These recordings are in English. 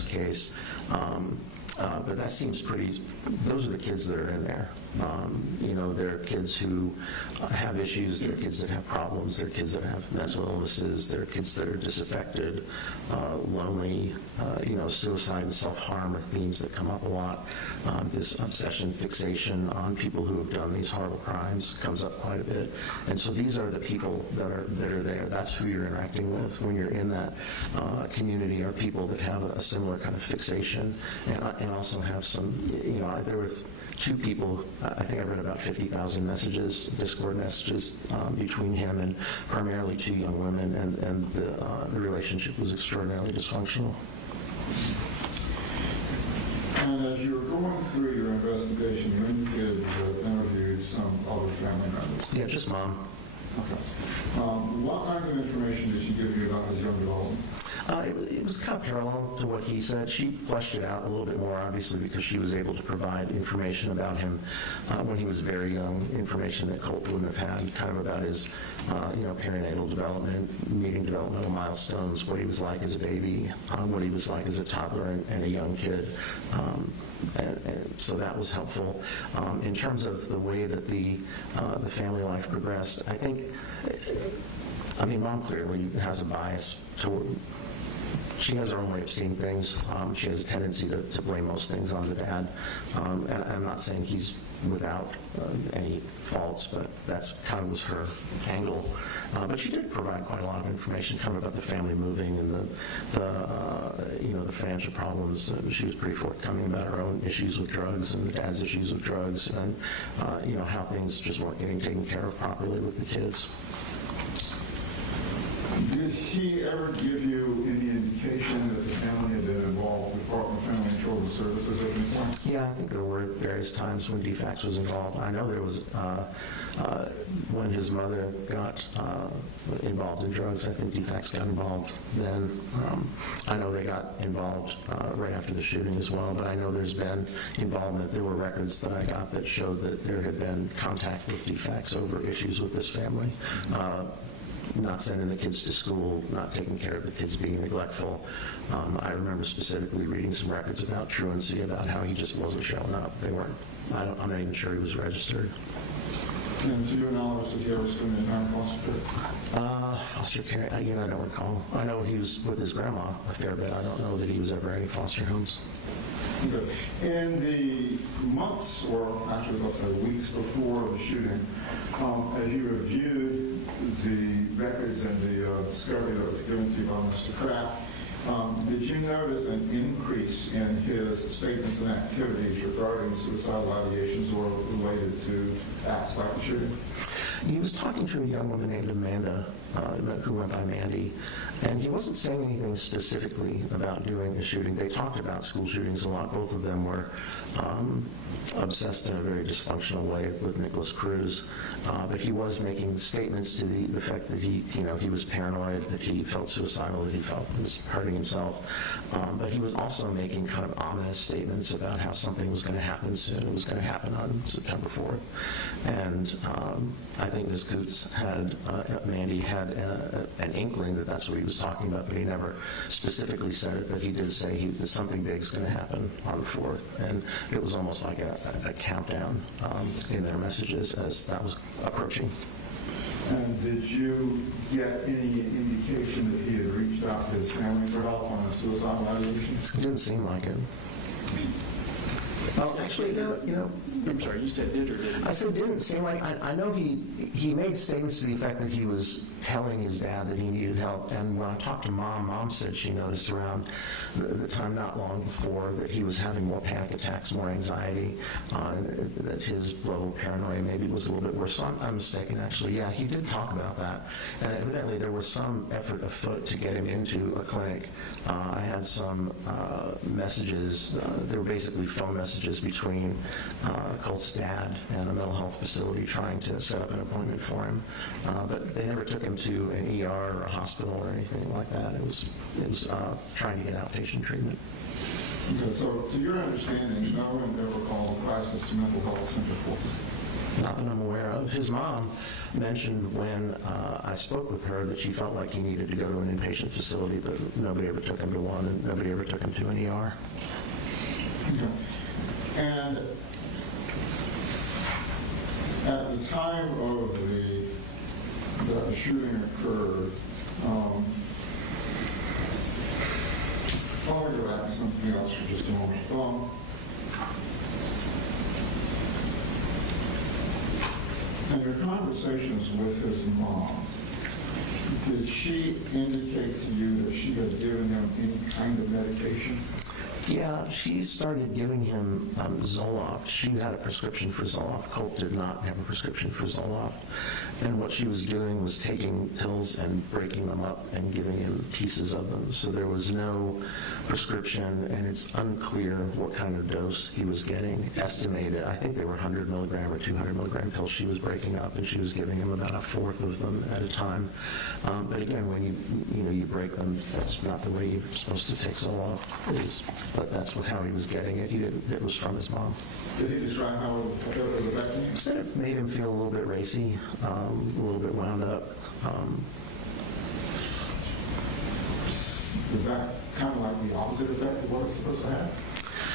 this case. But that seems pretty, those are the kids that are in there. There are kids who have issues, there are kids that have problems, there are kids that have mental illnesses, there are kids that are disaffected, lonely, suicide and self-harm are themes that come up a lot. This obsession, fixation on people who have done these horrible crimes comes up quite a bit. And so these are the people that are there. That's who you're interacting with when you're in that community, are people that have a similar kind of fixation and also have some, there were two people, I think I read about 50,000 messages, Discord messages between him and primarily two young women, and the relationship was extraordinarily dysfunctional. And as you were going through your investigation, you indicated that interviewed some other family members. Yeah, just mom. Okay. What kind of information did she give you about his young development? It was kind of parallel to what he said. She fleshed it out a little bit more, obviously, because she was able to provide information about him when he was very young, information that Colt wouldn't have had, kind of about his, perinatal development, meeting developmental milestones, what he was like as a baby, what he was like as a toddler and a young kid. And so that was helpful. In terms of the way that the family life progressed, I think, Mom clearly has a bias toward. She has her own way of seeing things. She has a tendency to blame most things on the dad. And I'm not saying he's without any faults, but that's kind of was her angle. But she did provide quite a lot of information kind of about the family moving and the financial problems. She was pretty forthcoming about her own issues with drugs and the dad's issues with drugs, and how things just weren't getting taken care of properly with the kids. Did he ever give you any indication that the family had been involved with Department of Family and Children's Services at any point? Yeah, I think there were various times when DFACS was involved. I know there was, when his mother got involved in drugs, I think DFACS got involved then. I know they got involved right after the shooting as well, but I know there's been involvement. There were records that I got that showed that there had been contact with DFACS over issues with this family. Not sending the kids to school, not taking care of the kids, being neglectful. I remember specifically reading some records about truancy, about how he just wasn't showing up. They weren't, I'm not even sure he was registered. And to your knowledge, did he ever spend any time in foster care? Foster care, again, I don't recall. I know he was with his grandma a fair bit. I don't know that he was ever in any foster homes. Okay. In the months, or actually, let's say weeks before the shooting, as you reviewed the records and the discovery that was given to you by Mr. Kraft, did you notice an increase in his statements and activities regarding suicidal ideations or related to acts like the shooting? He was talking to a young woman named Amanda, who went by Mandy, and he wasn't saying anything specifically about doing a shooting. They talked about school shootings a lot. Both of them were obsessed in a very dysfunctional way with Nicholas Cruz, but he was making statements to the fact that he was paranoid, that he felt suicidal, that he felt he was hurting himself, but he was also making kind of ominous statements about how something was going to happen soon. It was going to happen on September 4th, and I think Ms. Coots had, Mandy had an inkling that that's what he was talking about, but he never specifically said it, but he did say that something big is going to happen on the 4th, and it was almost like a countdown in their messages as that was approaching. And did you get any indication that he had reached out to his family for help on the suicidal ideations? It didn't seem like it. Oh, actually, I'm sorry, you said did or didn't? I said didn't seem like. I know he made statements to the effect that he was telling his dad that he needed help. And when I talked to Mom said she noticed around the time not long before that he was having more panic attacks, more anxiety, that his level of paranoia maybe was a little bit worse. So I'm mistaken, actually. Yeah, he did talk about that. And evidently there was some effort afoot to get him into a clinic. I had some messages. They were basically phone messages between Colt's dad and a mental health facility trying to set up an appointment for him. But they never took him to an ER or a hospital or anything like that. It was trying to get outpatient treatment. Okay, so to your understanding, no one ever called the crisis mental health center for him? Not that I'm aware of. His mom mentioned when I spoke with her that she felt like he needed to go to an inpatient facility, but nobody ever took him to one, and nobody ever took him to an ER. Okay. And at the time of the shooting occurred, I want to go back to something else for just a moment. In your conversations with his mom, did she indicate to you that she had given him any kind of medication? Yeah, she started giving him Zoloft. She had a prescription for Zoloft. Colt did not have a prescription for Zoloft. And what she was doing was taking pills and breaking them up and giving him pieces of them. So there was no prescription, and it's unclear what kind of dose he was getting. Estimated, I think they were 100 milligram or 200 milligram pills she was breaking up, and she was giving him about a fourth of them at a time. But again, when you break them, that's not the way you're supposed to take Zoloft. But that's how he was getting it. It was from his mom. Did he describe how it was affecting him? Said it made him feel a little bit racy, a little bit wound up. Is that kind of like the opposite effect of what it's supposed to have?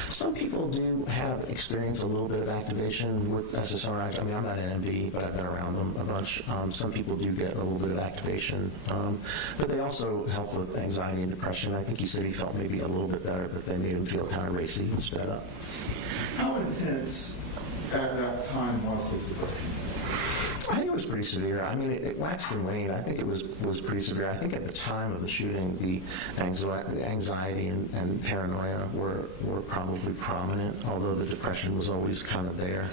Some people do have experienced a little bit of activation with SSRIs. I mean, I'm not an MD, but I've been around them a bunch. Some people do get a little bit of activation, but they also help with anxiety and depression. I think he said he felt maybe a little bit better, but they made him feel kind of racy and sped up. How intense at that time was his depression? I think it was pretty severe. I mean, it waxed and waned. I think it was pretty severe. I think at the time of the shooting, the anxiety and paranoia were probably prominent, although the depression was always kind of there.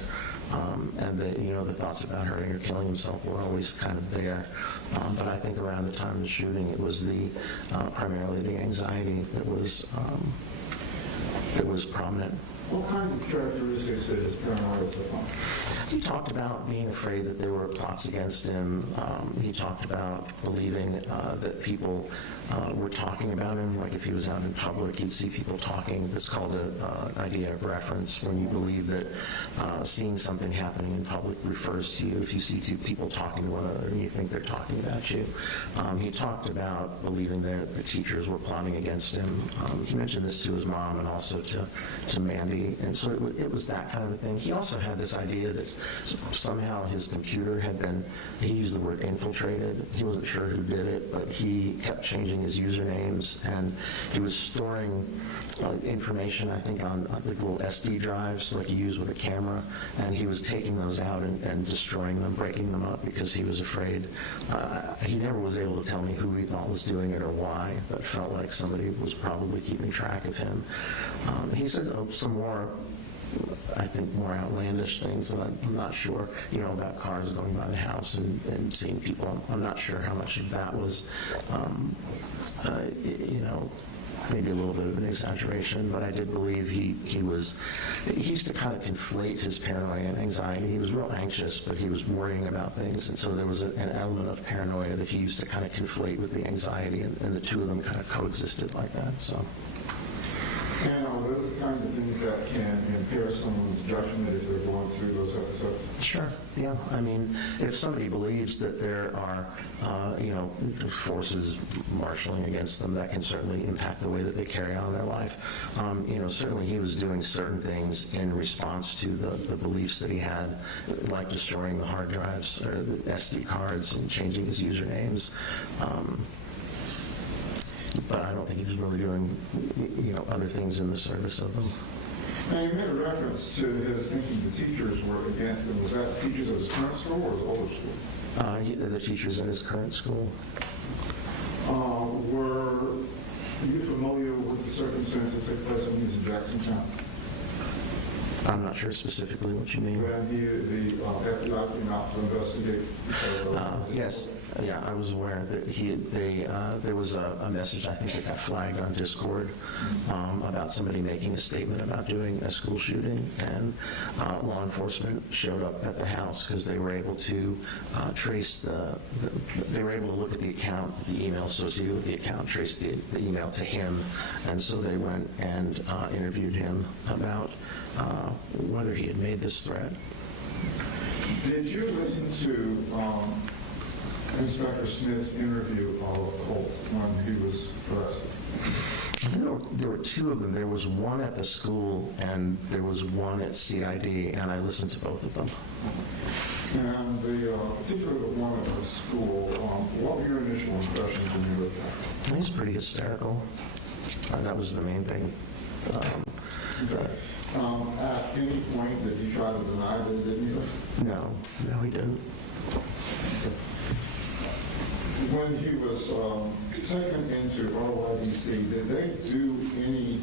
And the thoughts about hurting or killing himself were always kind of there. But I think around the time of the shooting, it was primarily the anxiety that was prominent. What kinds of characteristics did his paranoia take on? He talked about being afraid that there were plots against him. He talked about believing that people were talking about him. Like if he was out in public, he'd see people talking. That's called an idea of reference, when you believe that seeing something happening in public refers to you. If you see two people talking to one another and you think they're talking about you. He talked about believing that the teachers were plotting against him. He mentioned this to his mom and also to Mandy. And so it was that kind of a thing. He also had this idea that somehow his computer had been, he used the word infiltrated. He wasn't sure who did it, but he kept changing his usernames, and he was storing information, I think, on the little SD drives like you use with a camera, and he was taking those out and destroying them, breaking them up, because he was afraid. He never was able to tell me who he thought was doing it or why, but it felt like somebody was probably keeping track of him. He said some more, I think, more outlandish things that I'm not sure, about cars going by the house and seeing people. I'm not sure how much of that was, maybe a little bit of an exaggeration, but I did believe he used to kind of conflate his paranoia and anxiety. He was real anxious, but he was worrying about things, and so there was an element of paranoia that he used to kind of conflate with the anxiety, and the two of them kind of coexisted like that. So. And are those the kinds of things that can impair someone's judgment if they're going through those episodes? Sure, yeah. I mean, if somebody believes that there are, forces marshaling against them, that can certainly impact the way that they carry on their life. Certainly he was doing certain things in response to the beliefs that he had, like destroying the hard drives or the SD cards and changing his usernames. But I don't think he was really doing, other things in the service of them. Now, you made a reference to his thinking the teachers were against him. Was that teachers at his current school or his older school? The teachers at his current school. Were you familiar with the circumstances that took place when he was in Jackson County? I'm not sure specifically what you mean. When the FBI came out to investigate? Yes. Yeah, I was aware that there was a message, I think, that got flagged on Discord about somebody making a statement about doing a school shooting, and law enforcement showed up at the house because they were able to trace they were able to look at the account, the email associated with the account, trace the email to him, and so they went and interviewed him about whether he had made this threat. Did you listen to Inspector Smith's interview of Colt when he was arrested? There were two of them. There was one at the school, and there was one at CID, and I listened to both of them. And the particular one at the school, what were your initial impressions when you looked at it? He was pretty hysterical. That was the main thing. At any point did he try to deny that he did anything? No, he didn't. When he was taken into RYDC, did they do any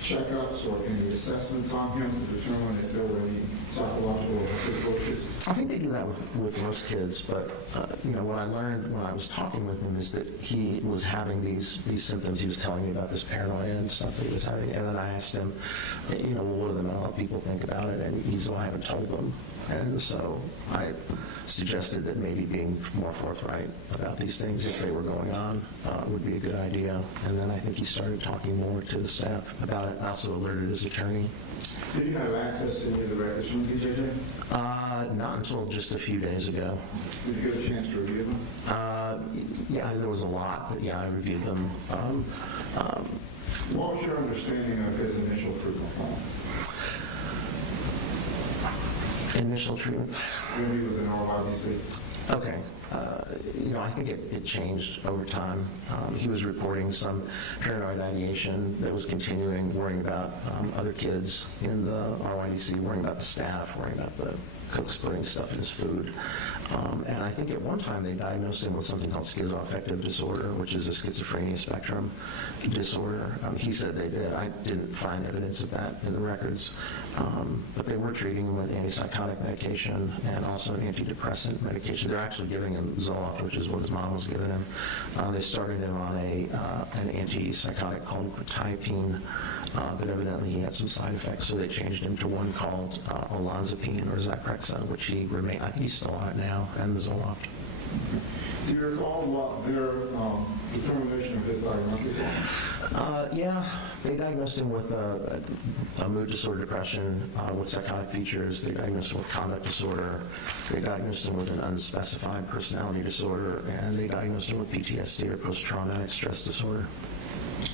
checkups or any assessments on him to determine if there were any psychological or physical issues? I think they do that with most kids, but what I learned when I was talking with him is that he was having these symptoms. He was telling me about this paranoia and stuff that he was having, and then I asked him, well, what do the mental health people think about it? And he said, I haven't told them. And so I suggested that maybe being more forthright about these things, if they were going on, would be a good idea. And then I think he started talking more to the staff about it. I also alerted his attorney. Did you have access to any of the records from DJJ? Not until just a few days ago. Did you get a chance to review them? Yeah, there was a lot, but yeah, I reviewed them. What was your understanding of his initial treatment plan? Initial treatment? When he was in RYDC? Okay. I think it changed over time. He was reporting some paranoid ideation that was continuing, worrying about other kids in the RYDC, worrying about the staff, worrying about the cooks putting stuff in his food. And I think at one time they diagnosed him with something called schizoaffective disorder, which is a schizophrenia spectrum disorder. He said they did. I didn't find evidence of that in the records. But they were treating him with antipsychotic medication and also antidepressant medication. They're actually giving him Zoloft, which is what his mom was giving him. They started him on an antipsychotic called quetiapine, but evidently he had some side effects, so they changed him to one called olanzapine or Zyprexa, which he remained. I think he's still on it now, and the Zoloft. Do you recall what their determination of his diagnosis was? Yeah, they diagnosed him with a mood disorder, depression with psychotic features. They diagnosed him with conduct disorder. They diagnosed him with an unspecified personality disorder, and they diagnosed him with PTSD or post-traumatic stress disorder.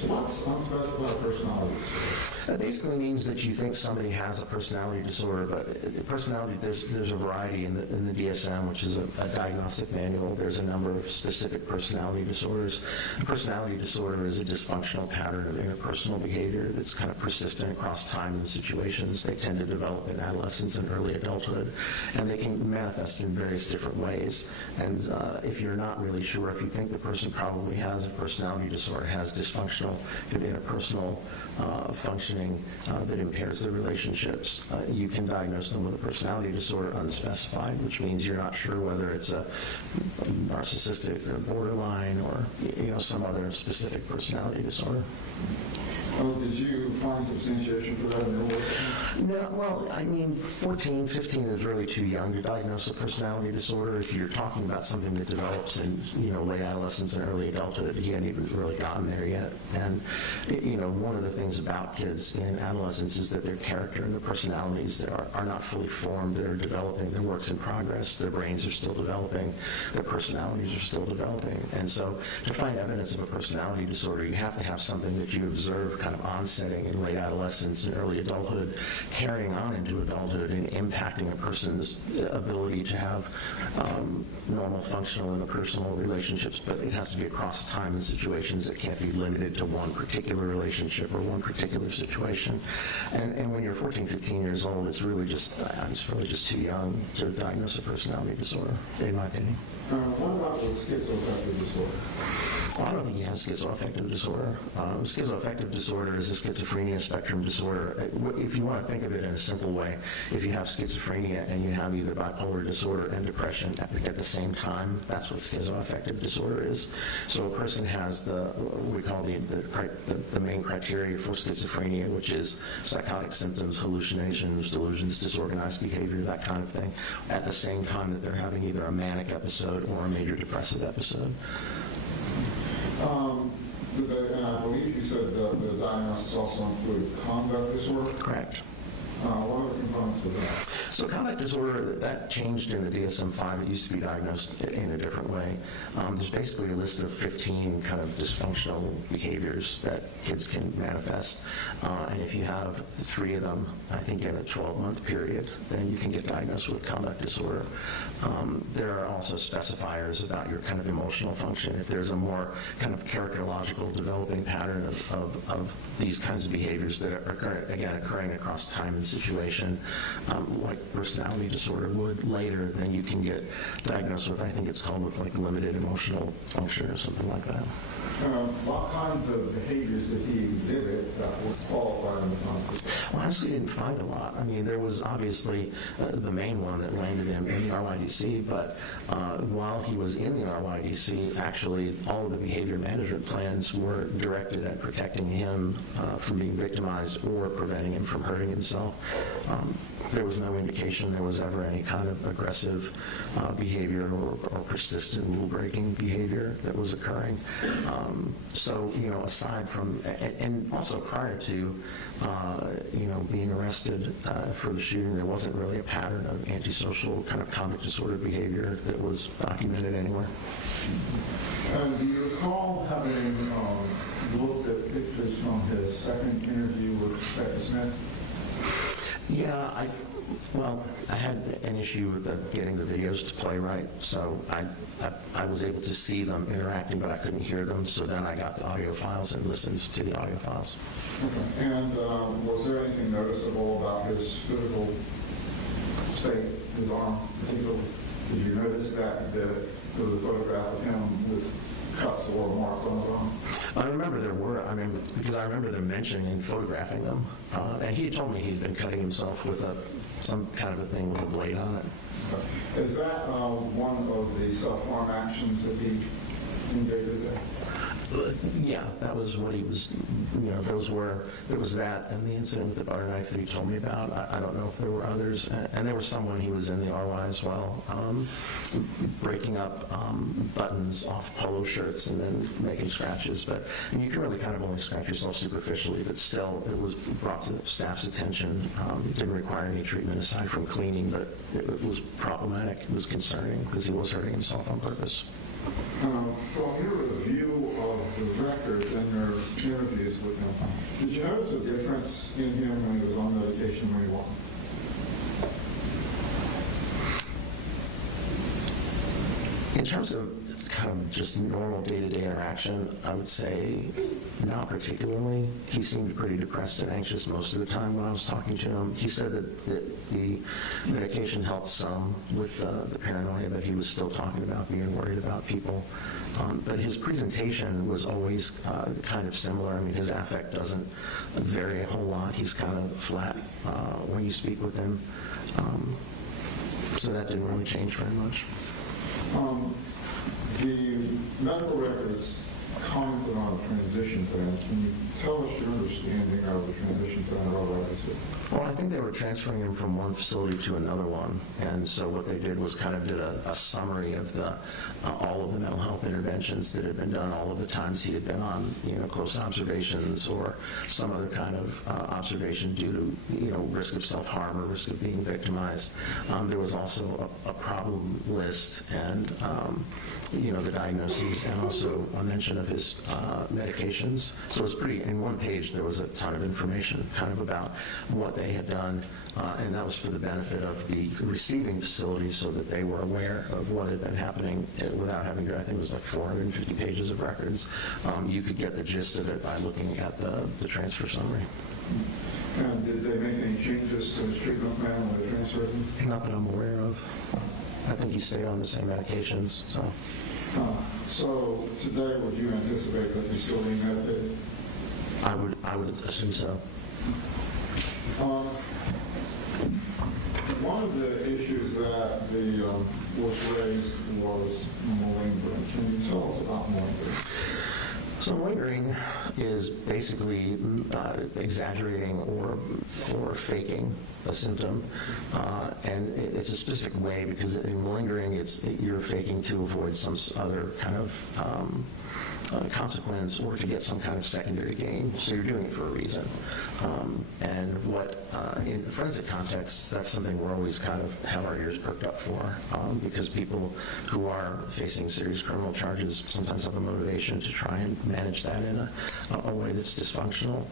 What's unspecified personality disorder? That basically means that you think somebody has a personality disorder, but personality, there's a variety in the DSM, which is a diagnostic manual. There's a number of specific personality disorders. A personality disorder is a dysfunctional pattern of interpersonal behavior that's kind of persistent across time and situations. They tend to develop in adolescence and early adulthood, and they can manifest in various different ways. And if you're not really sure, if you think the person probably has a personality disorder, has dysfunctional interpersonal functioning that impairs their relationships, you can diagnose them with a personality disorder unspecified, which means you're not sure whether it's a narcissistic or borderline or some other specific personality disorder. Did you find substantiation for that in your work? No, well, 14, 15 is really too young to diagnose a personality disorder. If you're talking about something that develops in, late adolescence and early adulthood, he hadn't even really gotten there yet. And, one of the things about kids in adolescence is that their character and their personalities are not fully formed. They're developing. They're works in progress. Their brains are still developing. Their personalities are still developing. And so to find evidence of a personality disorder, you have to have something that you observe kind of onsetting in late adolescence and early adulthood, carrying on into adulthood and impacting a person's ability to have normal functional interpersonal relationships, but it has to be across time and situations. It can't be limited to one particular relationship or one particular situation. And when you're 14, 15 years old, it's really just too young to diagnose a personality disorder, in my opinion. What about with schizoaffective disorder? Well, I don't think he has schizoaffective disorder. Schizoaffective disorder is a schizophrenia spectrum disorder. If you want to think of it in a simple way, if you have schizophrenia and you have either bipolar disorder and depression at the same time, that's what schizoaffective disorder is. So a person has what we call the main criteria for schizophrenia, which is psychotic symptoms, hallucinations, delusions, disorganized behavior, that kind of thing, at the same time that they're having either a manic episode or a major depressive episode. And I believe you said the diagnosis also included conduct disorder? Correct. What are the components of that? So conduct disorder, that changed in the DSM-5. It used to be diagnosed in a different way. There's basically a list of 15 kind of dysfunctional behaviors that kids can manifest. And if you have 3 of them, I think in a 12-month period, then you can get diagnosed with conduct disorder. There are also specifiers about your kind of emotional function. If there's a more kind of characterological developing pattern of these kinds of behaviors that are, again, occurring across time and situation, like personality disorder would later, then you can get diagnosed with, I think it's called with like limited emotional function or something like that. What kinds of behaviors did he exhibit that would qualify in the context? Well, I actually didn't find a lot. I mean, there was obviously the main one that landed him in the RYDC, but while he was in the RYDC, actually all of the behavior management plans were directed at protecting him from being victimized or preventing him from hurting himself. There was no indication there was ever any kind of aggressive behavior or persistent rule-breaking behavior that was occurring. So, you know, aside from, and also prior to, you know, being arrested for the shooting, there wasn't really a pattern of antisocial kind of conduct disorder behavior that was documented anywhere. Do you recall having looked at pictures from his second interview with Detective Smith? Yeah, I had an issue with getting the videos to play right, so I was able to see them interacting, but I couldn't hear them, so then I got the audio files and listened to the audio files. Okay. And was there anything noticeable about his physical state, his arm particularly? Did you notice that there was a photograph of him with cuts or marks on his arm? I remember there were, because I remember them mentioning and photographing them, and he had told me he'd been cutting himself with some kind of a thing with a blade on it. Okay. Is that one of the self-harm actions that he engages in? Yeah, that was what he was, you know, there was that and the incident with the butter knife that he told me about. I don't know if there were others. And there was someone he was in the RY as well, breaking up buttons off polo shirts and then making scratches. But you can really kind of only scratch yourself superficially, but still it was brought to the staff's attention. It didn't require any treatment aside from cleaning, but it was problematic. It was concerning because he was hurting himself on purpose. From your review of the records and your interviews with him, did you notice a difference in him when he was on medication and when he wasn't? In terms of kind of just normal day-to-day interaction, I would say not particularly. He seemed pretty depressed and anxious most of the time when I was talking to him. He said that the medication helped some with the paranoia, but he was still talking about being worried about people. But his presentation was always kind of similar. I mean, his affect doesn't vary a whole lot. He's kind of flat when you speak with him. So that didn't really change very much. The medical records commented on a transition plan. Can you tell us your understanding of the transition plan at RYDC? Well, I think they were transferring him from one facility to another one, and so what they did was kind of did a summary of all of the mental health interventions that had been done, all of the times he had been on, you know, close observations or some other kind of observation due to, you know, risk of self-harm or risk of being victimized. There was also a problem list and, you know, the diagnoses and also a mention of his medications. So it was pretty, in one page there was a ton of information kind of about what they had done, and that was for the benefit of the receiving facility so that they were aware of what had been happening without having to, I think it was like 450 pages of records. You could get the gist of it by looking at the transfer summary. And did they make any changes to his treatment plan when they transferred him? Not that I'm aware of. I think he stayed on the same medications, so. So today, would you anticipate that he's still being medicated? I would assume so. One of the issues that was raised was malingering. Can you tell us about malingering? So malingering is basically exaggerating or faking a symptom, and it's a specific way because in malingering, you're faking to avoid some other kind of consequence or to get some kind of secondary gain. So you're doing it for a reason. And what, in forensic contexts, that's something we're always kind of have our ears perked up for, because people who are facing serious criminal charges sometimes have a motivation to try and manage that in a way that's dysfunctional.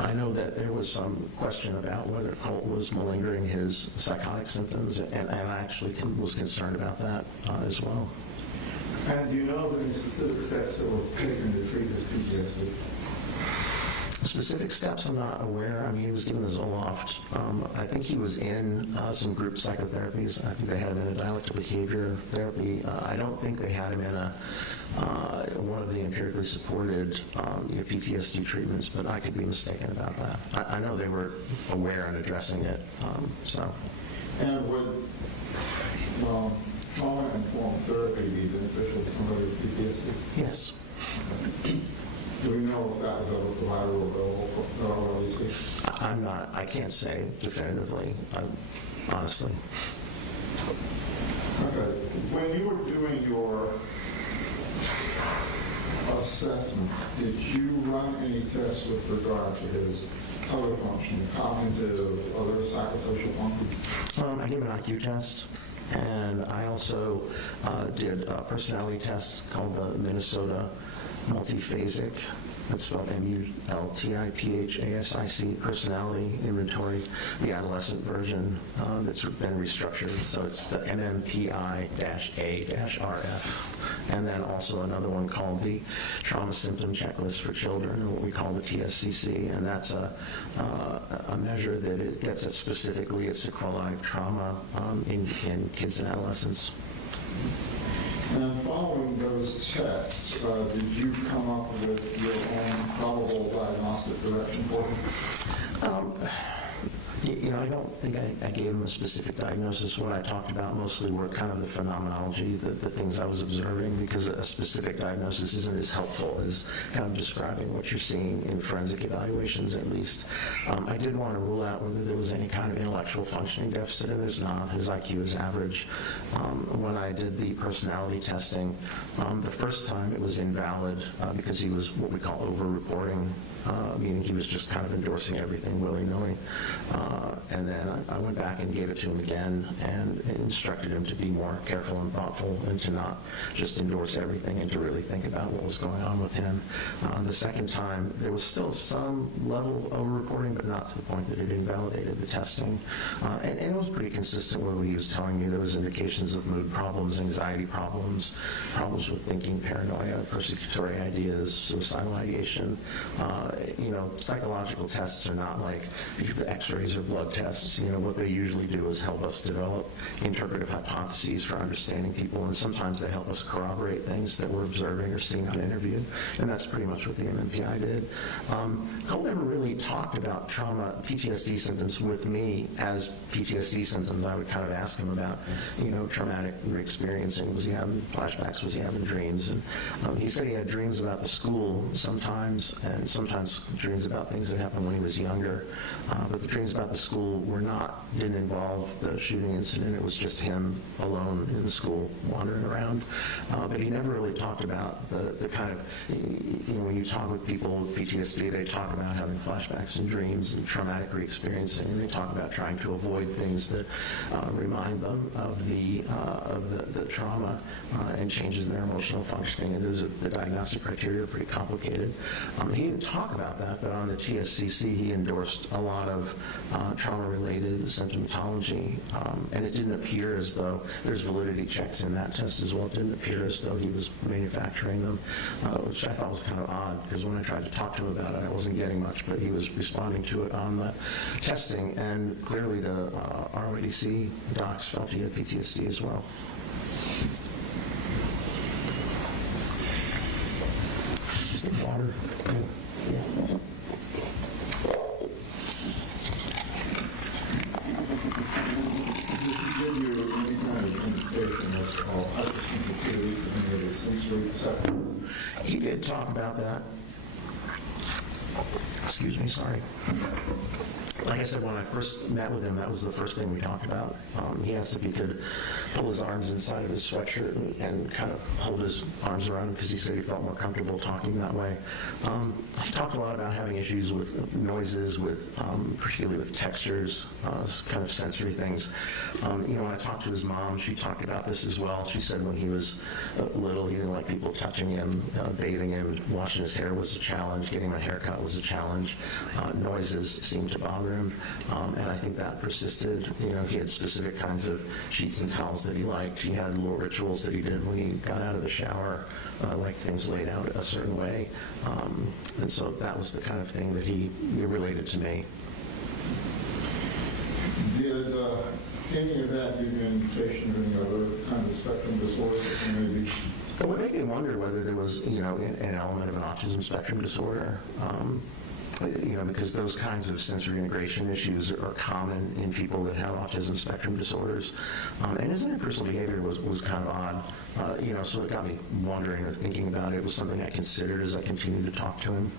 I know that there was some question about whether Colt was malingering his psychotic symptoms, and I actually was concerned about that as well. And do you know of any specific steps that were taken to treat his PTSD? Specific steps, I'm not aware. I mean, he was given the Zoloft. I think he was in some group psychotherapies. I think they had him in a dialectical behavior therapy. I don't think they had him in one of the empirically supported PTSD treatments, but I could be mistaken about that. I know they were aware and addressing it. And would trauma-informed therapy be beneficial to somebody with PTSD? Yes. Do we know if that was ever provided or available at LEC? I can't say definitively, honestly. Okay. When you were doing your assessments, did you run any tests with regard to his other functioning, cognitive, other psychosocial functions? I gave an IQ test, and I also did a personality test called the Minnesota Multiphasic. That's spelled MULTIPHASIC personality inventory, the adolescent version that's been restructured. So it's the MMPI-A-RF. And then also another one called the Trauma Symptom Checklist for Children, or what we call the TSCC. And that's a measure that it gets at specifically at sequelae trauma in kids and adolescents. And following those tests, did you come up with your own probable diagnostic direction for him? I don't think I gave him a specific diagnosis. What I talked about mostly were kind of the phenomenology, the things I was observing, because a specific diagnosis isn't as helpful as kind of describing what you're seeing in forensic evaluations, at least. I did want to rule out whether there was any kind of intellectual functioning deficit, and there's not. His IQ is average. When I did the personality testing, the first time it was invalid because he was what we call over-reporting, meaning he was just kind of endorsing everything willy-nilly. And then I went back and gave it to him again and instructed him to be more careful and thoughtful and to not just endorse everything and to really think about what was going on with him. The second time, there was still some level of over-reporting, but not to the point that it invalidated the testing. And it was pretty consistent with what he was telling me. There was indications of mood problems, anxiety problems, problems with thinking, paranoia, persecutory ideas, suicidal ideation. Psychological tests are not like x-rays or blood tests. What they usually do is help us develop interpretive hypotheses for understanding people, and sometimes they help us corroborate things that we're observing or seeing on interview, and that's pretty much what the MMPI did. Colt never really talked about trauma, PTSD symptoms with me as PTSD symptoms. I would kind of ask him about, traumatic re-experiencing. Was he having flashbacks? Was he having dreams? And he said he had dreams about the school sometimes, and sometimes dreams about things that happened when he was younger. But the dreams about the school didn't involve the shooting incident. It was just him alone in the school wandering around. But he never really talked about the kind of, when you talk with people with PTSD, they talk about having flashbacks and dreams and traumatic re-experiencing, and they talk about trying to avoid things that remind them of the trauma and changes in their emotional functioning. The diagnostic criteria are pretty complicated. He didn't talk about that, but on the TSCC, he endorsed a lot of trauma-related symptomatology, and it didn't appear as though there's validity checks in that test as well. It didn't appear as though he was manufacturing them, which I thought was kind of odd, because when I tried to talk to him about it, I wasn't getting much, but he was responding to it on the testing, and clearly the ROADC docs felt he had PTSD as well. Just the water. Yeah. Did you give you any kind of indication of hypersensitivity to any of the sensory perceptions? He did talk about that. Excuse me, sorry. Like I said, when I first met with him, that was the first thing we talked about. He asked if he could pull his arms inside of his sweatshirt and kind of hold his arms around him because he said he felt more comfortable talking that way. He talked a lot about having issues with noises, with particularly with textures, kind of sensory things. When I talked to his mom, she talked about this as well. She said when he was little, he didn't like people touching him, bathing him, washing his hair was a challenge, getting him a haircut was a challenge. Noises seemed to bother him, and I think that persisted. He had specific kinds of sheets and towels that he liked. He had little rituals that he did when he got out of the shower, like things laid out a certain way, and so that was the kind of thing that he related to me. Did any of that give you an indication of any other kind of spectrum disorder that maybe? It would make me wonder whether there was, an element of an autism spectrum disorder. Because those kinds of sensory integration issues are common in people that have autism spectrum disorders. And his interpersonal behavior was kind of odd, so it got me wondering or thinking about it. It was something I considered as I continued to talk to him.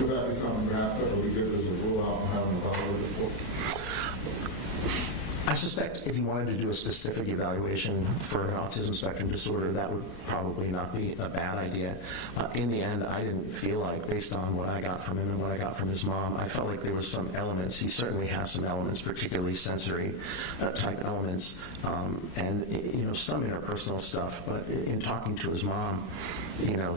Would that be something perhaps that would be good as a rule out and having evaluated for? I suspect if you wanted to do a specific evaluation for an autism spectrum disorder, that would probably not be a bad idea. In the end, I didn't feel like, based on what I got from him and what I got from his mom, I felt like there was some elements. He certainly has some elements, particularly sensory type elements, and some interpersonal stuff. But in talking to his mom,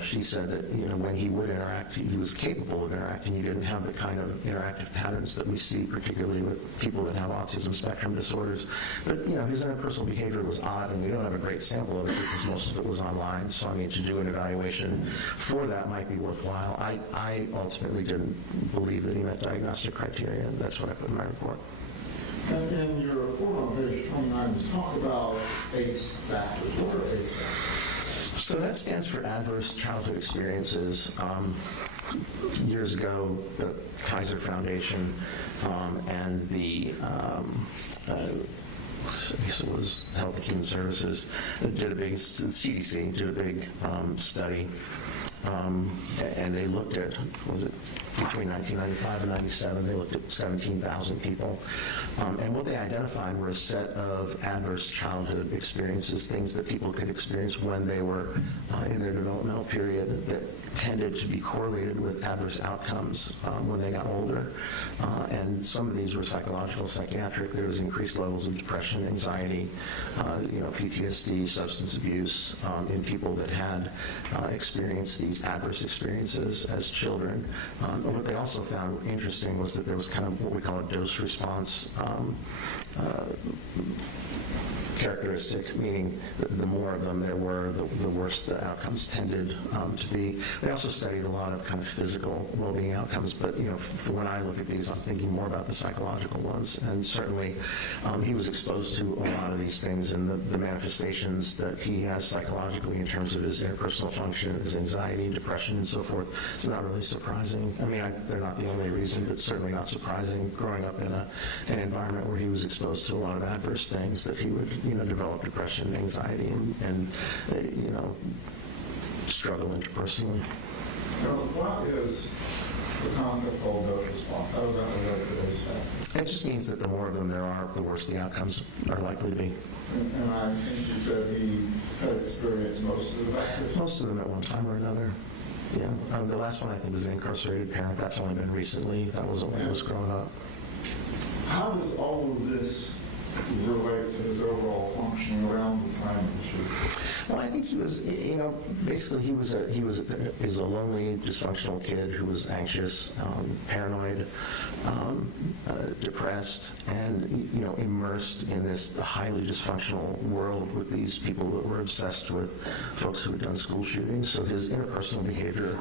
she said that when he would interact, he was capable of interacting. He didn't have the kind of interactive patterns that we see, particularly with people that have autism spectrum disorders. But his interpersonal behavior was odd, and we don't have a great sample of it because most of it was online. So to do an evaluation for that might be worthwhile. I ultimately didn't believe that he met diagnostic criteria, and that's what I put in my report. And in your report on page 29, you talk about ACE factors. What are ACE factors? So that stands for Adverse Childhood Experiences. Years ago, the Kaiser Foundation and the I guess it was Health and Human Services did a big, the CDC did a big study, and they looked at, was it between 1995 and 97, they looked at 17,000 people, and what they identified were a set of adverse childhood experiences, things that people could experience when they were in their developmental period that tended to be correlated with adverse outcomes when they got older. And some of these were psychological, psychiatric. There was increased levels of depression, anxiety, PTSD, substance abuse in people that had experienced these adverse experiences as children. But what they also found interesting was that there was kind of what we call a dose response characteristic, meaning the more of them there were, the worse the outcomes tended to be. They also studied a lot of kind of physical well-being outcomes, but when I look at these, I'm thinking more about the psychological ones. And certainly, he was exposed to a lot of these things and the manifestations that he has psychologically in terms of his interpersonal function, his anxiety, depression, and so forth. It's not really surprising. I mean, they're not the only reason, but certainly not surprising growing up in an environment where he was exposed to a lot of adverse things that he would develop depression, anxiety, and struggle interpersonally. What is the concept called dose response? How does that relate to this fact? It just means that the more of them there are, the worse the outcomes are likely to be. And I think you said he had experienced most of the factors? Most of them at one time or another. Yeah. The last one I think was an incarcerated parent. That's only been recently. That wasn't when he was growing up. How does all of this relate to his overall functioning around the time of the shooting? Well, I think he was, basically he was a lonely, dysfunctional kid who was anxious, paranoid, depressed, and immersed in this highly dysfunctional world with these people that were obsessed with folks who had done school shootings. So his interpersonal behavior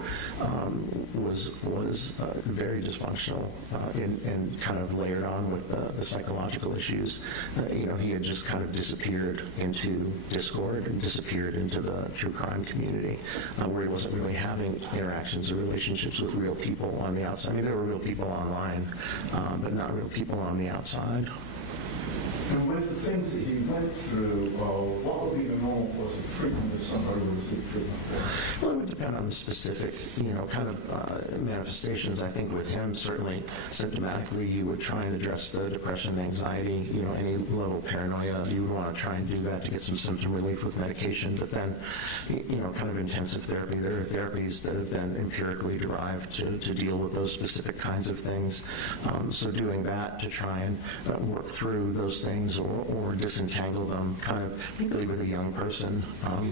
was very dysfunctional and kind of layered on with the psychological issues. He had just kind of disappeared into Discord and disappeared into the true crime community, where he wasn't really having interactions or relationships with real people on the outside. I mean, there were real people online, but not real people on the outside. And with the things that he went through, what would be the normal course of treatment if somebody were to seek treatment for? Well, it would depend on the specific, kind of manifestations. I think with him, certainly symptomatically, you would try and address the depression, anxiety, any level of paranoia. You would want to try and do that to get some symptom relief with medication. But then, kind of intensive therapy. There are therapies that have been empirically derived to deal with those specific kinds of things. So doing that to try and work through those things or disentangle them, kind of, particularly with a young person,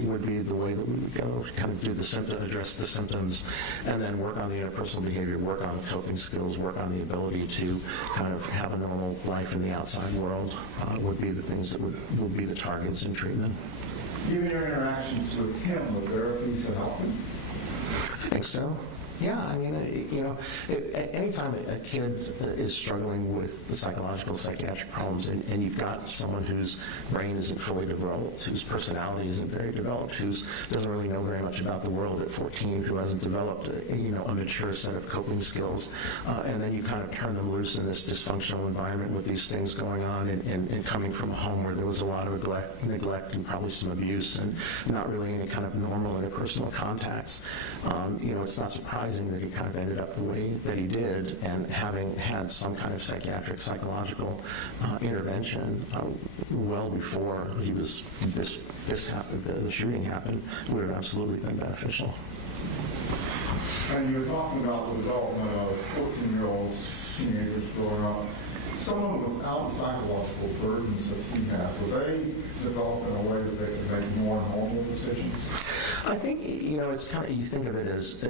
would be the way that we would go. Kind of do the symptom, address the symptoms, and then work on the interpersonal behavior, work on the coping skills, work on the ability to kind of have a normal life in the outside world would be the things that would be the targets in treatment. Given your interactions with him, the therapies that help him? I think so. Yeah, I mean, anytime a kid is struggling with the psychological, psychiatric problems, and you've got someone whose brain isn't fully developed, whose personality isn't very developed, who doesn't really know very much about the world at 14, who hasn't developed, a mature set of coping skills, and then you kind of turn them loose in this dysfunctional environment with these things going on, and coming from a home where there was a lot of neglect and probably some abuse, and not really any kind of normal interpersonal contacts. It's not surprising that he kind of ended up the way that he did, and having had some kind of psychiatric, psychological intervention well before this happened, the shooting happened, would have absolutely been beneficial. And you were talking about the development of 14-year-old teenagers growing up. Some of them without the psychological burdens that he had, were they developed in a way that they could make more normal decisions? I think, it's kind of, you think of it as,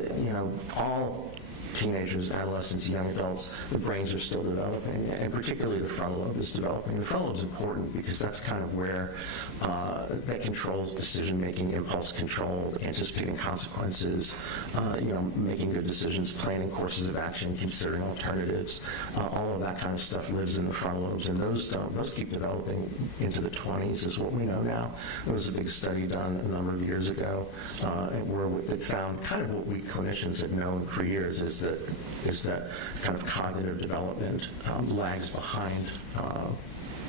all teenagers, adolescents, young adults, the brains are still developing, and particularly the frontal lobe is developing. The frontal lobe is important because that's kind of where that controls decision-making, impulse control, anticipating consequences, making good decisions, planning courses of action, considering alternatives. All of that kind of stuff lives in the frontal lobes, and those keep developing into the 20s is what we know now. There was a big study done a number of years ago where it found kind of what we clinicians had known for years is that kind of cognitive development lags behind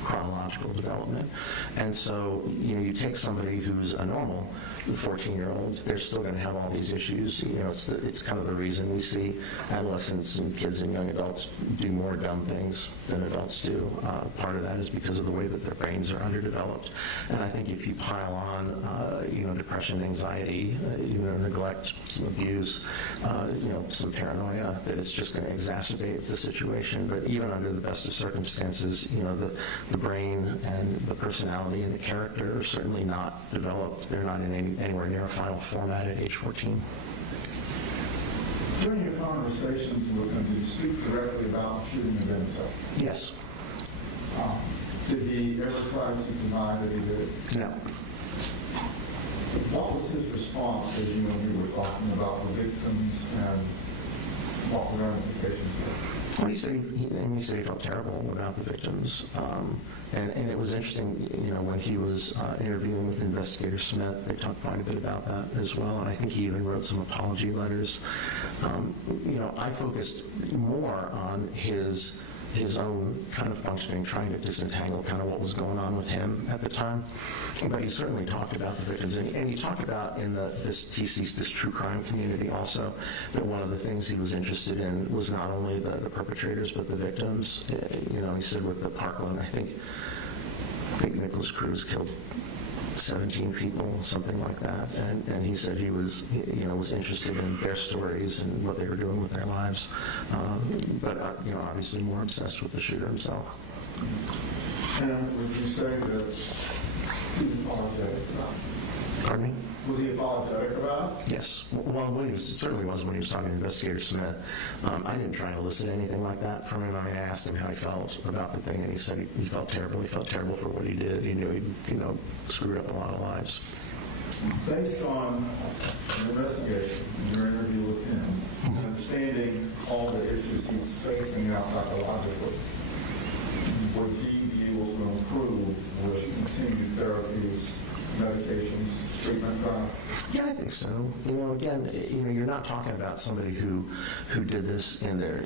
chronological development. And so, you take somebody who's a normal 14-year-old, they're still going to have all these issues. It's kind of the reason we see adolescents and kids and young adults do more dumb things than adults do. Part of that is because of the way that their brains are underdeveloped. And I think if you pile on, depression, anxiety, neglect, some abuse, some paranoia, that it's just going to exacerbate the situation. But even under the best of circumstances, the brain and the personality and the character are certainly not developed. They're not in anywhere near a final format at age 14. During your conversations with him, did you speak directly about shooting the gun himself? Yes. Did he ever try to deny that he did? No. What was his response as you were talking about the victims and what the ramifications were? Well, he said he felt terrible about the victims. And it was interesting, when he was interviewing with Investigator Smith, they talked quite a bit about that as well, and I think he even wrote some apology letters. I focused more on his own kind of functioning, trying to disentangle kind of what was going on with him at the time. But he certainly talked about the victims. And he talked about in this true crime community also, that one of the things he was interested in was not only the perpetrators, but the victims. He said with the Parkland, I think Nicholas Cruz killed 17 people, something like that, and he said he was, was interested in their stories and what they were doing with their lives, but obviously more obsessed with the shooter himself. And would you say that he was apologetic about it? Pardon me? Was he apologetic about it? Yes. Well, it certainly was when he was talking to Investigator Smith. I didn't try to elicit anything like that from him. I mean, I asked him how he felt about the thing, and he said he felt terrible. He felt terrible for what he did. He knew he'd, screwed up a lot of lives. Based on your investigation, your interview with him, understanding all the issues he's facing now psychologically, would he be able to improve with continued therapies, medications, treatment done? Yeah, I think so. Again, you're not talking about somebody who did this in their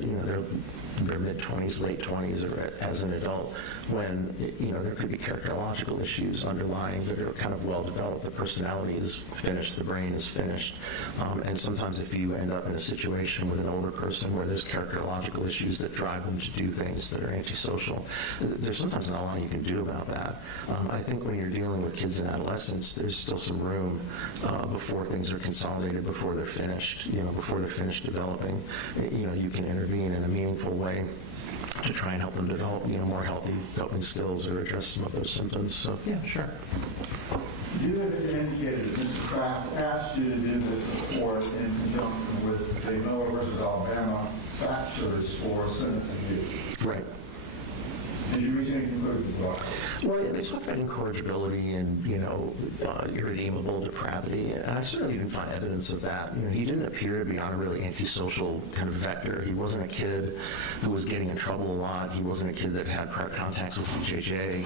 mid-20s, late 20s, or as an adult, when, there could be characterological issues underlying that are kind of well-developed. The personality is finished, the brain is finished. And sometimes if you end up in a situation with an older person where there's characterological issues that drive them to do things that are antisocial, there's sometimes not a lot you can do about that. I think when you're dealing with kids in adolescence, there's still some room before things are consolidated, before they're finished, before they're finished developing. You can intervene in a meaningful way to try and help them develop, more healthy coping skills or address some of those symptoms. So, yeah, sure. You had indicated that Mr. Kraft asked you to do this before in conjunction with the Miller versus Alabama factors for sentencing you. Right. Did you reach any conclusions about it? Well, yeah, they talk about incorrigibility and, irredeemable depravity, and I certainly didn't find evidence of that. He didn't appear to be on a really antisocial kind of vector. He wasn't a kid who was getting in trouble a lot. He wasn't a kid that had prior contacts with BJJ.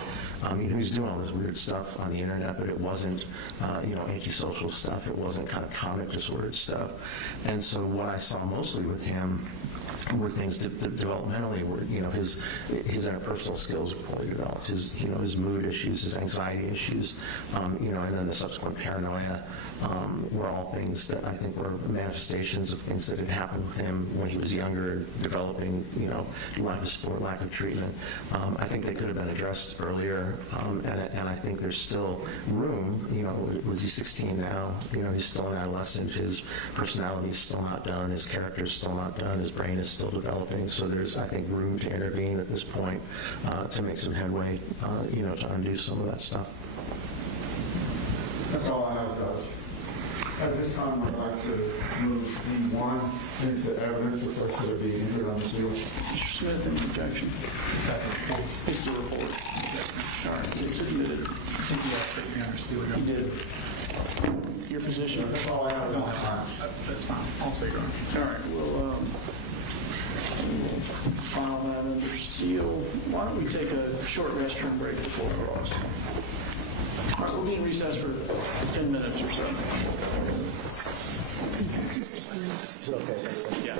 He was doing all this weird stuff on the internet, but it wasn't, antisocial stuff. It wasn't kind of comic disordered stuff. And so what I saw mostly with him were things developmentally where, his interpersonal skills were poorly developed, his mood issues, his anxiety issues, and then the subsequent paranoia were all things that I think were manifestations of things that had happened with him when he was younger, developing, lack of support, lack of treatment. I think they could have been addressed earlier, and I think there's still room. Was he 16 now? He's still an adolescent. His personality is still not done. His character is still not done. His brain is still developing. So there's, I think, room to intervene at this point to make some headway, to undo some of that stuff. That's all I have, Judge. At this time, I'd like to move D1 into evidence request that it be entered on the seal. Mr. Smith, any objection? Is that the report? It's the report. All right, it's admitted. I think you have to put me under seal. He did. Your position? That's all I have. No, that's fine. I'll say go. All right, we'll file that under seal. Why don't we take a short restroom break before cross? All right, we'll be in recess for 10 minutes or so. Is it okay? Yeah.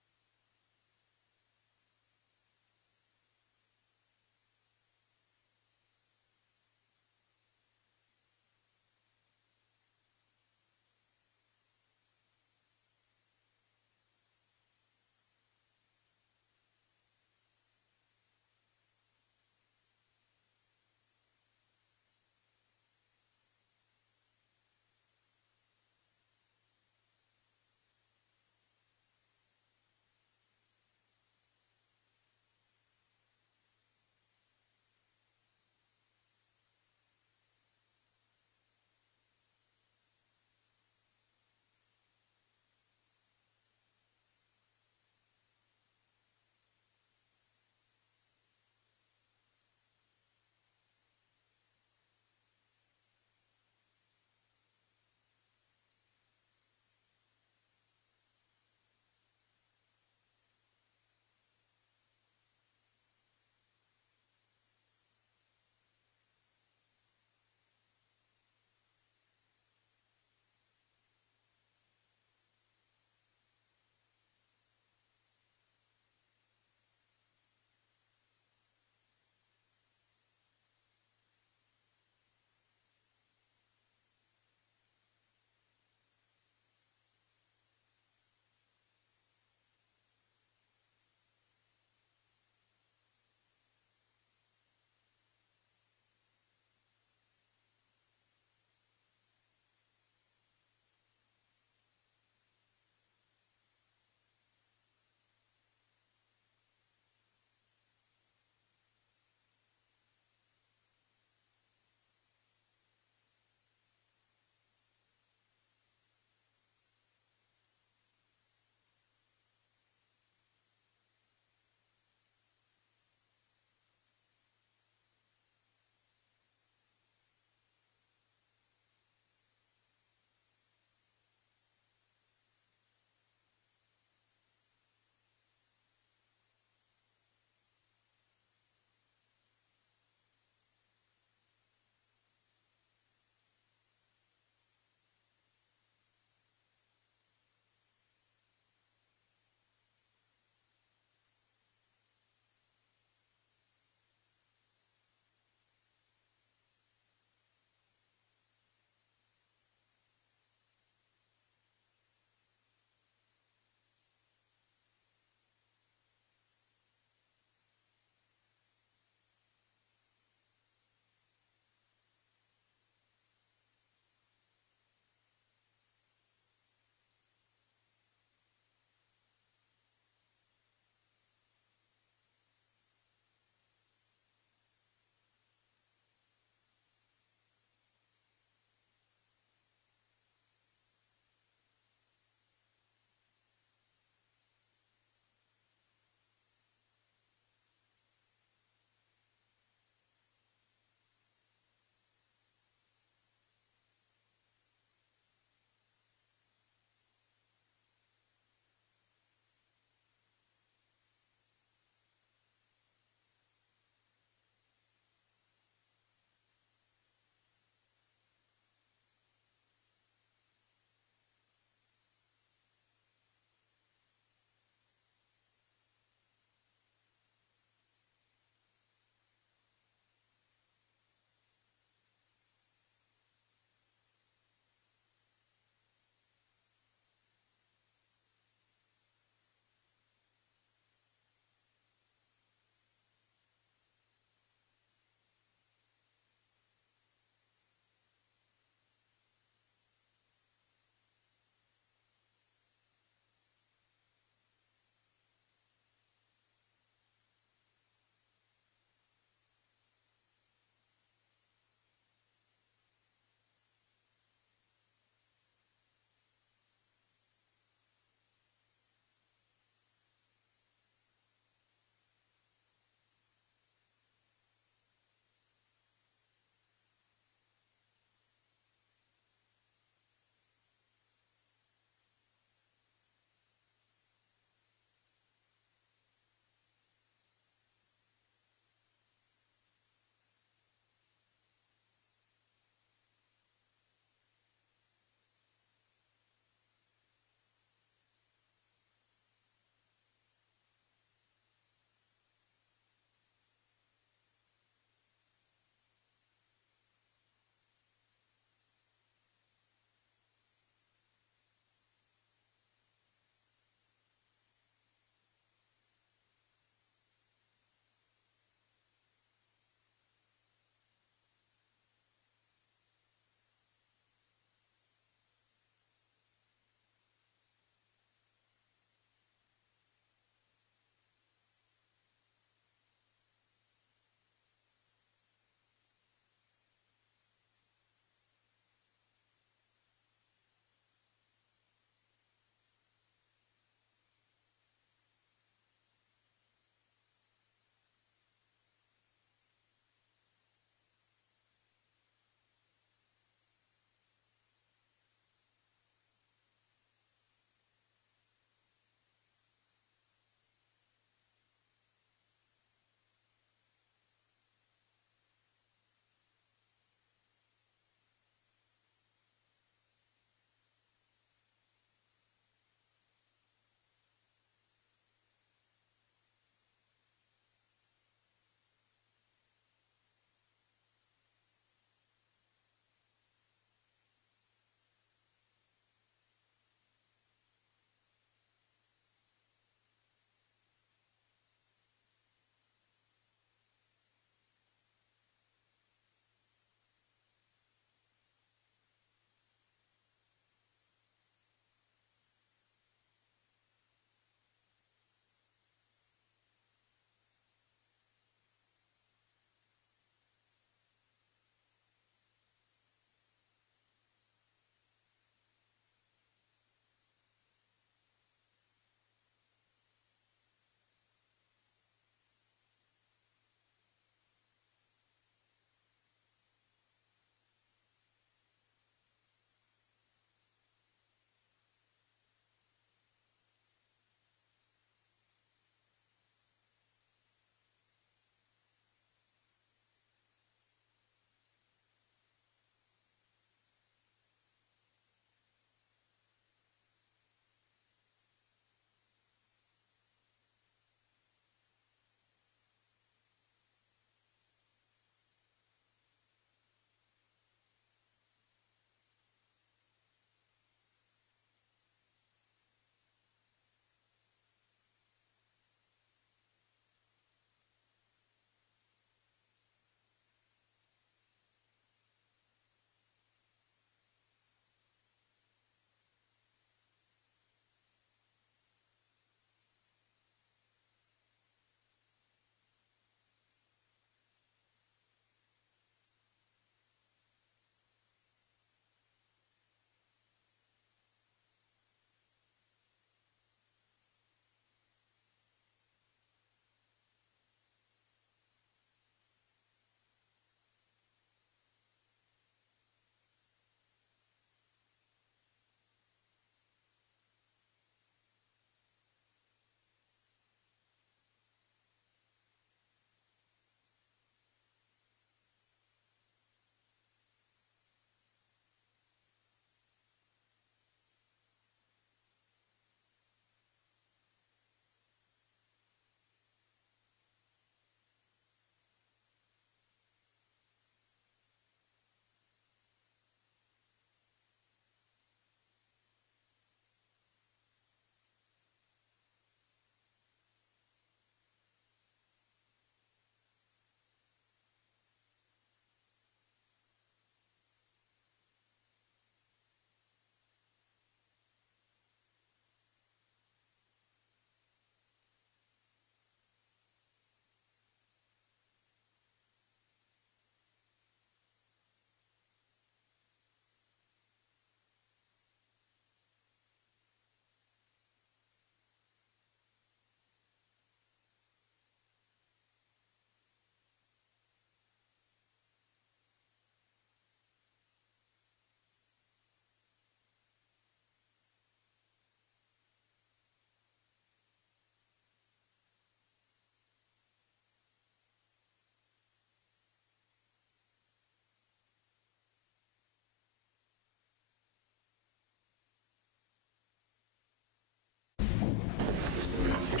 Your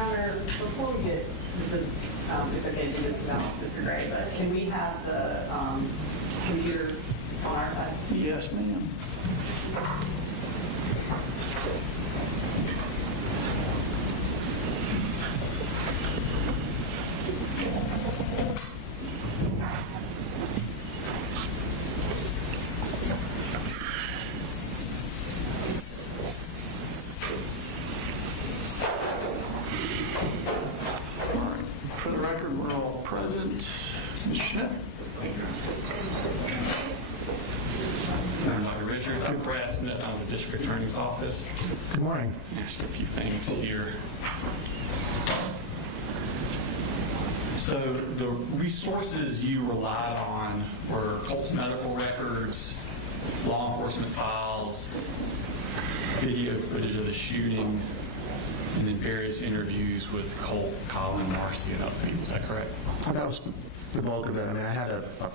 Honor, before we get, it's okay to do this without Mr. Gray, but can we have the computer on our side? Yes, ma'am. All right. For the record, we're all present. Mr. Smith? I'm Dr. Richards. I'm Brad Smith. I'm the District Attorney's Office. Good morning. Ask a few things here. So the resources you relied on were Colt's medical records, law enforcement files, video footage of the shooting, and then various interviews with Colt, Colin, Marcy, and other people. Is that correct? That was the bulk of it. I mean,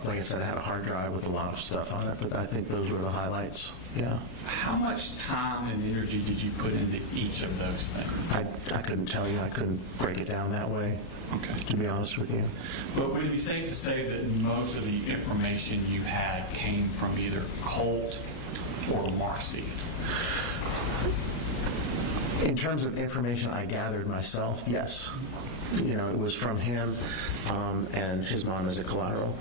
like I said, I had a hard drive with a lot of stuff on it, but I think those were the highlights. Yeah. How much time and energy did you put into each of those things? I couldn't tell you. I couldn't break it down that way, Okay. to be honest with you. But would it be safe to say that most of the information you had came from either Colt or Marcy? In terms of information I gathered myself, yes. You know, it was from him and his mom as a collateral.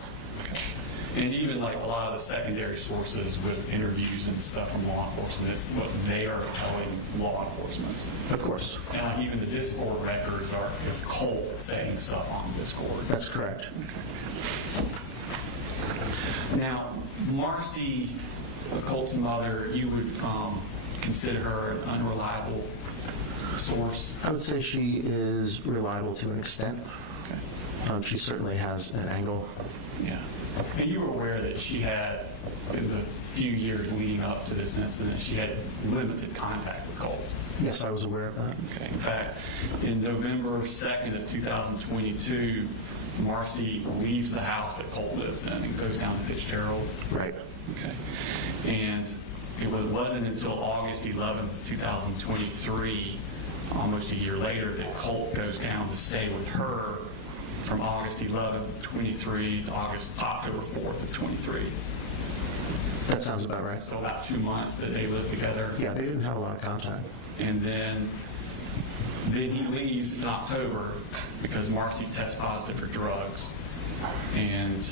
And even like a lot of the secondary sources with interviews and stuff from law enforcement, it's what they are telling law enforcement. Of course. And even the Discord records is Colt saying stuff on Discord. That's correct. Now, Marcy, Colt's mother, you would consider her an unreliable source? I would say she is reliable to an extent. Okay. She certainly has an angle. Yeah. And you were aware that she had, in the few years leading up to this incident, she had limited contact with Colt. Yes, I was aware of that. Okay. In fact, in November 2nd of 2022, Marcy leaves the house that Colt lives in and goes down to Fitzgerald. Right. Okay. And it wasn't until August 11th, 2023, almost a year later, that Colt goes down to stay with her from August 11th, 23 to October 4th of 23. That sounds about right. So about 2 months that they lived together. Yeah, they didn't have a lot of contact. And then he leaves in October because Marcy tests positive for drugs. And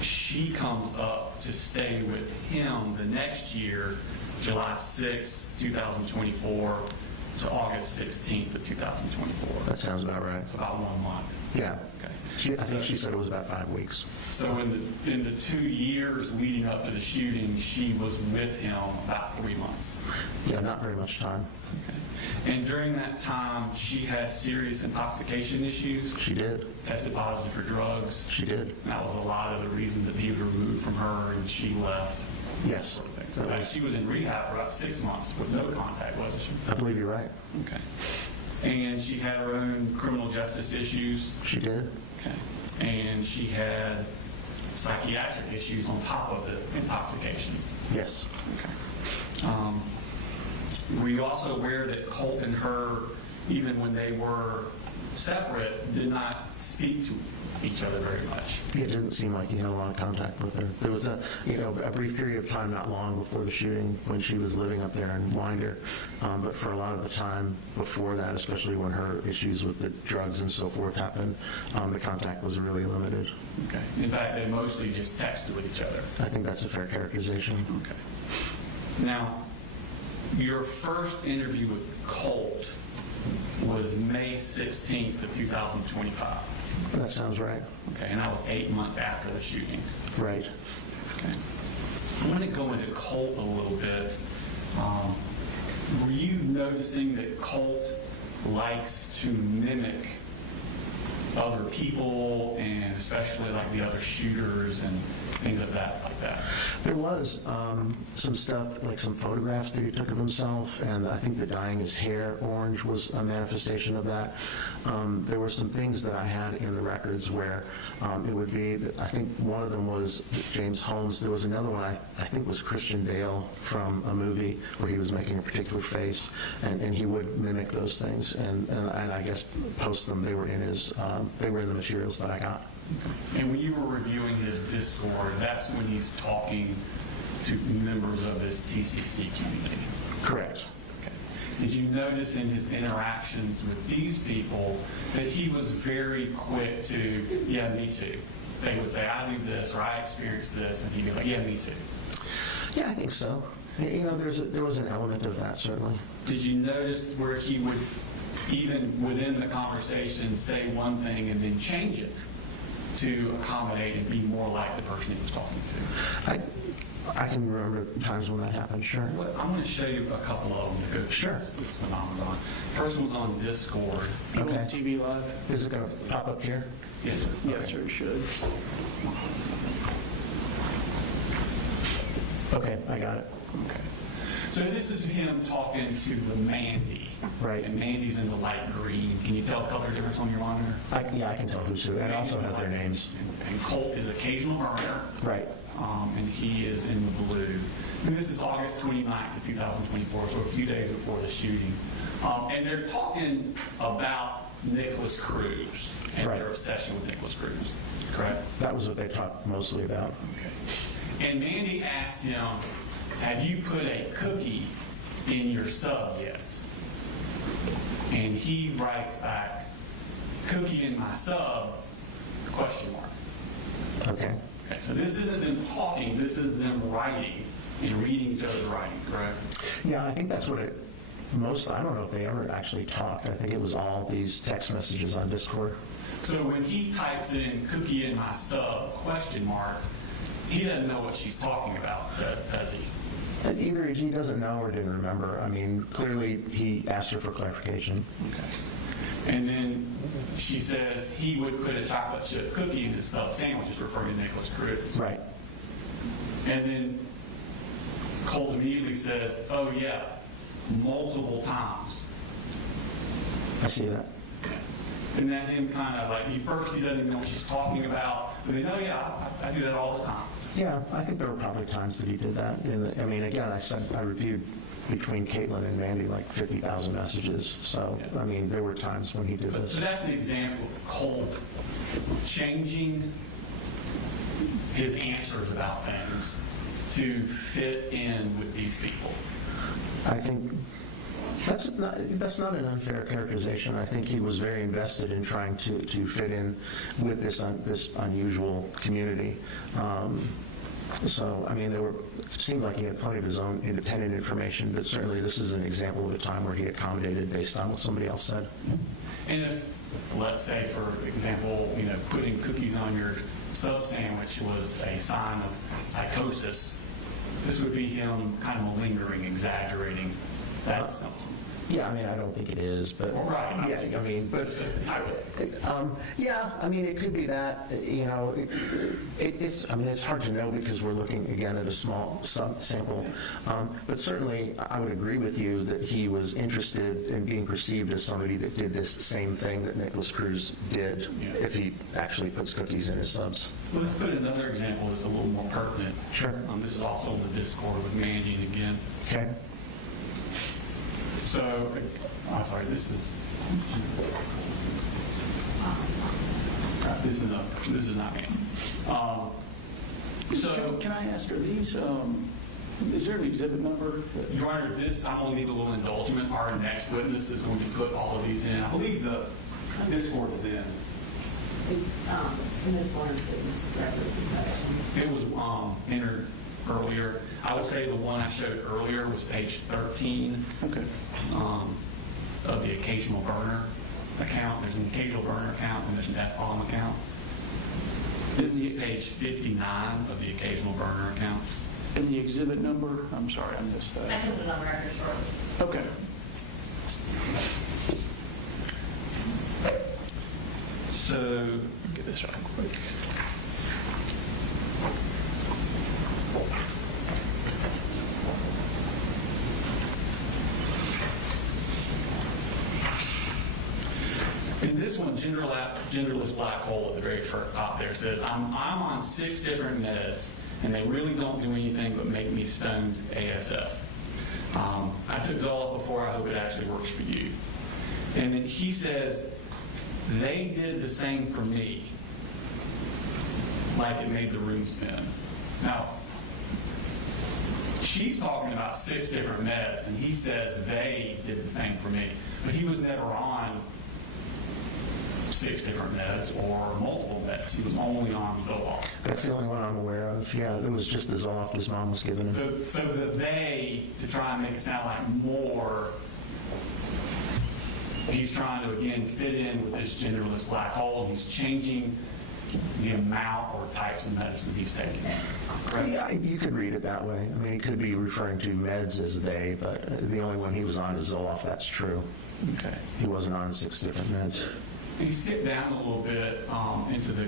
she comes up to stay with him the next year, July 6, 2024 to August 16th of 2024. That sounds about right. It's about 1 month. Yeah. Okay. I think she said it was about 5 weeks. So in the 2 years leading up to the shooting, she was with him about 3 months. Yeah, not very much time. Okay. And during that time, she had serious intoxication issues, She did. tested positive for drugs. She did. And that was a lot of the reason that he was removed from her and she left. Yes. Sort of thing. So in fact, she was in rehab for about 6 months with no contact, wasn't she? I believe you're right. Okay. And she had her own criminal justice issues. She did. Okay. And she had psychiatric issues on top of the intoxication. Yes. Okay. Were you also aware that Colt and her, even when they were separate, did not speak to each other very much? It didn't seem like he had a lot of contact with her. There was a brief period of time not long before the shooting when she was living up there in Winder. But for a lot of the time before that, especially when her issues with the drugs and so forth happened, the contact was really limited. Okay. In fact, they mostly just texted with each other. I think that's a fair characterization. Okay. Now, your first interview with Colt was May 16th of 2025. That sounds right. Okay, and that was 8 months after the shooting. Right. Okay. I want to go into Colt a little bit. Were you noticing that Colt likes to mimic other people, and especially like the other shooters, and things of that like that. There was some stuff, like some photographs that he took of himself, and I think the dyeing his hair orange was a manifestation of that. There were some things that I had in the records where it would be, that I think one of them was James Holmes. There was another one, I think was Christian Bale from a movie where he was making a particular face, and he would mimic those things, and I guess post them. They were in the materials that I got. And when you were reviewing his Discord, that's when he's talking to members of this TCC community. Correct. Okay. Did you notice in his interactions with these people that he was very quick to, yeah, me too? They would say, I do this, or I experienced this, and he'd be like, yeah, me too. Yeah, I think so. You know, there was an element of that, certainly. Did you notice where he would, even within the conversation, say one thing and then change it to accommodate and be more like the person he was talking to? I can remember times when that happened, sure. Well, I'm going to show you a couple of them to go Sure. through this phenomenon. First one's on Discord. You Okay. want TV Live? Is it going to pop up here? Yes, sir. Yes, sir, it should. Okay, I got it. Okay. So this is him talking to the Mandy. Right. And Mandy's in the light green. Can you tell the color difference on your monitor? Yeah, I can tell who's who. It also has their names. And Colt is occasional burner. Right. And he is in the blue. And this is August 29th of 2024, so a few days before the shooting. And they're talking about Nicholas Cruz and Right. their obsession with Nicholas Cruz, correct? That was what they talked mostly about. Okay. And Mandy asked him, have you put a cookie in your sub yet? And he writes back, cookie in my sub, question mark. Okay. Okay, so this isn't them talking, this is them writing and reading each other's writing, correct? Yeah, I think that's what it I don't know if they ever actually talked. I think it was all these text messages on Discord. So when he types in cookie in my sub, question mark, he doesn't know what she's talking about, does he? And either he doesn't know or didn't remember. I mean, clearly he asked her for clarification. Okay. And then she says he would put a chocolate chip cookie in his sub sandwich, is referring to Nicholas Cruz. Right. And then Colt immediately says, oh yeah, multiple times. I see that. And then him kind of like, first he doesn't even know what she's talking about, but then, oh yeah, I do that all the time. Yeah, I think there were probably times that he did that. I mean, again, I reviewed between Caitlin and Mandy like 50,000 messages. So, I mean, there were times when he did But this. so that's an example of Colt changing his answers about things to fit in with these people. I think that's not an unfair characterization. I think he was very invested in trying to fit in with this unusual community. So, I mean, it seemed like he had plenty of his own independent information, but certainly this is an example of a time where he accommodated based on what somebody else said. And if, let's say, for example, putting cookies on your sub sandwich was a sign of psychosis, this would be him kind of malingering, exaggerating that symptom. Yeah, I mean, I don't think it is, but Right. yeah, I mean, but I would. yeah, I mean, it could be that. It's. I mean, it's hard to know because we're looking again at a small sample. But certainly, I would agree with you that he was interested in being perceived as somebody that did this same thing that Nicholas Cruz did. Yeah. If he actually puts cookies in his subs. Let's put another example that's a little more pertinent. Sure. This is also in the Discord with Mandy and again. Okay. So, I'm sorry, this is not me. So, Can I ask, are these, is there an exhibit number? Your Honor, I will need a little indulgence. Our next witness is going to put all of these in. I believe the Discord is in. It's in the form of business record. It was entered earlier. I would say the one I showed earlier was page 13 Okay. of the occasional burner account. There's an occasional burner account and there's an F-bomb account. This is page 59 of the occasional burner account. And the exhibit number? I'm sorry, I missed I that. can put it on record shortly. Okay. So, get this right quick. this one, genderless black hole at the very first top there says, I'm on 6 different meds, and they really don't do anything but make me stoned ASF. I took Zoloft before. I hope it actually works for you. And then he says, they did the same for me, like it made the room spin. Now, she's talking about 6 different meds, and he says they did the same for me. But he was never on 6 different meds or multiple meds. He was only on Zoloft. That's the only one I'm aware of. Yeah, it was just the Zoloft his mom was giving him. So the they, to try and make it sound like more, he's trying to, again, fit in with this genderless black hole. He's changing the amount or types of medicine he's taking. Correct? Yeah, you could read it that way. I mean, he could be referring to meds as they, but the only one he was on is Zoloft. That's true. Okay. He wasn't on 6 different meds. He skipped down a little bit into the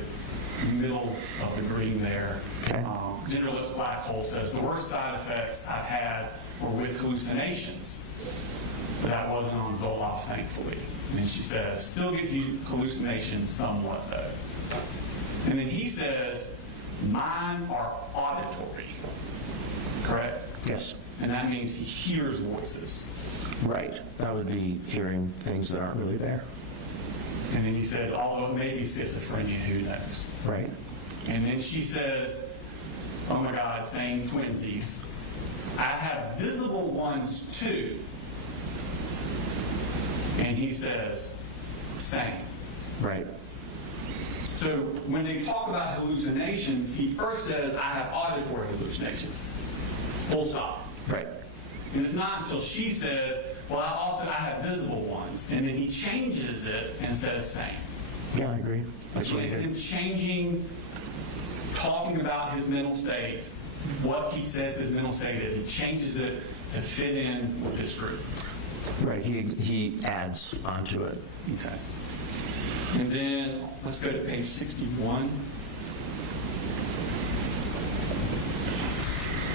middle of the green there. Okay. Genderless black hole says, the worst side effects I've had were with hallucinations. But that wasn't on Zoloft, thankfully. And then she says, still get hallucinations somewhat, though. And then he says, mine are auditory. Correct? Yes. And that means he hears voices. Right. That would be hearing things that aren't really there. And then he says, although it may be schizophrenia, who knows? Right. And then she says, oh my God, same twinsies. I have visible ones too. And he says, same. Right. So when they talk about hallucinations, he first says, I have auditory hallucinations. Full stop. Right. And it's not until she says, well, I have visible ones. And then he changes it and says same. Yeah, I agree. That's what he Again, did. him changing, talking about his mental state, what he says his mental state is, he changes it to fit in with this group. Right. He adds onto it. Okay. And then let's go to page 61.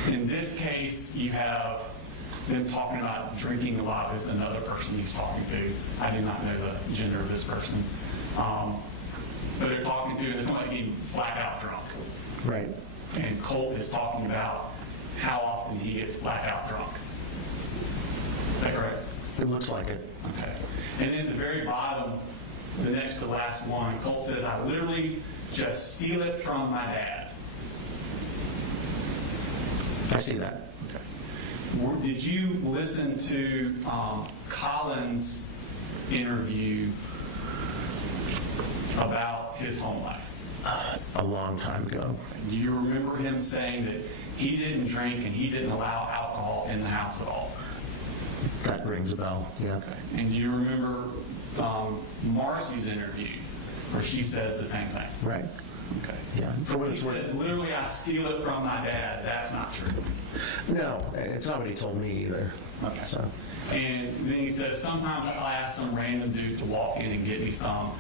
In this case, you have them talking about drinking a lot. This is another person he's talking to. I do not know the gender of this person. But they're talking to, and they're talking about getting blackout drunk. Right. And Colt is talking about how often he gets blackout drunk. Is that correct? It looks like it. Okay. And then at the very bottom, the next to last one, Colt says, I literally just steal it from my dad. I see that. Okay. Did you listen to Colin's interview about his home life? A long time ago. Do you remember him saying that he didn't drink and he didn't allow alcohol in the house at all? That rings a bell. Yeah. Okay. And do you remember Marcy's interview where she says the same thing? Right. Okay. Yeah. So what He it's says, literally, I steal it from my dad. That's not true. No, it's not what he told me either. Okay. So. And then he says, sometimes I'll ask some random dude to walk in and get me some.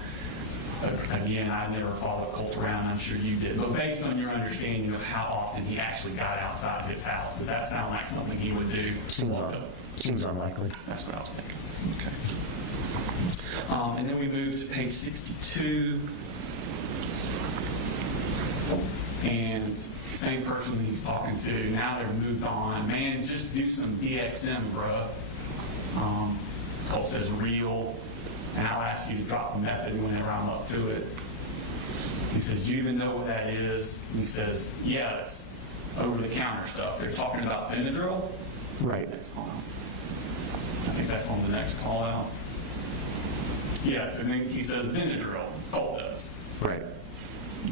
Again, I never followed Colt around. I'm sure you did. But based on your understanding of how often he actually got outside his house, does that sound like something he would do? Seems unlikely. That's what I was thinking. Okay. And then we move to page 62. And same person he's talking to, now they're moved on. Man, just do some DXM, bruh. Colt says real, and I'll ask you to drop the method whenever I'm up to it. He says, do you even know what that is? And he says, yeah, it's over-the-counter stuff. They're talking about Benadryl. Right. I think that's on the next call out. Yes, and then he says Benadryl. Colt does. Right.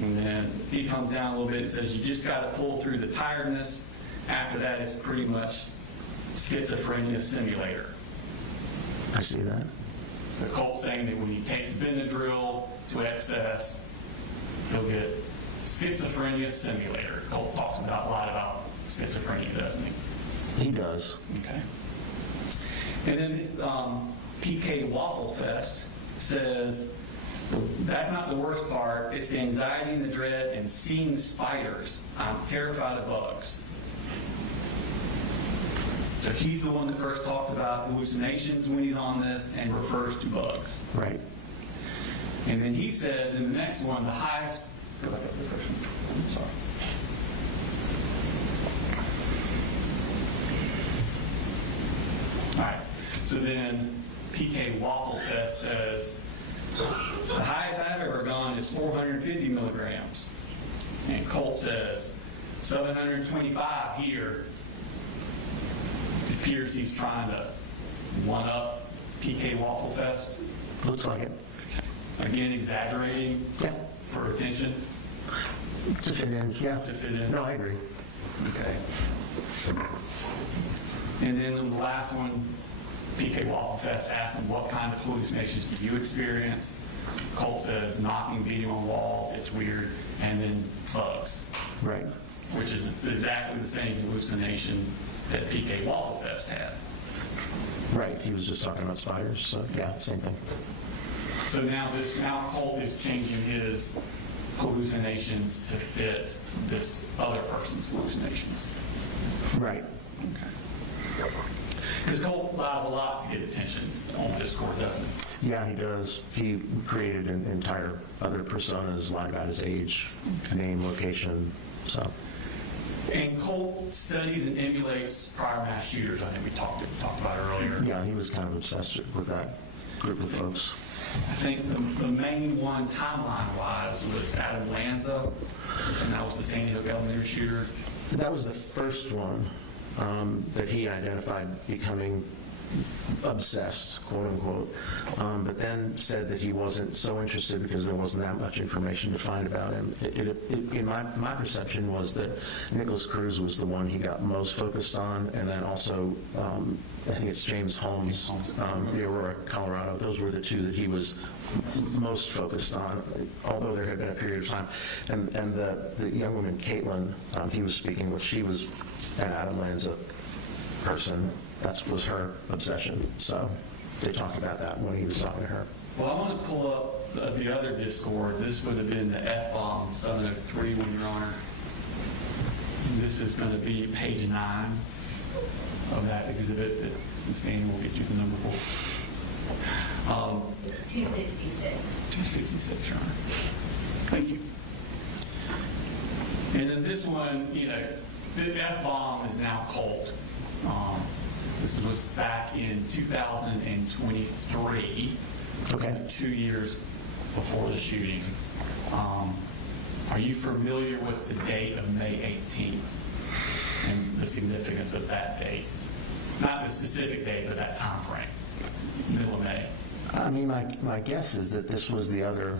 And then he comes down a little bit and says, you just got to pull through the tiredness. After that, it's pretty much schizophrenia simulator. I see that. So Colt's saying that when he takes Benadryl to excess, he'll get schizophrenia simulator. Colt talks a lot about schizophrenia, doesn't he? He does. Okay. And then PK Waffle Fest says, that's not the worst part. It's the anxiety and the dread and seeing spiders. I'm terrified of bugs. So he's the one that first talks about hallucinations when he's on this and refers to bugs. Right. And then he says in the next one, the highest, go back up to the first one. Sorry. All right, so then PK Waffle Fest says, the highest I've ever gone is 450 milligrams. And Colt says, 725 here. It appears he's trying to one-up PK Waffle Fest. Looks like it. Again, exaggerating Yeah. for attention. To fit in, yeah. To fit in. No, I agree. Okay. And then the last one, PK Waffle Fest asks him, what kind of hallucinations do you experience? Colt says, knocking, beating on walls, it's weird, and then bugs, Right. which is exactly the same hallucination that PK Waffle Fest had. Right, he was just talking about spiders, so yeah, same thing. So now Colt is changing his hallucinations to fit this other person's hallucinations. Right. Okay. Because Colt allows a lot to get attention on Discord, doesn't he? Yeah, he does. He created an entire other personas, lied about his age, name, location, so. And Colt studies and emulates prior mass shooters. I think we talked about it earlier. Yeah, he was kind of obsessed with that group of folks. I think the main one timeline-wise was Adam Lanza, and that was the Sandy Hook Elementary shooter. That was the first one that he identified becoming obsessed, quote unquote, but then said that he wasn't so interested because there wasn't that much information to find about him. In my perception was that Nicholas Cruz was the one he got most focused on, and then also I think it's James Holmes, the Aurora, Colorado. Those were the two that he was most focused on, although there had been a period of time. And the young woman, Caitlin, he was speaking with, she was an Adam Lanza person. That was her obsession. So they talked about that when he was talking to her. Well, I want to pull up the other Discord. This would have been the F-bomb 703 one, Your Honor. And this is going to be page 9 of that exhibit that Ms. Daniel will get you the number for. 266. 266, Your Honor. Thank you. And then this one, the F-bomb is now Colt. This was back in 2023, Okay. 2 years before the shooting. Are you familiar with the date of May 18th and the significance of that date? Not the specific date, but that time frame, middle of May. I mean, my guess is that this was the other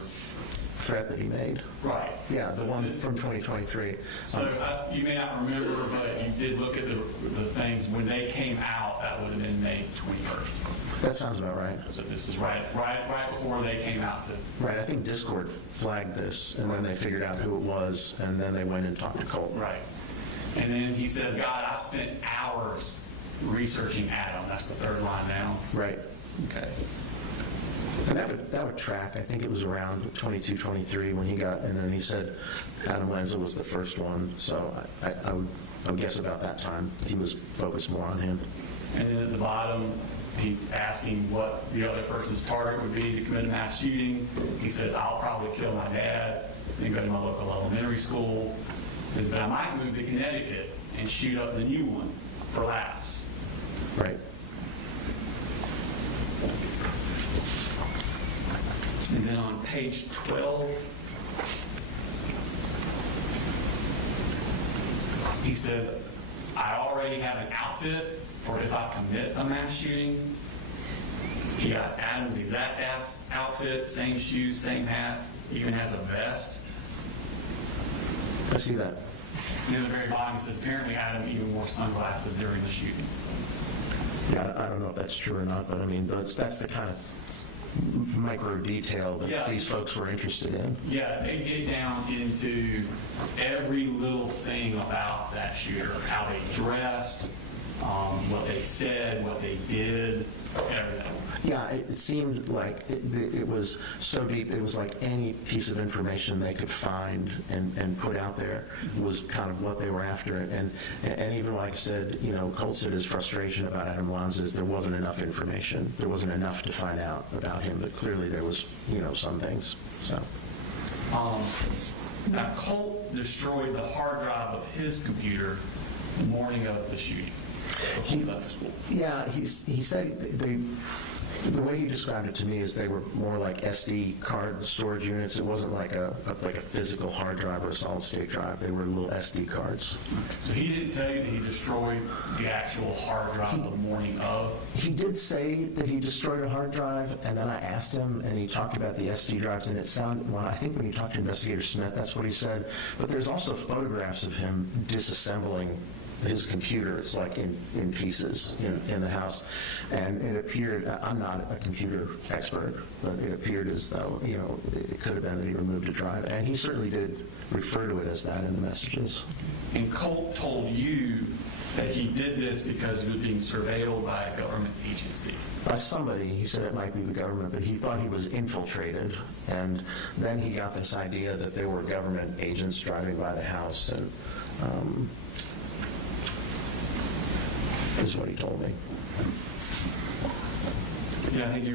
threat that he made. Right. Yeah, the one from 2023. So you may not remember, but you did look at the things when they came out. That would have been May 21st. That sounds about right. So this is right before they came out to. Right, I think Discord flagged this, and then they figured out who it was, and then they went and talked to Colt. Right. And then he says, God, I've spent hours researching Adam. That's the third line down. Right. Okay. And that would track. I think it was around 22, 23 when he got, and then he said Adam Lanza was the first one. So I would guess about that time he was focused more on him. And then at the bottom, he's asking what the other person's target would be to commit a mass shooting. He says, I'll probably kill my dad, then go to my local elementary school. He says, but I might move to Connecticut and shoot up the new one for laughs. Right. And then on page 12, he says, I already have an outfit for if I commit a mass shooting. He got Adam's exact outfit, same shoes, same hat, even has a vest. I see that. And in the very bottom, he says, apparently Adam even wore sunglasses during the shooting. Yeah, I don't know if that's true or not, but I mean, that's the kind of micro detail that these folks were interested in. Yeah, they get down into every little thing about that shooter, how they dressed, what they said, what they did, everything. Yeah, it seemed like it was so deep, it was like any piece of information they could find and put out there was kind of what they were after. And even like I said, Colt said his frustration about Adam Lanza is there wasn't enough information. There wasn't enough to find out about him, but clearly there was, some things, so. Now, Colt destroyed the hard drive of his computer the morning of the shooting, before he left for school. Yeah, he said the way he described it to me is they were more like SD card storage units. It wasn't like a physical hard drive or a solid state drive. They were little SD cards. So he didn't tell you that he destroyed the actual hard drive the morning of? He did say that he destroyed a hard drive, and then I asked him, and he talked about the SD drives, and it sounded, well, I think when he talked to Investigator Smith, that's what he said. But there's also photographs of him disassembling his computer. It's like in pieces in the house. And it appeared, I'm not a computer expert, but it appeared as though, it could have been that he removed a drive. And he certainly did refer to it as that in the messages. And Colt told you that he did this because he was being surveilled by a government agency. By somebody, he said it might be the government, but he thought he was infiltrated. And then he got this idea that there were government agents driving by the house, and is what he told me. Yeah, I think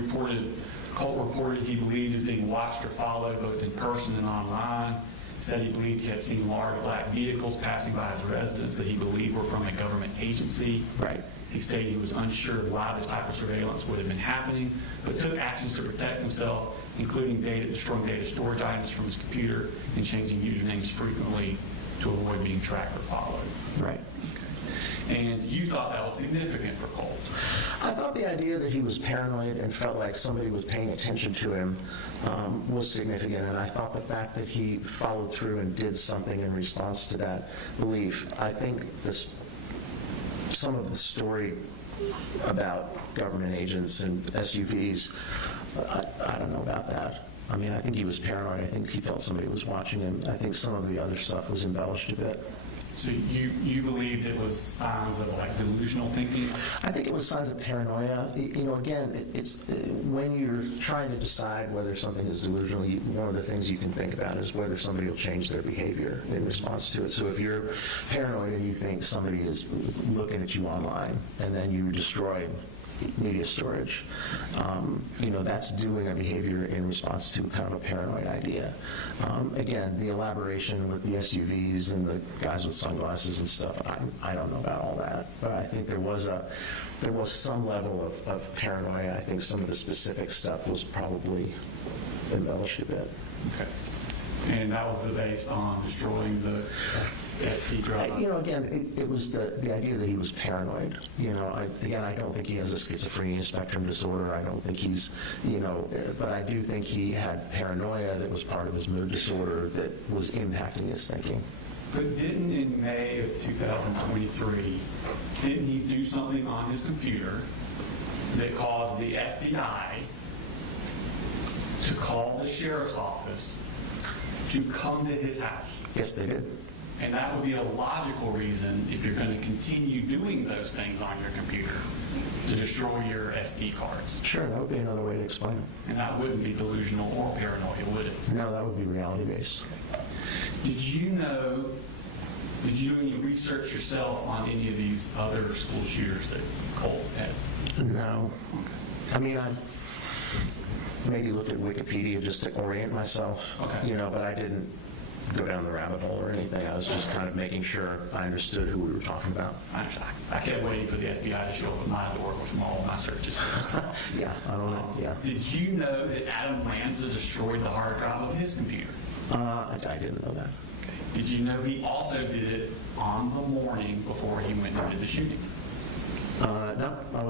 Colt reported he believed he was being watched or followed both in person and online. He said he believed he had seen large black vehicles passing by his residence that he believed were from a government agency. Right. He stated he was unsure of why this type of surveillance would have been happening, but took actions to protect himself, including destroying data storage items from his computer and changing usernames frequently to avoid being tracked or followed. Right. And you thought that was significant for Colt. I thought the idea that he was paranoid and felt like somebody was paying attention to him was significant, and I thought the fact that he followed through and did something in response to that belief. I think some of the story about government agents and SUVs, I don't know about that. I mean, I think he was paranoid. I think he felt somebody was watching him. I think some of the other stuff was embellished a bit. So you believed it was signs of like delusional thinking? I think it was signs of paranoia. Again, it's when you're trying to decide whether something is delusional, one of the things you can think about is whether somebody will change their behavior in response to it. So if you're paranoid and you think somebody is looking at you online and then you destroy media storage, that's doing a behavior in response to kind of a paranoid idea. Again, the elaboration with the SUVs and the guys with sunglasses and stuff, I don't know about all that, but I think there was some level of paranoia. I think some of the specific stuff was probably embellished a bit. Okay. And that was based on destroying the SD drive? Again, it was the idea that he was paranoid. I don't think he has a schizophrenia spectrum disorder. I don't think he's, but I do think he had paranoia that was part of his mood disorder that was impacting his thinking. But didn't in May of 2023, didn't he do something on his computer that caused the FBI to call the sheriff's office to come to his house? Yes, they did. And that would be a logical reason, if you're going to continue doing those things on your computer, to destroy your SD cards. Sure, that would be another way to explain it. And that wouldn't be delusional or paranoia, would it? No, that would be reality-based. Did you do any research yourself on any of these other school shooters that Colt had? No. Okay. I mean, I maybe looked at Wikipedia just to orient myself, Okay. But I didn't go down the rabbit hole or anything. I was just kind of making sure I understood who we were talking about. I understand. I kept waiting for the FBI to show up at my door with all of my searches. Yeah, I don't know. Yeah. Did you know that Adam Lanza destroyed the hard drive of his computer? I didn't know that. Okay. Did you know he also did it on the morning before he went and did the shooting? No, I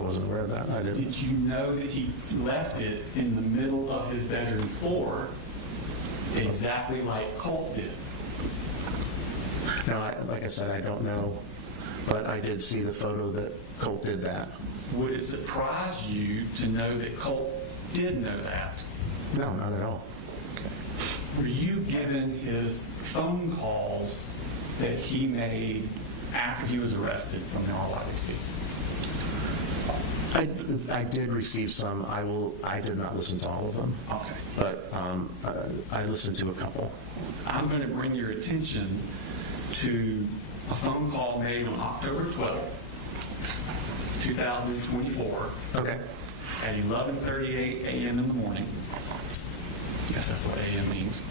wasn't aware of that. I didn't. Did you know that he left it in the middle of his bedroom floor exactly like Colt did? No, like I said, I don't know, but I did see the photo that Colt did that. Would it surprise you to know that Colt did know that? No, not at all. Okay. Were you given his phone calls that he made after he was arrested from the RYDC? I did receive some. I did not listen to all of them, Okay. but I listened to a couple. I'm going to bring your attention to a phone call made on October 12th, 2024 Okay. at 11:38 a.m. in the morning. I guess that's what a.m. means.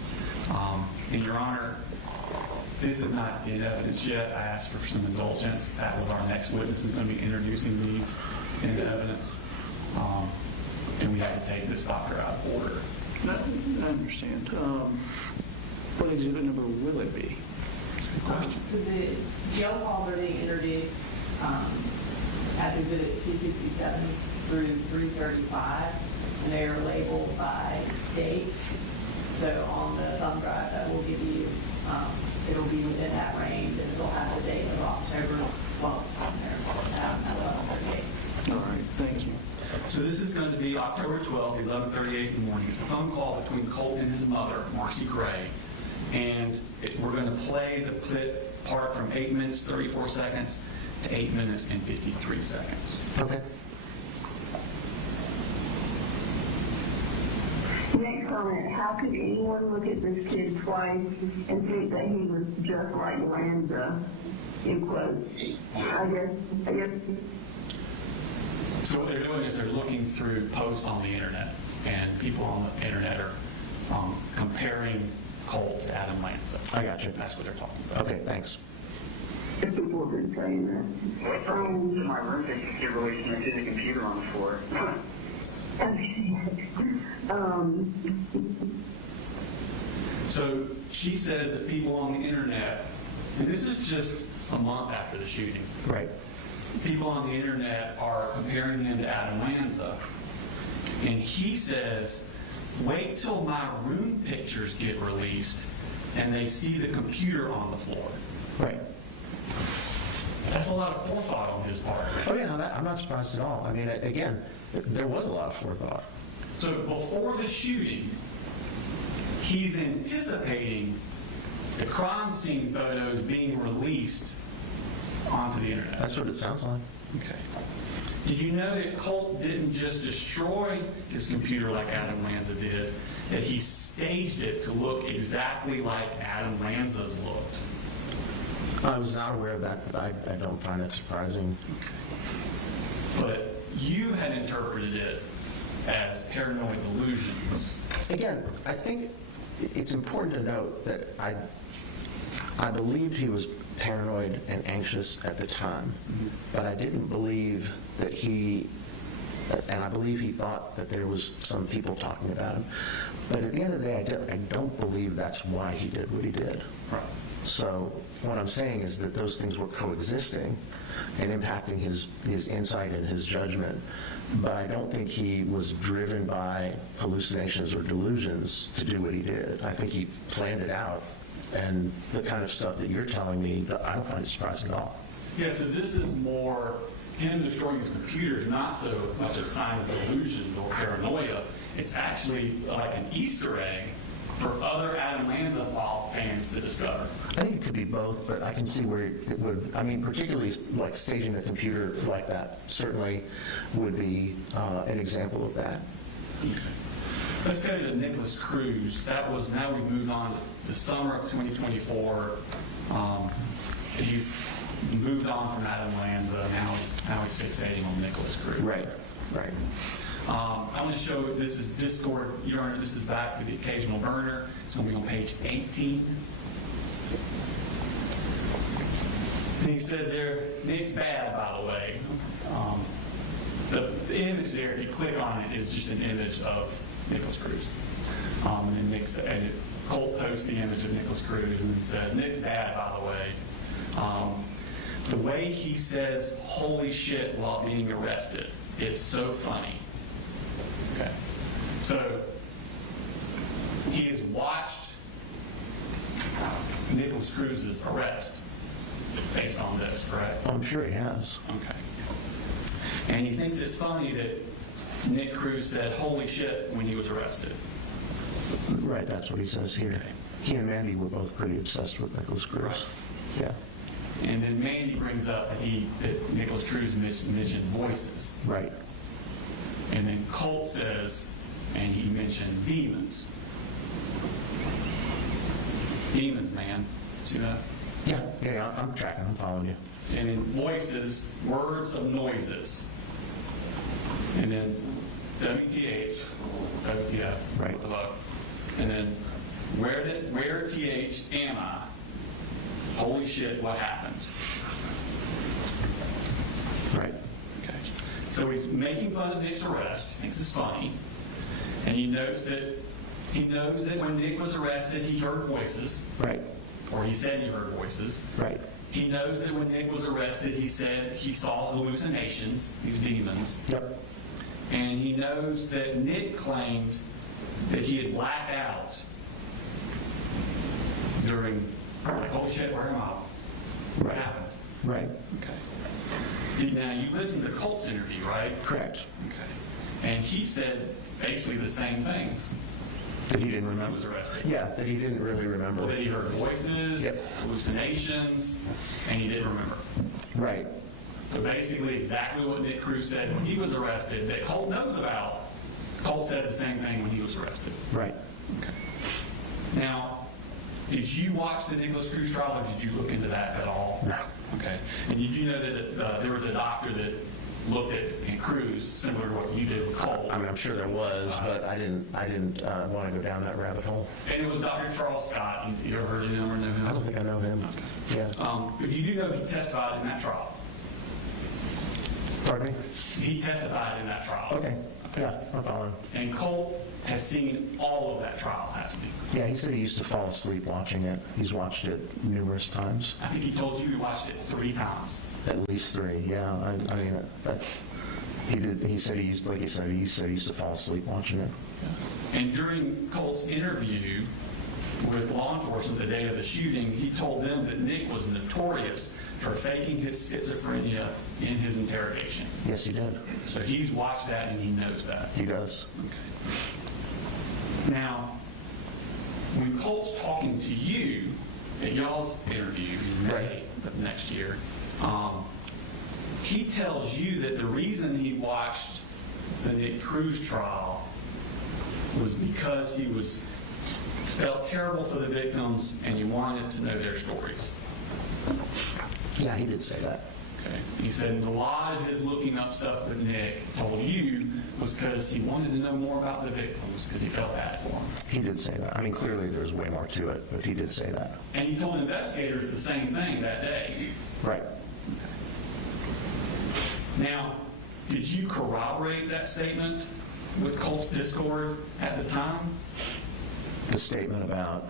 And Your Honor, this is not in evidence yet. I asked for some indulgence. That was our next witness who's going to be introducing these into evidence. And we had to take this doctor out of order. I understand. What exhibit number will it be? That's a good question. So the jail calls are being introduced as exhibits 267 through 335, and they are labeled by date. So on the thumb drive that will give you, it'll be within that range, and it'll have the date of October 12th on there at 11:38. All right, thank you. So this is going to be October 12th, 11:38 in the morning. It's a phone call between Colt and his mother, Marcy Gray. And we're going to play the part from 8 minutes, 34 seconds to 8 minutes and 53 seconds. Okay. Next comment, how could anyone look at this kid twice and think that he was just like Miranda, in quotes? I guess. So what they're doing is they're looking through posts on the internet, and people on the internet are comparing Colt to Adam Lanza. I got you. That's what they're talking about. Okay, thanks. If people have been saying that. My roommate get really connected to the computer on the floor. So she says that people on the internet, and this is just a month after the shooting, Right. people on the internet are comparing him to Adam Lanza. And he says, wait till my room pictures get released and they see the computer on the floor. Right. That's a lot of forethought on his part. Oh, yeah, I'm not surprised at all. I mean, again, there was a lot of forethought. So before the shooting, he's anticipating the crime scene photos being released onto the internet. That's what it sounds like. Okay. Did you know that Colt didn't just destroy his computer like Adam Lanza did, that he staged it to look exactly like Adam Lanza's looked? I was not aware of that, but I don't find it surprising. But you had interpreted it as paranoid delusions. Again, I think it's important to note that I believed he was paranoid and anxious at the time, but I didn't believe that and I believe he thought that there was some people talking about him. But at the end of the day, I don't believe that's why he did what he did. Right. So what I'm saying is that those things were coexisting and impacting his insight and his judgment. But I don't think he was driven by hallucinations or delusions to do what he did. I think he planned it out. And the kind of stuff that you're telling me, I don't find it surprising at all. Yeah, so this is more him destroying his computer, not so much a sign of delusion or paranoia. It's actually like an Easter egg for other Adam Lanza fans to discover. I think it could be both, but I can see where it would, I mean, particularly like staging a computer like that certainly would be an example of that. Let's go to Nicholas Cruz. Now we've moved on to the summer of 2024. He's moved on from Adam Lanza. Now he's fixating on Nicholas Cruz. Right. I want to show, this is Discord. Your Honor, this is back to the occasional burner. It's going to be on page 18. And he says there, Nick's bad, by the way. The image there, if you click on it, is just an image of Nicholas Cruz. And then Nick said, Colt posts the image of Nicholas Cruz and then says, Nick's bad, by the way. The way he says, holy shit, while being arrested, is so funny. Okay. So, he has watched Nicholas Cruz's arrest based on this, correct? I'm sure he has. Okay. And he thinks it's funny that Nick Cruz said, holy shit, when he was arrested. Right, that's what he says here. Okay. He and Mandy were both pretty obsessed with Nicholas Cruz. Right. Yeah. And then Mandy brings up that Nicholas Cruz mentioned voices. Right. And then Colt says, and he mentioned demons. Demons, man. See that? Yeah, I'm tracking, I'm following you. And then voices, words of noises. And then WTF, Right. what the fuck? And then where TH am I? Holy shit, what happened? Right. Okay. So he's making fun of Nick's arrest, thinks it's funny, and he knows that when Nick was arrested, he heard voices, Right. or he said he heard voices. Right. He knows that when Nick was arrested, he said he saw hallucinations, these demons. Yep. And he knows that Nick claimed that he had blacked out during, like, holy shit, where am I? What Right. happened? Right. Okay. Now, you listened to Colt's interview, right? Correct. Okay. And he said basically the same things That he didn't when he remember. was arrested. Yeah, that he didn't really remember. Well, that he heard voices, Yep. hallucinations, and he didn't remember. Right. So basically exactly what Nick Cruz said when he was arrested that Colt knows about. Colt said the same thing when he was arrested. Right. Okay. Now, did you watch the Nicholas Cruz trial, or did you look into that at all? No. Okay. And did you know that there was a doctor that looked at Cruz, similar to what you did with Colt? I mean, I'm sure there was, but I didn't want to go down that rabbit hole. And it was Dr. Charles Scott. You ever heard of him or know him? I don't think I know him. Okay. Yeah. But you do know he testified in that trial. Pardon me? He testified in that trial. Okay. Yeah, I'm following. And Colt has seen all of that trial, hasn't he? Yeah, he said he used to fall asleep watching it. He's watched it numerous times. I think he told you he watched it 3 times. At least 3, yeah. I mean, he did. He said he used, like he said he used to fall asleep watching it. And during Colt's interview with law enforcement the day of the shooting, he told them that Nick was notorious for faking his schizophrenia in his interrogation. Yes, he did. So he's watched that and he knows that. He does. Okay. Now, when Colt's talking to you at y'all's interview in May Right. of next year, he tells you that the reason he watched the Nick Cruz trial was because he felt terrible for the victims and he wanted to know their stories. Yeah, he did say that. Okay. He said a lot of his looking up stuff with Nick told you was because he wanted to know more about the victims because he felt bad for them. He did say that. I mean, clearly there was way more to it, but he did say that. And he told investigators the same thing that day. Right. Now, did you corroborate that statement with Colt's Discord at the time? The statement about,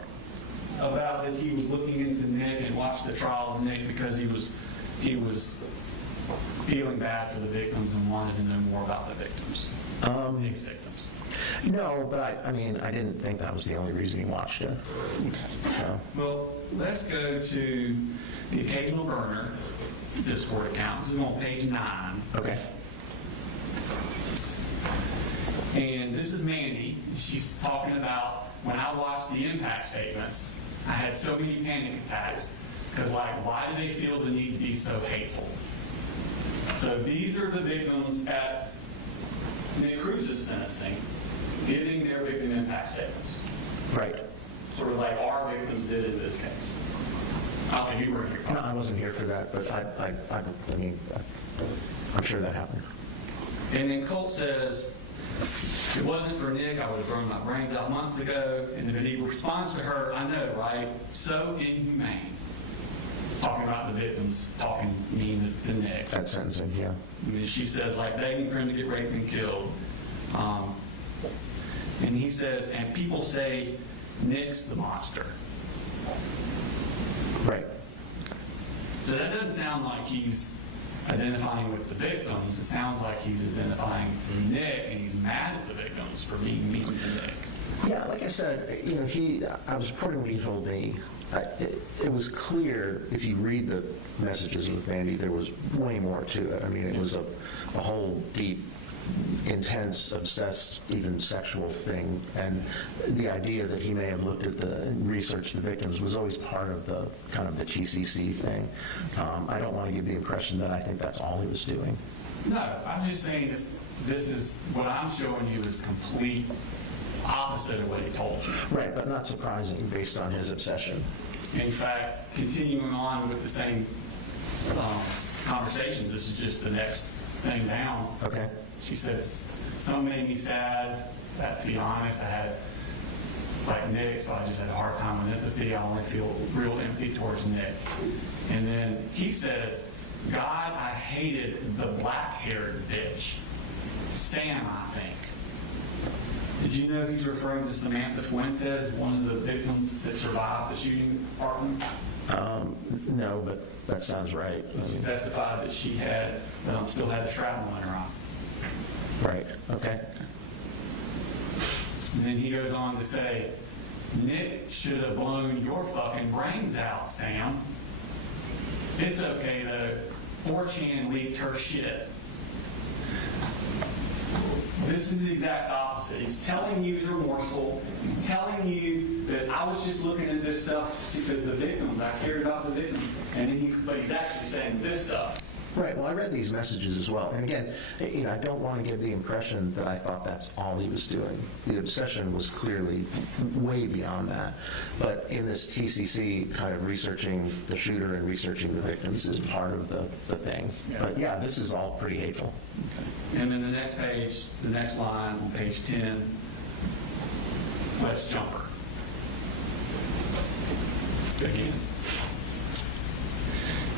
About that he was looking into Nick and watched the trial of Nick because he was feeling bad for the victims and wanted to know more about the victims, Nick's victims. no, but I mean, I didn't think that was the only reason he watched it. Okay. So, Well, let's go to the Occasional Burner Discord account. This is on page 9. okay. And this is Mandy. She's talking about when I watched the impact statements, I had so many panic attacks because, like, why do they feel the need to be so hateful? So these are the victims at Nick Cruz's sentencing giving their victim impact statements. Right. Sort of like our victims did in this case. Oh, and you were here. No, I wasn't here for that, but I mean, I'm sure that happened. And then Colt says, if it wasn't for Nick, I would have blown my brains out months ago. And then he responds to her, I know, right? So inhumane. Talking about the victims, talking mean to Nick. That sentencing, yeah. And she says, like, begging for him to get raped and killed. And he says, and people say Nick's the monster. Right. So that doesn't sound like he's identifying with the victims. It sounds like he's identifying to Nick, and he's mad at the victims for being mean to Nick. Yeah, like I said, you know, I was reporting what he told me. It was clear, if you read the messages with Mandy, there was way more to it. I mean, it was a whole deep intense, obsessed, even sexual thing. And the idea that he may have looked at the research the victims was always part of the kind of the TCC thing. I don't want to give the impression that I think that's all he was doing. No, I'm just saying this is what I'm showing you is complete opposite of what he told you. Right, but not surprising based on his obsession. In fact, continuing on with the same conversation, this is just the next thing down. Okay. She says, some made me sad. That, to be honest, I had, like Nick, so I just had a hard time with empathy. I only feel real empathy towards Nick. And then he says, God, I hated the black-haired bitch. Sam, I think. Did you know he's referring to Samantha Fuentes, one of the victims that survived the shooting department? No, but that sounds right. She testified that she had still had the shrapnel in her eye. Right, okay. And then he goes on to say, Nick should have blown your fucking brains out, Sam. It's okay, though. 4chan leaked her shit. This is the exact opposite. He's telling you he's remorseful. He's telling you that I was just looking at this stuff because the victims, I cared about the victims. And then but he's actually saying this stuff. Right, well, I read these messages as well. And again, I don't want to give the impression that I thought that's all he was doing. The obsession was clearly way beyond that. But in this TCC, kind of researching the shooter and researching the victims is part of the thing. Yeah. But yeah, this is all pretty hateful. Okay. And then the next page, the next line on page 10, let's jump her. Again.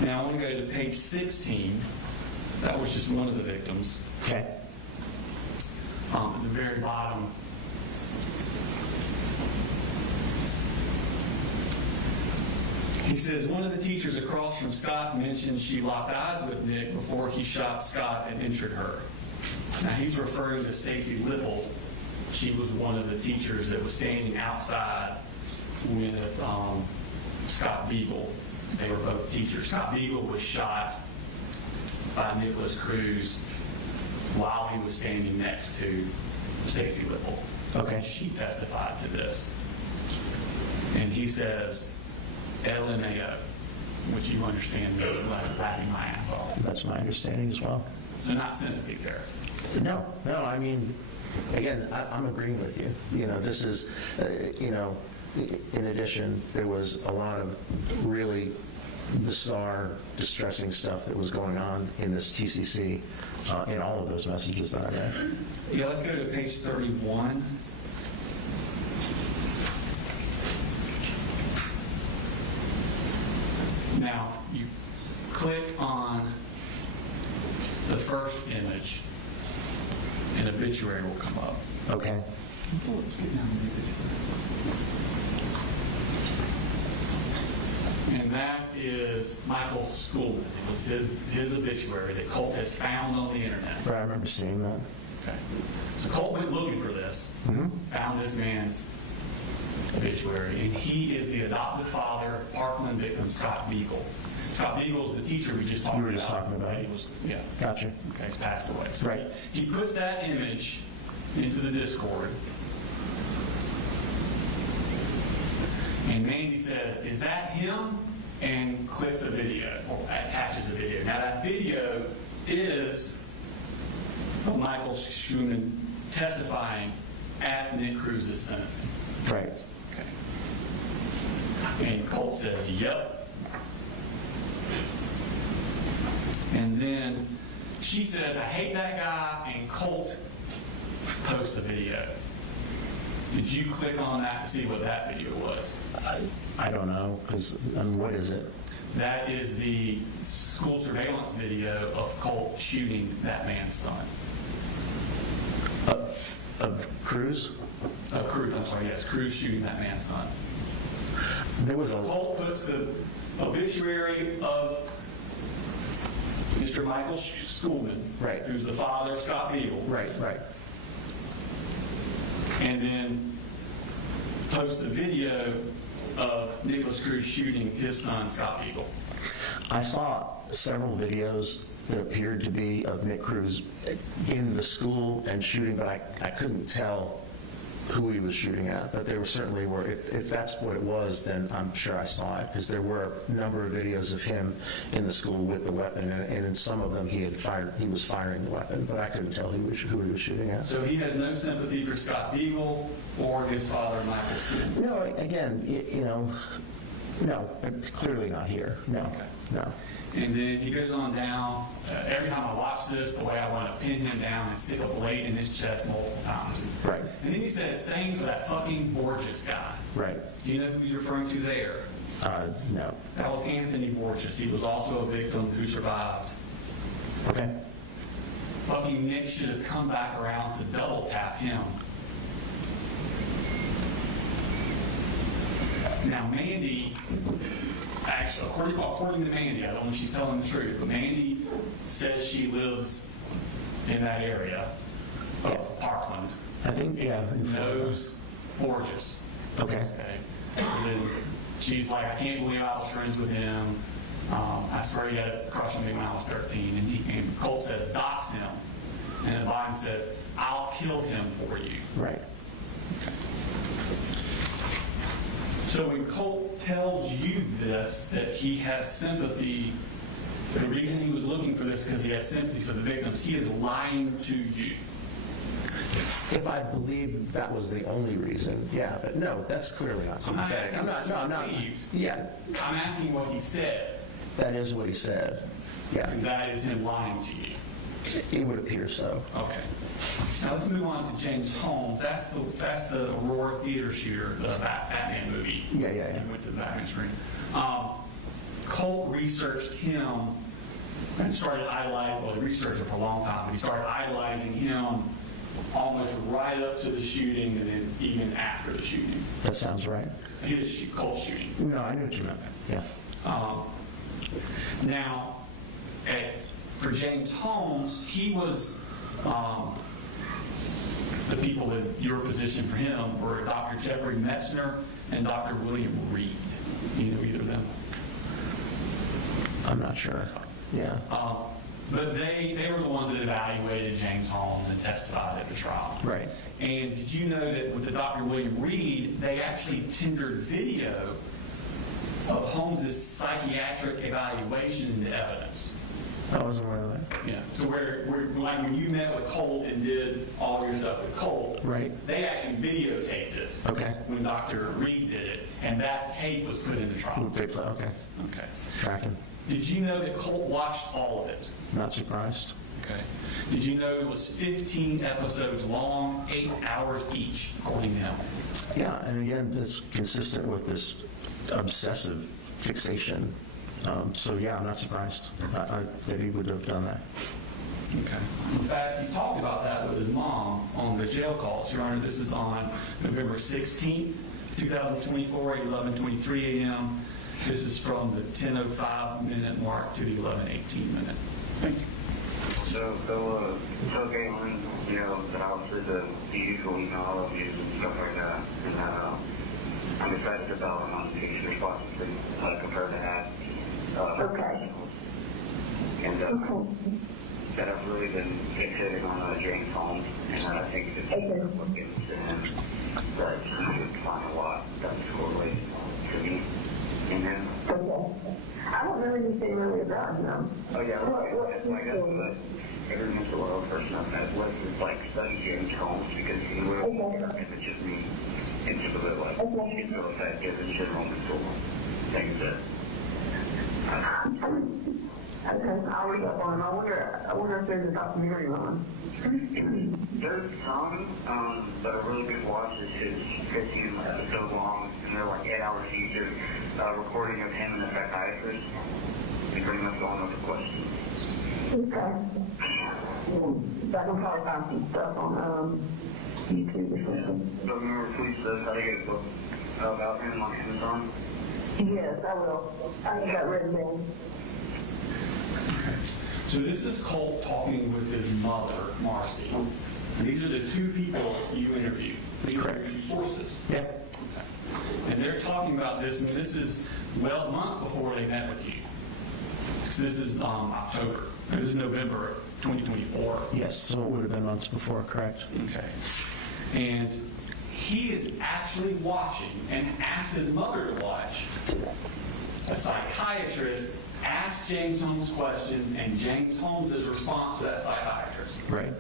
Now I want to go to page 16. That was just one of the victims. Okay. At the very bottom, he says, one of the teachers across from Scott mentioned she locked eyes with Nick before he shot Scott and injured her. Now he's referring to Stacy Lipple. She was one of the teachers that was standing outside with Scott Beagle. They were both teachers. Scott Beagle was shot by Nicholas Cruz while he was standing next to Stacy Lipple. Okay. She testified to this. And he says, LMAO, which you understand means laughing my ass off. That's my understanding as well. So not sympathy there. No, I mean, again, I'm agreeing with you. This is, in addition, there was a lot of really bizarre, distressing stuff that was going on in this TCC in all of those messages that I read. Yeah, let's go to page 31. Now, you click on the first image, an obituary will come up. Okay. Let's get down and that is Michael Schoolman. It was his obituary that Colt has found on the internet. Right, I remember seeing that. Okay. So Colt went looking for this, found this man's obituary, and he is the adoptive father of Parkland victim Scott Beagle. Scott Beagle is the teacher we just talked about. We were just talking about. He was, yeah. Gotcha. Okay, he's passed away. So Right. he puts that image into the Discord. And Mandy says, is that him? And clicks a video, or attaches a video. Now that video is of Michael Schumann testifying at Nick Cruz's sentencing. Right. Okay. And Colt says, yep. And then she says, I hate that guy, and Colt posts the video. Did you click on that to see what that video was? I don't know, because what is it? That is the school surveillance video of Colt shooting that man's son. Of Cruz? Cruz, I'm sorry, yes, Cruz shooting that man's son. There was a... Colt puts the obituary of Mr. Michael Schoolman, Right. who's the father of Scott Beagle, Right. and then posts the video of Nicholas Cruz shooting his son, Scott Beagle. I saw several videos that appeared to be of Nick Cruz in the school and shooting, but I couldn't tell who he was shooting at, but there certainly were. If that's what it was, then I'm sure I saw it, because there were a number of videos of him in the school with the weapon, and in some of them he was firing the weapon, but I couldn't tell who he was shooting at. So he has no sympathy for Scott Beagle or his father, Michael Skin? No, again, no, clearly not here. No, Okay. no. And then he goes on down. Every time I watch this, the way I want to pin him down and stick a blade in his chest multiple times. Right. And then he says, same for that fucking Borges guy. Right. Do you know who he's referring to there? No. That was Anthony Borges. He was also a victim who survived. Okay. Fucking Nick should have come back around to double tap him. Now, Mandy, actually, according to Mandy, I don't know if she's telling the truth, but Mandy says she lives in that area of Parkland. I think, yeah. And knows Borges. Okay. Okay. And then she's like, I can't believe I was friends with him. I swear he had a crush on me when I was 13. And Colt says, dox him. And the Biden says, I'll kill him for you. Right. So when Colt tells you this, that he has sympathy, the reason he was looking for this because he has sympathy for the victims, he is lying to you. If I believe that was the only reason, yeah, but no, that's clearly not sympathetic. I'm not. Yeah, I'm asking what he said, that is what he said. Yeah, and that is him lying to you. it would appear so. Okay. Now let's move on to James Holmes. That's the Aurora theater shooter, the Batman movie. Yeah. He went to the Batman screen. Colt researched him and started idolizing, well, he researched him for a long time, but he started idolizing him almost right up to the shooting and then even after the shooting. That sounds right. Colt's shooting. No, I know what you meant. Yeah. Now, for James Holmes, he was, the people in your position for him were Dr. Jeffrey Metzner and Dr. William Reed. Do you know either of them? I'm not sure. Yeah. But they were the ones that evaluated James Holmes and testified at the trial. Right. And did you know that with the Dr. William Reed, they actually tendered video of Holmes' psychiatric evaluation into evidence? I wasn't aware of that. Yeah. So where like when you met with Colt and did all your stuff with Colt, Right. they actually videotaped it. Okay. When Dr. Reed did it, and that tape was put in the trial. Okay. Okay. Tracking. Did you know that Colt watched all of it? Not surprised. Okay. Did you know it was 15 episodes long, 8 hours each, according to him? Yeah, and again, that's consistent with this obsessive fixation. So yeah, I'm not surprised that he would have done that. Okay. In fact, he talked about that with his mom on the jail calls. Your Honor, this is on November 16th, 2024 at 11:23 a.m. This is from the 10:05 minute mark to the 11:18 minute. Thank you. So Galen, that obviously the usual email I love use and stuff like that, and I'm excited about on the case responsibly compared to that. Okay. And that I've really been fixated on James Holmes, and I think it's looking to him that he should find a lot that's correlated to me in him. Okay. I don't know anything really about him. Oh yeah, like every once in a while, person I've met with is like studying James Holmes because he will images me into the bit like he's so effective in general mental things that. Okay, I'll read up on him. I wonder if there's a documentary on him. There's some that are really good watches. It's 15 episodes long, and they're like 8 hours each of recording of him and the psychiatrist. They pretty much going with the questions. Okay. I can probably find some stuff on YouTube or something. So remember, please says how to get a book about him on Amazon. Yes, I will. I think that written down. So this is Colt talking with his mother, Marcy. And these are the two people you interviewed. These are your two sources. Yeah. Okay. And they're talking about this, and this is, well, months before they met with you. So this is October. This is November of 2024. Yes, so it would have been months before, correct? Okay. And he is actually watching and asked his mother to watch. A psychiatrist asked James Holmes questions, and James Holmes' response to that psychiatrist. Right.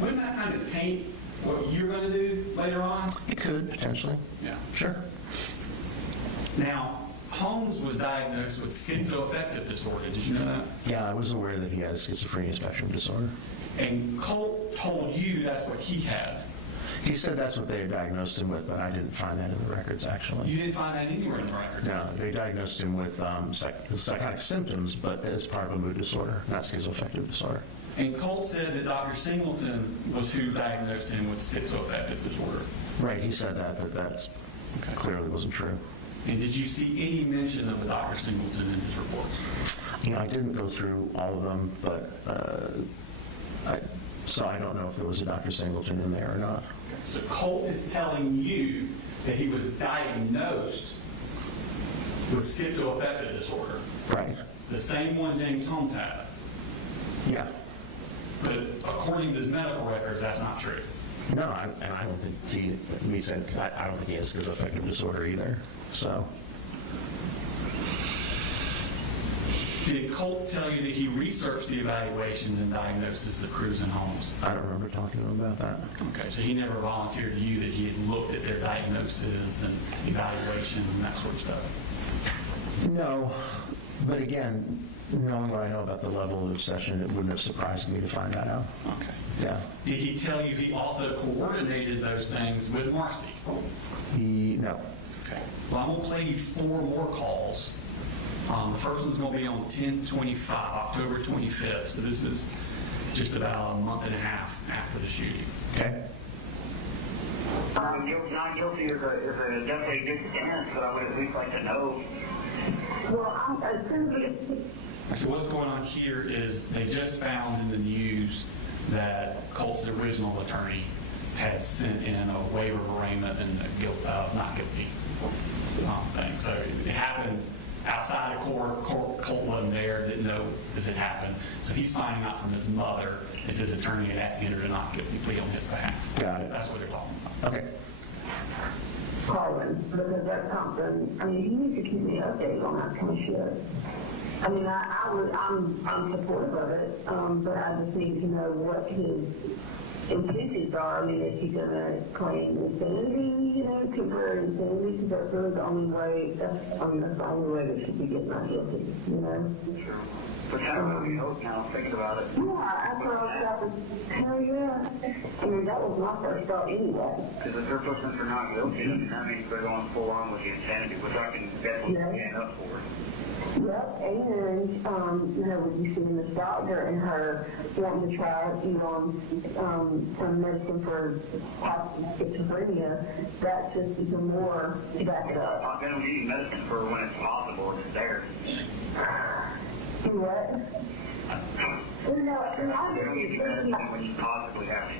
Wouldn't that kind of taint what you're going to do later on? It could, potentially. Yeah. Sure. Now, Holmes was diagnosed with schizoaffective disorder. Did you know that? Yeah, I was aware that he had schizophrenia spectrum disorder. And Colt told you that's what he had. He said that's what they had diagnosed him with, but I didn't find that in the records, actually. You didn't find that anywhere in the records? No, they diagnosed him with psychotic symptoms, but as part of a mood disorder, not schizoaffective disorder. And Colt said that Dr. Singleton was who diagnosed him with schizoaffective disorder. Right, he said that, but that clearly wasn't true. And did you see any mention of a Dr. Singleton in his reports? You know, I didn't go through all of them, but so I don't know if there was a Dr. Singleton in there or not. So Colt is telling you that he was diagnosed with schizoaffective disorder. Right. The same one James Holmes had. Yeah. But according to his medical records, that's not true. No, I don't think he said, I don't think he has schizoaffective disorder either. So, did Colt tell you that he researched the evaluations and diagnoses of Cruz and Holmes? I don't remember talking to him about that. Okay, so he never volunteered to you that he had looked at their diagnoses and evaluations and that sort of stuff? No, but again, knowing what I know about the level of obsession, it wouldn't have surprised me to find that out. Okay. Yeah. Did he tell you he also coordinated those things with Marcy? No. Okay. Well, I'm going to play you 4 more calls. The first one's going to be on 10/25, October 25th. So this is just about a month and a half after the shooting. Okay. Not guilty is a definitely a good stance, but I would at least like to know. Well, So what's going on here is they just found in the news that Colt's original attorney had sent in a waiver of arraignment and a not guilty thing. So it happened outside of court. Colt wasn't there, didn't know this had happened. So he's finding out from his mother that his attorney had entered a not guilty plea on his behalf. Got it. That's what they're talking about. Okay. Colin, because that's something, I mean, he needs to keep me updated on that kind of shit. I mean, I'm supportive of it, but I just need to know what his intentions are. I mean, is he going to claim insanity, temporary insanity, because that's really the only way, that's the only way that should be getting not guilty, Sure. But kind of what we hope now, thinking about it. Yeah, after I was out with, hell yeah. I mean, that was my first thought anyway. Because if they're pushing for not guilty, that means they're going full on with the insanity, which I can definitely stand up for. Yep, and, what you see in this doctor and her wanting to try, some medicine for schizophrenia, that's just even more backed up. I'm going to be medicine for when it's possible and it's there. Do what? And I don't need medicine when you possibly have to.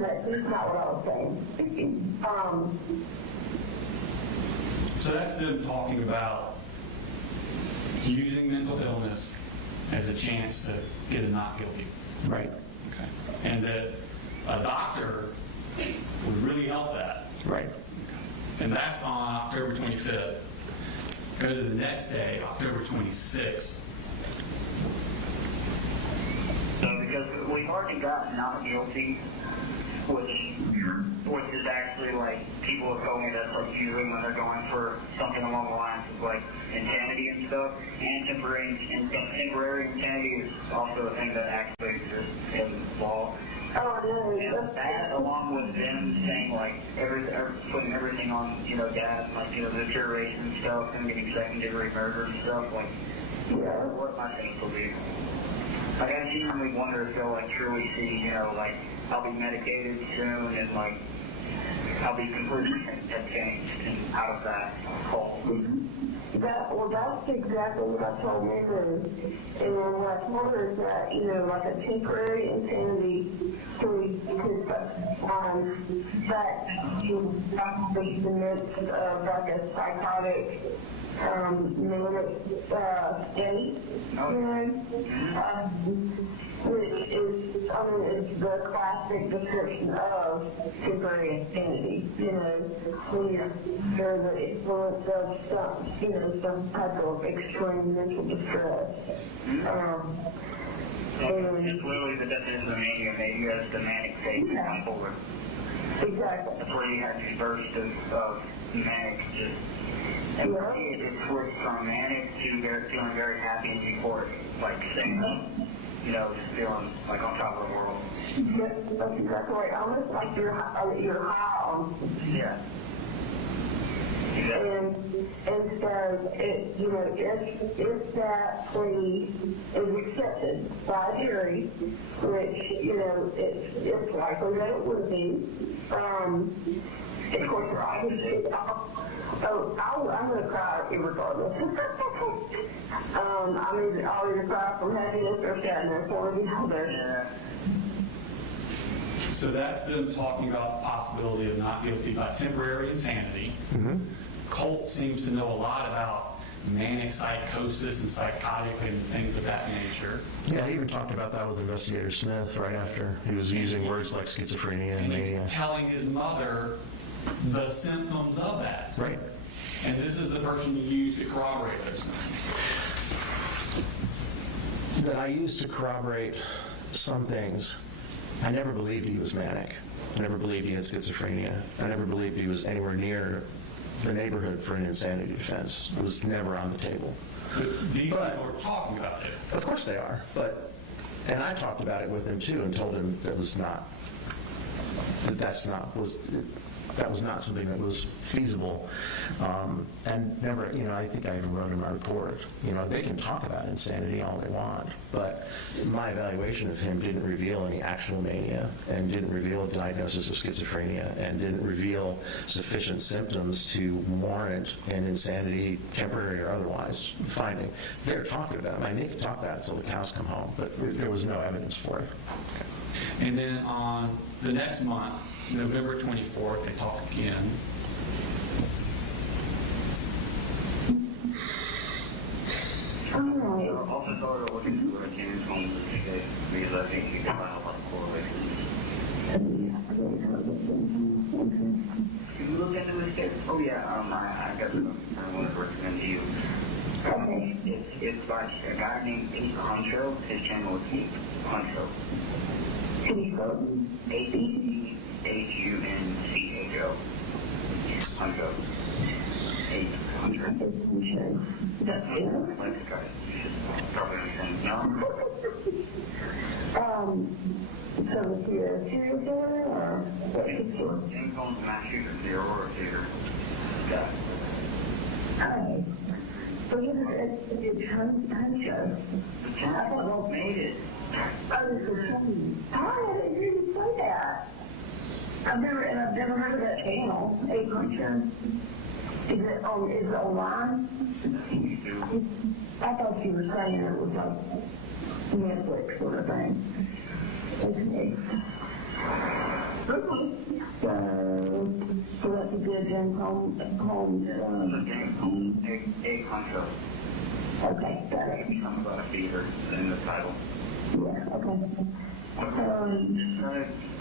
That's not what I was saying. So that's them talking about using mental illness as a chance to get a not guilty. Right. Okay. And that a doctor would really help that. Right. And that's on October 25th. Go to the next day, October 26th. So because we've already got not guilty, which is actually like people have told me that's like usually when they're going for something along the lines of like insanity and stuff, and temporary insanity is also a thing that actually exists in law. And that, along with them saying like putting everything on dad, like the deterioration and stuff, and getting second-degree murder and stuff, like what my things will be. Like I genuinely wonder if they'll like truly see, like I'll be medicated soon and like I'll be completely changed and out of that hole. That's exactly what I told Mary. And then what I told her is that, like a temporary insanity plea could, that you be in the midst of like a psychotic, manic, state, which is, it's the classic description of temporary insanity, when you're under the influence of some type of extreme mental distress. It's literally the definition of mania. Maybe that's the manic state going forward. Exactly. That's where you have these bursts of manic, just, and for me, it switched from manic to feeling very happy and euphoric, like saying, just feeling like on top of the world. Yes, that's exactly right. Almost like you're high on. Yeah. And so, if that plea is accepted by a jury, which, it's likely that it would be, of course, I'm going to cry regardless. I'll either cry from happiness or sadness, one or the other. So that's them talking about the possibility of not guilty by temporary insanity. Colt seems to know a lot about manic psychosis and psychotic and things of that nature. Yeah, he even talked about that with Investigator Smith right after. He was using words like schizophrenia and And he's mania. telling his mother the symptoms of that. Right. And this is the person you use to corroborate those symptoms. That I used to corroborate some things. I never believed he was manic. I never believed he had schizophrenia. I never believed he was anywhere near the neighborhood for an insanity defense. It was never on the table. But these people are talking about it. Of course they are, and I talked about it with him too and told him that was not something that was feasible, and never, I think I even wrote in my report, they can talk about insanity all they want, but my evaluation of him didn't reveal any actual mania, and didn't reveal a diagnosis of schizophrenia, and didn't reveal sufficient symptoms to warrant an insanity, temporary or otherwise, finding. They're talking about it. They can talk about it until the cows come home, but there was no evidence for it. And then on the next month, November 24th, they talk again. Also started looking through what James Holmes is today, because I think you can find a lot of correlations. Can you look into his case? Oh yeah, I got some I want to recommend to you. It's by a guy named Ape Huncho. His channel is Ape Huncho. Huncho. Huncho. Ape Huncho. That's it. Like the guy. Probably anything. No? So was he a serial killer or what? James Holmes, mass shooter, the Aurora theater guy. Oh. So he was a Huncho. The channel made it. Oh, this is funny. I didn't hear you say that. I've never heard of that channel. Ape Huncho. Is it online? I thought you were saying it was like Netflix sort of thing. Okay. So that's a good James Holmes. James Holmes, Ape Huncho. Okay, got it. Something about a fever in the title. Yeah, okay.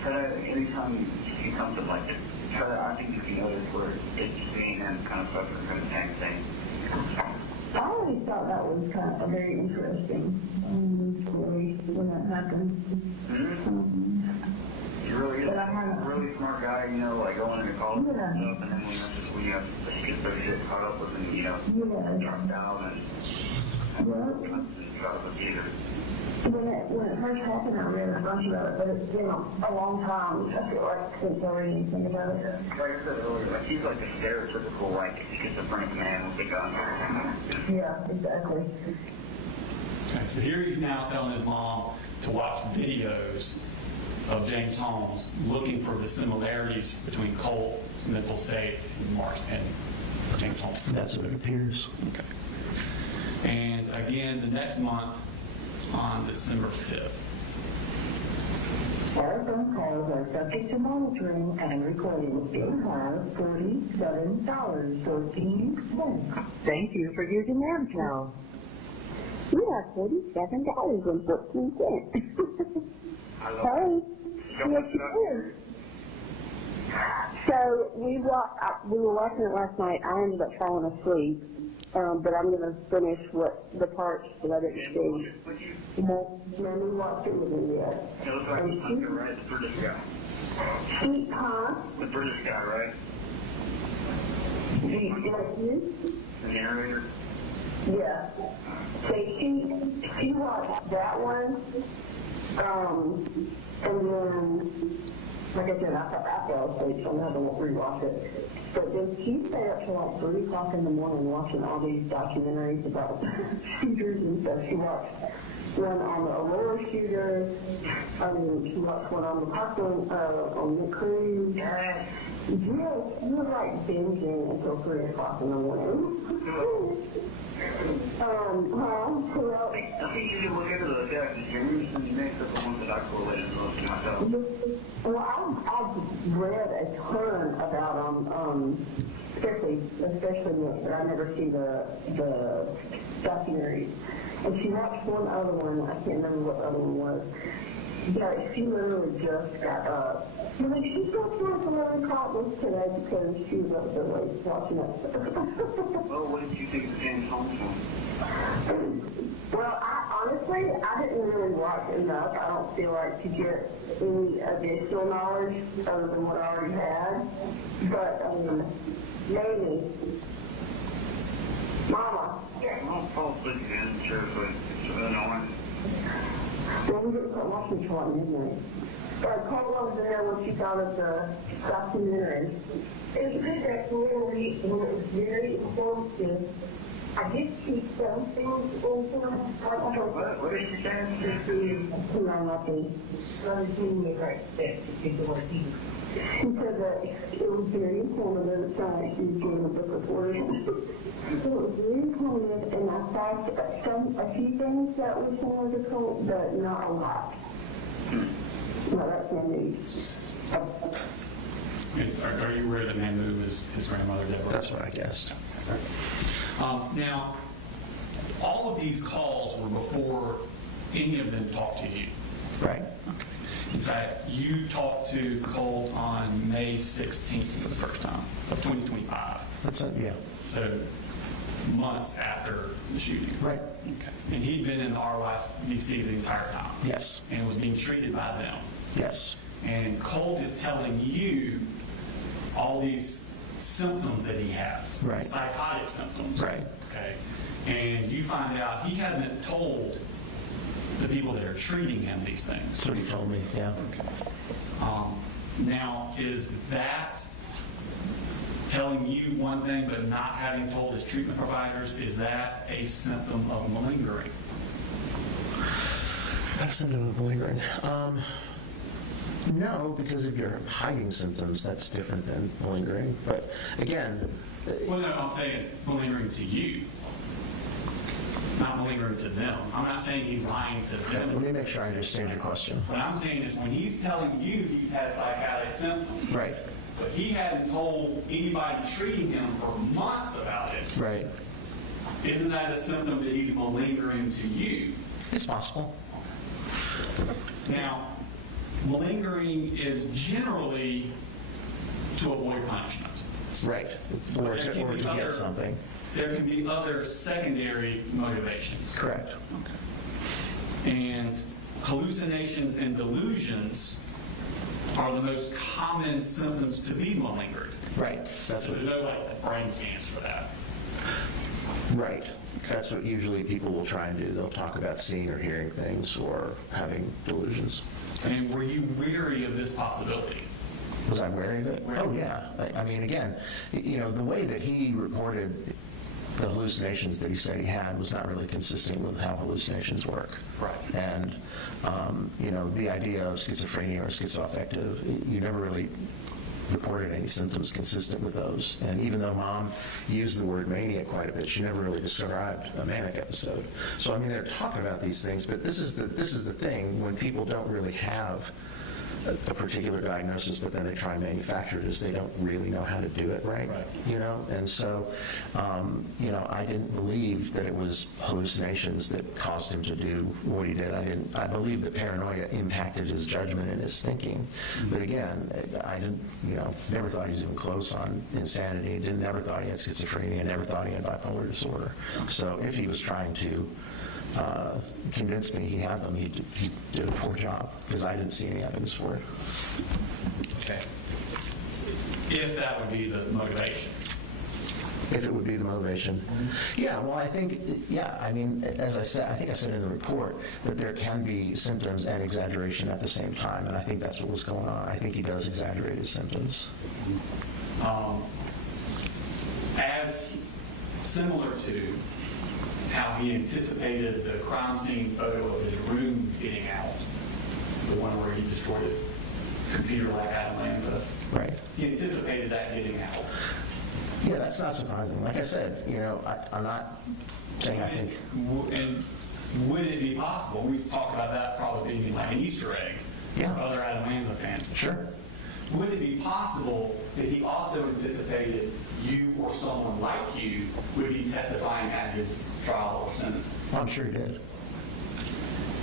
Try to, anytime you come to like it, I think you can notice where it's me and him kind of suffering from the same thing. I always thought that was kind of a very interesting story when that happened. He really is a really smart guy, like going into college and stuff, and then when you have the schizo shit caught up with him, dropped out and got up with either. When it first happened, I read a bunch about it, but it's been a long time, I feel like, since I read anything about it. Like I said earlier, he's like a stereotypical, schizophrenic man with a gun. Yeah, exactly. Okay, so here he's now telling his mom to watch videos of James Holmes, looking for the similarities between Colt's mental state and James Holmes. That's what it appears. Okay. And again, the next month on December 5th. All phone calls are subject to monitoring and recording. You have $47.14. Thank you for your demand now. You have $47.14. Hey, yes you do. So we were watching it last night. I ended up falling asleep, but I'm going to finish the parts that I didn't see. No, we watched it with me yet. It looks like he's under, right? The British guy. Huh? The British guy, right? You got you? The narrator. Yeah. So she watched that one, and then, like I said, I fell asleep, so I'm going to have to rewatch it. But then she stayed up till like 3 o'clock in the morning watching all these documentaries about shooters and stuff. She watched one on the Aurora shooter. She watched one on the Parkland, on the cruise. Yeah, she was like binging until 3 o'clock in the morning. I think you should look into those guys. You're usually mixed up the ones that I correlated the most to myself. Well, I've read a ton about especially Nick, but I never see the documentaries. And she watched one other one, I can't remember what the other one was. Yeah, she literally just got up. I mean, she still went to 11 o'clock today because she was up so late watching it. Well, what did you think of James Holmes one? Well, honestly, I didn't really watch enough. I don't feel like to get any additional knowledge other than what I already had. But, maybe. Mama. I'll fall asleep again, sure, but it's annoying. Well, we didn't start watching until like midnight. Colt was in there when she thought of the documentary. It was good documentary, and it was very informative. I did see some things over. What did she say? Nothing. She said that it was very informative. It sounded like she was doing a book report. So it was very informative, and I saw a few things that were similar to Colt, but not a lot. No, that's my news. Are you aware that Mamu is his grandmother, Deborah? That's what I guessed. Now, all of these calls were before any of them talked to you. Right. Okay. In fact, you talked to Colt on May 16th for the first time of 2025. That's it, yeah. So months after the shooting. Right. Okay. And he'd been in the RYDC the entire time. Yes. And was being treated by them. Yes. And Colt is telling you all these symptoms that he has. Right. Psychotic symptoms. Right. Okay. And you find out he hasn't told the people that are treating him these things. That's what he told me, yeah. Okay. Now, is that telling you one thing but not having told his treatment providers, is that a symptom of malingering? That's a symptom of malingering. No, because if you're hiding symptoms, that's different than malingering. But again... Well, no, I'm saying malingering to you, not malingering to them. I'm not saying he's lying to them. Let me make sure I understand your question. What I'm saying is when he's telling you he's had psychotic symptoms, Right. but he hadn't told anybody treating him for months about it, Right. isn't that a symptom that he's malingering to you? It's possible. Now, malingering is generally to avoid punishment. Right. Or to get something. There can be other secondary motivations. Correct. Okay. And hallucinations and delusions are the most common symptoms to be malingered. Right. That's There's what, no like brain scans for that. right. That's what usually people will try and do. They'll talk about seeing or hearing things or having delusions. And were you weary of this possibility? Was I wary of it? Oh, yeah. I mean, again, the way that he reported the hallucinations that he said he had was not really consistent with how hallucinations work. Right. And, the idea of schizophrenia or schizoaffective, you never really reported any symptoms consistent with those. And even though Mom used the word mania quite a bit, she never really described a manic episode. So I mean, they're talking about these things, but this is the thing when people don't really have a particular diagnosis, but then they try and manufacture it, is they don't really know how to do it right. You know. And so, you know, I didn't believe that it was hallucinations that caused him to do what he did. I believe the paranoia impacted his judgment and his thinking. But again, I didn't, you know, never thought he was even close on insanity. Never thought he had schizophrenia. Never thought he had bipolar disorder. So if he was trying to convinced me he had them, he did a poor job, because I didn't see any evidence for it. Okay. If that would be the motivation. If it would be the motivation. Yeah, well, I think, yeah, I mean, as I said, I think I said in the report that there can be symptoms and exaggeration at the same time, and I think that's what was going on. I think he does exaggerate his symptoms. As similar to how he anticipated the crime scene photo of his room getting out, the one where he destroyed his computer like Atlanta. Right. He anticipated that getting out. Yeah, that's not surprising. Like I said, you know, I'm not saying I think... And would it be possible, we talked about that probably being like an Easter egg for other Atlanta fans. Sure. Would it be possible that he also anticipated you or someone like you would be testifying at his trial or sentence? Well, I'm sure he did.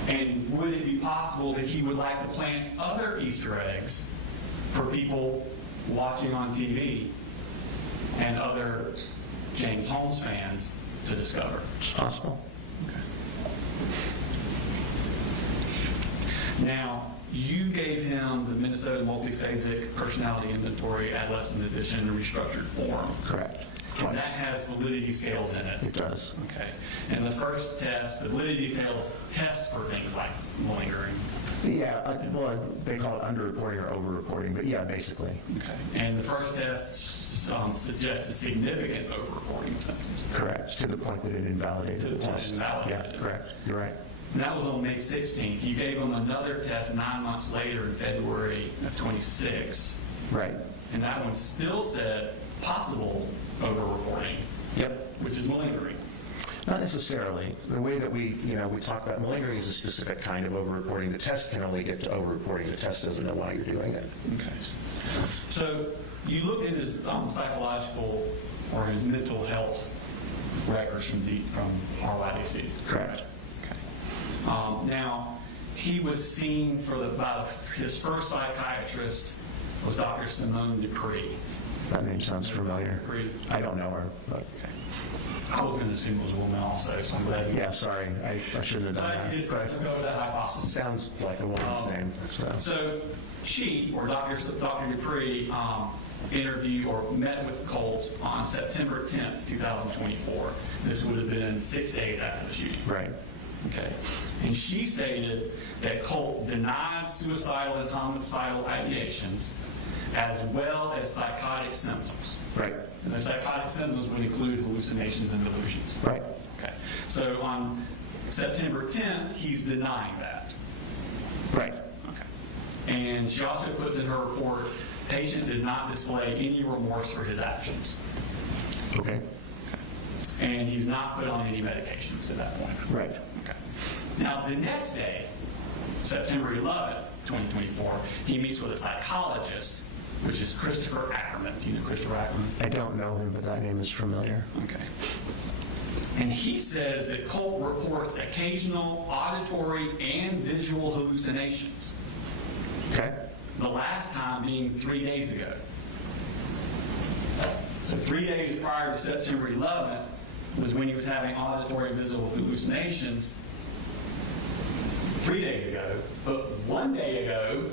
And would it be possible that he would like to plant other Easter eggs for people watching on TV and other James Holmes fans to discover? It's possible. Okay. Now, you gave him the Minnesota Multiphasic Personality Inventory Adolescent Edition in restructured form. Correct. And that has validity scales in it. It does. Okay. And the first test, the validity scales test for things like malingering. Yeah, well, they call it underreporting or overreporting, but yeah, basically. Okay. And the first test suggests a significant overreporting of symptoms. Correct, to the point that it invalidated the test. Invalidated. Yeah, correct. You're right. And that was on May 16th. You gave him another test 9 months later in February of 26. Right. And that one still said possible overreporting. Yep. Which is malingering. Not necessarily. The way that we talk about malingering is a specific kind of overreporting. The test can only get to overreporting. The test doesn't know why you're doing it. Okay. So you looked at his psychological or his mental health records from RYDC. Correct. Now, he was seen by his first psychiatrist was Dr. Simone Dupree. That name sounds familiar. Dupree. I don't know her, but... Okay. I was going to assume it was a woman also, so I'm glad. Yeah, sorry. I shouldn't have done Glad that. you did go with that hypothesis. Sounds like a woman's name. So she, or Dr. Dupree, interviewed or met with Colt on September 10th, 2024. This would have been 6 days after the shooting. Right. Okay. And she stated that Colt denied suicidal and homicidal ideations as well as psychotic symptoms. Right. And the psychotic symptoms would include hallucinations and delusions. Right. Okay. So on September 10th, he's denying that. Right. Okay. And she also puts in her report, patient did not display any remorse for his actions. Okay. And he's not put on any medications at that point. Right. Okay. Now, the next day, September 11th, 2024, he meets with a psychologist, which is Christopher Ackerman. Do you know Christopher Ackerman? I don't know him, but that name is familiar. Okay. And he says that Colt reports occasional auditory and visual hallucinations. Okay. The last time being 3 days ago. So 3 days prior to September 11th was when he was having auditory and visual hallucinations. 3 days ago. But 1 day ago,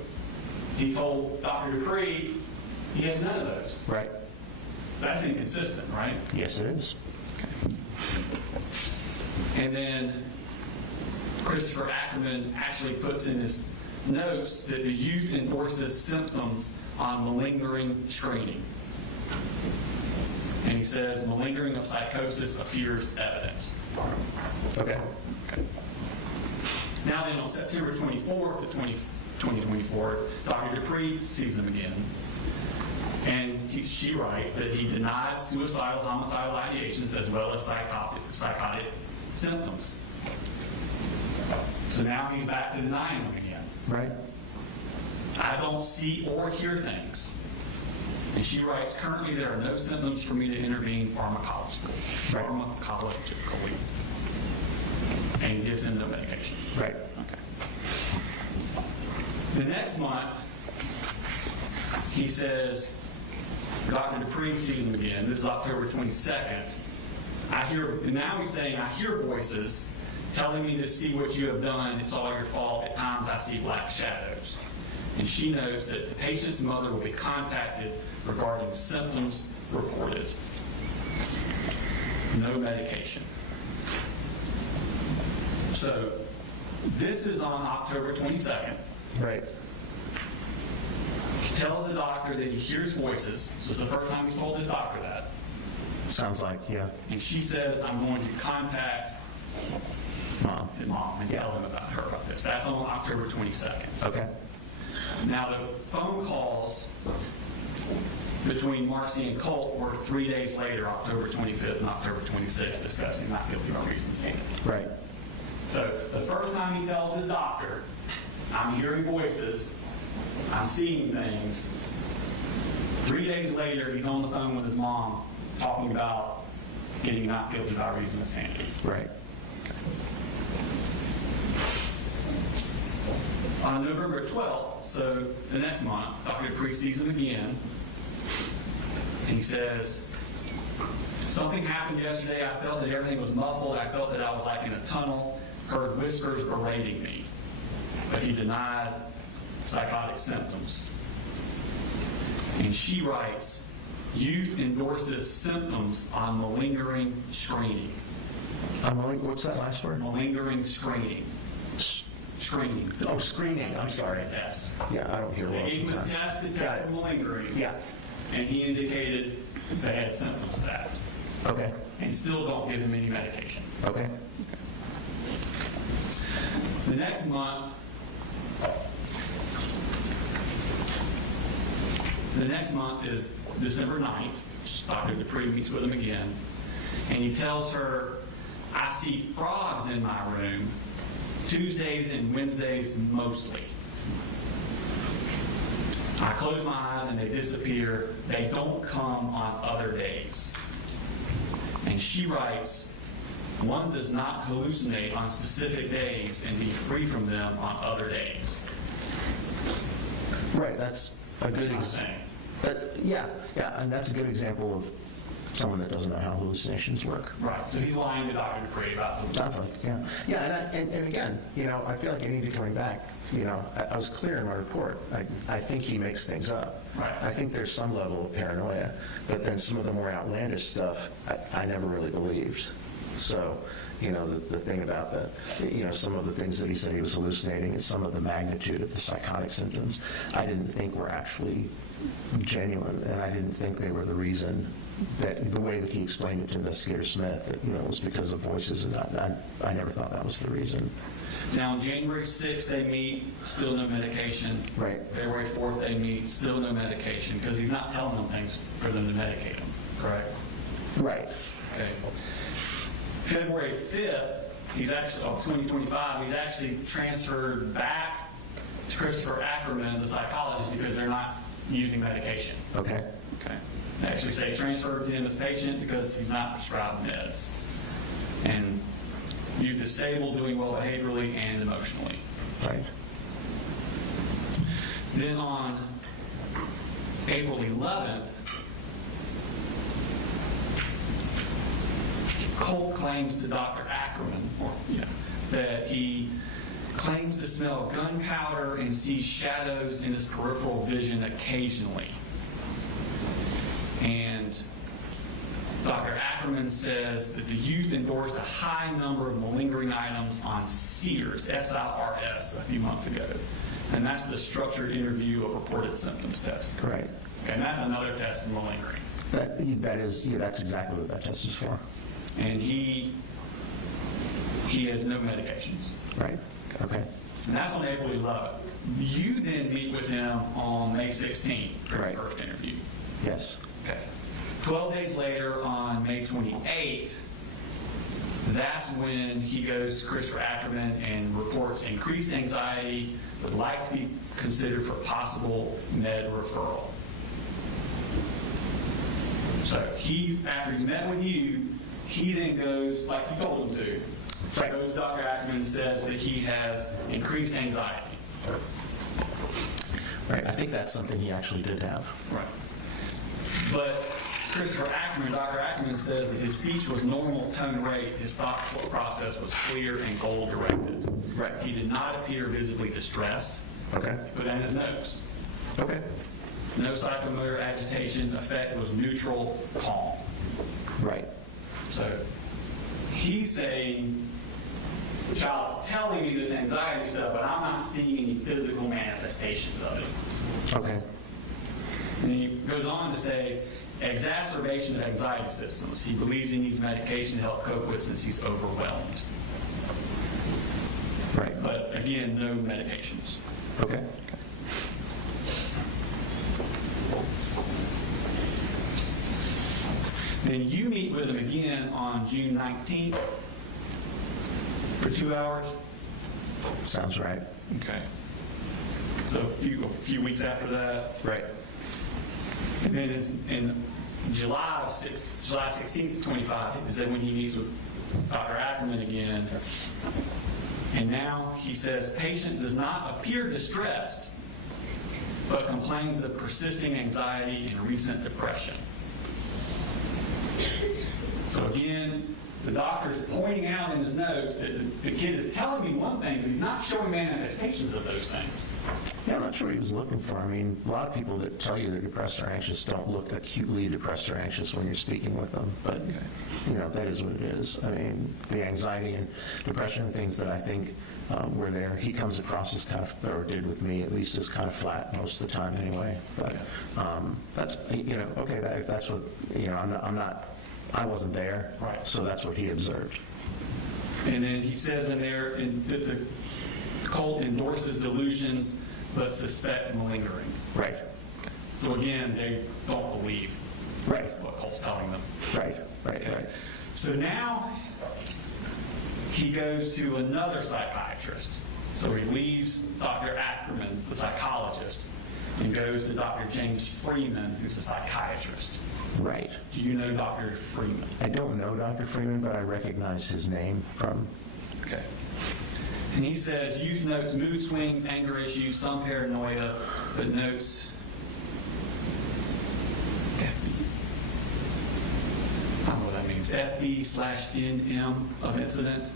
he told Dr. Dupree he has none of those. Right. That's inconsistent, right? Yes, it is. Okay. And then Christopher Ackerman actually puts in his notes that the youth endorses symptoms on malingering screening. And he says malingering of psychosis appears evident. Okay. Okay. Now then, on September 24th of 2024, Dr. Dupree sees him again. And she writes that he denied suicidal, homicidal ideations as well as psychotic symptoms. So now he's back to denying them again. Right. I don't see or hear things. And she writes, currently there are no symptoms for me to intervene pharmacologically. And gives him no medication. Right. Okay. The next month, he says, Dr. Dupree sees him again. This is October 22nd. Now he's saying, I hear voices telling me to see what you have done. It's all your fault. At times I see black shadows. And she knows that the patient's mother will be contacted regarding symptoms reported. No medication. So this is on October 22nd. Right. He tells the doctor that he hears voices. So it's the first time he's told his doctor that. Sounds like, yeah. And she says, I'm going to contact Mom. his mom and tell him about her about this. That's on October 22nd. Okay. Now, the phone calls between Marcy and Colt were 3 days later, October 25th and October 26th, discussing not guilty by reason of insanity. Right. So the first time he tells his doctor, I'm hearing voices, I'm seeing things. 3 days later, he's on the phone with his mom talking about getting not guilty by reason of insanity. Right. On November 12th, so the next month, Dr. Dupree sees him again, and he says, something happened yesterday. I felt that everything was muffled. I felt that I was like in a tunnel, heard whispers berating me. But he denied psychotic symptoms. And she writes, youth endorses symptoms on malingering screening. What's that last word? Malingering screening. Screening. Oh, screening. I'm sorry. Test. Yeah, I don't hear well They gave him a sometimes. test to Got test it. for malingering. Yeah. And he indicated they had symptoms of that. Okay. And still don't give him any medication. Okay. The next month, is December 9th. Dr. Dupree meets with him again. And he tells her, I see frogs in my room, Tuesdays and Wednesdays mostly. I close my eyes and they disappear. They don't come on other days. And she writes, one does not hallucinate on specific days and be free from them on other days. Right. That's a good That's what I'm example. saying. Yeah, and that's a good example of someone that doesn't know how hallucinations work. Right. So he's lying to Dr. Dupree about them. Sounds like, yeah. Yeah, and again, I feel like I need to coming back. I was clear in my report. I think he makes things up. Right. I think there's some level of paranoia, but then some of the more outlandish stuff, I never really believed. So, the thing about some of the things that he said he was hallucinating and some of the magnitude of the psychotic symptoms, I didn't think were actually genuine, and I didn't think they were the reason that the way that he explained it to Investigator Smith, that, was because of voices, and I never thought that was the reason. Now, on January 6th, they meet, still no medication. Right. February 4th, they meet, still no medication, because he's not telling them things for them to medicate them, correct? Right. Okay. February 5th, of 2025, he's actually transferred back to Christopher Ackerman, the psychologist, because they're not using medication. Okay. Okay. They actually say transferred to him as patient because he's not prescribed meds. And youth is stable, doing well behaviorally and emotionally. Right. Then on April 11th, Colt claims to Dr. Ackerman that he claims to smell gunpowder and sees shadows in his peripheral vision occasionally. And Dr. Ackerman says that the youth endorsed a high number of malingering items on SIRS, S-I-R-S, a few months ago. And that's the structured interview of reported symptoms test. Right. Okay, and that's another test for malingering. That's exactly what that test is for. And he has no medications. Right. Okay. And that's on April 11th. You then meet with him on May 16th for Right. the first interview. Yes. Okay. 12 days later, on May 28th, that's when he goes to Christopher Ackerman and reports increased anxiety, would like to be considered for possible med referral. So after he's met with you, he then goes, like you told him to, Right. goes to Dr. Ackerman and says that he has increased anxiety. Right, I think that's something he actually did have. Right. But Christopher Ackerman, Dr. Ackerman says that his speech was normal tone rate, his thought process was clear and goal-directed. Right. He did not appear visibly distressed. Okay. Put that in his notes. Okay. No psychomotor agitation, effect was neutral, calm. Right. So he's saying, the child's telling me this anxiety stuff, but I'm not seeing any physical manifestations of it. Okay. And he goes on to say, exacerbation of anxiety symptoms. He believes he needs medication to help cope with since he's overwhelmed. Right. But again, no medications. Okay. Then you meet with him again on June 19th for 2 hours. Sounds right. Okay. So a few weeks after that. Right. And then it's in July 16th, 25, is that when he meets with Dr. Ackerman again. And now he says, patient does not appear distressed, but complains of persisting anxiety and recent depression. So again, the doctor's pointing out in his notes that the kid is telling me one thing, but he's not showing manifestations of those things. Yeah, I'm not sure what he was looking for. I mean, a lot of people that tell you they're depressed or anxious don't look acutely depressed or anxious when you're speaking with them. But, you know, that is what it is. I mean, the anxiety and depression and things that I think were there, he comes across as kind of, or did with me at least, as kind of flat most of the time anyway. But that's, you know, okay, if that's what, you know, I wasn't there. Right. So that's what he observed. And then he says in there that the Colt endorses delusions but suspect malingering. Right. So again, they don't believe Right. what Colt's telling them. Right. Right. Okay. Right. So now he goes to another psychiatrist. So he leaves Dr. Ackerman, the psychologist, and goes to Dr. James Freeman, who's a psychiatrist. Right. Do you know Dr. Freeman? I don't know Dr. Freeman, but I recognize his name from. Okay. And he says, youth notes mood swings, anger issues, some paranoia, but notes FB. I don't know what that means. FB/NM of incident.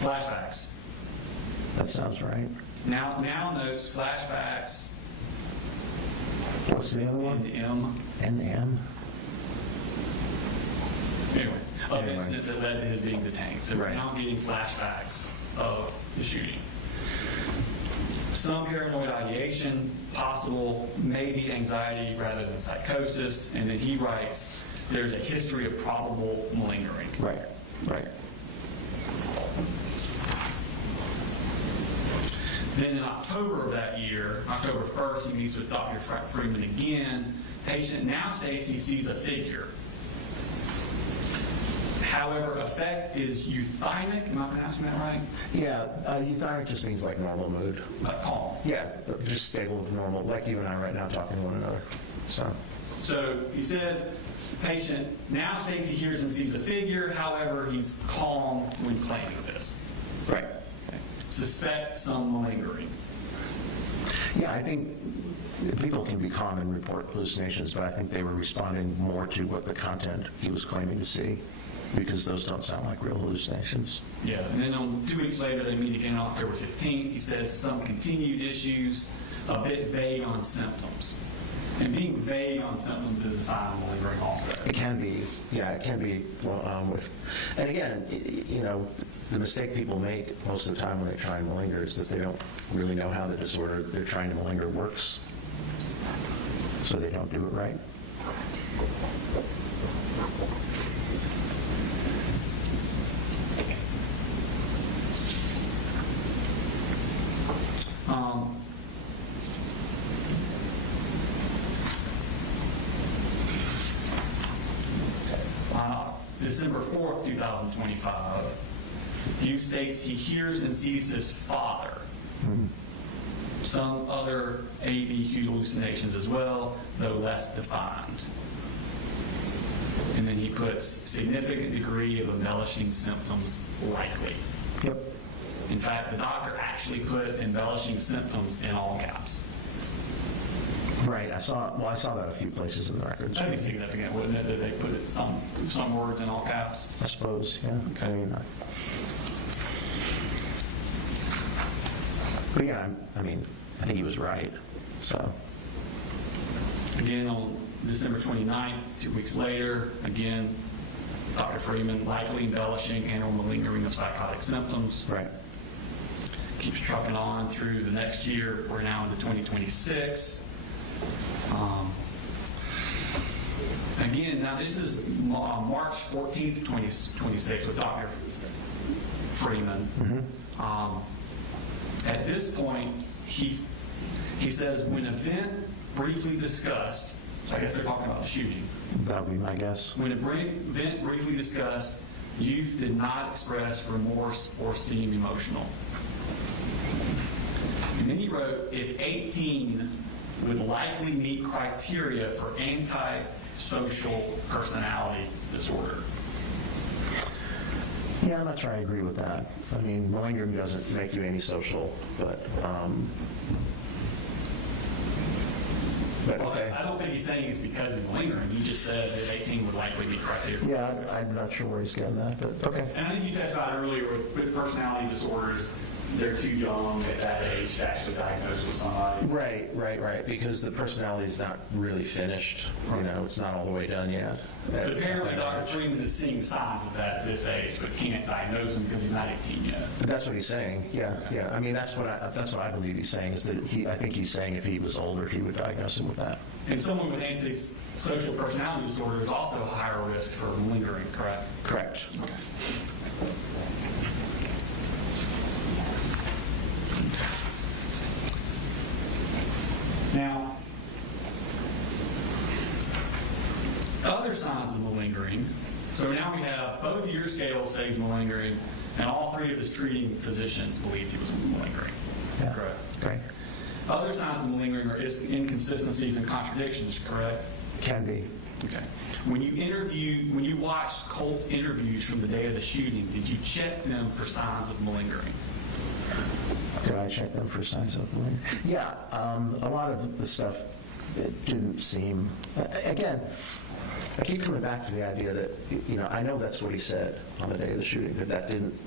Flashbacks. That sounds right. Now notes flashbacks. What's the other one? NM. NM? Anyway, of Anyway. incidents that led to his being detained. So Right. we're now getting flashbacks of the shooting. Some paranoid ideation, possible, maybe anxiety rather than psychosis. And then he writes, there's a history of probable malingering. Right. Right. Then in October of that year, October 1st, he meets with Dr. Freeman again. Patient now states he sees a figure. However, affect is euthymic. Am I pronouncing that right? Yeah, euthymic just means like normal mood. Calm. Yeah, just stable, normal, like you and I right now talking to one another. So he says, patient now states he hears and sees a figure. However, he's calm when claiming this. Right. Okay. Suspect some malingering. Yeah, I think people can be calm and report hallucinations, but I think they were responding more to what the content he was claiming to see, because those don't sound like real hallucinations. Yeah, and then 2 weeks later, they meet again on October 15th. He says some continued issues, a bit vague on symptoms. And being vague on symptoms is a sign of malingering also. It can be, yeah, it can be. Well, and again, you know, the mistake people make most of the time when they try and malinger is that they don't really know how the disorder they're trying to malinger works. So they don't do it right. December 4th, 2025, Hughes states he hears and sees his father. Some other AV hallucinations as well, though less defined. And then he puts significant degree of embellishing symptoms likely. Yep. In fact, the doctor actually put embellishing symptoms in all caps. Right, I saw that a few places in the records. That'd be significant, wouldn't it, that they put it some words in all caps? I suppose, yeah. Okay. But yeah, I think he was right, so. Again, on December 29th, 2 weeks later, again, Dr. Freeman likely embellishing and or malingering of psychotic symptoms. Right. Keeps trucking on through the next year. We're now into 2026. Again, now this is March 14th, 2026 with Dr. Freeman. At this point, he says, when event briefly discussed, so I guess they're talking about the shooting. That would be my guess. When event briefly discussed, youth did not express remorse or seem emotional. And then he wrote, if 18 would likely meet criteria for antisocial personality disorder. Yeah, I'm not sure I agree with that. I mean, malingering doesn't make you antisocial, but Well, okay. I don't think he's saying it's because he's malingering. He just said that 18 would likely meet criteria for Yeah, I'm not sure where he's getting that, but okay. And I think you testified earlier with personality disorders, they're too young at that age to actually diagnose with somebody. Right, because the personality is not really finished. It's not all the way done yet. But apparently Dr. Freeman is seeing signs of that at this age, but can't diagnose him because he's not 18 yet. That's what he's saying. Yeah. I mean, that's what I believe he's saying is that I think he's saying if he was older, he would diagnose him with that. And someone with antisocial personality disorder is also a higher risk for malingering, correct? Correct. Okay. Now, other signs of malingering. So now we have both of your scales say he's malingering, and all three of his treating physicians believed he was malingering. Yeah. Correct. Okay. Other signs of malingering are inconsistencies and contradictions, correct? Can be. Okay. When you watched Colt's interviews from the day of the shooting, did you check them for signs of malingering? Did I check them for signs of malingering? Yeah. A lot of the stuff, it didn't seem. Again, I keep coming back to the idea that I know that's what he said on the day of the shooting, but that didn't.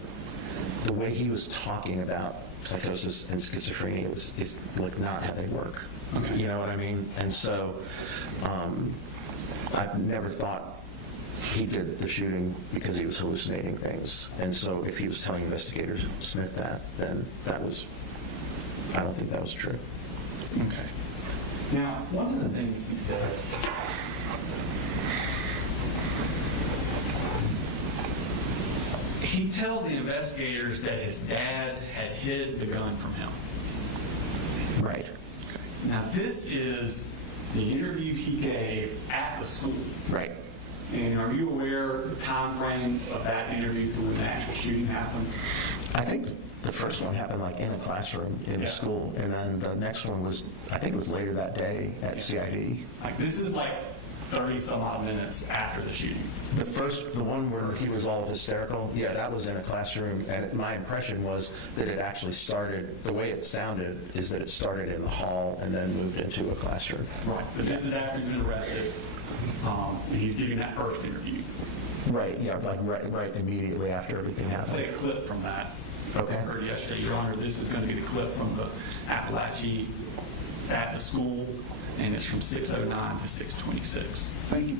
The way he was talking about psychosis and schizophrenia is like not how they work. Okay. You know what I mean? And so I've never thought he did the shooting because he was hallucinating things. And so if he was telling investigator Smith that, then I don't think that was true. Okay. Now, one of the things he said, he tells the investigators that his dad had hid the gun from him. Right. Okay. Now, this is the interview he gave at the school. Right. And are you aware of the time frame of that interview to when the actual shooting happened? I think the first one happened like in a classroom in a school, and then the next one was, I think it was later that day at CID. Like, this is like 30 some odd minutes after the shooting. The one where he was all hysterical, yeah, that was in a classroom, and my impression was that it actually started, the way it sounded is that it started in the hall and then moved into a classroom. Right. But this is after he's been arrested, and he's giving that first interview. Right, yeah, like right immediately after everything Play happened. a clip from that. Okay. I heard yesterday, Your Honor, this is going to be the clip from the Apalachee at the school, and it's from 6:09 to 6:26. Thank you.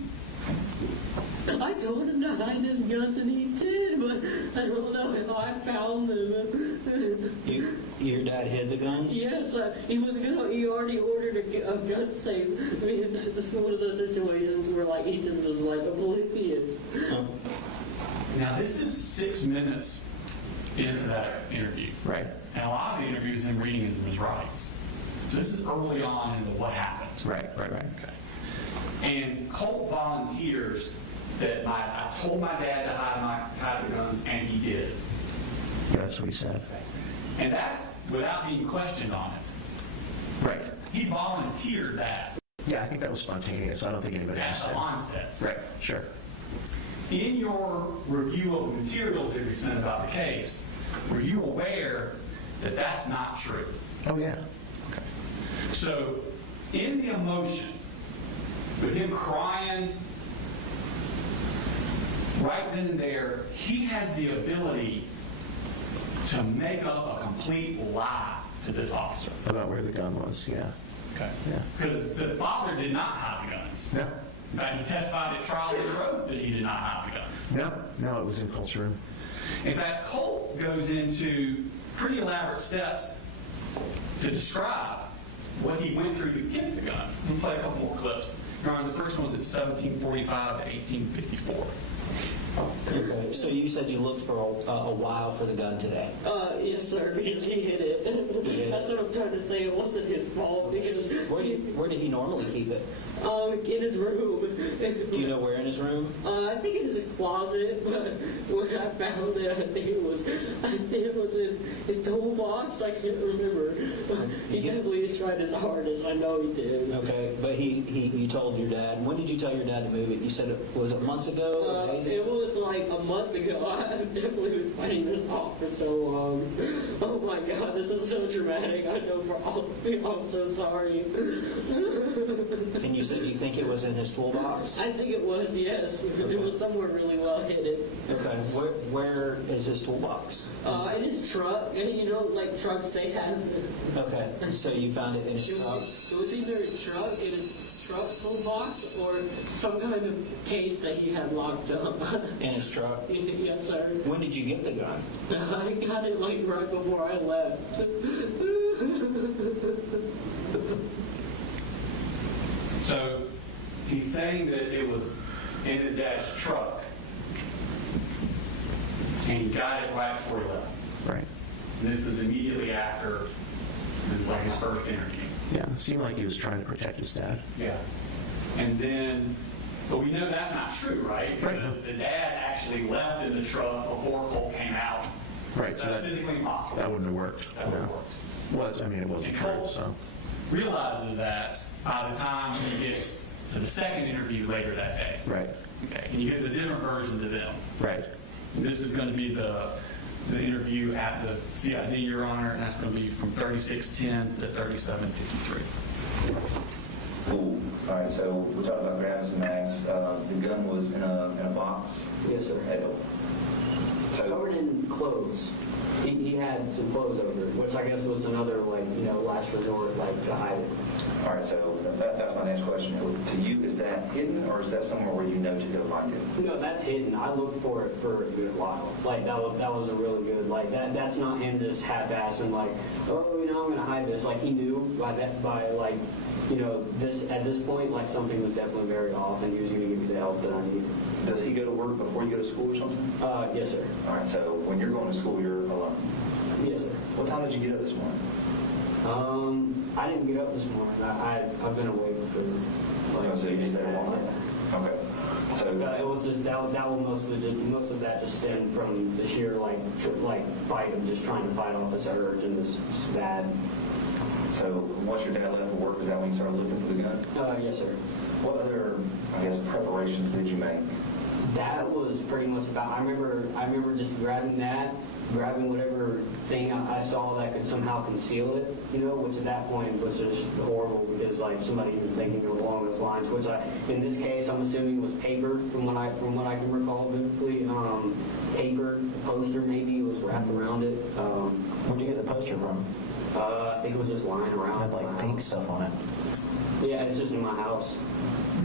I told him to hide his guns, and he did, but I don't know if I found them. Your dad hid the guns? Yes, he already ordered a gun safe. I mean, it's one of those situations where like Ethan was like oblivious. Now, this is 6 minutes into that interview. Right. And a lot of the interviews him reading them his rights. So this is early on into what happened. Right. Okay. And Colt volunteers that I told my dad to hide the guns, and he did. Yeah, that's what he said. And that's without being questioned on it. Right. He volunteered that Yeah, I think that was spontaneous. I don't think anybody at asked the him. onset. Right, sure. In your review of the materials that you sent about the case, were you aware that that's not true? Oh, yeah. Okay. So, in the emotion, with him crying, right then and there, he has the ability to make up a complete lie to this officer. About where the gun was, yeah. Okay. Yeah. Because the father did not hide the guns. No. In fact, he testified at trial under oath that he did not hide the guns. No, it was in Colt's room. In fact, Colt goes into pretty elaborate steps to describe what he went through to get the guns. Let me play a couple more clips. Your Honor, the first one's at 1745 to 1854. Okay, so you said you looked for a while for the gun today. Yes, sir, because he hid it. That's what I'm trying to say. It wasn't his fault because Where did he normally keep it? in his room. Do you know where in his room? I think it is his closet, but when I found it, I think it was in his toolbox. I can't remember. He definitely tried his hardest. I know he did. Okay, but you told your dad. When did you tell your dad to move it? You said was it months ago? Days ago? It was like a month ago. I've definitely been fighting this off for so long. Oh my God, this is so dramatic. I know for all of you, I'm so sorry. And you said you think it was in his toolbox? I think it was, yes. It was somewhere really well hidden. Okay, where is his toolbox? In his truck, and you know, like trucks they have. Okay, so you found it in his truck? It was either his truck, in his truck toolbox, or some kind of case that he had locked up. In his truck? Yes, sir. When did you get the gun? I got it like right before I left. So, he's saying that it was in his dad's truck, and he got it right before he left. Right. And this is immediately after his first interview. Yeah, it seemed like he was trying to protect his dad. Yeah. And then, but we know that's not true, right? Right. Because the dad actually left in the truck before Colt came out. Right, so That's that, physically impossible. that wouldn't have worked. That wouldn't have No. worked. Well, I mean, it wasn't And true, Colt so. realizes that by the time he gets to the second interview later that day. Right, Okay. And he gives a different version to them. right. And this is going to be the interview at the CID, Your Honor, and that's going to be from 3610 to 3753. Cool. All right, so we're talking about grabbing some mags. The gun was in a box. Yes, sir. So Covered in clothes. He had some clothes over it, which I guess was another, last resort, to hide it. all right, so that's my next question. To you, is that hidden, or is that somewhere where you know to go find it? No, that's hidden. I looked for it for a good while. That was a really good, that's not him just half-assing, I'm going to hide this. He knew at this point, something was definitely very off, and he was going to give me the help that I needed. Does he go to work before you go to school or something? Yes, sir. All right, so when you're going to school, you're alone. Yes, sir. What time did you get up this morning? I didn't get up this morning. I've been awake for So you just stayed longer? Yeah. Okay. So It was just that was most of that just stemmed from the sheer fight of just trying to fight off this urge and this bad. So once your dad left for work, is that when you started looking for the gun? Yes, sir. What other, preparations did you make? That was pretty much about. I remember just grabbing whatever thing I saw that could somehow conceal it, which at that point was just horrible because somebody was thinking along those lines, which in this case I'm assuming was paper from what I can recall vividly. Paper, poster maybe was wrapped around it. Where'd you get the poster from? I think it was just lying It around. had pink stuff on it. Yeah, it's just in my house.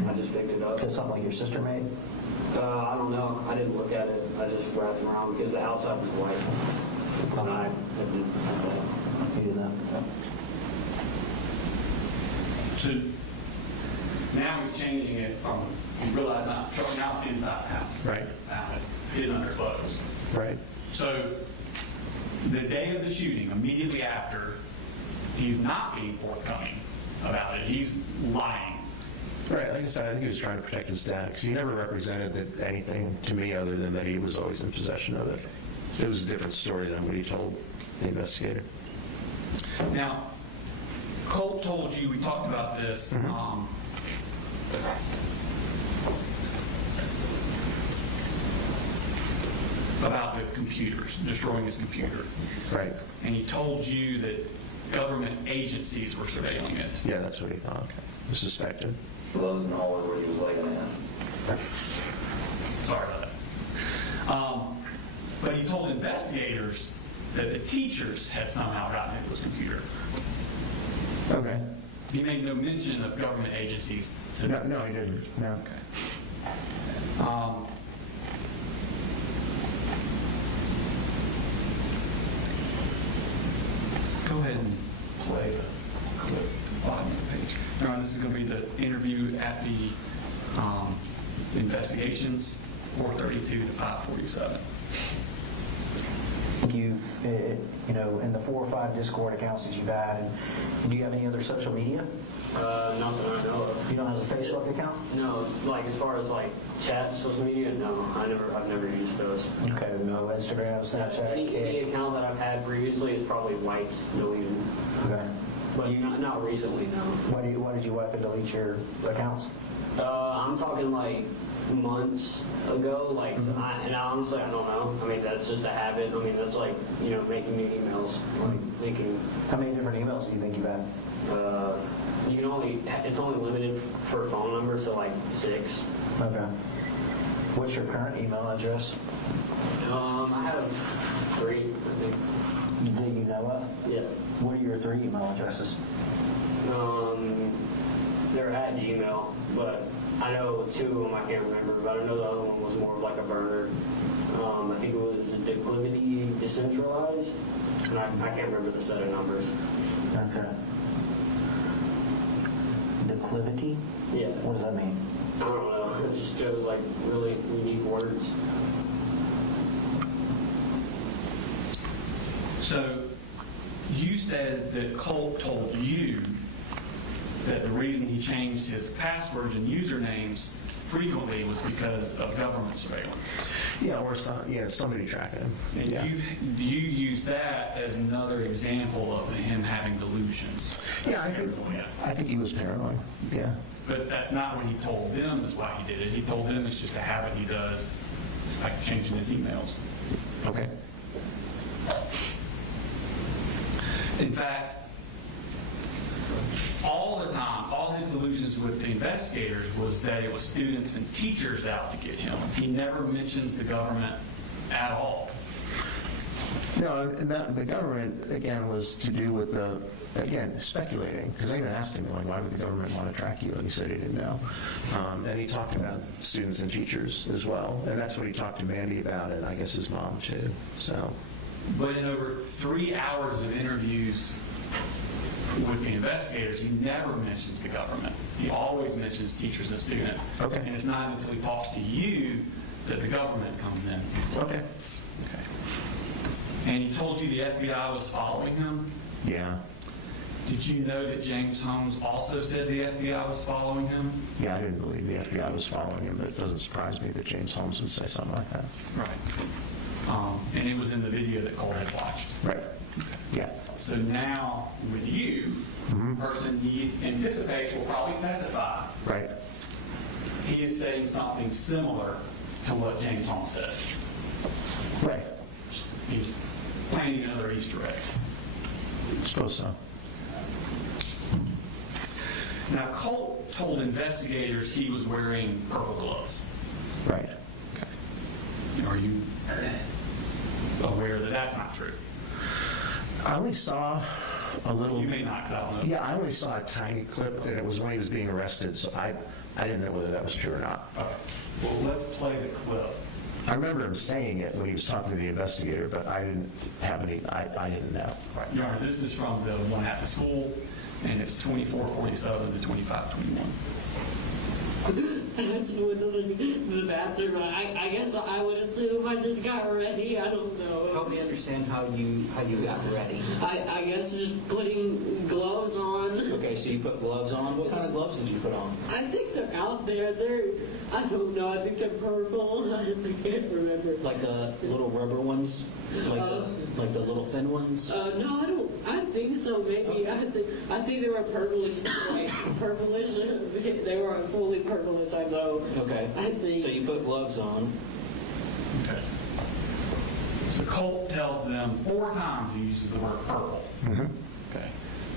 I just picked it up. Is it something like your sister made? I don't know. I didn't look at it. I just wrapped it around because the outside was white. And I didn't that. You do that. So now he's changing it from, you realize now it's inside the house. Right. Now it's hidden under clothes. Right. So the day of the shooting, immediately after, he's not being forthcoming about it. He's lying. Right, like I said, I think he was trying to protect his dad, because he never represented that anything to me other than that he was always in possession of it. It was a different story than what he told the investigator. Now, Colt told you, we talked about this, about the computers, destroying his computer. Right. And he told you that government agencies were surveilling it. Yeah, that's what he thought. He suspected. Those in the hallway where he was laying at. Sorry about that. But he told investigators that the teachers had somehow gotten into his computer. Okay. He made no mention of government agencies. No, he didn't. No. Okay. Go ahead and play the clip, bottom of the page. Now, this is going to be the interview at the investigations, 432 to 547. You've, in the 4 or 5 Discord accounts that you've had, do you have any other social media? Nothing I know of. You don't have a Facebook account? No, like as far as like chat, social media, no. I've never used those. Okay, no Instagram, Snapchat. Any account that I've had previously is probably wiped, deleted. Okay. But not recently, no. Why did you wipe and delete your accounts? I'm talking like months ago, like, and honestly, I don't know. I mean, that's just a habit. I mean, that's like, making me emails, like thinking. How many different emails do you think you've had? You can it's only limited for phone numbers, so like 6. Okay. What's your current email address? I have 3, I think. That you know of? Yeah. What are your 3 email addresses? They're at Gmail, but I know 2 of them I can't remember, but I know the other one was more of like a burner. I think it was Declivity Decentralized, and I can't remember the set of numbers. Okay. Declivity? Yeah. What does that mean? I don't know. It just shows like really unique words. So you said that Colt told you that the reason he changed his passwords and usernames frequently was because of government surveillance. Yeah, or somebody tracking him. And Yeah. you use that as another example of him having delusions. Yeah, I think he was paranoid. Yeah. But that's not what he told them is why he did it. He told them it's just a habit he does, like changing his emails. Okay. In fact, all the time, all his delusions with the investigators was that it was students and teachers out to get him. He never mentions the government at all. No, and the government, again, was to do with speculating, because I even asked him, like, why would the government want to track you? And he said he didn't know. And he talked about students and teachers as well, and that's what he talked to Mandy about, and I guess his mom, too. So. But in over 3 hours of interviews with the investigators, he never mentions the government. He always mentions teachers and students. Okay. And it's not until he talks to you that the government comes in. Okay. Okay. And he told you the FBI was following him? Yeah. Did you know that James Holmes also said the FBI was following him? Yeah, I didn't believe the FBI was following him, but it doesn't surprise me that James Holmes would say something like that. Right. And it was in the video that Cole had watched. Right. Okay. Yeah. So now, with you, the person he anticipates will probably testify. Right. He is saying something similar to what James Holmes said. Right. He's planning another Easter egg. I suppose so. Now, Colt told investigators he was wearing purple gloves. Right. Okay. Are you aware that that's not true? I only saw a little. You may not, because I don't know. Yeah, I only saw a tiny clip, and it was when he was being arrested, so I didn't know whether that was true or not. Okay. Well, let's play the clip. I remember him saying it when he was talking to the investigator, but I didn't have any, I didn't know. Right. Your Honor, this is from the one at the school, and it's 2447 to 2521. went to the bathroom. I guess I would assume I just got ready. I don't know. Help me understand how you got ready. I guess just putting gloves on. Okay, so you put gloves on. What kind of gloves did you put on? I think they're out there. I don't know. I think they're purple. I can't remember. Like the little rubber ones? Like the little thin ones? No, I don't. I think so. Maybe I think they were purplish. Like purplish. They were fully purplish. I know. Okay. I think. So you put gloves on. Okay. So Colt tells them 4 times he uses the word purple. Okay.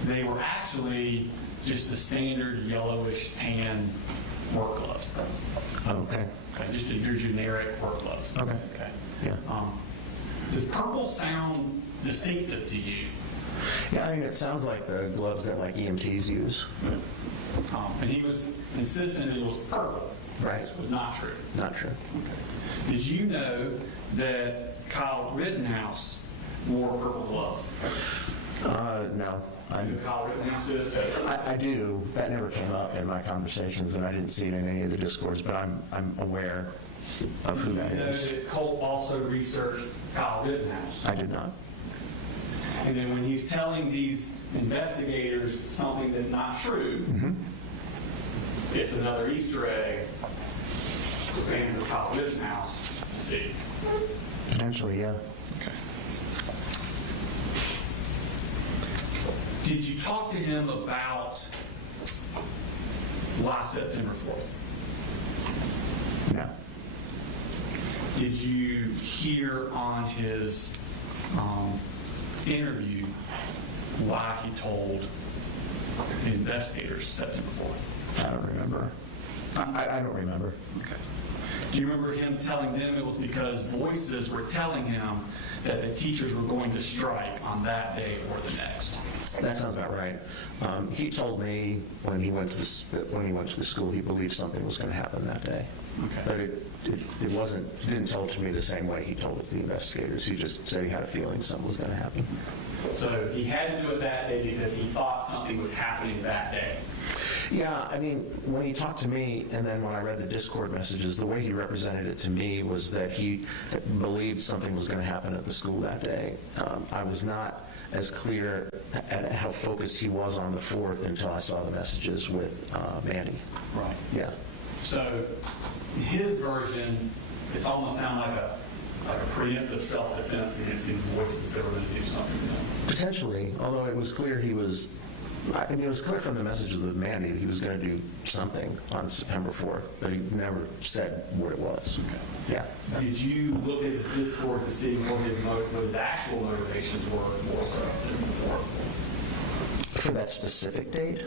They were actually just the standard yellowish tan work gloves. Okay. Okay, just your generic work gloves. Okay. Okay. Yeah. Does purple sound distinctive to you? Yeah, I mean, it sounds like the gloves that like EMTs use. And he was insistent it was purple. Right. Which was not true. Not true. Okay. Did you know that Kyle Rittenhouse wore purple gloves? No. You know who Kyle Rittenhouse is? I do. That never came up in my conversations, and I didn't see it in any of the discourse, but I'm aware of who that You know is. that Colt also researched Kyle Rittenhouse. I did not. And then when he's telling these investigators something that's not true, it's another Easter egg for fans of Kyle Rittenhouse to see. Potentially, yeah. Did you talk to him about why September 4th? No. Did you hear on his interview why he told the investigators September 4th? I don't remember. I don't remember. Okay. Do you remember him telling them it was because voices were telling him that the teachers were going to strike on that day or the next? That sounds about right. He told me when he went to the school, he believed something was going to happen that day. Okay. But it wasn't. He didn't tell it to me the same way he told it to the investigators. He just said he had a feeling something was going to happen. So he had to do it that day because he thought something was happening that day. Yeah, I mean, when he talked to me, and then when I read the Discord messages, the way he represented it to me was that he believed something was going to happen at the school that day. I was not as clear at how focused he was on the 4th until I saw the messages with Mandy. Right. Yeah. So his version, it almost sounded like a preemptive self-defense against these voices that were going to do something to him. Potentially, although it was clear he was, I mean, it was clear from the messages with Mandy that he was going to do something on September 4th, but he never said what it was. Okay. Yeah. Did you look at his Discord to see what his actual motivations were for September 4th? For that specific date,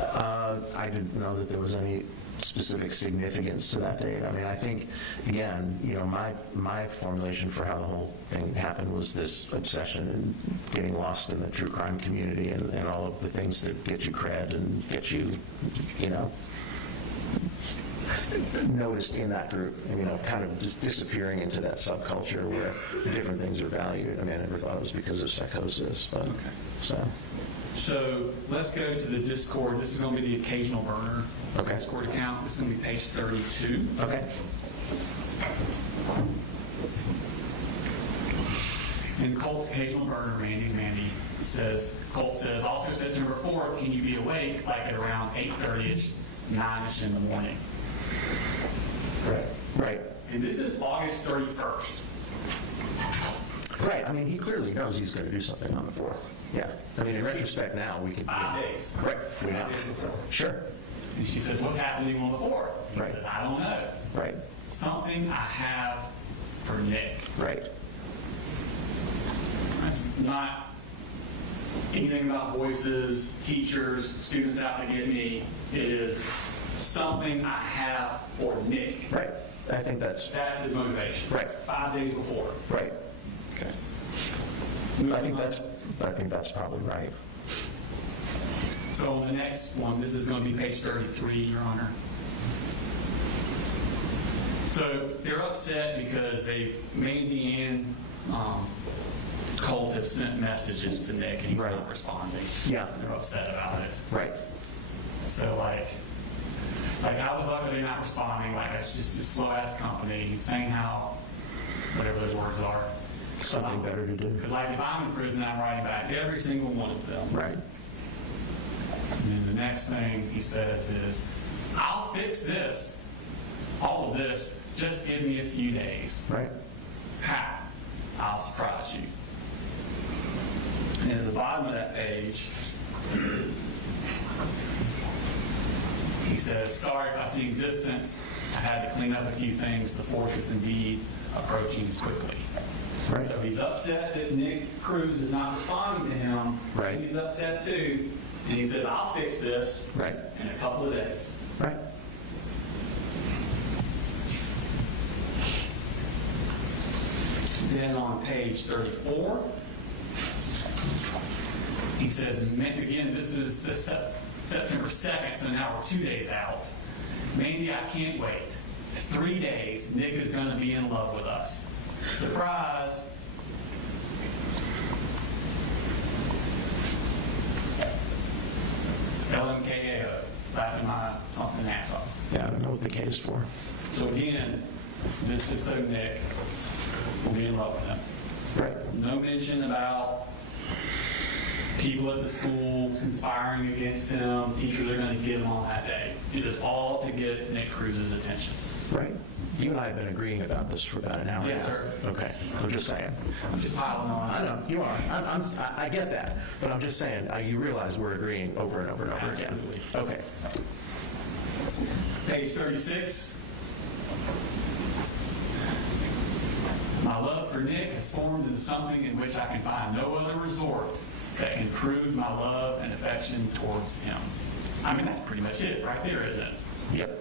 I didn't know that there was any specific significance to that date. I mean, I think, again, you know, my formulation for how the whole thing happened was this obsession and getting lost in the true crime community and all of the things that get you cred and get you, you know, noticed in that group, and, you know, kind of just disappearing into that subculture where different things are valued. I mean, I never thought it was because of psychosis, but So let's go to the Discord. This is going to be the occasional burner Okay. Discord account. This is going to be page 32. Okay. In Colt's occasional burner, Mandy says, Colt says, also September 4th, can you be awake like at around 8:30ish, 9ish in the morning? Right. And this is August 31st. Right. I mean, he clearly knows he's going to do something on the 4th. Yeah. I mean, in retrospect now, we could... 5 days. Right. We 5 know. days before. Sure. And she says, what's happening on the 4th? He Right. says, I don't know. Right. Something I have for Nick. Right. That's not anything about voices, teachers, students out to get me. It is something I have for Nick. Right. I think that's his motivation. Right. 5 days before. right. Okay. I think that's probably right. So on the next one, this is going to be page 33, Your Honor. So they're upset because Mandy and Colt have sent messages to Nick and he's Right. not responding. Yeah. They're upset about it. Right. So, like, Like, how the fuck are they not responding? Like, it's just a slow-ass company saying how, whatever those words are. Something better to do. Because, like, if I'm in prison, I'm writing back every single one of them. Right. And then the next thing he says is, I'll fix this, all of this, just give me a few days. Right. How? I'll surprise you. And at the bottom of that page, he says, sorry if I seem distant. I've had to clean up a few things. The 4th is indeed approaching quickly. Right. So he's upset that Nick Cruz is not responding to him. Right. He's upset too. And he says, I'll fix this Right. in a couple of days. Right. Then on page 34, he says, again, this is September 2nd, so now we're 2 days out. Mandy, I can't wait. 3 days, Nick is going to be in love with us. Surprise. LMKAO, laughing my something ass off. Yeah, I don't know what the K is for. So again, this is so Nick will be in love with him. Right. No mention about people at the school conspiring against him, teachers are going to get him on that day. It is all to get Nick Cruz's attention. Right. You and I have been agreeing about this for about an hour Yes, now. sir. Okay. I'm just saying. I'm just piling on. I know, you are. I get that. But I'm just saying, you realize we're agreeing over and over and over again. Absolutely. Okay. Page 36. My love for Nick has formed into something in which I can find no other resort that can prove my love and affection towards him. I mean, that's pretty much it right there, isn't it? Yep.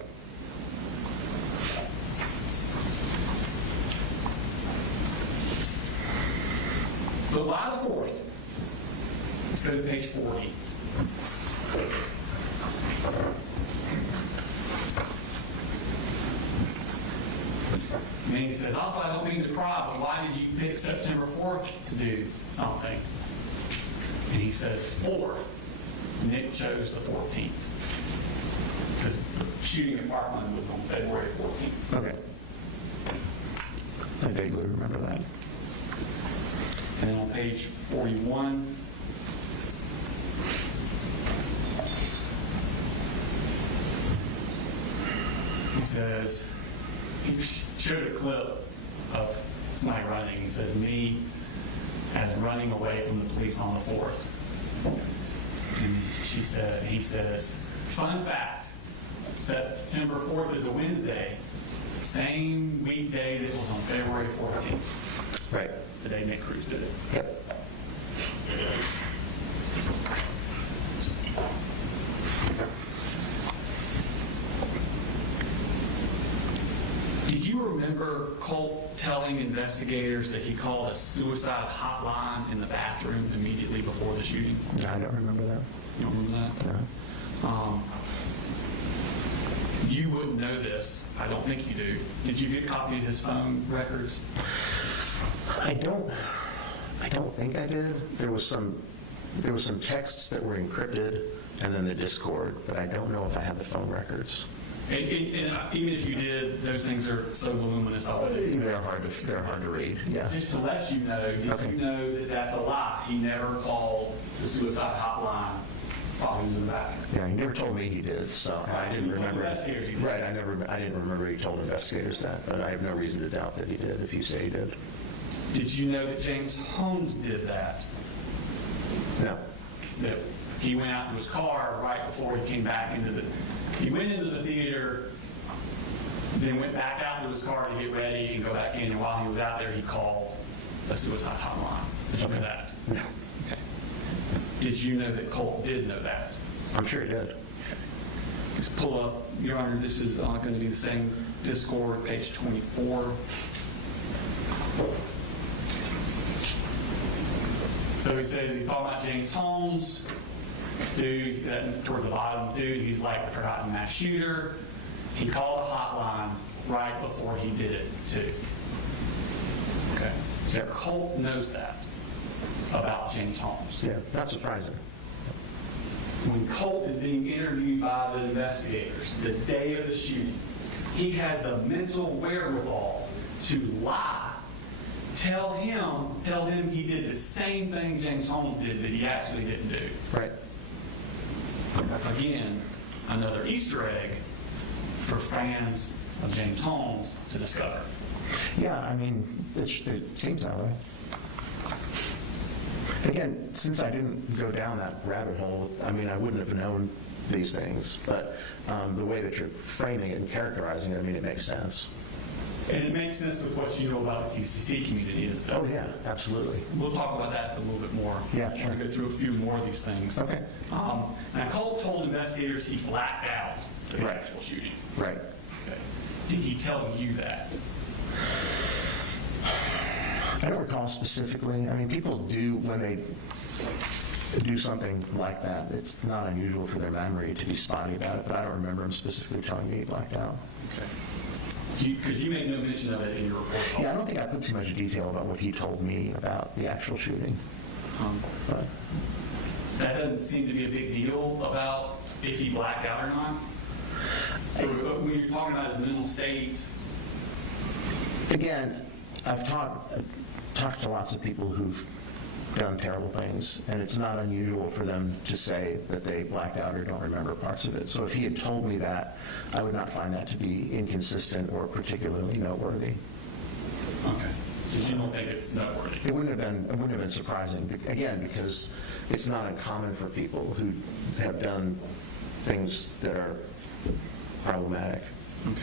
But by the 4th, let's go to page 40. Mandy says, also, I don't mean to pry, but why did you pick September 4th to do something? And he says, 4. Nick chose the 14th. Because the shooting at Parkland was on February 14th. Okay. I vaguely remember that. And then on page 41, he says, he showed a clip of somebody running. He says, me as running away from the police on the 4th. And he says, fun fact, September 4th is a Wednesday, same weekday that was on February 14th. Right. The day Nick Cruz did it. Yep. Did you remember Colt telling investigators that he called a suicide hotline in the bathroom immediately before the shooting? No, I don't remember that. You don't remember that? No. You wouldn't know this. I don't think you do. Did you get a copy of his phone records? I don't think I did. There was some texts that were encrypted and then the Discord, but I don't know if I have the phone records. And even if you did, those things are so voluminous already. They're hard to read. Yeah. Just to let you know, did you know that that's a lie? He never called the suicide hotline while he was in the bathroom. Yeah, he never told me he did, so I didn't remember. Investigators, he did. Right, I didn't remember he told investigators that, but I have no reason to doubt that he did if you say he did. Did you know that James Holmes did that? No. That he went out to his car right before he came back he went into the theater, then went back out to his car to get ready and go back in, and while he was out there, he called a suicide hotline. Did you know that? No. Okay. Did you know that Colt did know that? I'm sure he did. Okay. Just pull up, Your Honor, this is going to be the same Discord, page 24. So he says he's talking about James Holmes. Dude, toward the bottom, dude, he's like the forgotten mass shooter. He called a hotline right before he did it, too. Okay. So Colt knows that about James Holmes. Yeah, not surprising. When Colt is being interviewed interviewed by the investigators the day of the shooting, he has the mental wherewithal to lie. Tell him he did the same thing James Holmes did that he actually didn't do. Right. Again, another Easter egg for fans of James Holmes to discover. Yeah, I mean, it seems that way. Again, since I didn't go down that rabbit hole, I mean, I wouldn't have known these things, but the way that you're framing it and characterizing it, I mean, it makes sense. And it makes sense with what you know about the TCC community. Oh, yeah, absolutely. We'll talk about that a little bit more. Yeah, I want to go through a few more of these things. Okay. Now, Colt told investigators he blacked out the Right. actual shooting. Right. Okay. Did he tell you that? I don't recall specifically. I mean, people do, when they do something like that, it's not unusual for their memory to be spotty about it, but I don't remember him specifically telling me he blacked out. Okay. Because you made no mention of it in your report. Yeah, I don't think I put too much detail about what he told me about the actual shooting. But That doesn't seem to be a big deal about if he blacked out or not. When you're talking about his mental state. again, I've talked to lots of people who've done terrible things, and it's not unusual for them to say that they blacked out or don't remember parts of it. So if he had told me that, I would not find that to be inconsistent or particularly noteworthy. Okay. So you don't think it's noteworthy? It wouldn't have been surprising, again, because it's not uncommon for people who have done things that are problematic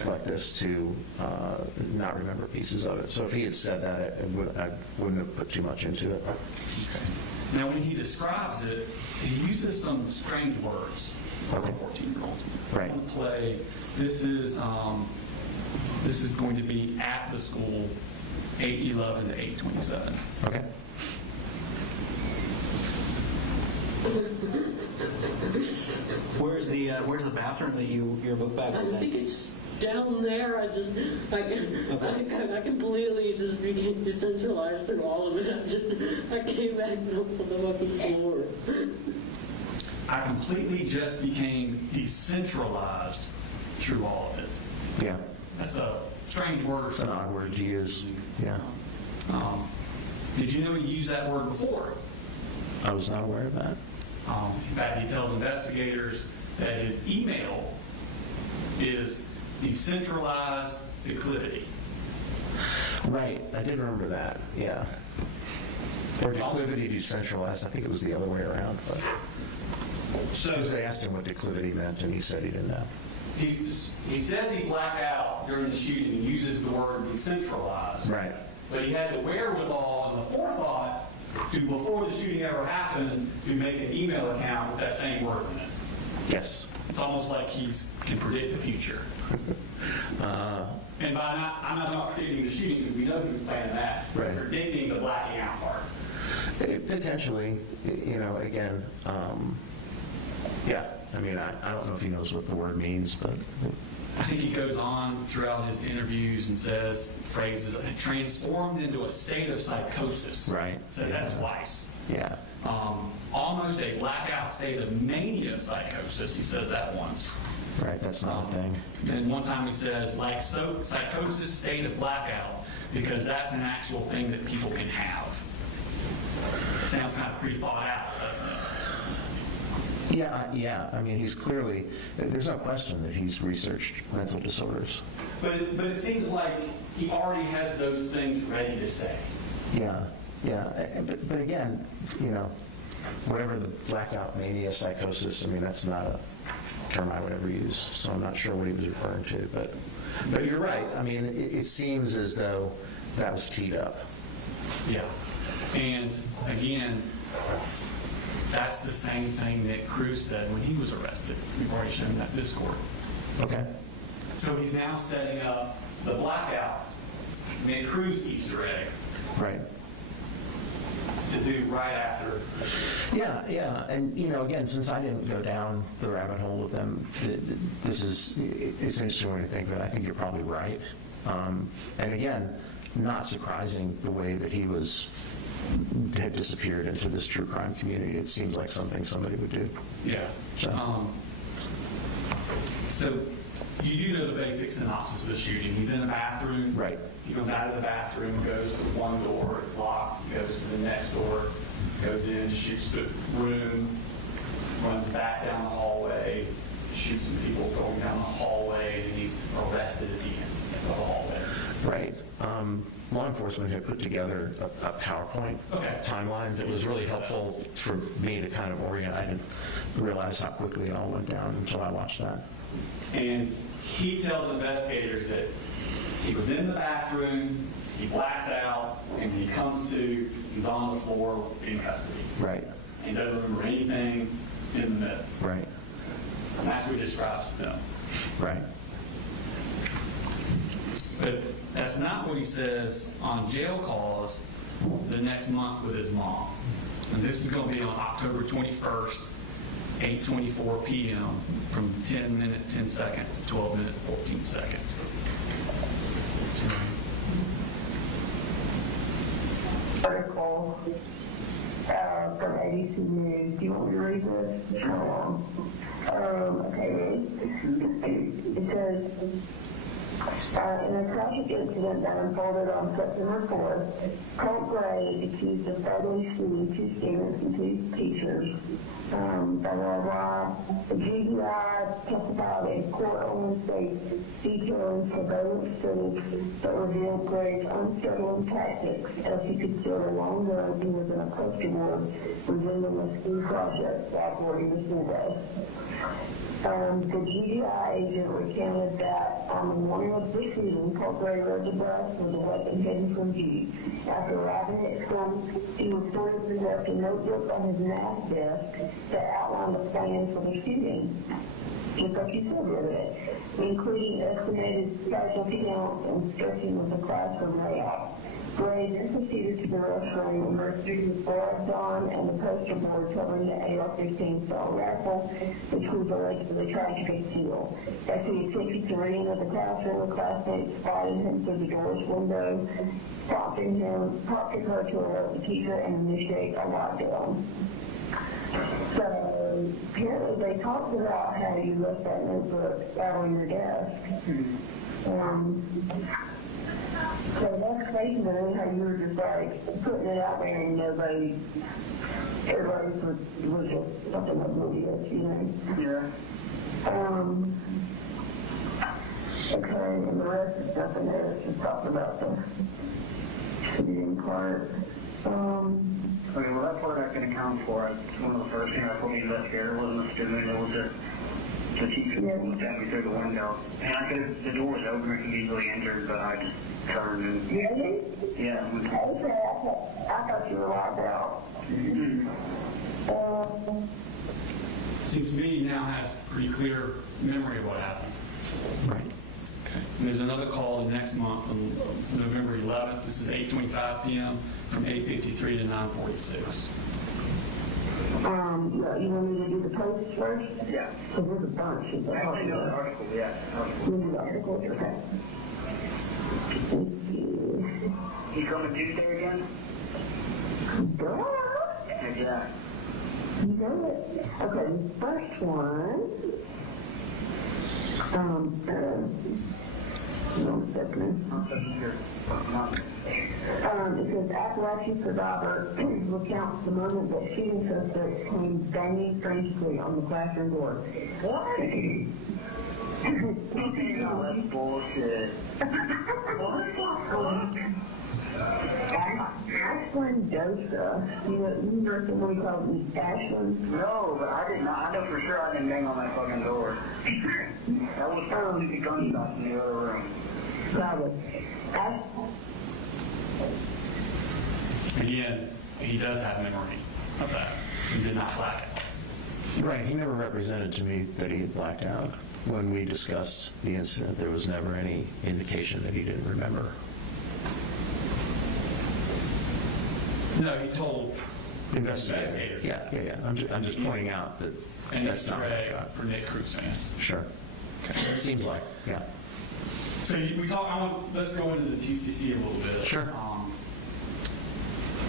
like this to not remember pieces of it. So if he had said that, I wouldn't have put too much into it. Okay. Now, when he describes it, he uses some strange words for a 14-year-old. Right. I want to play. This is going to be at the school, 8:11 to 8:27. Okay. Where's the bathroom that your book bag I was think in? it's down there. I completely just became decentralized through all of it. I came back and I was on the fucking floor. I completely just became decentralized through all of it. Yeah. That's a strange word. It's an odd word to use. Yeah. Did you know he used that word before? I was not aware of that. In fact, he tells investigators that his email is decentralized declivity. Right. I did remember that. Yeah. Or declivity decentralized. I think it was the other way around. But So because they asked him what declivity meant, and he said he didn't know. he says he blacked out during the shooting and uses the word decentralized. Right. But he had the wherewithal and the forethought to, before the shooting ever happened, to make an email account with that same word in it. Yes. It's almost like he can predict the future. And by I'm not predicting the shooting because we know he was planning that. Right. We're predicting the blacking out part. Potentially, again, yeah. I mean, I don't know if he knows what the word means, but I think he goes on throughout his interviews and says phrases, transformed into a state of psychosis. Right. Says that twice. yeah. Almost a blackout state of mania psychosis. He says that once. Right. That's not a thing. Then one time he says, like psychosis state of blackout, because that's an actual thing that people can have. Sounds kind of pretty thought out, doesn't it? Yeah. I mean, he's clearly, there's no question that he's researched mental disorders. But it seems like he already has those things ready to say. Yeah. But again, whatever the blackout mania psychosis, I mean, that's not a term I would ever use, so I'm not sure what he was referring to. But you're right. I mean, it seems as though that was teed up. Yeah. And again, that's the same thing that Cruz said when he was arrested. We've already shown that Discord. Okay. So he's now setting up the blackout Nick Cruz Easter egg Right. to do right after. Yeah. And, again, since I didn't go down the rabbit hole with them, it's interesting when you think of it. I think you're probably right. And again, not surprising the way that he had disappeared into this true crime community. It seems like something somebody would do. Yeah. So. So you do know the basic synopsis of the shooting. He's in the bathroom. Right. He comes out of the bathroom, goes to one door, it's locked, he goes to the next door, goes in, shoots the room, runs back down the hallway, shoots some people going down the hallway, and he's arrested at the end of the hallway. Right. Law enforcement had put together a PowerPoint timeline that was really helpful for me to kind of orient. I didn't realize how quickly it all went down until I watched that. And he tells investigators that he was in the bathroom, he blacks out, and when he comes to, he's on the floor in custody. Right. And doesn't remember anything in the middle. Right. And that's what he describes to them. Right. But that's not what he says on jail calls the next month with his mom. And this is going to be on October 21st, 8:24 p.m. from 10 minute 10 seconds to 12 minute 14 seconds. Article from ABC News. Do you want me to read this? Okay. It says, in a tragic incident that unfolded on September 4th, Colt Gray is accused of fatally shooting 2 students and 2 teachers. Blah, blah, blah. The GDI testified in court on states detailing surveillance footage that revealed Gray's unsettling tactics as he concealed a long gun within a poster board resembling a school project while boarding the school bus. The GDI agent recounted that on the morning of the shooting, Colt Gray rode the bus with a weapon hidden from view. After arriving at school, he reportedly left a notebook on his math desk that outlined the plan for the shooting, just like you said the other day, including estimated casualty counts and sketching of the classroom layout. Gray then proceeded to the restroom, emerged through the gloves on and the poster board covering the AR-15 style rifle, which was allegedly tried to conceal. As he attempted to re-enter the classroom, the classmates spotted him through the door's window, prompting her to alert the teacher and initiate a lockdown. So apparently they talked about how you left that notebook out on your desk. So that's crazy to me how you were just like putting it out there and everybody was just something oblivious, you know? Yeah. Okay, and the rest is nothing there. It's just talking about the shooting part. Okay, well, that part I can account for. It's one of the first things I told the investigator wasn't a student, it was the teacher that looked at me through the window. And the door was open, I could easily enter, but I just turned and... Really? Yeah. Okay, I thought you were locked out. Seems to me he now has pretty clear memory of what happened. Right. Okay. And there's another call the next month on November 11th. This is 8:25 p.m. from 8:53 to 9:46. Yeah, you want me to do the post first? Yeah. So there's a bunch of the article, yeah. You do the article, okay. He's coming Tuesday again? Duh. Yeah. You know it. Okay, the first one. One second. It says Apalachee survivor recounts the moment that shooting suspect came banging frantically on the classroom door. What? No, that's bullshit. Ashland Dosa. You heard somebody called me Ashland? No, but I did not. I know for sure I didn't bang on that fucking door. That was probably the gunshots in the other room. Probably. Again, he does have memory of that. He did not black out. Right. He never represented to me that he had blacked out. When we discussed the incident, there was never any indication that he didn't remember. No, he told Investigators. Yeah. I'm just pointing out that and that's not what I Gray got. for Nick Cruz fans. Sure. Okay. It seems like, yeah. So we talk. Let's go into the TCC a little bit. Sure.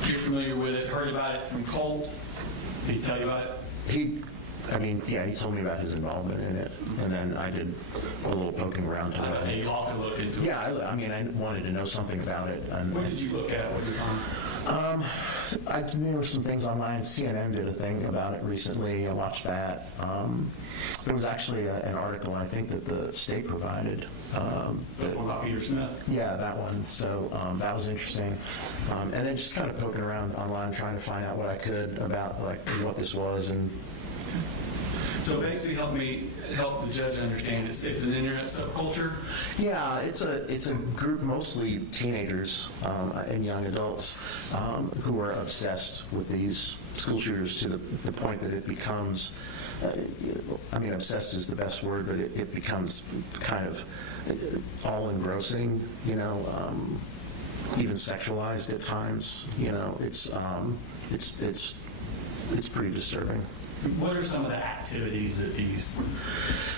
You're familiar with it. Heard about it from Colt. Did he tell you about it? I mean, yeah, he told me about his involvement in it, and then I did a little poking around to So you also looked into it? Yeah, I mean, I wanted to know something about it. And What did you look at? What did you find? there were some things online. CNN did a thing about it recently. I watched that. There was actually an article, I think, that the state provided. The one about Peter Smith? Yeah, that one. So that was interesting. And then just kind of poking around online, trying to find out what I could about like what this was. And So basically help the judge understand it's an internet subculture. yeah, it's a group, mostly teenagers and young adults, who are obsessed with these school shooters to the point that it becomes, I mean, obsessed is the best word, but it becomes kind of all engrossing, even sexualized at times. It's pretty disturbing. What are some of the activities that these...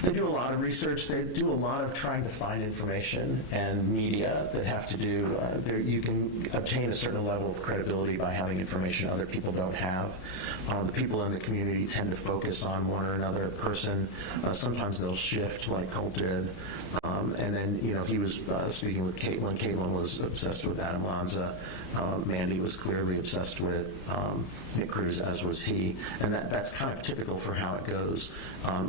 They do a lot of research. They do a lot of trying to find information and media that have to do, you can obtain a certain level of credibility by having information other people don't have. The people in the community tend to focus on one or another person. Sometimes they'll shift like Colt did. And then, he was speaking with Caitlin. Caitlin was obsessed with Adam Lanza. Mandy was clearly obsessed with Nick Cruz, as was he. And that's kind of typical for how it goes.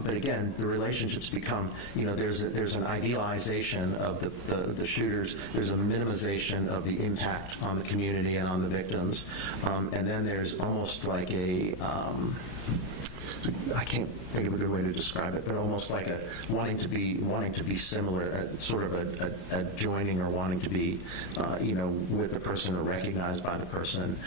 But again, the relationships become, there's an idealization of the shooters. There's a minimization of the impact on the community and on the victims. And then there's almost like I can't think of a good way to describe it, but almost like a wanting to be similar, sort of a joining or wanting to be, with the person or recognized by the person.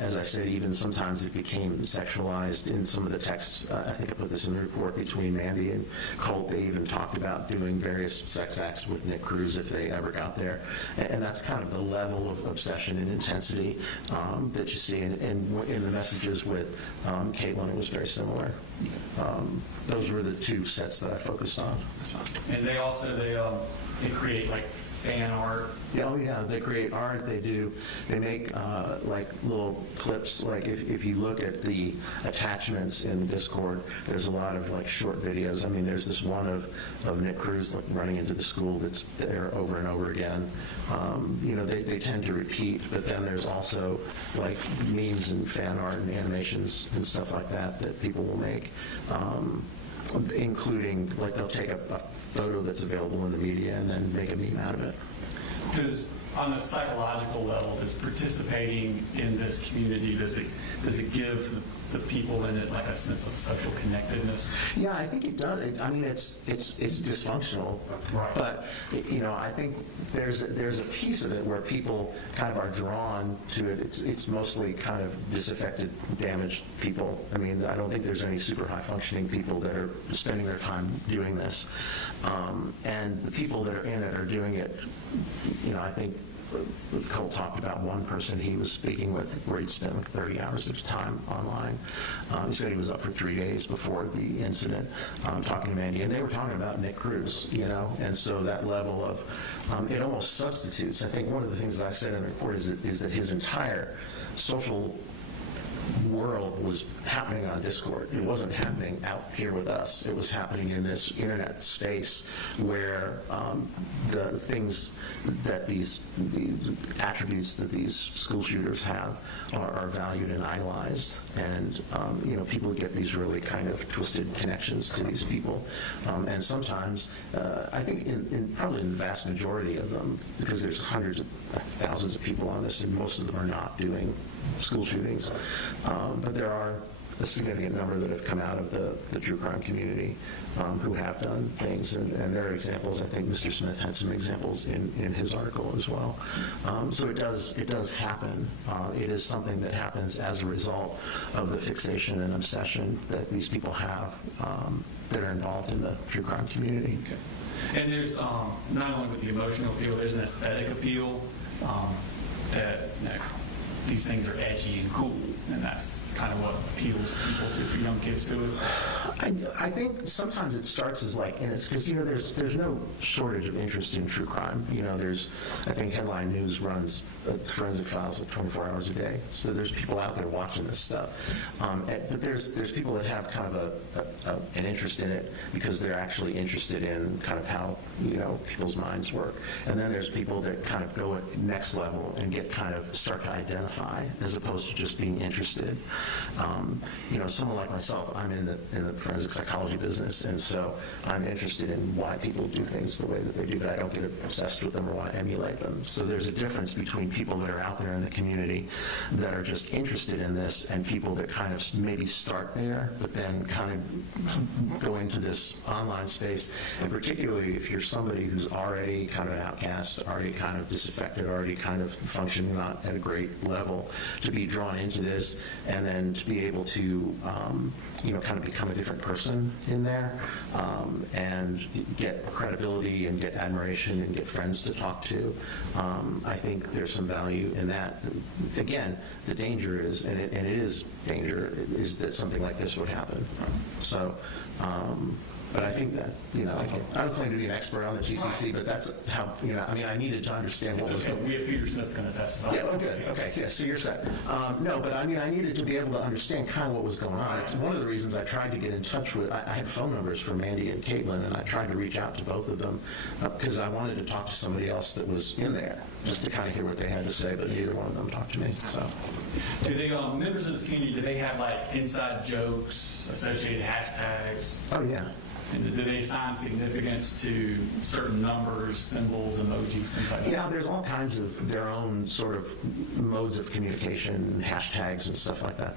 As I said, even sometimes it became sexualized in some of the texts. I think I put this in the report between Mandy and Colt. They even talked about doing various sex acts with Nick Cruz if they ever got there. And that's kind of the level of obsession and intensity that you see. And in the messages with Caitlin, it was very similar. Those were the two sets that I focused on. That's fine. And they create like fan art. Oh yeah, they create art. They make like little clips. Like if you look at the attachments in Discord, there's a lot of like short videos. I mean, there's this one of Nick Cruz like running into the school that's there over and over again. They tend to repeat, but then there's also like memes and fan art and animations and stuff like that people will make, including like they'll take a photo that's available in the media and then make a meme out of it. Does, on a psychological level, does participating in this community, does it give the people in it like a sense of social connectedness? Yeah, I think it does. I mean, it's dysfunctional, Right. But I think there's a piece of it where people kind of are drawn to it. It's mostly kind of disaffected, damaged people. I mean, I don't think there's any super high functioning people that are spending their time doing this, and the people that are in it are doing it. I think Colt talked about one person he was speaking with where he'd spent like 30 hours at a time online. He said he was up for 3 days before the incident talking to Mandy, and they were talking about Nick Cruz, and so that level of, it almost substitutes. I think one of the things that I said in the report is that his entire social world was happening on Discord. It wasn't happening out here with us. It was happening in this internet space where the things that the attributes that these school shooters have are valued and idolized. And people get these really kind of twisted connections to these people. And sometimes, I think probably in the vast majority of them, because there's hundreds of thousands of people on this, and most of them are not doing school shootings. But there are a significant number that have come out of the true crime community who have done things, and there are examples. I think Mr. Smith had some examples in his article as well. So it does happen. It is something that happens as a result of the fixation and obsession that these people have that are involved in the true crime community. Okay. And there's not only with the emotional appeal, there's an aesthetic appeal that these things are edgy and cool. and that's kind of what appeals people to young kids to it. I think sometimes it starts as like, and it's because, there's no shortage of interest in true crime. I think Headline News runs Forensic Files like 24 hours a day. So there's people out there watching this stuff. But there's people that have kind of an interest in it because they're actually interested in kind of how, people's minds work. And then there's people that kind of go at next level and start to identify as opposed to just being interested. Someone like myself, I'm in the forensic psychology business, and so I'm interested in why people do things the way that they do, but I don't get obsessed with them or want to emulate them. So there's a difference between people that are out there in the community that are just interested in this and people that kind of maybe start there, but then kind of go into this online space. And particularly if you're somebody who's already kind of an outcast, already kind of disaffected, already kind of functioning not at a great level, to be drawn into this and then to be able to, kind of become a different person in there and get credibility and get admiration and get friends to talk to. I think there's some value in that. Again, the danger is, and it is danger, is that something like this would happen. So, but I think that, I don't claim to be an expert on the GCC, but that's how, I needed to understand what was going on. We have Peter Smith's going to testify. Yeah, okay, yeah, so you're set. No, but I needed to be able to understand kind of what was going on. It's one of the reasons I tried to get in touch with, I had phone numbers for Mandy and Caitlin, and I tried to reach out to both of them because I wanted to talk to somebody else that was in there, just to kind of hear what they had to say, but neither one of them talked to me, so. Do they, members of this community, do they have like inside jokes, associated hashtags? Oh, yeah. And do they assign significance to certain numbers, symbols, emojis, things like that? Yeah, there's all kinds of their own sort of modes of communication, hashtags and stuff like that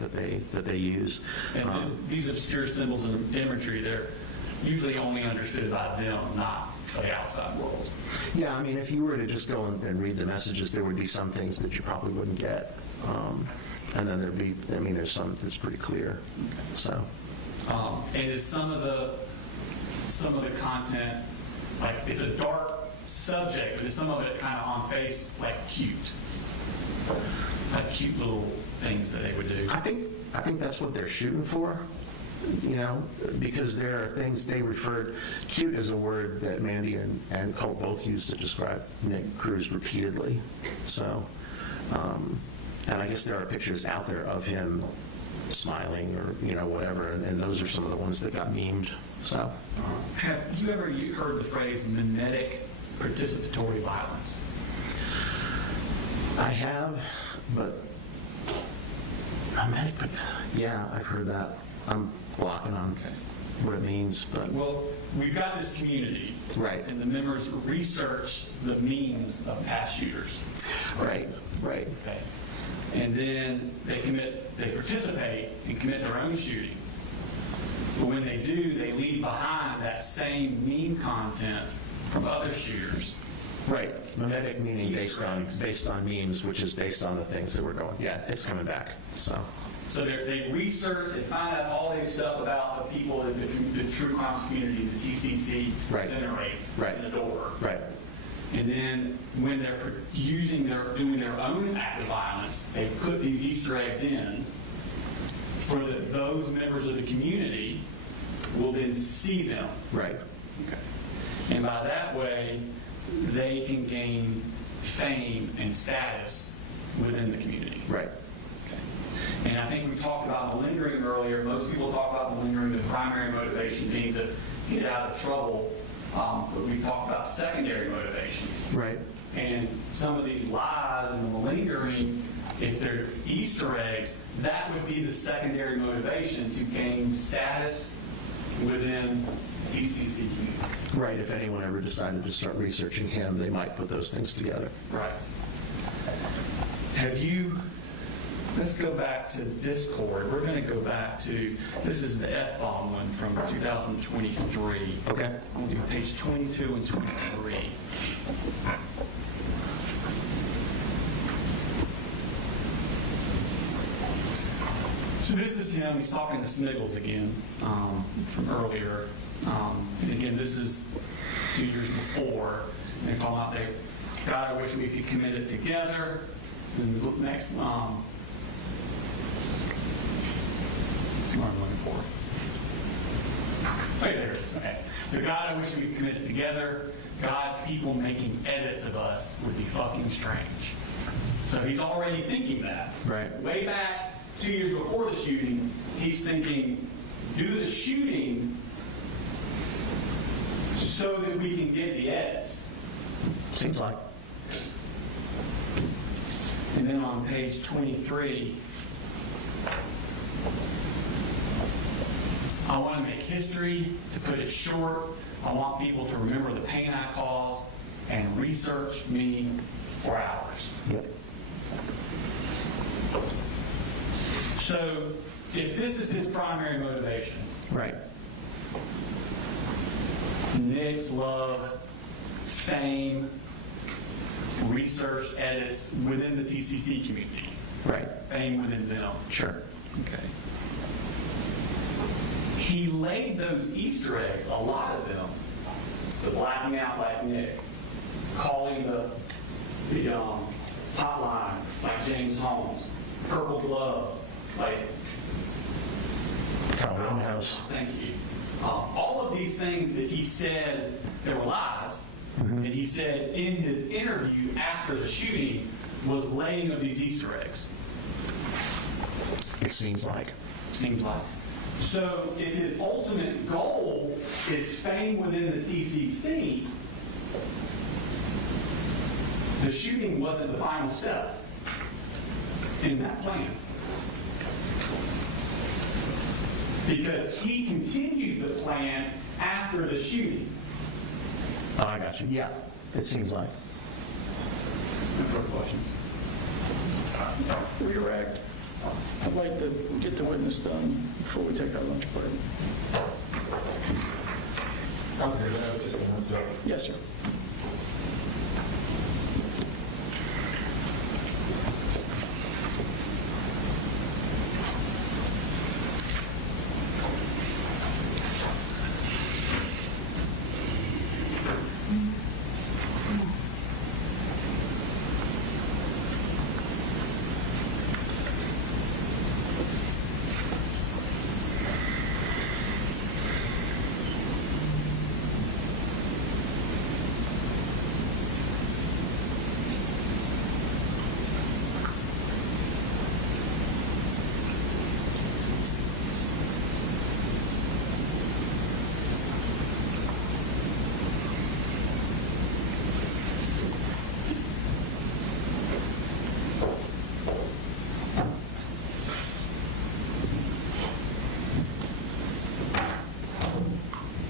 they use. And these obscure symbols and imagery, they're usually only understood by them, not for the outside world. Yeah, if you were to just go and read the messages, there would be some things that you probably wouldn't get. And then there'd be, there's some that's pretty clear. Okay. So. And is some of the content, like it's a dark subject, but is some of it kind of on face like cute? Like cute little things that they would do? I think that's what they're shooting for, because there are things they referred, cute is a word that Mandy and Colt both used to describe Nick Cruz repeatedly. So, and I guess there are pictures out there of him smiling or, whatever, and those are some of the ones that got memed. So, have you ever heard the phrase mimetic participatory violence? I have, but mimetic, yeah, I've heard that. I'm blocking on what it means, but. Well, we've got this community. Right. And the members research the memes of past shooters. Right. Okay. And then they participate and commit their own shooting. But when they do, they leave behind that same meme content from other shooters. Right. Mimetic meaning based on memes, which is based on the things that we're going. Yeah, it's coming back. So they research, they find out all this stuff about the people in the true crimes community, the TCC generates in the door. Right. And then when they're doing their own act of violence, they put these Easter eggs in for those members of the community will then see them. Right. Okay. And by that way, they can gain fame and status within the community. Right. Okay. And I think we talked about malingering earlier. Most people talk about malingering, the primary motivation being to get out of trouble. But we talked about secondary motivations. Right. And some of these lies and the malingering, if they're Easter eggs, that would be the secondary motivation to gain status within TCC community. Right. If anyone ever decided to start researching him, they might put those things together. Right. Let's go back to Discord. We're going to go back to, this is the F-bomb one from 2023. Okay. I'm going to do page 22 and 23. So this is him. He's talking to Smiggles again from earlier. And again, this is 2 years before. And they're talking about, God, I wish we could commit it together. And next, That's what I'm looking for. Okay, there it is. Okay. So God, I wish we could commit it together. God, people making edits of us would be fucking strange. So he's already thinking that. Right. Way back 2 years before the shooting, he's thinking, do the shooting so that we can get the edits. Seems like. And then on page 23, I want to make history. To put it short, I want people to remember the pain I caused and research me for hours. Yep. So if this is his primary motivation, Right. Nick's love, fame, research edits within the TCC community, Right. fame within them. Sure. Okay. He laid those Easter eggs, a lot of them, the blacking out like Nick, calling the hotline like James Holmes, purple gloves like Kyle Rittenhouse. Thank you. All of these things that he said, there were lies, that he said in his interview after the shooting was laying of these Easter eggs. It seems like. Seems like. So if his ultimate goal is fame within the TCC, the shooting wasn't the final step in that plan. Because he continued the plan after the shooting. Oh, I got you. Yeah, it seems like. No further questions? Redirect. I'd like to get the witness done before we take our lunch break. Yes, sir.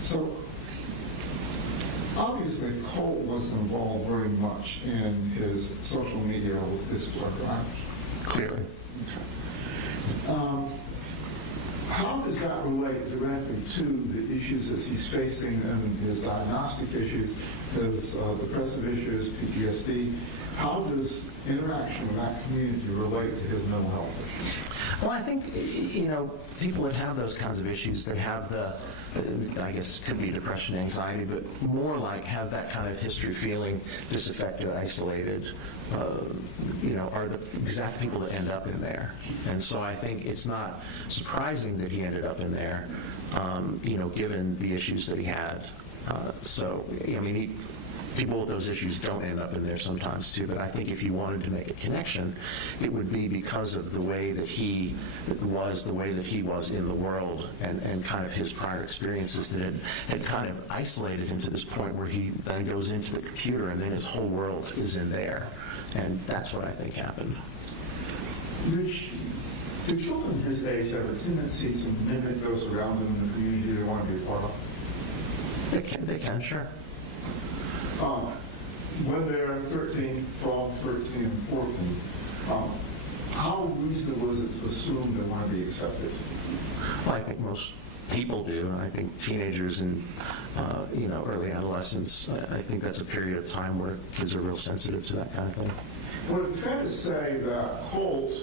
So, obviously, Colt was involved very much in his social media with this work, right? Clearly. How does that relate directly to the issues that he's facing and his diagnostic issues, his depressive issues, PTSD? How does interaction with that community relate to his mental health issues? Well, I think, people that have those kinds of issues, they have I guess it could be depression, anxiety, but more like have that kind of history feeling disaffected, isolated, are the exact people that end up in there. And so I think it's not surprising that he ended up in there, given the issues that he had. People with those issues don't end up in there sometimes too, but I think if you wanted to make a connection, it would be because of the way that he was in the world and kind of his prior experiences that had kind of isolated him to this point where he then goes into the computer and then his whole world is in there. And that's what I think happened. Do children his age have a tendency to mimic those around them in the community they want to be a part of? They can, sure. When they're 13, 12, 13, and 14, how reasonable is it to assume they want to be accepted? Well, I think most people do. I think teenagers and early adolescence, I think that's a period of time where kids are real sensitive to that kind of thing. Well, it's fair to say that Colt,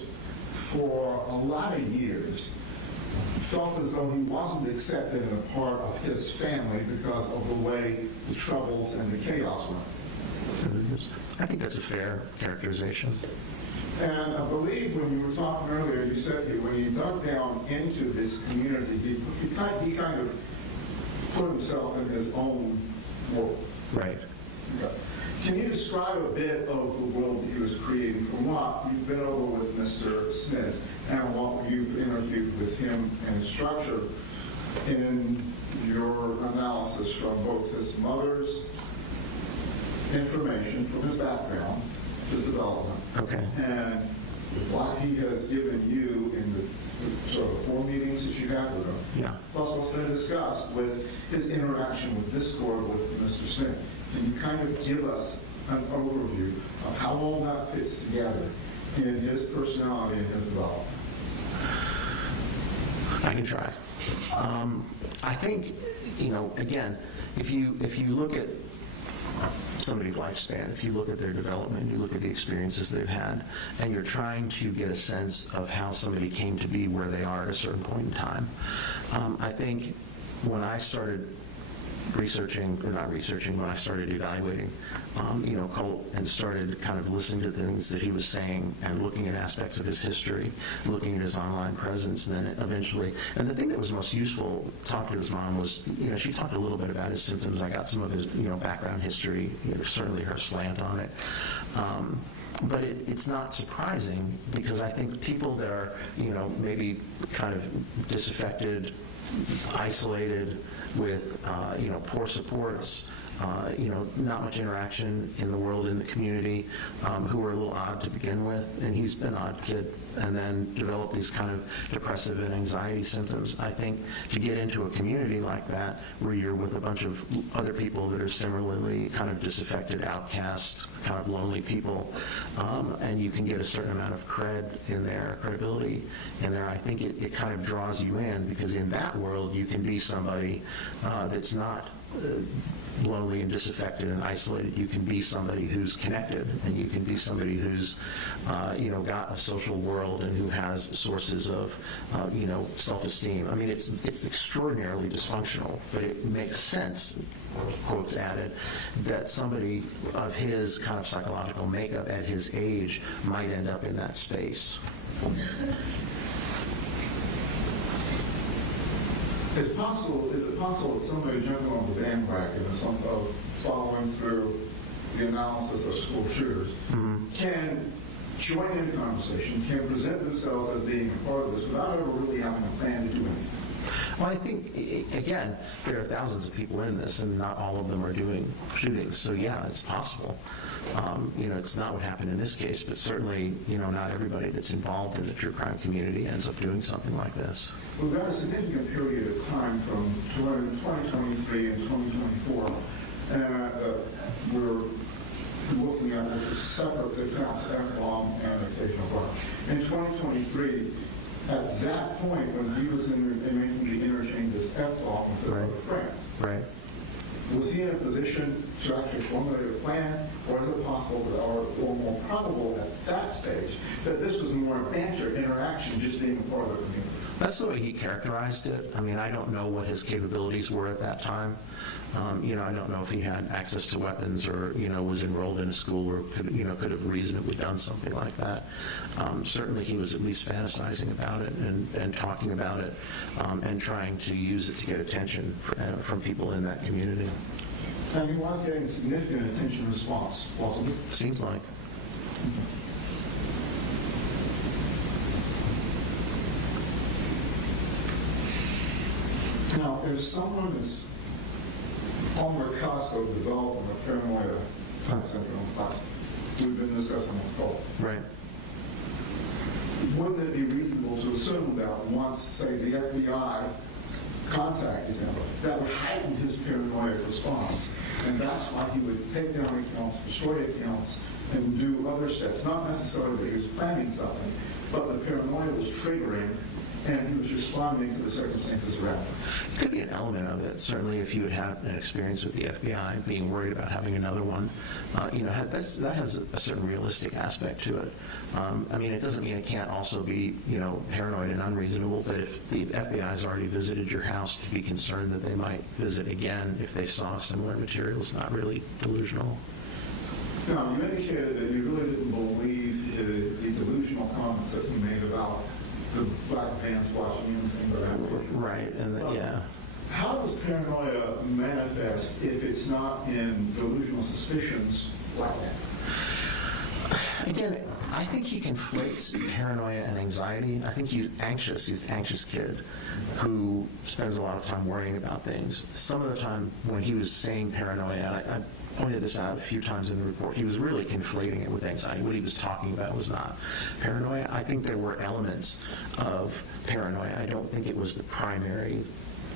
for a lot of years, felt as though he wasn't accepted and a part of his family because of the way the troubles and the chaos went. I think that's a fair characterization. And I believe when you were talking earlier, you said that when he dug down into this community, he kind of put himself in his own world. Right. Can you describe a bit of the world that he was creating from what you've been over with Mr. Smith and what you've interviewed with him and structure in your analysis from both his mother's information, from his background, his development, Okay. and what he has given you in the sort of 4 meetings that you had with him, Yeah. plus what's been discussed with his interaction with this board with Mr. Smith? Can you kind of give us an overview of how all that fits together in his personality and his development? I can try. I think, again, if you look at somebody's lifespan, if you look at their development, you look at the experiences they've had, and you're trying to get a sense of how somebody came to be where they are at a certain point in time, I think when I started when I started evaluating, Colt, and started kind of listening to things that he was saying and looking at aspects of his history, looking at his online presence, and then eventually, and the thing that was most useful talking to his mom was, she talked a little bit about his symptoms. I got some of his, background history, certainly her slant on it. But it's not surprising, because I think people that are, maybe kind of disaffected, isolated, with poor supports, not much interaction in the world, in the community, who were a little odd to begin with, and he's been an odd kid, and then developed these kind of depressive and anxiety symptoms. I think to get into a community like that, where you're with a bunch of other people that are similarly kind of disaffected, outcasts, kind of lonely people, and you can get a certain amount of credibility in there, I think it kind of draws you in, because in that world you can be somebody that's not lonely and disaffected and isolated. You can be somebody who's connected, and you can be somebody who's got a social world and who has sources of self-esteem. I mean, it's extraordinarily dysfunctional, but it makes sense, quotes added, that somebody of his kind of psychological makeup at his age might end up in that space. Is it possible that somebody jumping on the bandwagon of following through the analysis of school shooters can join in the conversation, can present themselves as being a part of this without ever really having a plan to do anything? Well, I think, again, there are thousands of people in this, and not all of them are doing shootings. So, yeah, it's possible. It's not what happened in this case, but certainly, not everybody that's involved in the true crime community ends up doing something like this. We've got a significant period of time from 2023 and 2024, and we're looking at a separate accounts, FLOM and occasional work. In 2023, at that point, when he was making the interchange as FLOM with his other friend, Right. was he in a position to actually formulate a plan, or is it possible, or more probable at that stage, that this was more banter, interaction, just being a part of the community? That's the way he characterized it. I mean, I don't know what his capabilities were at that time. I don't know if he had access to weapons, or, was enrolled in a school where could have reasonably done something like that. Certainly he was at least fantasizing about it and talking about it, and trying to use it to get attention from people in that community. And he was getting significant attention response, wasn't it? Seems like. Now, if someone is on the cusp of developing a paranoia syndrome, like we've been discussing with Colt, Right. wouldn't it be reasonable to assume that once, say, the FBI contacted him, that would heighten his paranoid response, and that's why he would take down accounts, destroy accounts, and do other steps? Not necessarily that he was planning something, but the paranoia was triggering, and he was responding to the circumstances around him. It could be an element of it. Certainly, if you had had an experience with the FBI, being worried about having another one, that has a certain realistic aspect to it. I mean, it doesn't mean it can't also be, paranoid and unreasonable, but if the FBI's already visited your house, to be concerned that they might visit again if they saw similar materials, not really delusional. Now, you indicated that you really didn't believe the delusional comments that he made about the black vans watching him and things of that nature. Right, and yeah. How does paranoia manifest if it's not in delusional suspicions like that? Again, I think he conflates paranoia and anxiety. I think he's anxious. He's an anxious kid who spends a lot of time worrying about things. Some of the time when he was saying paranoia, I pointed this out a few times in the report, he was really conflating it with anxiety. What he was talking about was not paranoia. I think there were elements of paranoia. I don't think it was the primary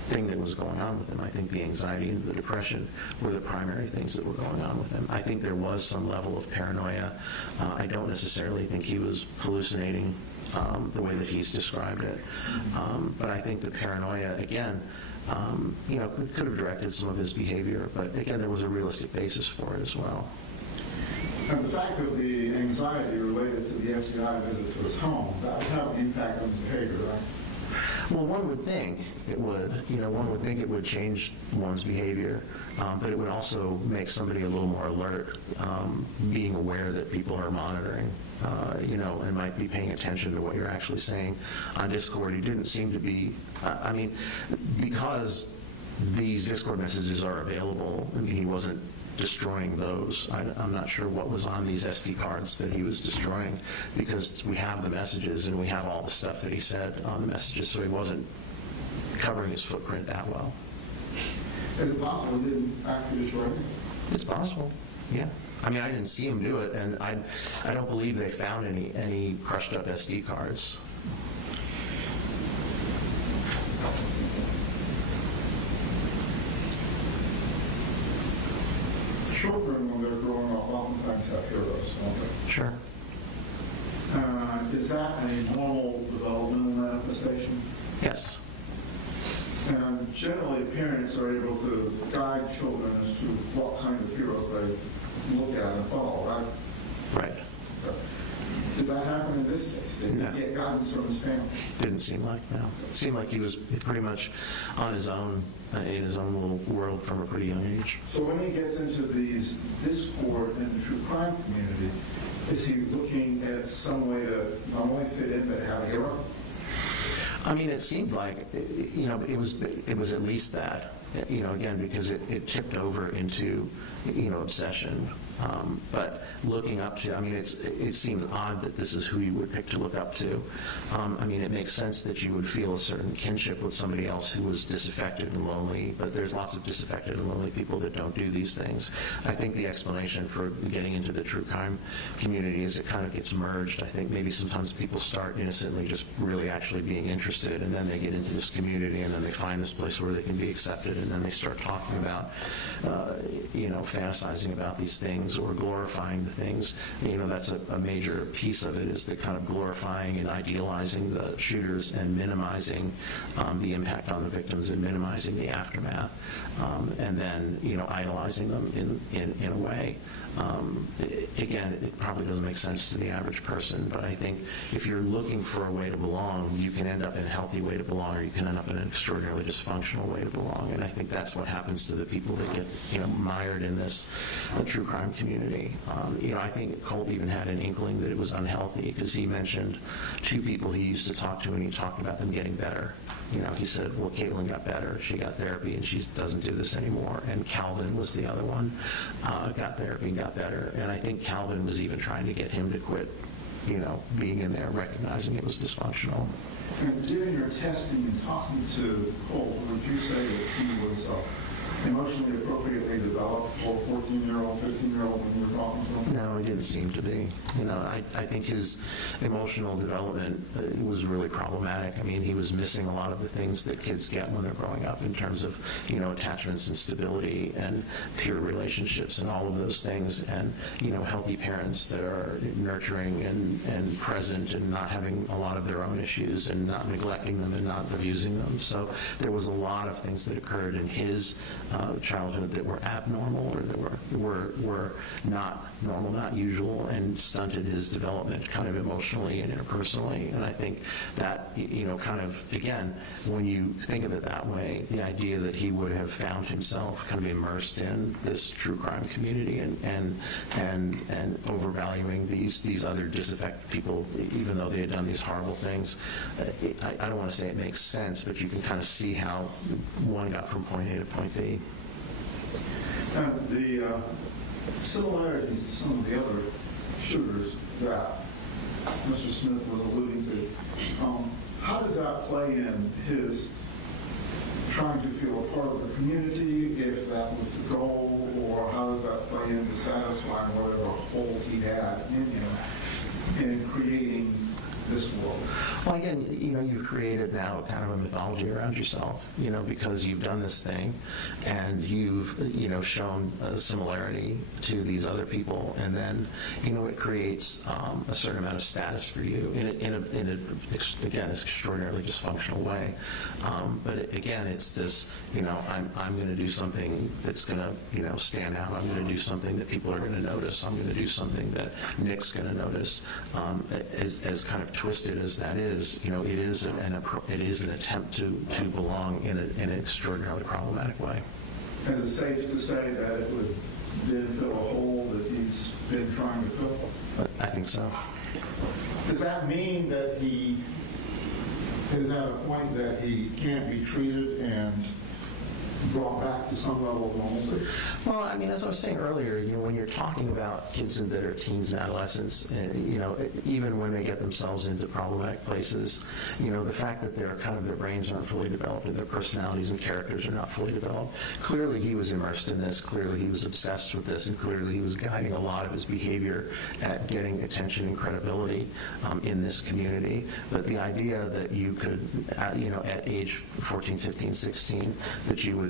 thing that was going on with him. I think the anxiety and the depression were the primary things that were going on with him. I think there was some level of paranoia. I don't necessarily think he was hallucinating the way that he's described it. But I think the paranoia, again, could have directed some of his behavior, but again, there was a realistic basis for it as well. And the fact of the anxiety related to the FBI visit to his home, that would have an impact on his behavior, right? Well, one would think it would. One would think it would change one's behavior, but it would also make somebody a little more alert, being aware that people are monitoring, and might be paying attention to what you're actually saying. On Discord, he didn't seem to be, because these Discord messages are available, he wasn't destroying those. I'm not sure what was on these SD cards that he was destroying, because we have the messages and we have all the stuff that he said on the messages, so he wasn't covering his footprint that well. Is it possible he didn't actually destroy it? It's possible, yeah. I didn't see him do it, and I don't believe they found any crushed up SD cards. Children, when they're growing up, oftentimes have heroes, don't they? Sure. Is that a normal developmental manifestation? Yes. And generally, parents are able to guide children as to what kind of heroes they look at and follow, right? Right. Did that happen in this case? Did No. he get guidance from his family? Didn't seem like, no. It seemed like he was pretty much on his own, in his own little world from a pretty young age. So when he gets into these discord in the true crime community, is he looking at some way to not only fit in, but have a hero? It seems like, it was at least that, again, because it tipped over into, obsession. But looking up to, it seems odd that this is who you would pick to look up to. It makes sense that you would feel a certain kinship with somebody else who was disaffected and lonely, but there's lots of disaffected and lonely people that don't do these things. I think the explanation for getting into the true crime community is it kind of gets merged. I think maybe sometimes people start innocently just really actually being interested, and then they get into this community, and then they find this place where they can be accepted, and then they start talking about, fantasizing about these things or glorifying the things. That's a major piece of it, is the kind of glorifying and idealizing the shooters and minimizing the impact on the victims and minimizing the aftermath, and then idolizing them in a way. Again, it probably doesn't make sense to the average person, but I think if you're looking for a way to belong, you can end up in a healthy way to belong, or you can end up in an extraordinarily dysfunctional way to belong. And I think that's what happens to the people that get mired in this true crime community. I think Colt even had an inkling that it was unhealthy, because he mentioned two people he used to talk to, and he talked about them getting better. He said, well, Caitlin got better. She got therapy, and she doesn't do this anymore. And Calvin was the other one, got therapy and got better. And I think Calvin was even trying to get him to quit, being in there, recognizing it was dysfunctional. And during your testing and talking to Colt, would you say that he was emotionally appropriately developed for a 14-year-old, 15-year-old when you were talking to him? No, it didn't seem to be. I think his emotional development was really problematic. He was missing a lot of the things that kids get when they're growing up in terms of, attachments and stability and peer relationships and all of those things, and, healthy parents that are nurturing and present and not having a lot of their own issues and not neglecting them and not abusing them. So there was a lot of things that occurred in his childhood that were abnormal or that were not normal, not usual, and stunted his development kind of emotionally and interpersonally. And I think that, kind of, again, when you think of it that way, the idea that he would have found himself kind of immersed in this true crime community and overvaluing these other disaffected people, even though they had done these horrible things, I don't want to say it makes sense, but you can kind of see how one got from point A to point B. The similarities to some of the other shooters that Mr. Smith was alluding to, how does that play in his trying to feel a part of the community, if that was the goal, or how does that play into satisfying whatever hole he had in him in creating this world? Well, again, you've created now kind of a mythology around yourself, because you've done this thing and you've, shown a similarity to these other people, and then, it creates a certain amount of status for you in a again, extraordinarily dysfunctional way. But again, it's this, I'm going to do something that's going to, stand out. I'm going to do something that people are going to notice. I'm going to do something that Nick's going to notice. As kind of twisted as that is, it is an attempt to belong in an extraordinarily problematic way. And is it safe to say that it would then fill a hole that he's been trying to fill? I think so. Does that mean that he is at a point that he can't be treated and brought back to some level of normalcy? Well, as I was saying earlier, when you're talking about kids that are teens and adolescents, even when they get themselves into problematic places, the fact that their brains aren't fully developed and their personalities and characters are not fully developed, clearly he was immersed in this, clearly he was obsessed with this, and clearly he was guiding a lot of his behavior at getting attention and credibility in this community. But the idea that you could, at age 14, 15, 16, that you would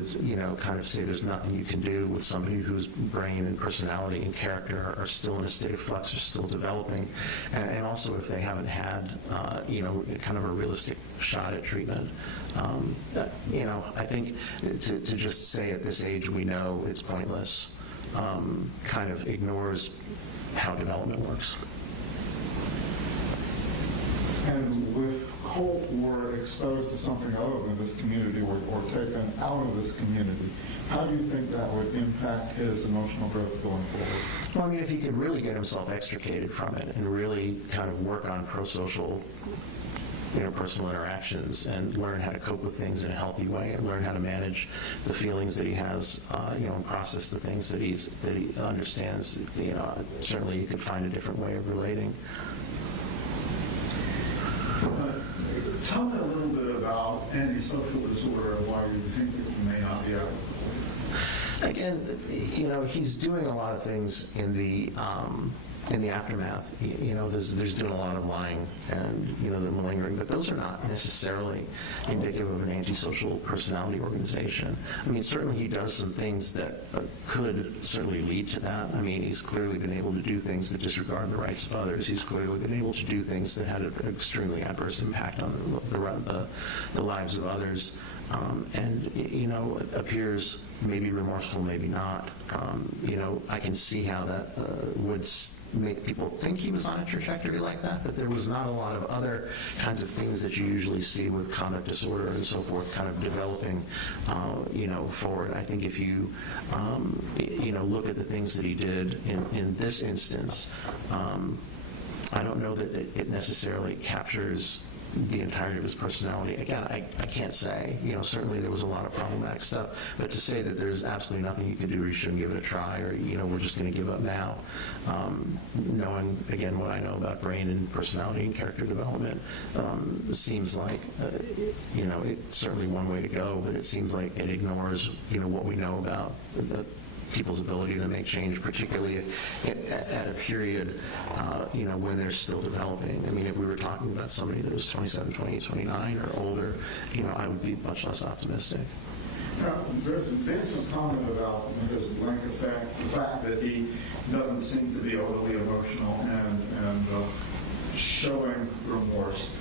kind of say there's nothing you can do with somebody whose brain and personality and character are still in a state of flux, are still developing, and also if they haven't had, kind of a realistic shot at treatment. I think to just say at this age we know it's pointless kind of ignores how development works. And if Colt were exposed to something other than this community or taken out of this community, how do you think that would impact his emotional growth going forward? Well, if he could really get himself extricated from it and really kind of work on pro-social interpersonal interactions and learn how to cope with things in a healthy way and learn how to manage the feelings that he has, and process the things that he understands, certainly you could find a different way of relating. Tell me a little bit about antisocial disorder and why you think it may not be applicable. Again, he's doing a lot of things in the aftermath. There's doing a lot of lying and, the malingering, but those are not necessarily indicative of an antisocial personality organization. Certainly he does some things that could certainly lead to that. He's clearly been able to do things that disregard the rights of others. He's clearly been able to do things that had an extremely adverse impact on the lives of others. And appears maybe remorseful, maybe not. I can see how that would make people think he was on a trajectory like that, but there was not a lot of other kinds of things that you usually see with conduct disorder and so forth kind of developing, forward. I think if you, look at the things that he did in this instance, I don't know that it necessarily captures the entirety of his personality. Again, I can't say. Certainly there was a lot of problematic stuff, but to say that there's absolutely nothing you can do or you shouldn't give it a try or, we're just going to give up now, knowing, again, what I know about brain and personality and character development, seems like, it's certainly one way to go, but it seems like it ignores, what we know about people's ability to make change, particularly at a period, when they're still developing. If we were talking about somebody that was 27, 28, 29 or older, I would be much less optimistic. There's been some comment about his blank effect, the fact that he doesn't seem to be overly emotional and showing remorse.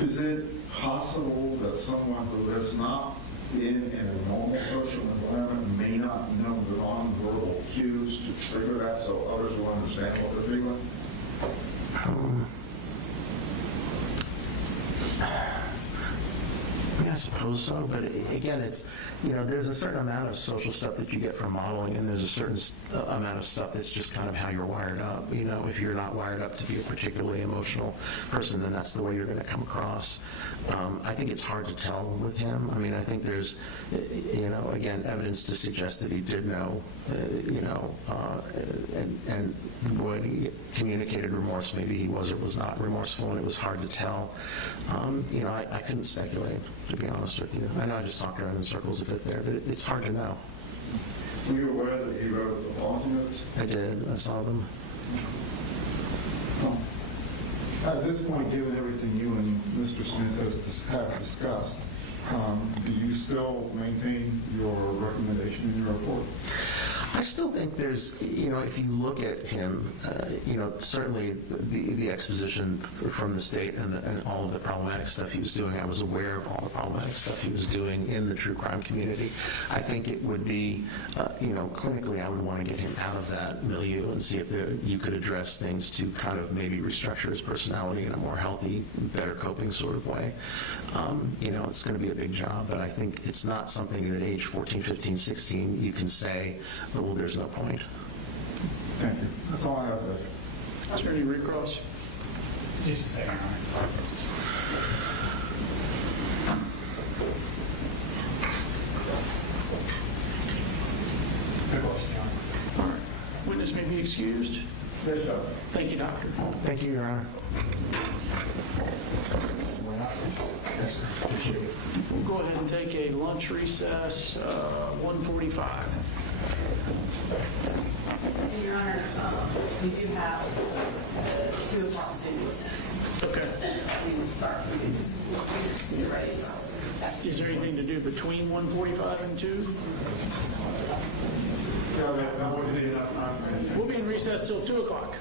Is it possible that someone who has not in a normal social environment may not know the nonverbal cues to trigger that so others will understand what they're feeling? Yeah, I suppose so, but again, it's, there's a certain amount of social stuff that you get from modeling, and there's a certain amount of stuff that's just kind of how you're wired up. If you're not wired up to be a particularly emotional person, then that's the way you're going to come across. I think it's hard to tell with him. I mean, I think there's, again, evidence to suggest that he did know, and when he communicated remorse, maybe he was or was not remorseful, and it was hard to tell. I couldn't speculate, to be honest with you. I know I just talked around in circles a bit there, but it's hard to know. Were you aware that he wrote apology notes? I did. I saw them. At this point, given everything you and Mr. Smith have discussed, do you still maintain your recommendation in your report? I still think there's, if you look at him, certainly the exposition from the state and all of the problematic stuff he was doing, I was aware of all the problematic stuff he was doing in the true crime community. I think it would be, clinically, I would want to get him out of that milieu and see if you could address things to kind of maybe restructure his personality in a more healthy, better coping sort of way. It's going to be a big job, but I think it's not something that at age 14, 15, 16, you can say, well, there's no point. Thank you. That's all I have, Judge. Is there any recross? Just a second. Good question, Your Honor. All right. Witness may be excused. Yes, Judge. Thank you, Doctor. Thank you, Your Honor. Yes, sir. Appreciate it. We'll go ahead and take a lunch recess, 1:45. And Your Honor, we do have 2 o'clock state witness. Okay. We will start when you're ready. Is there anything to do between 1:45 and 2? We'll be in recess till 2 o'clock.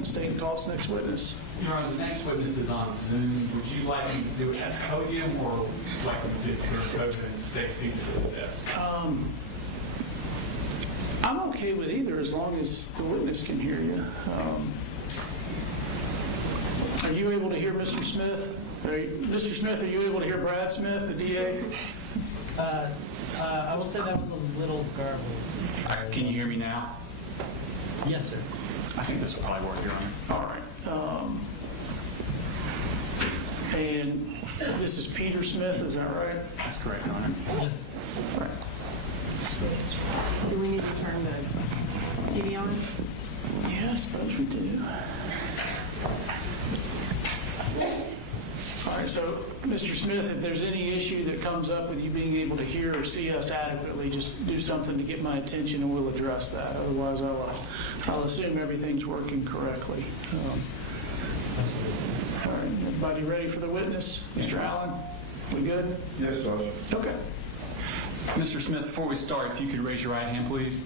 and state and call us next witness. Your Honor, the next witness is on Zoom. Would you like me to do it at the podium or like me to do it through COVID and stay seated at the desk? I'm okay with either as long as the witness can hear you. Are you able to hear Mr. Smith? Mr. Smith, are you able to hear Brad Smith, the DA? I will say that was a little garbled. Can you hear me now? Yes, sir. I think this will probably work, Your Honor. All right. And this is Peter Smith, is that right? That's correct, Your Honor. Yes. All right. Do we need to turn the TV on? Yeah, I suppose we do. All right, so, Mr. Smith, if there's any issue that comes up with you being able to hear or see us adequately, just do something to get my attention and we'll address that. Otherwise, I'll assume everything's working correctly. All right, everybody ready for the witness? Mr. Allen, we good? Yes, Judge. Okay. Mr. Smith, before we start, if you could raise your right hand, please.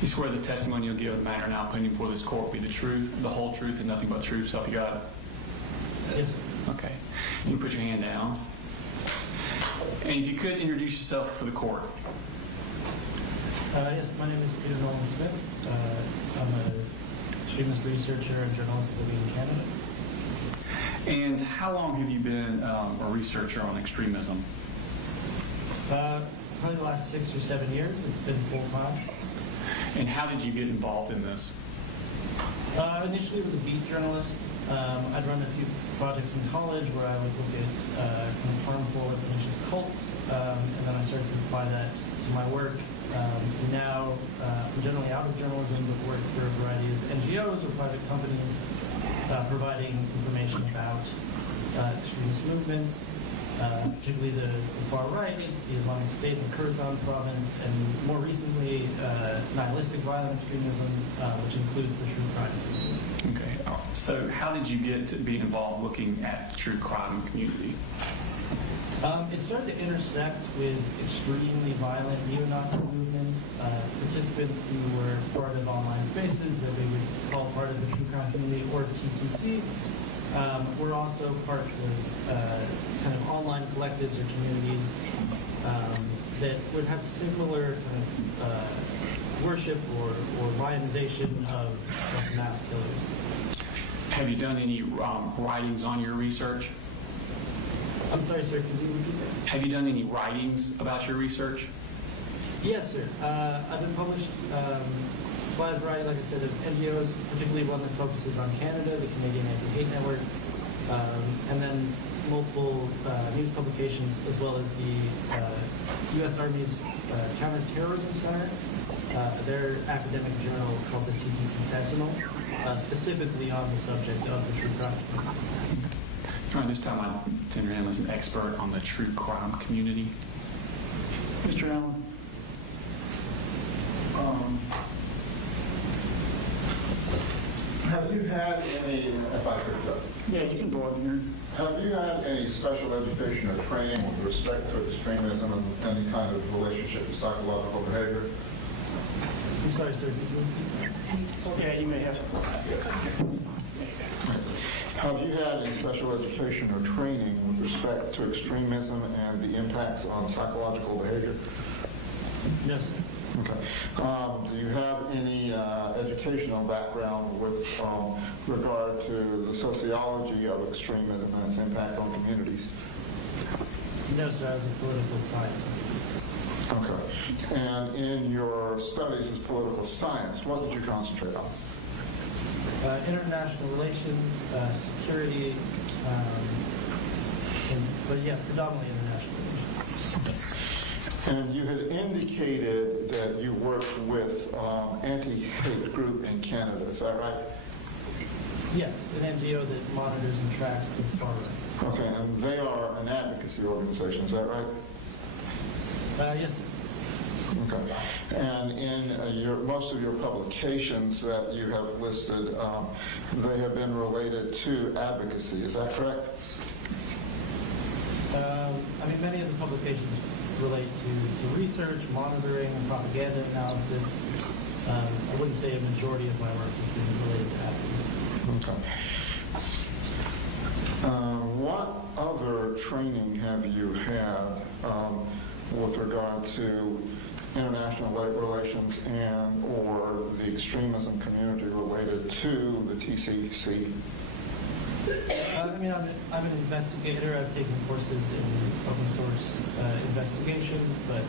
You swear the testimony you'll give in the matter now pending before this court will be the truth, the whole truth, and nothing but the truth, so help you God? Yes, sir. Okay. You can put your hand down. And if you could introduce yourself for the court. Yes, my name is Peter Nolan Smith. I'm a extremist researcher and journalist living in Canada. And how long have you been a researcher on extremism? Probably the last 6 or 7 years. It's been full-time. And how did you get involved in this? Initially, I was a beat journalist. I'd run a few projects in college where I would look at kind of harmful or pernicious cults, and then I started to apply that to my work. Now, I'm generally out of journalism, but work for a variety of NGOs or private companies providing information about extremist movements, particularly the far right, the Islamic State in the Kurdistan province, and more recently, nihilistic violent extremism, which includes the true crime community. Okay. So how did you get to be involved looking at the true crime community? It started to intersect with extremely violent neo-Nazi movements, participants who were part of online spaces that we would call part of the true crime community, or TCC. We're also parts of kind of online collectives or communities that would have similar kind of worship or lionization of mass killers. Have you done any writings on your research? I'm sorry, sir, could you repeat that? Have you done any writings about your research? Yes, sir. I've been published by a variety, like I said, of NGOs, particularly one that focuses on Canada, the Canadian Anti-Hate Network, and then multiple news publications, as well as the U.S. Army's Counterterrorism Center, their academic journal called the CTC Sentinel, specifically on the subject of the true crime. This time I tender him as an expert on the true crime community. Mr. Allen. Have you had any, if I could, Yeah, you can broaden your... have you had any special education or training with respect to extremism and any kind of relationship to psychological behavior? I'm sorry, sir, could you repeat that? Yeah, you may have to... Have you had any special education or training with respect to extremism and the impacts on psychological behavior? No, sir. Okay. Do you have any educational background with regard to the sociology of extremism and its impact on communities? No, sir, I was a political scientist. Okay. And in your studies as political science, what did you concentrate on? International relations, security, but yeah, predominantly international relations. And you had indicated that you work with anti-hate group in Canada, is that right? Yes, an NGO that monitors and tracks the far right. Okay, and they are an advocacy organization, is that right? Yes, sir. Okay. And in most of your publications that you have listed, they have been related to advocacy, is that correct? I mean, many of the publications relate to research, monitoring, and propaganda analysis. I wouldn't say a majority of my work has been related to athletes. Okay. What other training have you had with regard to international relations and or the extremism community related to the TCC? I'm an investigator. I've taken courses in open source investigation, but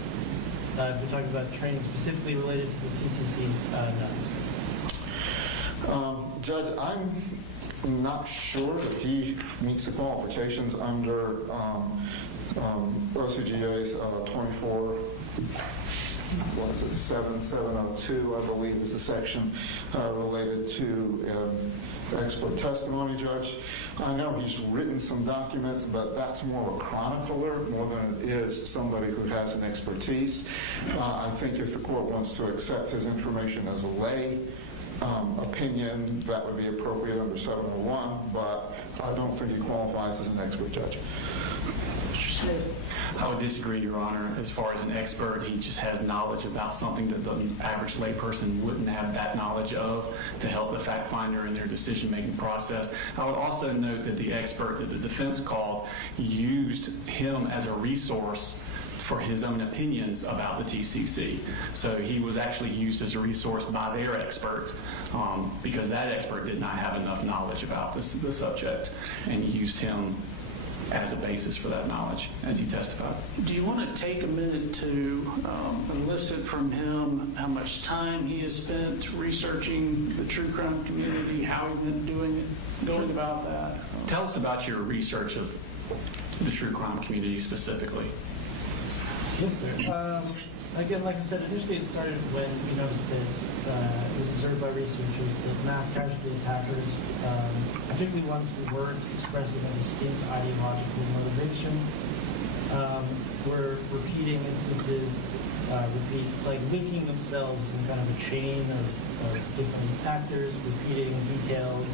if we're talking about training specifically related to the TCC, no. Judge, I'm not sure that he meets the qualifications under OCGA 24. What is it, 7702, I believe, is the section related to expert testimony, Judge. I know he's written some documents, but that's more of a chronicler more than it is somebody who has an expertise. I think if the court wants to accept his information as a lay opinion, that would be appropriate under 701, but I don't think he qualifies as an expert, Judge. I would disagree, Your Honor. As far as an expert, he just has knowledge about something that the average layperson wouldn't have that knowledge of to help the fact finder in their decision-making process. I would also note that the expert that the defense called used him as a resource for his own opinions about the TCC. So he was actually used as a resource by their expert because that expert did not have enough knowledge about the subject, and used him as a basis for that knowledge as he testified. Do you want to take a minute to elicit from him how much time he has spent researching the true crime community, how he's been going about that? Tell us about your research of the true crime community specifically. Yes, sir. Again, like I said, initially it started when we noticed that it was observed by researchers that mass casualty attackers, particularly ones who weren't expressing a distinct ideological motivation, were repeating instances, linking themselves in kind of a chain of different actors, repeating details,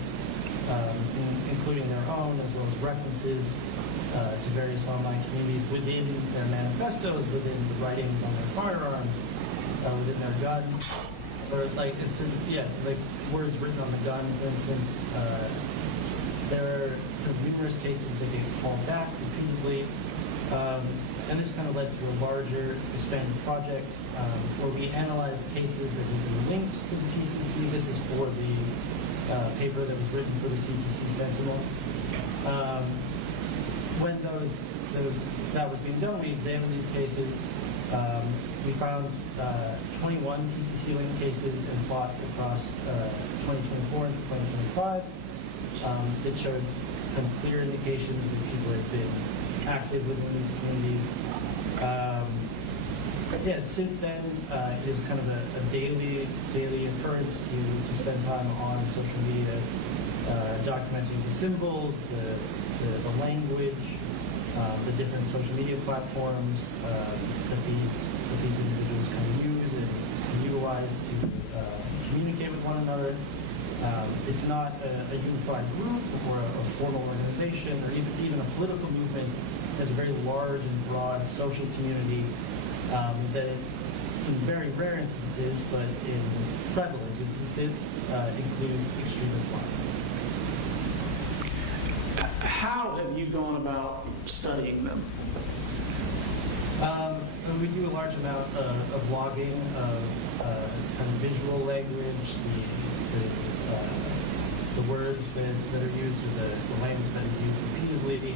including their own, as well as references to various online communities within their manifestos, within the writings on their firearms, within their guns, or like words written on the gun, for instance. There are numerous cases that get called back repeatedly, and this kind of led to a larger expanded project where we analyzed cases that had been linked to the TCC. This is for the paper that was written for the CTC Sentinel. When that was being done, we examined these cases. We found 21 TCC-linked cases and plots across 2024 and 2025 that showed some clear indications that people had been active within these communities. Since then, it is kind of a daily occurrence to spend time on social media, documenting the symbols, the language, the different social media platforms that these individuals can use and utilize to communicate with one another. It's not a unified group or a formal organization or even a political movement. It has a very large and broad social community that in very rare instances, but in prevalent instances, includes extremist violence. How have you gone about studying them? We do a large amount of logging of kind of visual language, the words that are used, or the language that is used repeatedly,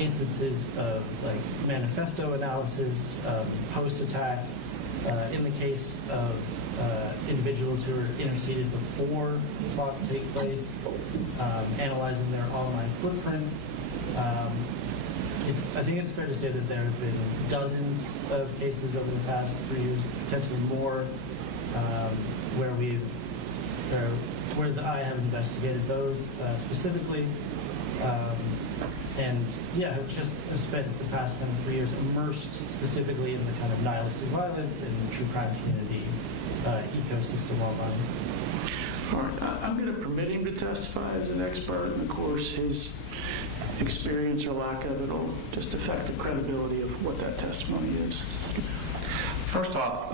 instances of like manifesto analysis, post-attack. In the case of individuals who are interceded before plots take place, analyzing their online footprint. I think it's fair to say that there have been dozens of cases over the past 3 years, potentially more, where I have investigated those specifically. Have spent the past kind of 3 years immersed specifically in the kind of nihilistic violence and true crime community ecosystem online. All right, I'm going to permit him to testify as an expert, and of course his experience or lack of it will just affect the credibility of what that testimony is. First off,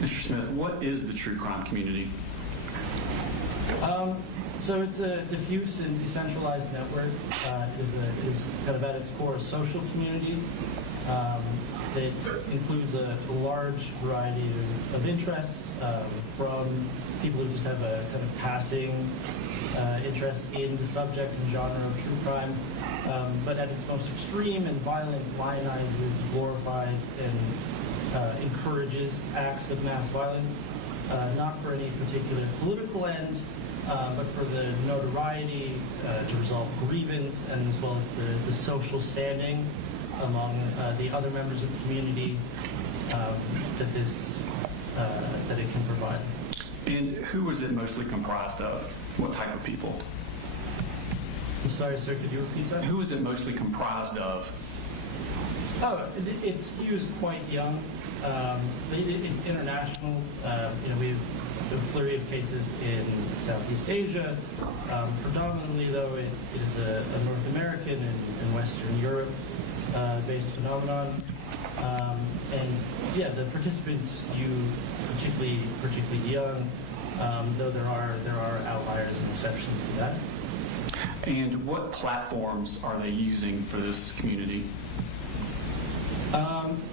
Mr. Smith, what is the true crime community? So it's a diffuse and decentralized network. It is kind of at its core a social community. It includes a large variety of interests, from people who just have a kind of passing interest in the subject and genre of true crime, but at its most extreme and violent, lionizes, glorifies, and encourages acts of mass violence, not for any particular political end, but for the notoriety, to resolve grievance, and as well as the social standing among the other members of the community that it can provide. And who is it mostly comprised of? What type of people? I'm sorry, sir, could you repeat that? Who is it mostly comprised of? Oh, it skews quite young. It's international. We have a flurry of cases in Southeast Asia. Predominantly, though, it is a North American and Western Europe based phenomenon. And yeah, the participants skew particularly young, though there are outliers and exceptions to that. And what platforms are they using for this community?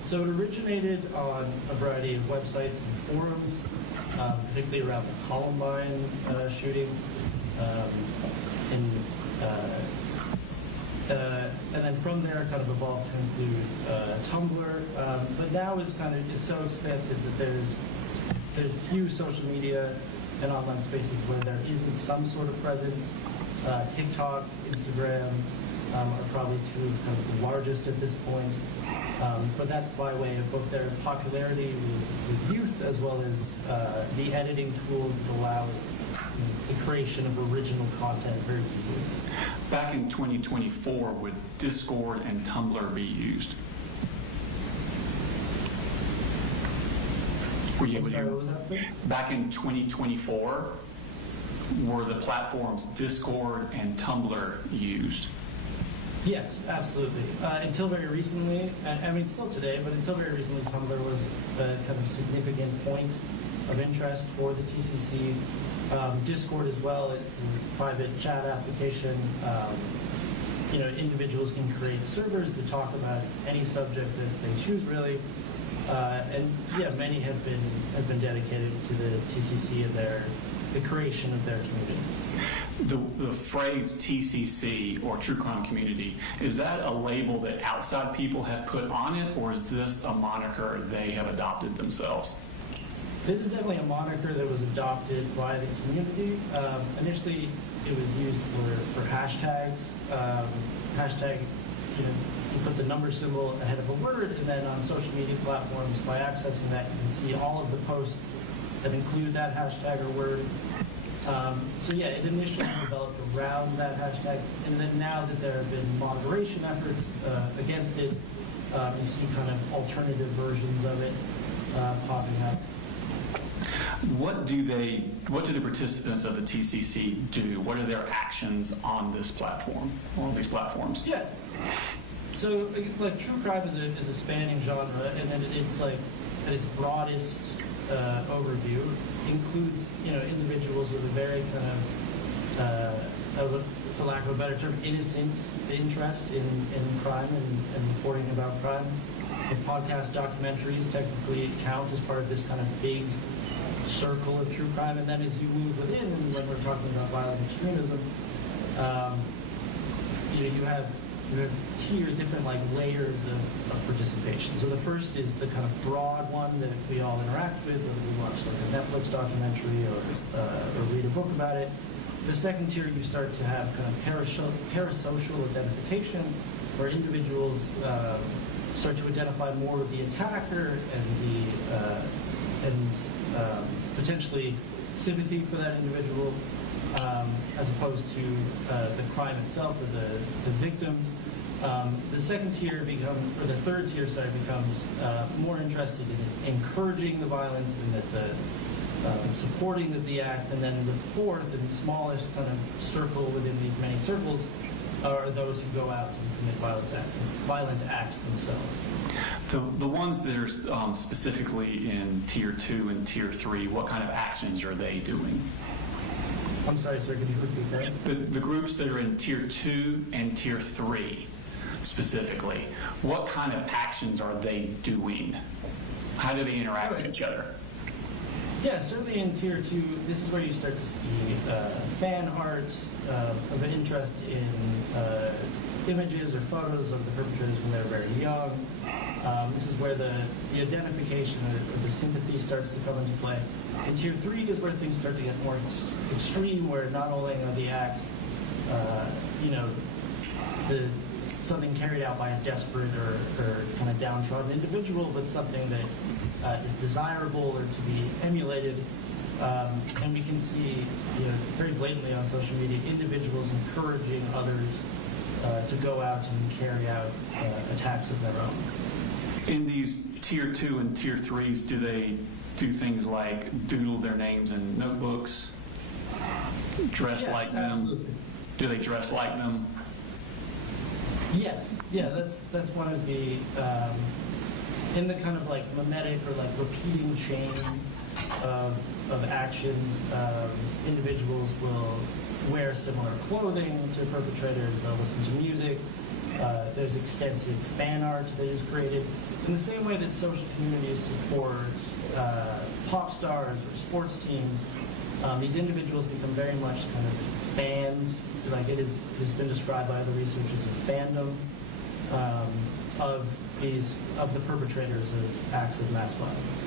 So it originated on a variety of websites and forums, particularly around the Columbine shooting. And then from there, kind of evolved to include Tumblr. But now is so expansive that there's few social media and online spaces where there isn't some sort of presence. TikTok, Instagram are probably two of kind of the largest at this point. But that's by way of both their popularity with youth as well as the editing tools that allow the creation of original content very easily. Back in 2024, would Discord and Tumblr be used? Were you able to? Sorry, what was that, please? Back in 2024, were the platforms Discord and Tumblr used? Yes, absolutely. Until very recently, I mean, still today, but until very recently, Tumblr was a kind of significant point of interest for the TCC. Discord as well, it's a private chat application. Individuals can create servers to talk about any subject that they choose, really. And yeah, many have been dedicated to the TCC and the creation of their community. The phrase TCC, or True Crime Community, is that a label that outside people have put on it, or is this a moniker they have adopted themselves? This is definitely a moniker that was adopted by the community. Initially, it was used for hashtags. Hashtag, you put the number symbol ahead of a word, and then on social media platforms, by accessing that, you can see all of the posts that include that hashtag or word. So yeah, it initially developed around that hashtag, and then now that there have been moderation efforts against it, you see kind of alternative versions of it popping up. What do the participants of the TCC do? What are their actions on this platform, on these platforms? Yes. So, like, true crime is a spanning genre, and then it's like at its broadest overview includes individuals with a very kind of for lack of a better term, innocent interest in crime and reporting about crime. The podcast documentaries technically count as part of this kind of big circle of true crime, and then as you move within, and when we're talking about violent extremism, you have different like layers of participation. So the first is the kind of broad one that we all interact with, whether we watch like a Netflix documentary or read a book about it. The second tier, you start to have kind of parasocial identification, where individuals start to identify more with the attacker and potentially sympathy for that individual, as opposed to the crime itself or the victims. The second tier or the third tier, becomes more interested in encouraging the violence and that supporting the act. And then the fourth and smallest kind of circle within these many circles are those who go out and commit violent acts themselves. The ones that are specifically in Tier 2 and Tier 3, what kind of actions are they doing? I'm sorry, sir, could you repeat that? The groups that are in Tier 2 and Tier 3 specifically, what kind of actions are they doing? How do they interact with each other? Yeah, certainly in Tier 2, this is where you start to see fan art of an interest in images or photos of the perpetrators when they're very young. This is where the identification or the sympathy starts to come into play. In Tier 3 is where things start to get more extreme, where not only are the acts, something carried out by a desperate or kind of downtrodden individual, but something that is desirable or to be emulated. And we can see, very blatantly on social media, individuals encouraging others to go out and carry out attacks of their own. In these Tier 2 and Tier 3s, do they do things like doodle their names in notebooks, dress like them? Absolutely. Do they dress like them? Yes, yeah, that's one of the in the kind of like mimetic or like repeating chain of actions. Individuals will wear similar clothing to perpetrators. They'll listen to music. There's extensive fan art that is created in the same way that social communities support pop stars or sports teams. These individuals become very much kind of fans, like it has been described by other researchers as a fandom of the perpetrators of acts of mass violence.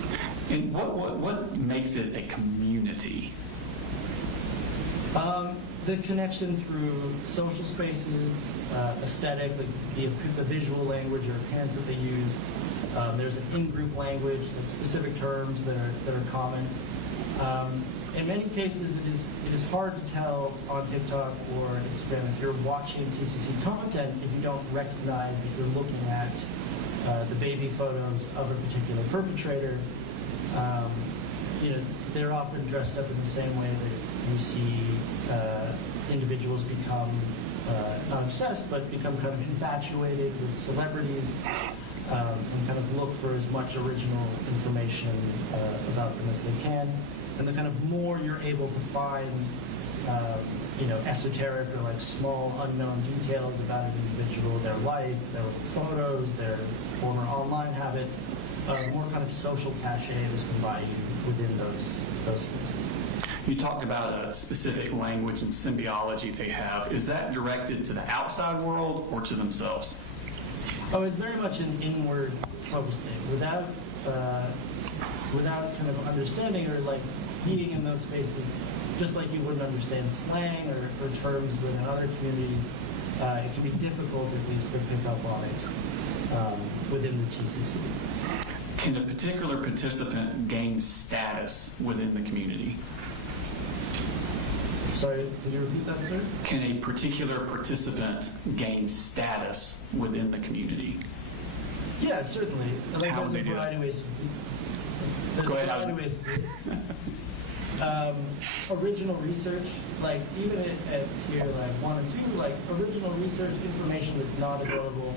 And what makes it a community? The connection through social spaces, aesthetic, the visual language or appearance that they use. There's an in-group language, like specific terms that are common. In many cases, it is hard to tell on TikTok or Instagram if you're watching TCC content if you don't recognize that you're looking at the baby photos of a particular perpetrator. They're often dressed up in the same way that you see individuals become not obsessed, but become kind of infatuated with celebrities and kind of look for as much original information about them as they can. And the kind of more you're able to find, esoteric or like small unknown details about an individual, their life, their photos, their former online habits, more kind of social cachet is combined within those spaces. You talked about a specific language and symbiology they have. Is that directed to the outside world or to themselves? Oh, it's very much an inward focus thing. Without kind of understanding or like being in those spaces, just like you wouldn't understand slang or terms within other communities, it can be difficult at least to pick up on it within the TCC. Can a particular participant gain status within the community? Sorry, could you repeat that, sir? Can a particular participant gain status within the community? Yeah, certainly. Like, How would they there's a do variety that? of ways. There's Go a ahead, variety of ways to do it. Original research, like even at tier like 1 and 2, like original research information that's not available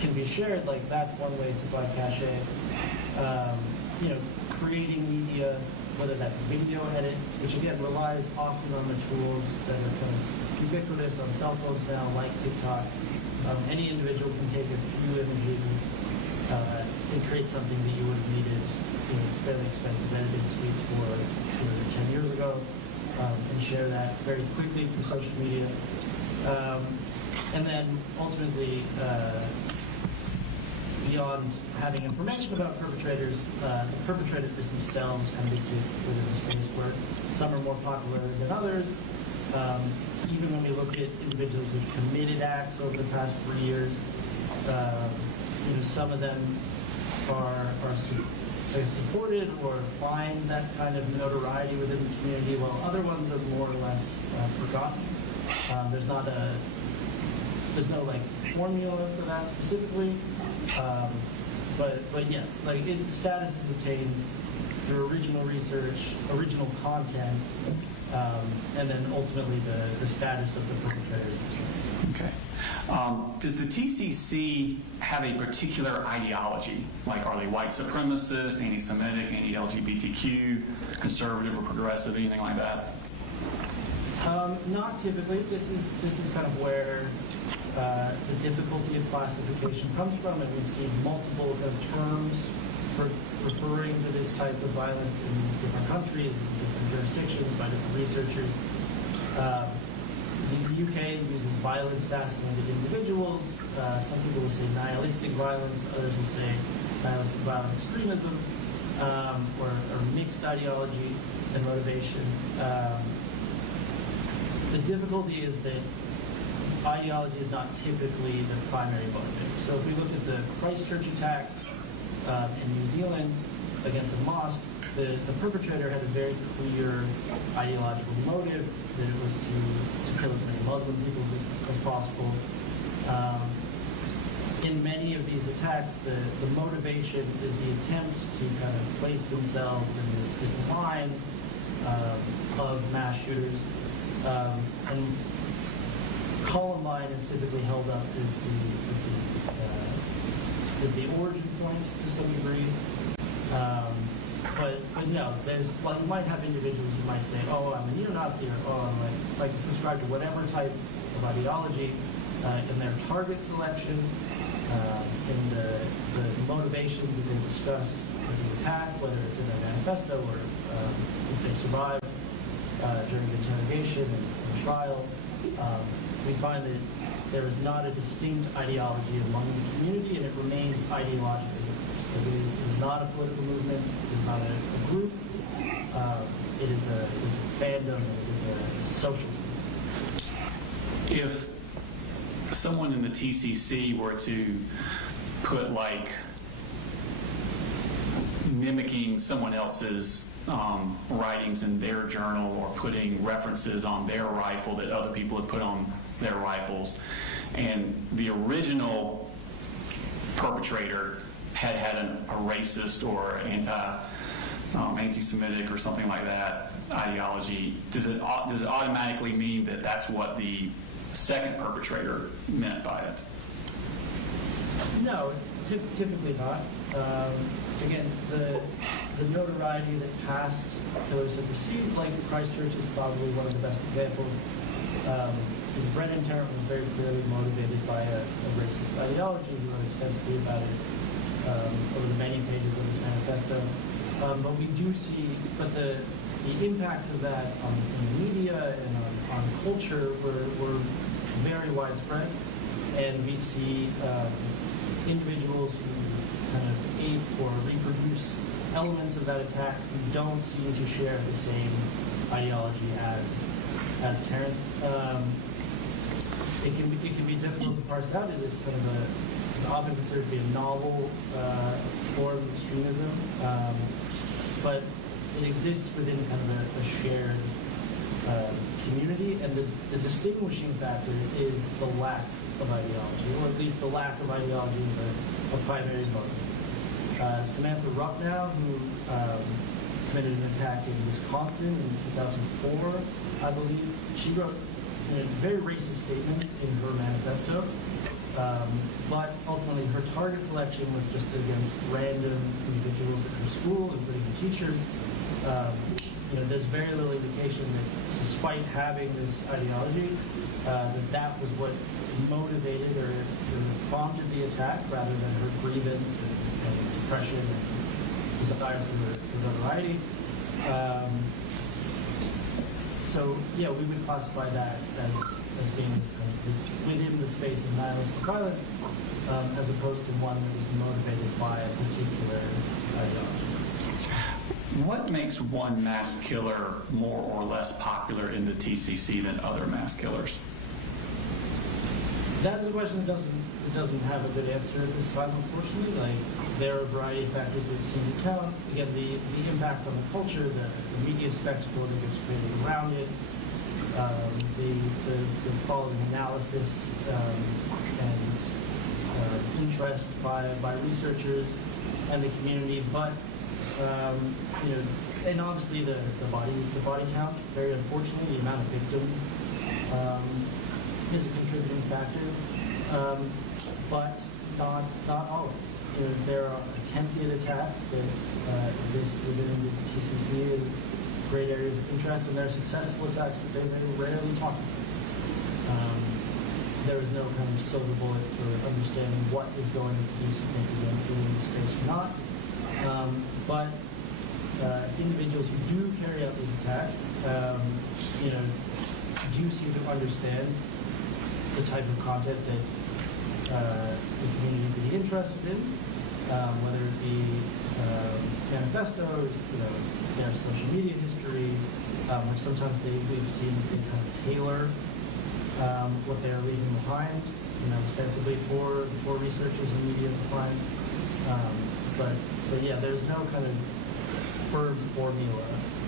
can be shared. Like that's one way to buy cachet. Creating media, whether that's video edits, which again relies often on the tools that are kind of ubiquitous on cell phones now, like TikTok. Any individual can take a few images and create something that you would have needed fairly expensive editing suites for 10 years ago, and share that very quickly through social media. And then ultimately, beyond having information about perpetrators, the perpetrators themselves kind of exist within the space where some are more popular than others. Even when we look at individuals who've committed acts over the past 3 years, some of them are supported or find that kind of notoriety within the community, while other ones are more or less forgotten. There's no like formula for that specifically, but yes, like status is obtained through original research, original content, and then ultimately the status of the perpetrators. Okay. Does the TCC have a particular ideology? Like, are they white supremacist, anti-Semitic, anti-LGBTQ, conservative or progressive, anything like that? Not typically. This is kind of where the difficulty of classification comes from, and we see multiple kind of terms for referring to this type of violence in different countries, in different jurisdictions, by different researchers. The UK uses violence-fascinated individuals. Some people will say nihilistic violence. Others will say nihilistic violent extremism, or mixed ideology and motivation. The difficulty is that ideology is not typically the primary motivator. So if we look at the Christchurch attack in New Zealand against a mosque, the perpetrator had a very clear ideological motive, that it was to kill as many Muslim people as possible. In many of these attacks, the motivation is the attempt to kind of place themselves in this line of mass shooters. And Columbine is typically held up as the origin point to some degree. But no, there's, like, you might have individuals who might say, oh, I'm a neo-Nazi, or oh, I'm like subscribe to whatever type of ideology in their target selection, in the motivations that they discuss for the attack, whether it's in their manifesto or if they survive during the interrogation and trial. We find that there is not a distinct ideology among the community, and it remains ideologically diverse. So it is not a political movement, it is not a group, it is a fandom, it is a social movement. If someone in the TCC were to put, like, mimicking someone else's writings in their journal, or putting references on their rifle that other people had put on their rifles, and the original perpetrator had a racist or anti-Semitic or something like that ideology, does it automatically mean that that's what the second perpetrator meant by it? No, typically not. Again, the notoriety that past killers have received, like Christchurch, is probably one of the best examples. Brennan Tarrant was very clearly motivated by a racist ideology. He wrote extensively about it over the many pages of his manifesto. But we do see, the impacts of that in the media and on culture were very widespread, and we see individuals who kind of ape or reproduce elements of that attack who don't seem to share the same ideology as Tarrant. It can be difficult to parse out. It is kind of it's often considered to be a novel form of extremism, but it exists within kind of a shared community, and the distinguishing factor is the lack of ideology, or at least the lack of ideology is a primary motive. Samantha Rucknow, who committed an attack in Wisconsin in 2004, I believe, she wrote very racist statements in her manifesto, but ultimately her target selection was just against random individuals at her school, including the teachers. There's very little indication that despite having this ideology, that was what motivated or prompted the attack, rather than her grievance and depression and desire for notoriety. So yeah, we would classify that as being this within the space of nihilistic violence, as opposed to one that was motivated by a particular ideology. What makes one mass killer more or less popular in the TCC than other mass killers? That is a question that doesn't have a good answer at this time, unfortunately. Like, there are a variety of factors that seem to count. Again, the impact on the culture, the media spectacle that gets created around it, the following analysis and interest by researchers and the community. But And obviously the body count, very unfortunately, the amount of victims is a contributing factor, but not always. There are attempted attacks that exist within the TCC as great areas of interest, and there are successful attacks that they rarely talk about. There is no kind of silver bullet for understanding what is going to be significant in the space or not. But individuals who do carry out these attacks, do seem to understand the type of content that the community would be interested in, whether it be manifestos, their social media history, or sometimes we've seen they kind of tailor what they're leaving behind, ostensibly for researchers and media to find. But yeah, there's no kind of firm formula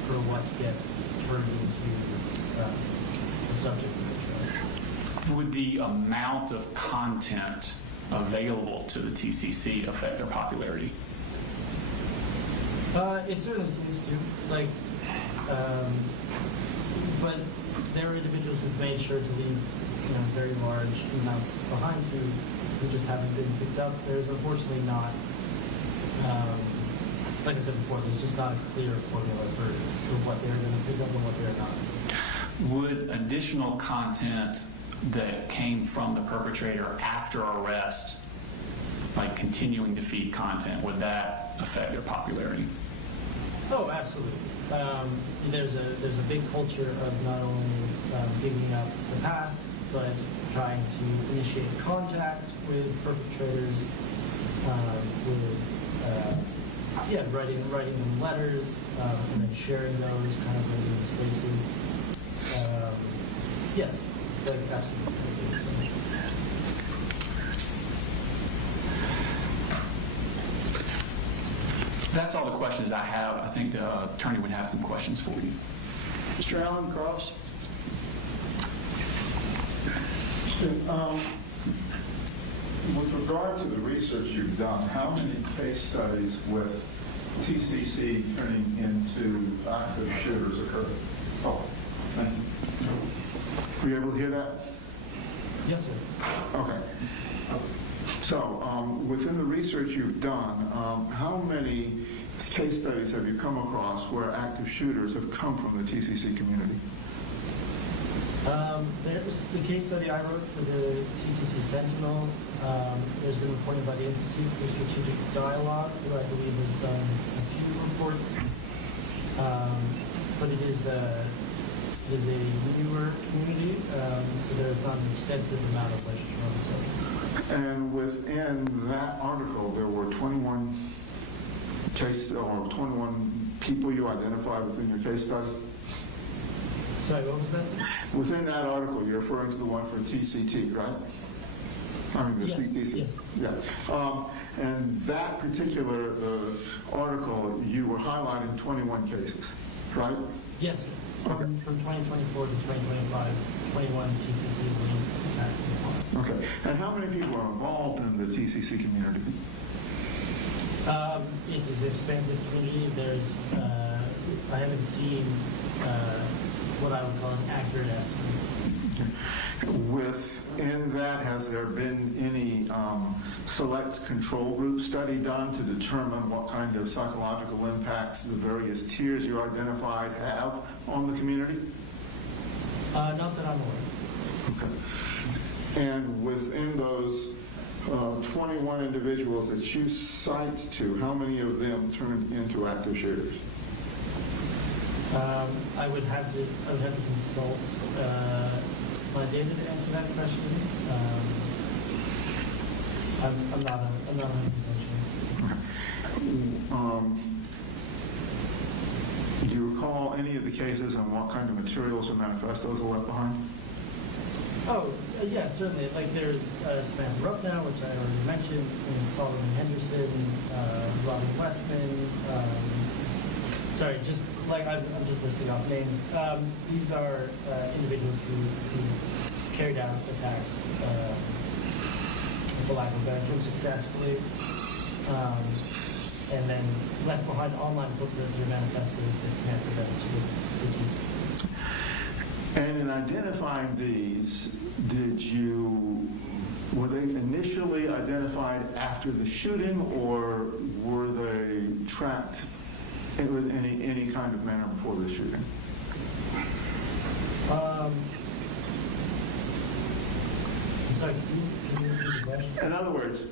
for what gets turned into the subject of interest. Would the amount of content available to the TCC affect their popularity? It certainly seems to. But there are individuals who've made sure to leave very large amounts behind who just haven't been picked up. There's unfortunately not, like I said before, there's just not a clear formula for what they're going to pick up and what they're not. Would additional content that came from the perpetrator after arrest, like continuing to feed content, would that affect their popularity? Oh, absolutely. There's a big culture of not only digging up the past, but trying to initiate contact with perpetrators, writing them letters, and then sharing those kind of in spaces. Yes, absolutely. That's all the questions I have. I think the attorney would have some questions for you. Mr. Allen Cross? With regard to the research you've done, how many case studies with TCC turning into active shooters occurred? Oh, thank you. Were you able to hear that? Yes, sir. Okay. So, within the research you've done, how many case studies have you come across where active shooters have come from the TCC community? There's the case study I wrote for the CTC Sentinel. There's been reported by the Institute for Strategic Dialogue, who I believe has done a few reports. But it is a newer community, so there's not an extensive amount of literature on the subject. And within that article, there were 21 people you identified within your case study? Sorry, what was that, sir? Within that article, you're referring to the one for TCT, right? I mean, the Yes, CTC. yes. Yeah. And that particular article, you were highlighting 21 cases, right? Yes, sir. Okay. From 2024 to 2025, 21 TCC linked attacks in Florida. Okay. And how many people are involved in the TCC community? It is an expansive community. There's, I haven't seen what I would call an accurate estimate. Within that, has there been any select control group study done to determine what kind of psychological impacts the various tiers you identified have on the community? Not that I'm aware. Okay. And within those 21 individuals that you cite to, how many of them turned into active shooters? I would have to consult my data to answer that question. I'm not 100% sure. Do you recall any of the cases and what kind of materials or manifestos are left behind? Oh, yeah, certainly. Like there's Samantha Ruppnow, which I already mentioned, and Solomon Henderson, Robin Westman. Sorry, just like I'm just listing off names. These are individuals who carried out attacks, for lack of a better term, successfully. and then left behind online footprints or manifestos that connected them to the thesis. And in identifying these, were they initially identified after the shooting, or were they tracked in any kind of manner before the shooting? Sorry, can you repeat the question? In other words,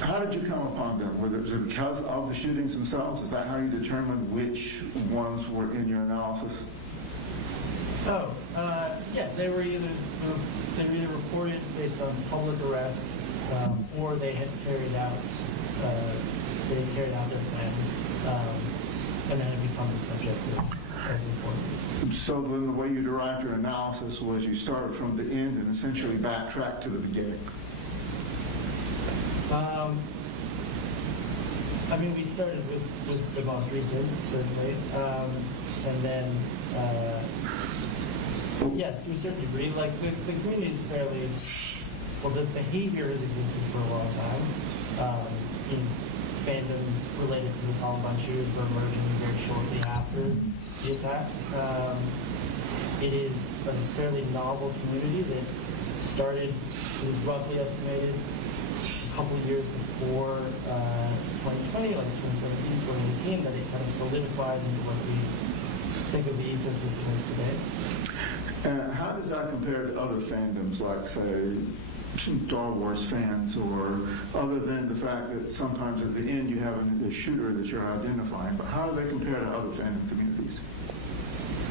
how did you come upon them? Was it because of the shootings themselves? Is that how you determined which ones were in your analysis? Yeah, they were either reported based on public arrests, or they had carried out their plans, and then had become the subject of reporting. So then the way you derived your analysis was you started from the end and essentially backtracked to the beginning. I mean, we started with the most recent, certainly, and then, yes, to a certain degree, like the community is fairly, well, the behavior has existed for a long time. Fandoms related to the Taliban shooters were emerging very shortly after the attacks. It is a fairly novel community that started, it was roughly estimated, a couple of years before 2020, like 2017, 2018, that it kind of solidified into what we think of the ecosystem as today. And how does that compare to other fandoms, like, say, Star Wars fans, or other than the fact that sometimes at the end you have a shooter that you're identifying, but how do they compare to other fandom communities?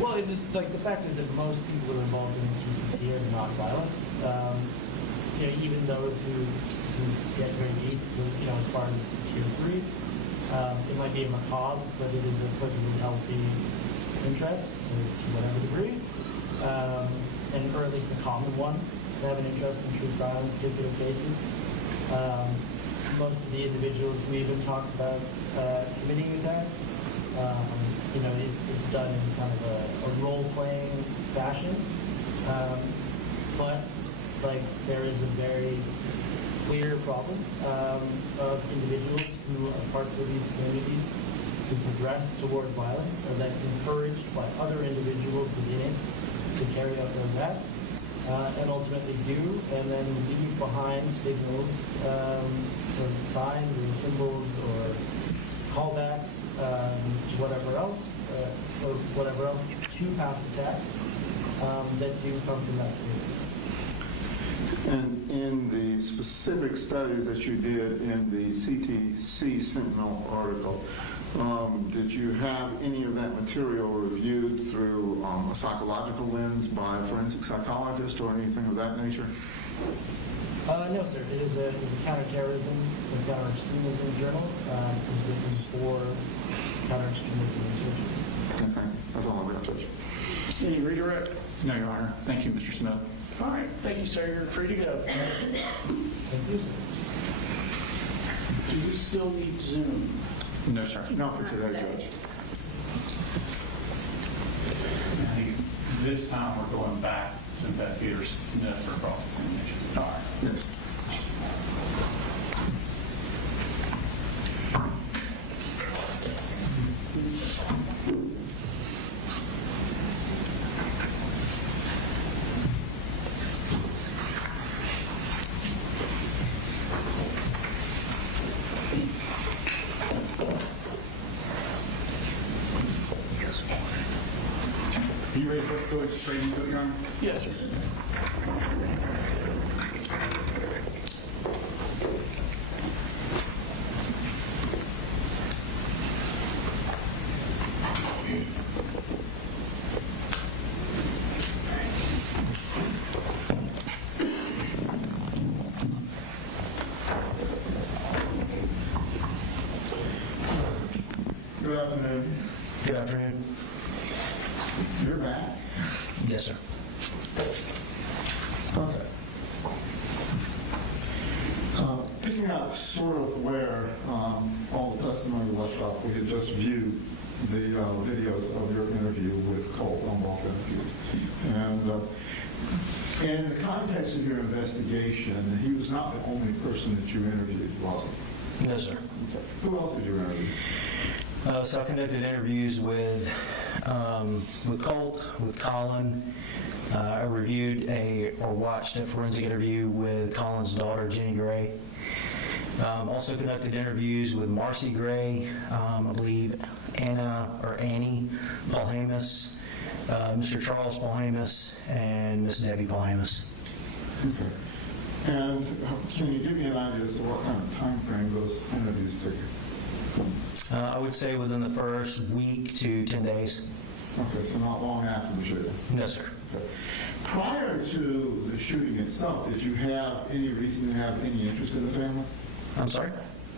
Well, like the fact is that most people who are involved in TCC are non-violent. Even those who get very deep to, as far as tier 3, it might be a macabre, but it is a perfectly healthy interest to whatever degree, or at least a common one. They have an interest in true crime in particular cases. Most of the individuals who even talk about committing attacks, it's done in kind of a role-playing fashion. But there is a very clear problem of individuals who are parts of these communities who progress towards violence are then encouraged by other individuals within it to carry out those acts. And ultimately do, and then leave behind signals, or signs, or symbols, or callbacks to whatever else, to past attacks that do come from that community. And in the specific studies that you did in the CTC Sentinel article, did you have any of that material reviewed through a psychological lens by a forensic psychologist or anything of that nature? No, sir. It is a counterterrorism and counter-extremism journal. It was written for counter-extremism researchers. Okay, thank you. That's all I have, Judge. Any redirect? No, Your Honor. Thank you, Mr. Smith. All right, thank you, sir. You're free to go. Thank you, sir. Do you still need Zoom? No, sir. Not for today, Judge. I think this time we're going back to Investigator Smith for cross-examination. All right. Yes. Are you ready for us to go straight into it, Your Honor? Yes, sir. Good afternoon. Good afternoon. You're back. Yes, sir. Okay. Picking up sort of where all the testimony left off, we had just viewed the videos of your interview with Colt on both interviews. And in the context of your investigation, he was not the only person that you interviewed, was he? No, sir. Okay. Who else did you interview? So I conducted interviews with Colt, with Colin. I reviewed or watched a forensic interview with Colin's daughter, Jenny Gray. Also conducted interviews with Marcy Gray, I believe Annie Paulhamus, Mr. Charles Paulhamus, and Miss Debbie Paulhamus. Okay. And can you give me an idea as to what kind of time frame those interviews took you? I would say within the first week to 10 days. Okay, so not long after the shooting. No, sir. Okay. Prior to the shooting itself, did you have any reason to have any interest in the family? I'm sorry?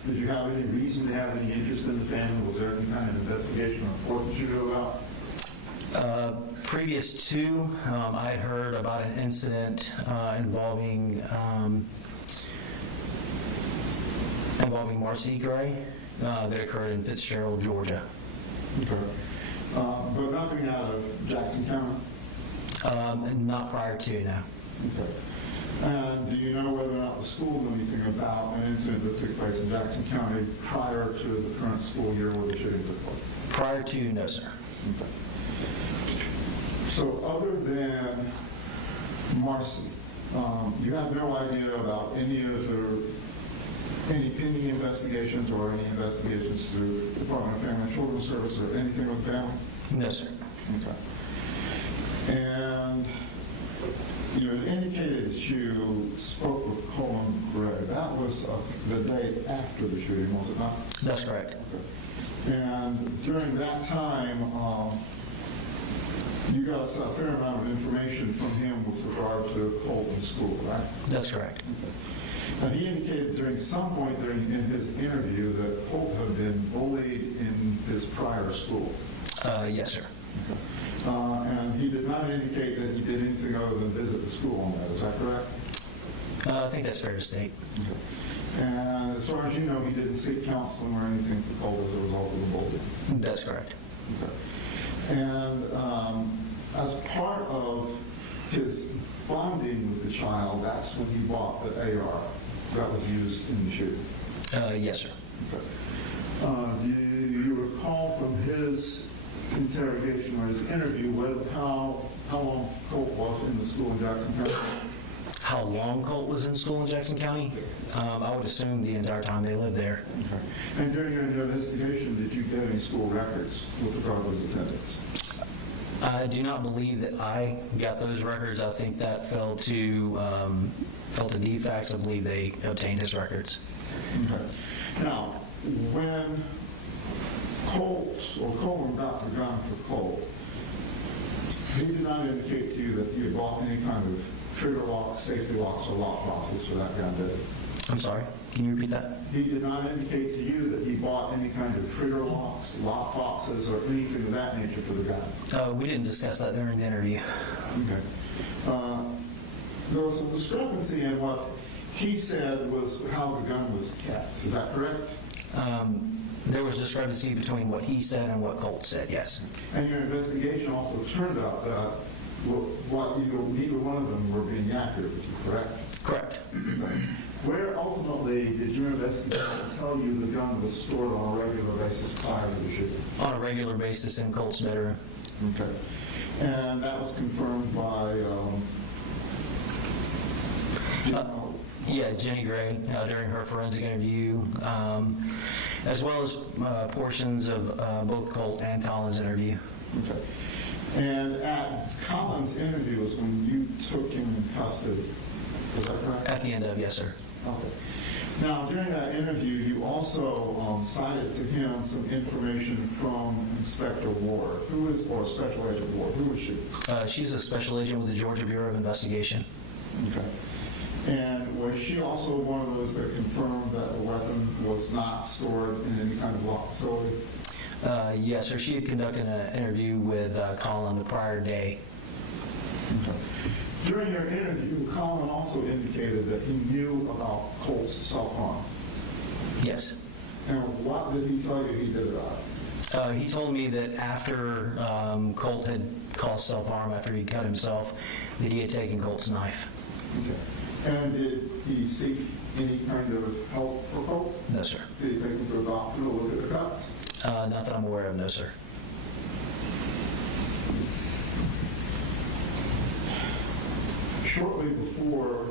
Did you have any reason to have any interest in the family? Was there any kind of investigation or report that you knew about? Previous to, I had heard about an incident involving Marcy Gray that occurred in Fitzgerald, Georgia. Okay. But nothing out of Jackson County? Not prior to, no. Okay. And do you know whether or not the school knew anything about an incident that took place in Jackson County prior to the current school year where the shooting took place? Prior to, no, sir. Okay. So other than Marcy, you have no idea about any pending investigations or any investigations through Department of Family and Children's Service or anything with the family? No, sir. Okay. And you had indicated that you spoke with Colt Gray. That was the day after the shooting, was it not? That's correct. Okay. And during that time, you got a fair amount of information from him with regard to Colt in school, right? That's correct. Okay. Now, he indicated during some point in his interview that Colt had been bullied in his prior school. Yes, sir. Okay. And he did not indicate that he did anything other than visit the school on that. Is that correct? I think that's fair to state. Okay. And as far as you know, he didn't seek counseling or anything for Colt as a result of the bullying? That's correct. Okay. And as part of his bonding with the child, that's when he bought the AR that was used in the shooting? Yes, sir. Okay. Do you recall from his interrogation or his interview how long Colt was in the school in Jackson County? How long Colt was in school in Jackson County? I would assume the entire time they lived there. Okay. And during your investigation, did you get any school records with regard to his attendance? I do not believe that I got those records. I think that fell to DFACS. I believe they obtained his records. Okay. Now, when Coleman got the gun for Colt, he did not indicate to you that he had bought any kind of trigger lock, safety locks, or lock boxes for that gun, did he? I'm sorry, can you repeat that? He did not indicate to you that he bought any kind of trigger locks, lock boxes, or anything of that nature for the gun? We didn't discuss that during the interview. Okay. There was some discrepancy in what he said was how the gun was kept. Is that correct? There was discrepancy between what he said and what Colt said, yes. And your investigation also turned out that neither one of them were being accurate with you, correct? Correct. Where ultimately did your investigation tell you the gun was stored on a regular basis prior to the shooting? On a regular basis in Colt's bedroom. Okay. And that was confirmed by Jenny Gray during her forensic interview, as well as portions of both Colt and Colin's interview. Okay. And at Colin's interview was when you took him in custody. Is that correct? At the end of, yes, sir. Okay. Now, during that interview, you also cited to him some information from Inspector Ward, or Special Agent Ward. Who was she? She's a special agent with the Georgia Bureau of Investigation. Okay. And was she also one of those that confirmed that the weapon was not stored in any kind of locked facility? Yes, sir. She had conducted an interview with Colin the prior day. Okay. During your interview, Colin also indicated that he knew about Colt's self-harm. Yes. And what did he tell you he did about it? He told me that after Colt had caused self-harm, after he cut himself, that he had taken Colt's knife. Okay. And did he seek any kind of help for Colt? No, sir. Did he take him to a doctor to look at the cuts? Not that I'm aware of, no, sir. Shortly before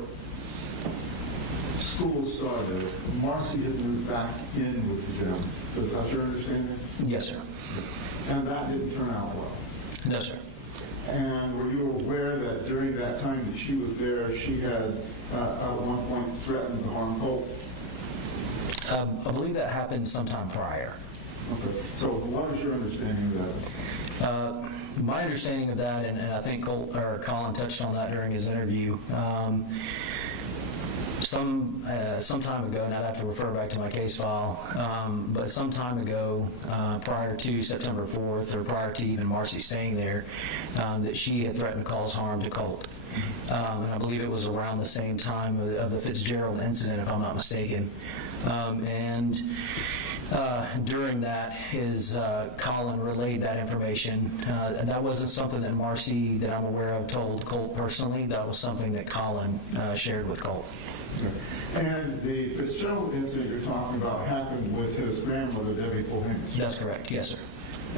school started, Marcy had moved back in with them. Is that your understanding? Yes, sir. And that didn't turn out well. No, sir. And were you aware that during that time that she was there, she had at one point threatened to harm Colt? I believe that happened sometime prior. Okay. So what is your understanding of that? My understanding of that, and I think Colin touched on that during his interview, some time ago, and I'd have to refer back to my case file, but some time ago, prior to September 4th, or prior to even Marcy staying there, that she had threatened to cause harm to Colt. And I believe it was around the same time of the Fitzgerald incident, if I'm not mistaken. During that, Colin relayed that information. That wasn't something that Marcy, that I'm aware of, told Colt personally. That was something that Colin shared with Colt. Okay. And the Fitzgerald incident you're talking about happened with his grandmother, Debbie Polhamus? That's correct, yes, sir.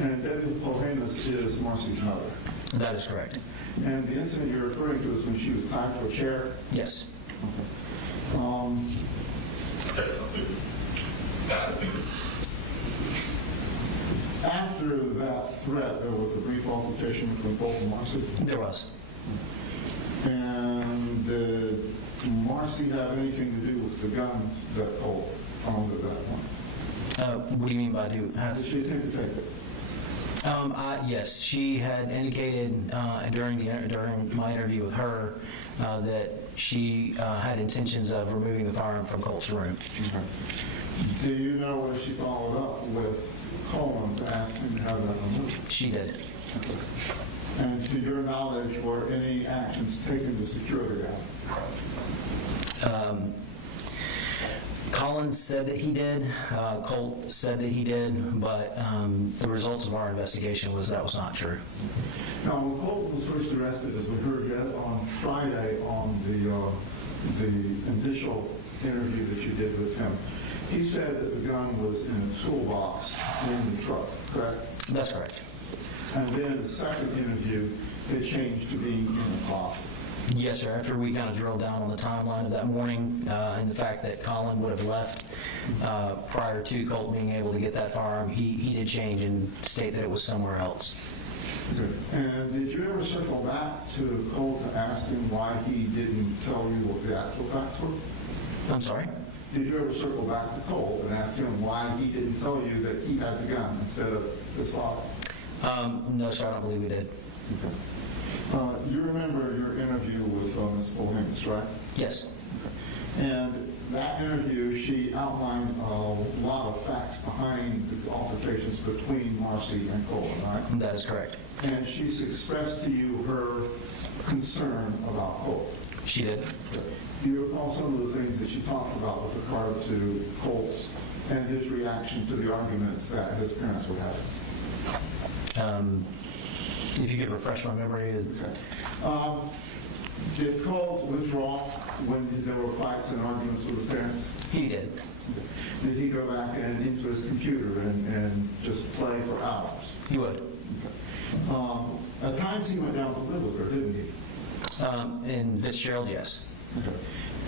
And Debbie Polhamus is Marcy's mother? That is correct. And the incident you're referring to is when she was tied to a chair? Yes. Okay. After that threat, there was a brief altercation between Colt and Marcy? There was. And did Marcy have anything to do with the gun that Colt owned at that point? What do you mean by do? Did she attempt to take it? Yes, she had indicated during my interview with her that she had intentions of removing the firearm from Colt's room. Okay. Do you know whether she followed up with Colin to ask him to have that removed? She did. Okay. And to your knowledge, were any actions taken to secure the gun? Colin said that he did. Colt said that he did, but the results of our investigation was that was not true. Now, when Colt was first arrested, as we heard on Friday on the initial interview that you did with him, he said that the gun was in a toolbox in the truck, correct? That's correct. And then the second interview, it changed to being in the closet. Yes, sir. After we kind of drilled down on the timeline of that morning and the fact that Colin would have left prior to Colt being able to get that firearm, he did change and state that it was somewhere else. Good. And did you ever circle back to Colt to ask him why he didn't tell you what the actual facts were? I'm sorry? Did you ever circle back to Colt and ask him why he didn't tell you that he had the gun instead of his father? No, sir, I don't believe we did. Okay. You remember your interview with Ms. Polhamus, right? Yes. Okay. And that interview, she outlined a lot of facts behind the altercations between Marcy and Colt, right? That is correct. And she's expressed to you her concern about Colt. She did. Okay. Do you recall some of the things that she talked about with regard to Colt's and his reaction to the arguments that his parents were having? If you could refresh my memory. Okay. Did Colt withdraw when there were fights and arguments with his parents? He did. Did he go back into his computer and just play for hours? He would. Okay. At times he went down to live with her, didn't he? In Fitzgerald, yes. Okay.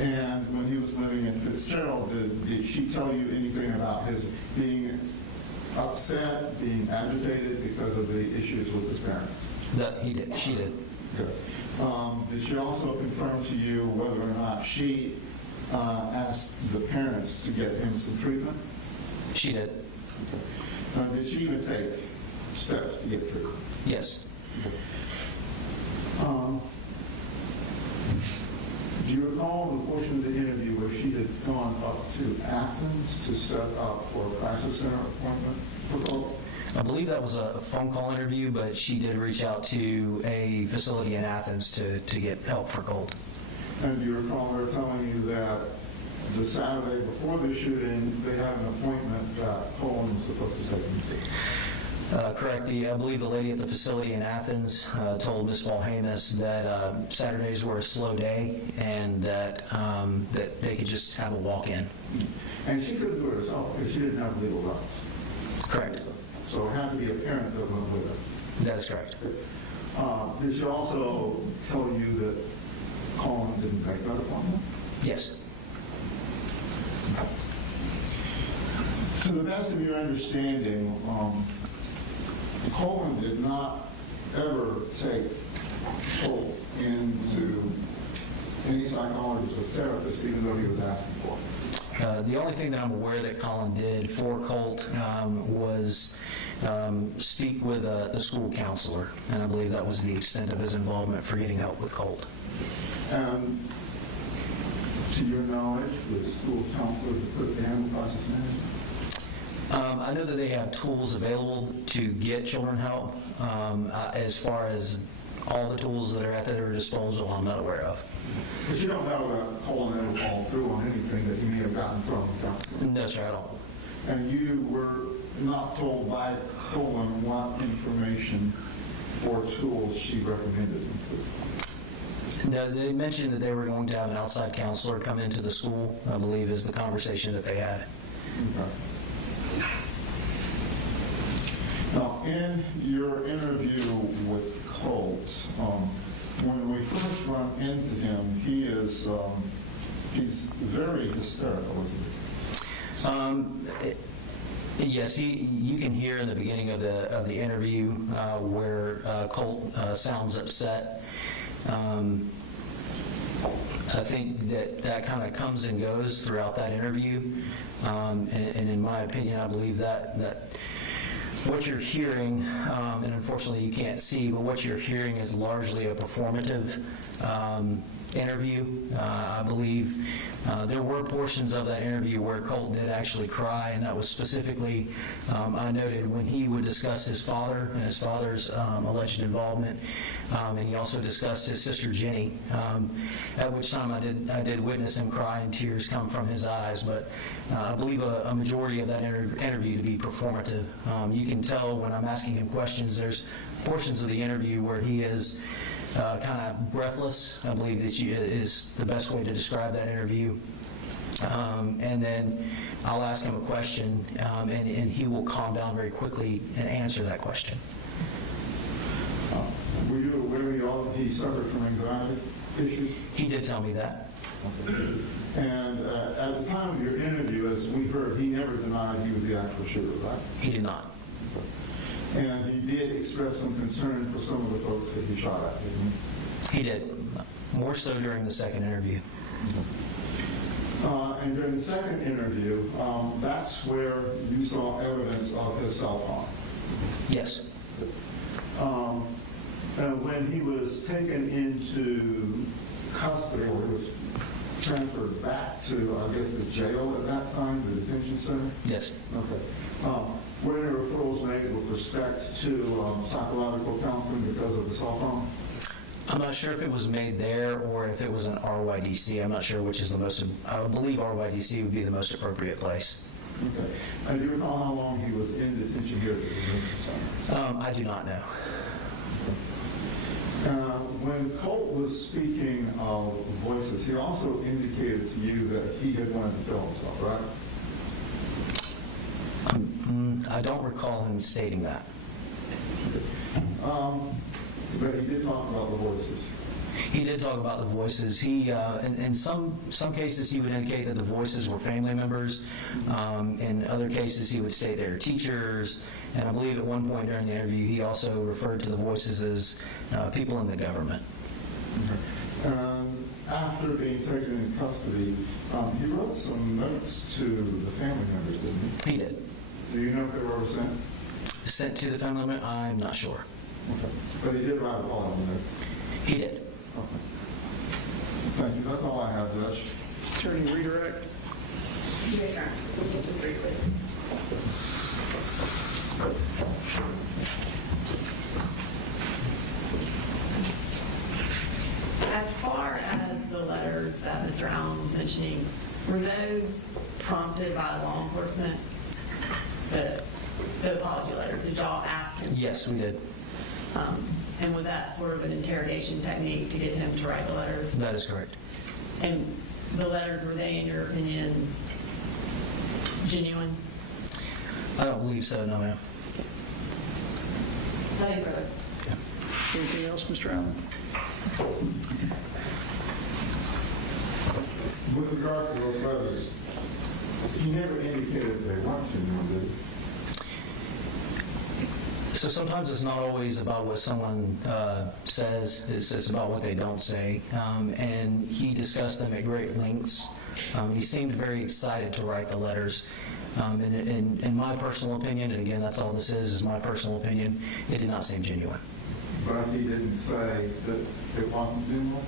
And when he was living in Fitzgerald, did she tell you anything about his being upset, being agitated because of the issues with his parents? That he did. She did. Good. Did she also confirm to you whether or not she asked the parents to get him some treatment? She did. Okay. Did she even take steps to get treatment? Yes. Okay. Do you recall the portion of the interview where she had gone up to Athens to set up for a crisis center appointment for Colt? I believe that was a phone call interview, but she did reach out to a facility in Athens to get help for Colt. And do you recall her telling you that the Saturday before the shooting, they had an appointment that Colin was supposed to take him Correct. I believe the lady at the facility in Athens told Ms. Walhamis that Saturdays were a slow day and that they could just have a walk-in. And she couldn't do it herself because she didn't have legal rights. Correct. So it had to be a parent that went with her. That is correct. Did she also tell you that Colin didn't take that appointment? Yes. To the best of your understanding, Colin did not ever take Colt into any psychologist or therapist, even though he was asking for it. The only thing that I'm aware that Colin did for Colt was speak with the school counselor, and I believe that was the extent of his involvement for getting help with Colt. To your knowledge, the school counselor put the animal process management? I know that they have tools available to get children help. As far as all the tools that are at their disposal, I'm not aware of. But you don't know that Colin ever followed through on anything that he may have gotten from the counselor? No, sir, I don't. And you were not told by Colin what information or tools she recommended him to? No, they mentioned that they were going to have an outside counselor come into the school, I believe is the conversation that they had. Okay. Now, in your interview with Colt, when we first run into him, he's very hysterical, isn't he? Yes, you can hear in the beginning of the interview where Colt sounds upset. I think that kind of comes and goes throughout that interview, and in my opinion, I believe that what you're hearing, and unfortunately you can't see, but what you're hearing is largely a performative interview. I believe there were portions of that interview where Colt did actually cry, and that was specifically, I noted, when he would discuss his father and his father's alleged involvement, and he also discussed his sister Jenny, at which time I did witness him cry and tears come from his eyes, but I believe a majority of that interview to be performative. You can tell when I'm asking him questions, there's portions of the interview where he is kind of breathless, I believe that is the best way to describe that interview. And then I'll ask him a question, and he will calm down very quickly and answer that question. Were you aware he suffered from anxiety issues? He did tell me that. Okay. And at the time of your interview, as we heard, he never denied he was the actual shooter, right? He did not. And he did express some concern for some of the folks that he shot at, didn't he? He did. More so during the second interview. And during the second interview, that's where you saw evidence of his cell phone. Yes. And when he was taken into custody, or he was transferred back to, I guess, the jail at that time, the detention center? Yes. Okay. Were any referrals made with respect to psychological counseling because of the cell phone? I'm not sure if it was made there or if it was an RYDC. I'm not sure which is the most, I would believe RYDC would be the most appropriate place. Okay. And do you recall how long he was in detention here at the detention center? I do not know. When Colt was speaking of voices, he also indicated to you that he had wanted to kill himself, right? I don't recall him stating that. But he did talk about the voices. He did talk about the voices. He, in some cases, he would indicate that the voices were family members. In other cases, he would state they were teachers. And I believe at one point during the interview, he also referred to the voices as people in the government. After being taken in custody, he wrote some notes to the family members, didn't he? He did. Do you know if they were ever sent? Sent to the family member? I'm not sure. Okay. But he did write all of the notes? He did. Okay. Thank you. That's all I have, Judge. Attorney redirect. Yes, sir. As far as the letters that Mr. Allen was mentioning, were those prompted by law enforcement? the apology letters? Did y'all ask him? Yes, we did. And was that sort of an interrogation technique to get him to write the letters? That is correct. And the letters, were they, in your opinion, genuine? I don't believe so, no, ma'am. Nothing further. Anything else, Mr. Allen? With regard to those letters, he never indicated they want to know, did he? So sometimes it's not always about what someone says, it's about what they don't say. And he discussed them at great lengths. He seemed very excited to write the letters. In my personal opinion, and again, that's all this is my personal opinion, it did not seem genuine. But he didn't say that it wasn't genuine?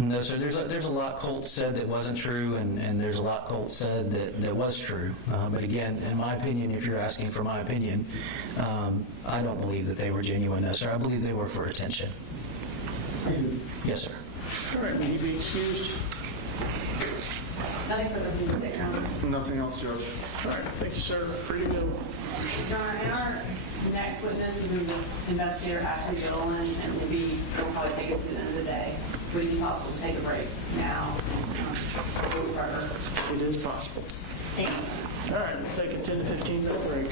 No, sir. There's a lot Colt said that wasn't true, and there's a lot Colt said that was true. But again, in my opinion, if you're asking for my opinion, I don't believe that they were genuine, no, sir. I believe they were for attention. Yes, sir. All right, will you be excused? Nothing further from the state. Nothing else, Judge. All right, thank you, sir. Free to go. Your Honor, and our next witness is Investigator Ashley Dillon, and will probably take us to the end of the day. Would it be possible to take a break now? It is possible. Thank you. All right, let's take a 10 to 15 minute break.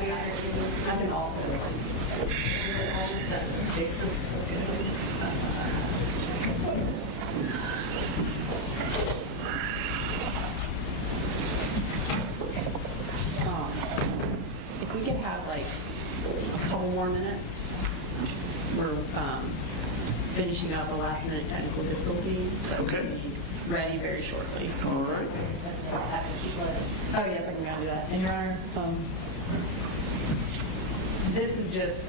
I can also. If we could have like a couple more minutes, we're finishing up a last minute technical difficulty. Okay. Ready very shortly. All right. Oh, yes, I can go and do that. And Your Honor, this is just,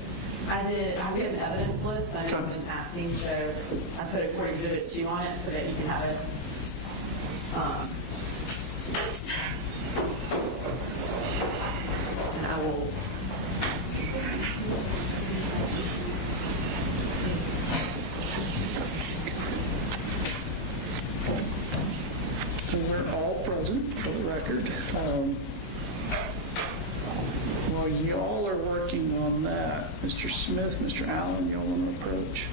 we have an evidence list, I know you've been asking, so I put it for Exhibit 2 on it so that you can have it. And I will. We're all present for the record. While y'all are working on that, Mr. Smith, Mr. Allen, y'all want to approach?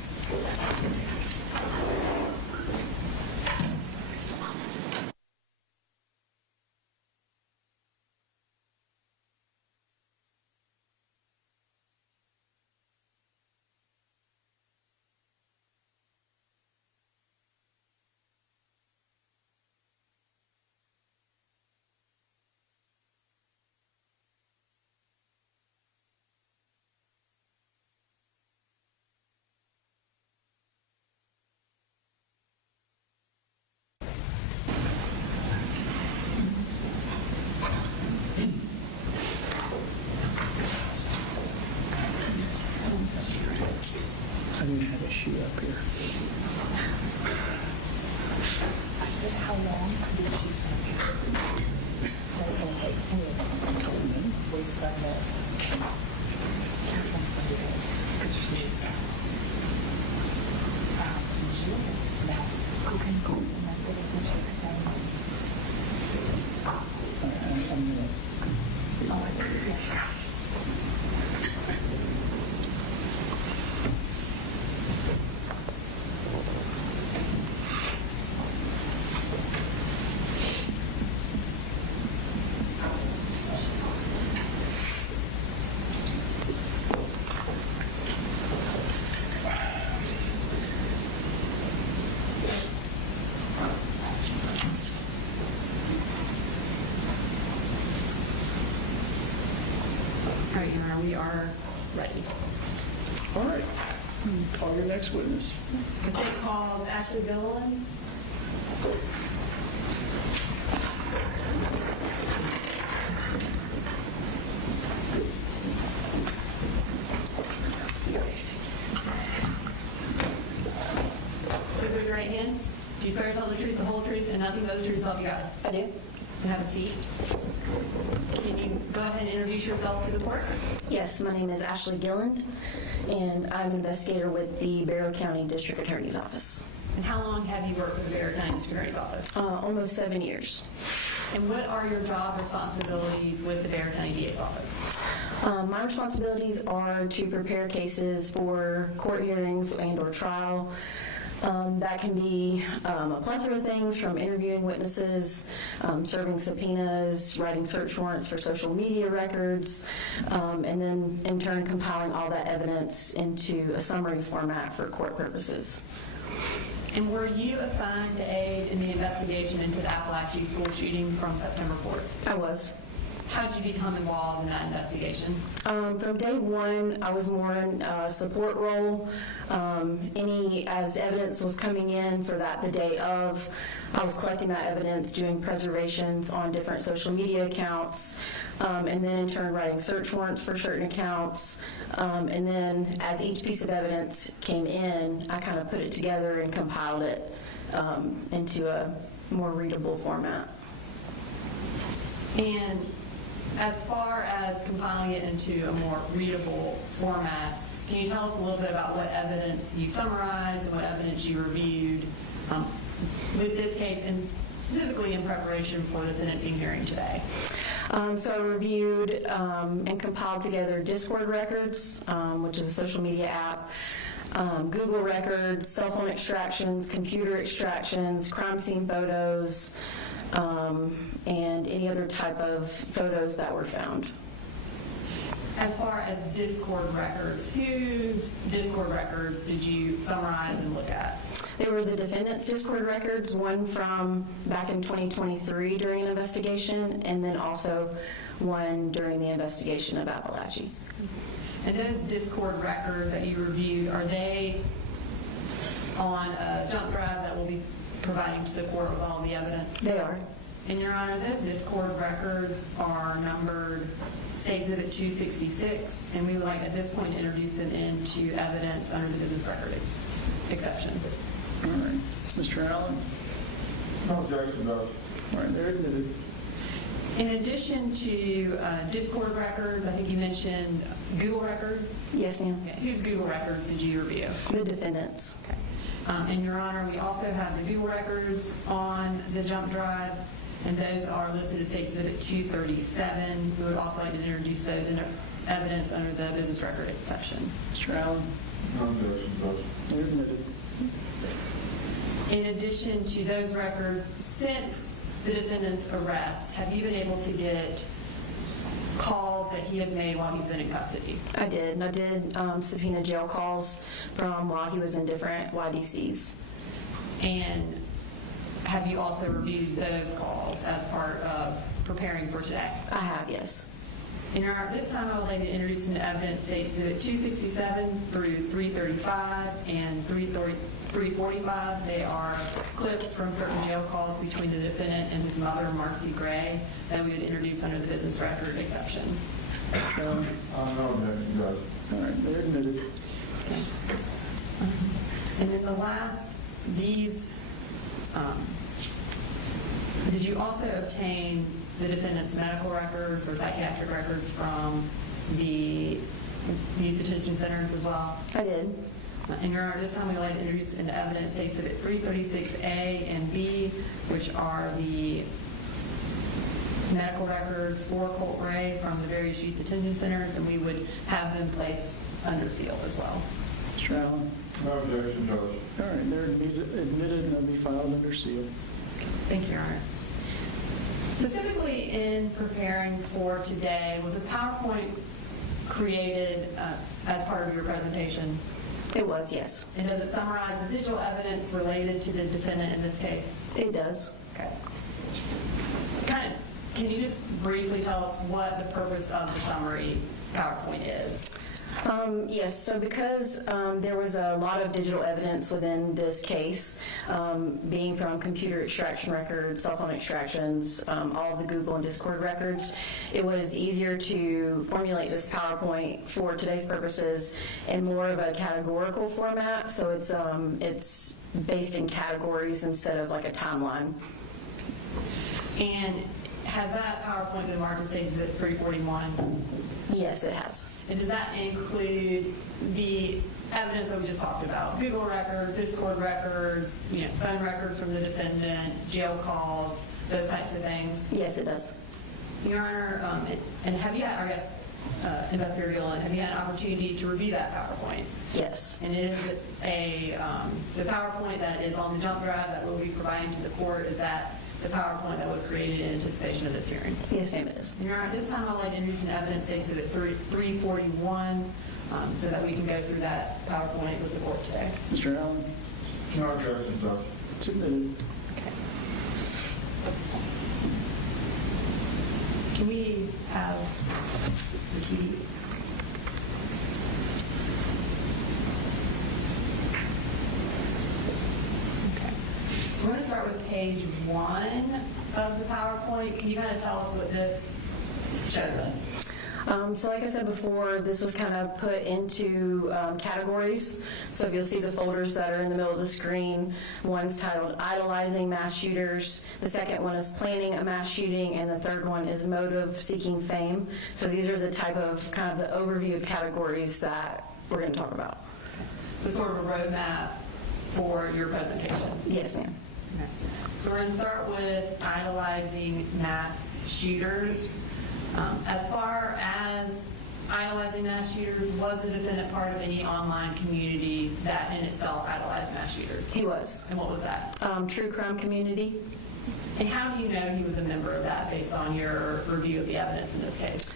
I didn't have a sheet up here. I said, how long did she send you? That's going to take a couple minutes. 45 minutes. That's on 20 days. Because she lives there. That's cooking cold and then they can take stone. I'm going to... Oh, I did, yeah. All right, Your Honor, we are ready. All right. Call your next witness. The state calls Ashley Gilliland. Please raise your right hand. Do you swear to tell the truth, the whole truth, and nothing but the truth, so help you God? I do. You have a seat. Can you go ahead and introduce yourself to the court? Yes, my name is Ashley Gilland, and I'm an investigator with the Barrow County District Attorney's Office. And how long have you worked with the Barrow County District Attorney's Office? Almost 7 years. And what are your job responsibilities with the Barrow County DA's office? My responsibilities are to prepare cases for court hearings and/or trial. That can be a plethora of things, from interviewing witnesses, serving subpoenas, writing search warrants for social media records, and then in turn compiling all that evidence into a summary format for court purposes. And were you assigned to aid in the investigation into the Apalachee school shooting from September 4th? I was. How did you become involved in that investigation? From day one, I was more in a support role. As evidence was coming in for that the day of, I was collecting that evidence, doing preservations on different social media accounts, and then in turn writing search warrants for certain accounts. And then as each piece of evidence came in, I kind of put it together and compiled it into a more readable format. And as far as compiling it into a more readable format, can you tell us a little bit about what evidence you summarized and what evidence you reviewed with this case, and specifically in preparation for the sentencing hearing today? So I reviewed and compiled together Discord records, which is a social media app, Google records, cell phone extractions, computer extractions, crime scene photos, and any other type of photos that were found. As far as Discord records, whose Discord records did you summarize and look at? They were the defendant's Discord records, one from back in 2023 during an investigation, and then also one during the investigation of Apalachee. And those Discord records that you reviewed, are they on a jump drive that will be providing to the court with all the evidence? They are. And Your Honor, those Discord records are numbered State Exhibit 266, and we would like at this point to introduce them into evidence under the business record exception. All right. Mr. Allen? No objection, Judge. All right, they're admitted. In addition to Discord records, I think you mentioned Google records. Yes, ma'am. Okay. Whose Google records did you review? The defendant's. Okay. And Your Honor, we also have the Google records on the jump drive, and those are listed as State Exhibit 237. We would also like to introduce those into evidence under the business record exception. Mr. Allen? No objection, Judge. They're admitted. In addition to those records, since the defendant's arrest, have you been able to get calls that he has made while he's been in custody? I did. And I did subpoena jail calls from while he was in different YDCs. And have you also reviewed those calls as part of preparing for today? I have, yes. And Your Honor, this time I would like to introduce into evidence State Exhibit 267 through 335 and 345. They are clips from certain jail calls between the defendant and his mother, Marcy Gray, that we would introduce under the business record exception. No objection, Judge. All right, they're admitted. Okay. And then the last, these, did you also obtain the defendant's medical records or psychiatric records from the youth detention centers as well? I did. And Your Honor, this time we would like to introduce into evidence Exhibit 336A and B, which are the medical records for Colt Gray from the various youth detention centers, and we would have them placed under seal as well. Mr. Allen? No objection, Judge. All right, they're admitted and they'll be filed under seal. Thank you, Your Honor. Specifically in preparing for today, was a PowerPoint created as part of your presentation? It was, yes. And does it summarize the digital evidence related to the defendant in this case? It does. Okay. Can you just briefly tell us what the purpose of the summary PowerPoint is? Yes, so because there was a lot of digital evidence within this case, being from computer extraction records, cell phone extractions, all of the Google and Discord records, it was easier to formulate this PowerPoint for today's purposes in more of a categorical format, so it's based in categories instead of like a timeline. And has that PowerPoint been marked as Exhibit 341? Yes, it has. And does that include the evidence that we just talked about? Google records, Discord records, phone records from the defendant, jail calls, those types of things? Yes, it does. Your Honor, and have you had, Investigator Gillen, have you had an opportunity to review that PowerPoint? Yes. And it is the PowerPoint that is on the jump drive that we'll be providing to the court, is that the PowerPoint that was created in anticipation of this hearing? Yes, ma'am, it is. And Your Honor, this time I'd like to introduce an evidence Exhibit 341 so that we can go through that PowerPoint with the court today. Mr. Allen? No objection, Judge. It's admitted. Okay. Can we have the TV? Okay. So we're going to start with page 1 of the PowerPoint. Can you kind of tell us what this shows us? So like I said before, this was kind of put into categories. So if you'll see the folders that are in the middle of the screen, one's titled Idolizing Mass Shooters, the second one is Planning a Mass Shooting, and the third one is Motive Seeking Fame. So these are the type of kind of the overview of categories that we're going to talk about. So sort of a roadmap for your presentation. Yes, ma'am. Okay. So we're going to start with idolizing mass shooters. As far as idolizing mass shooters, was the defendant part of any online community that in itself idolized mass shooters? He was. And what was that? True crime community. And how do you know he was a member of that based on your review of the evidence in this case?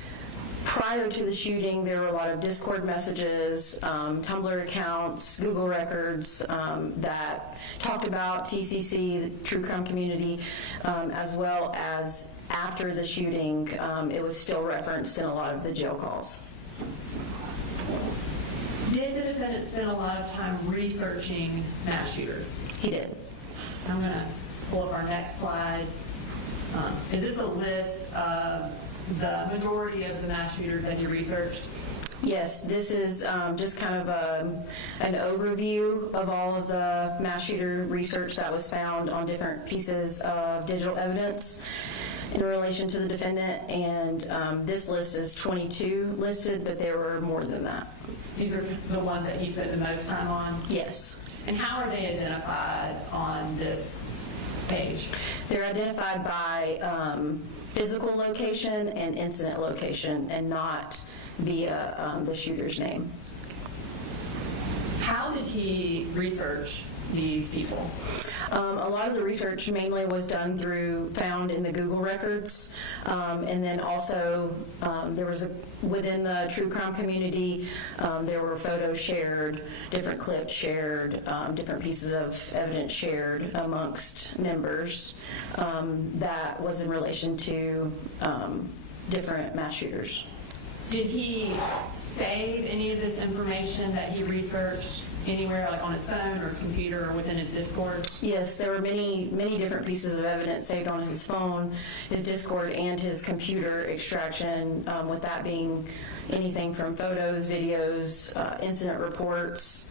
prior to the shooting, there were a lot of Discord messages, Tumblr accounts, Google records that talked about TCC, the true crime community, as well as after the shooting, it was still referenced in a lot of the jail calls. Did the defendant spend a lot of time researching mass shooters? He did. I'm going to pull up our next slide. Is this a list of the majority of the mass shooters that you researched? Yes, this is just kind of an overview of all of the mass shooter research that was found on different pieces of digital evidence in relation to the defendant, and this list is 22 listed, but there were more than that. These are the ones that he spent the most time on? Yes. And how are they identified on this page? They're identified by physical location and incident location, and not via the shooter's name. How did he research these people? A lot of the research mainly was found in the Google records, and then also there was within the true crime community, there were photos shared, different clips shared, different pieces of evidence shared amongst members that was in relation to different mass shooters. Did he save any of this information that he researched anywhere, like on his phone or his computer or within his Discord? Yes, there were many different pieces of evidence saved on his phone, his Discord, and his computer extraction, with that being anything from photos, videos, incident reports,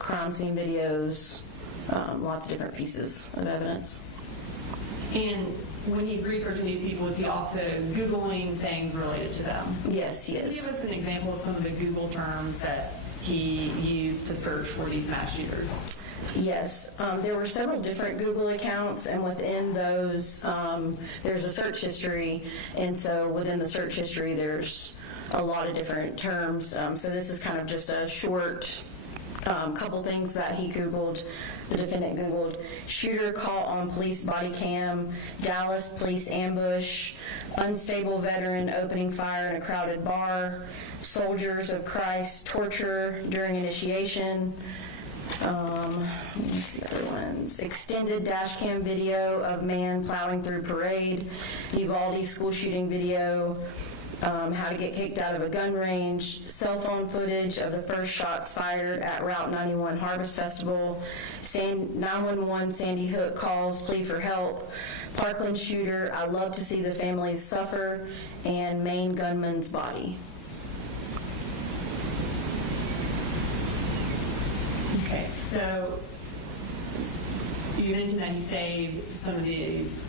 crime scene videos, lots of different pieces of evidence. And when he's researching these people, is he also Googling things related to them? Yes, he is. Can you give us an example of some of the Google terms that he used to search for these mass shooters? Yes, there were several different Google accounts, and within those, there's a search history, and so within the search history, there's a lot of different terms. So this is kind of just a short couple things that he Googled, the defendant Googled: shooter caught on police body cam, Dallas police ambush, unstable veteran opening fire in a crowded bar, soldiers of Christ torture during initiation. Let me see the other ones. Extended dash cam video of man plowing through parade, Uvalde school shooting video, how to get kicked out of a gun range, cell phone footage of the first shots fired at Route 91 Harvest Festival, 911 Sandy Hook calls, plea for help, Parkland shooter, I love to see the families suffer, and Maine gunman's body. Okay, so you mentioned that he saved some of this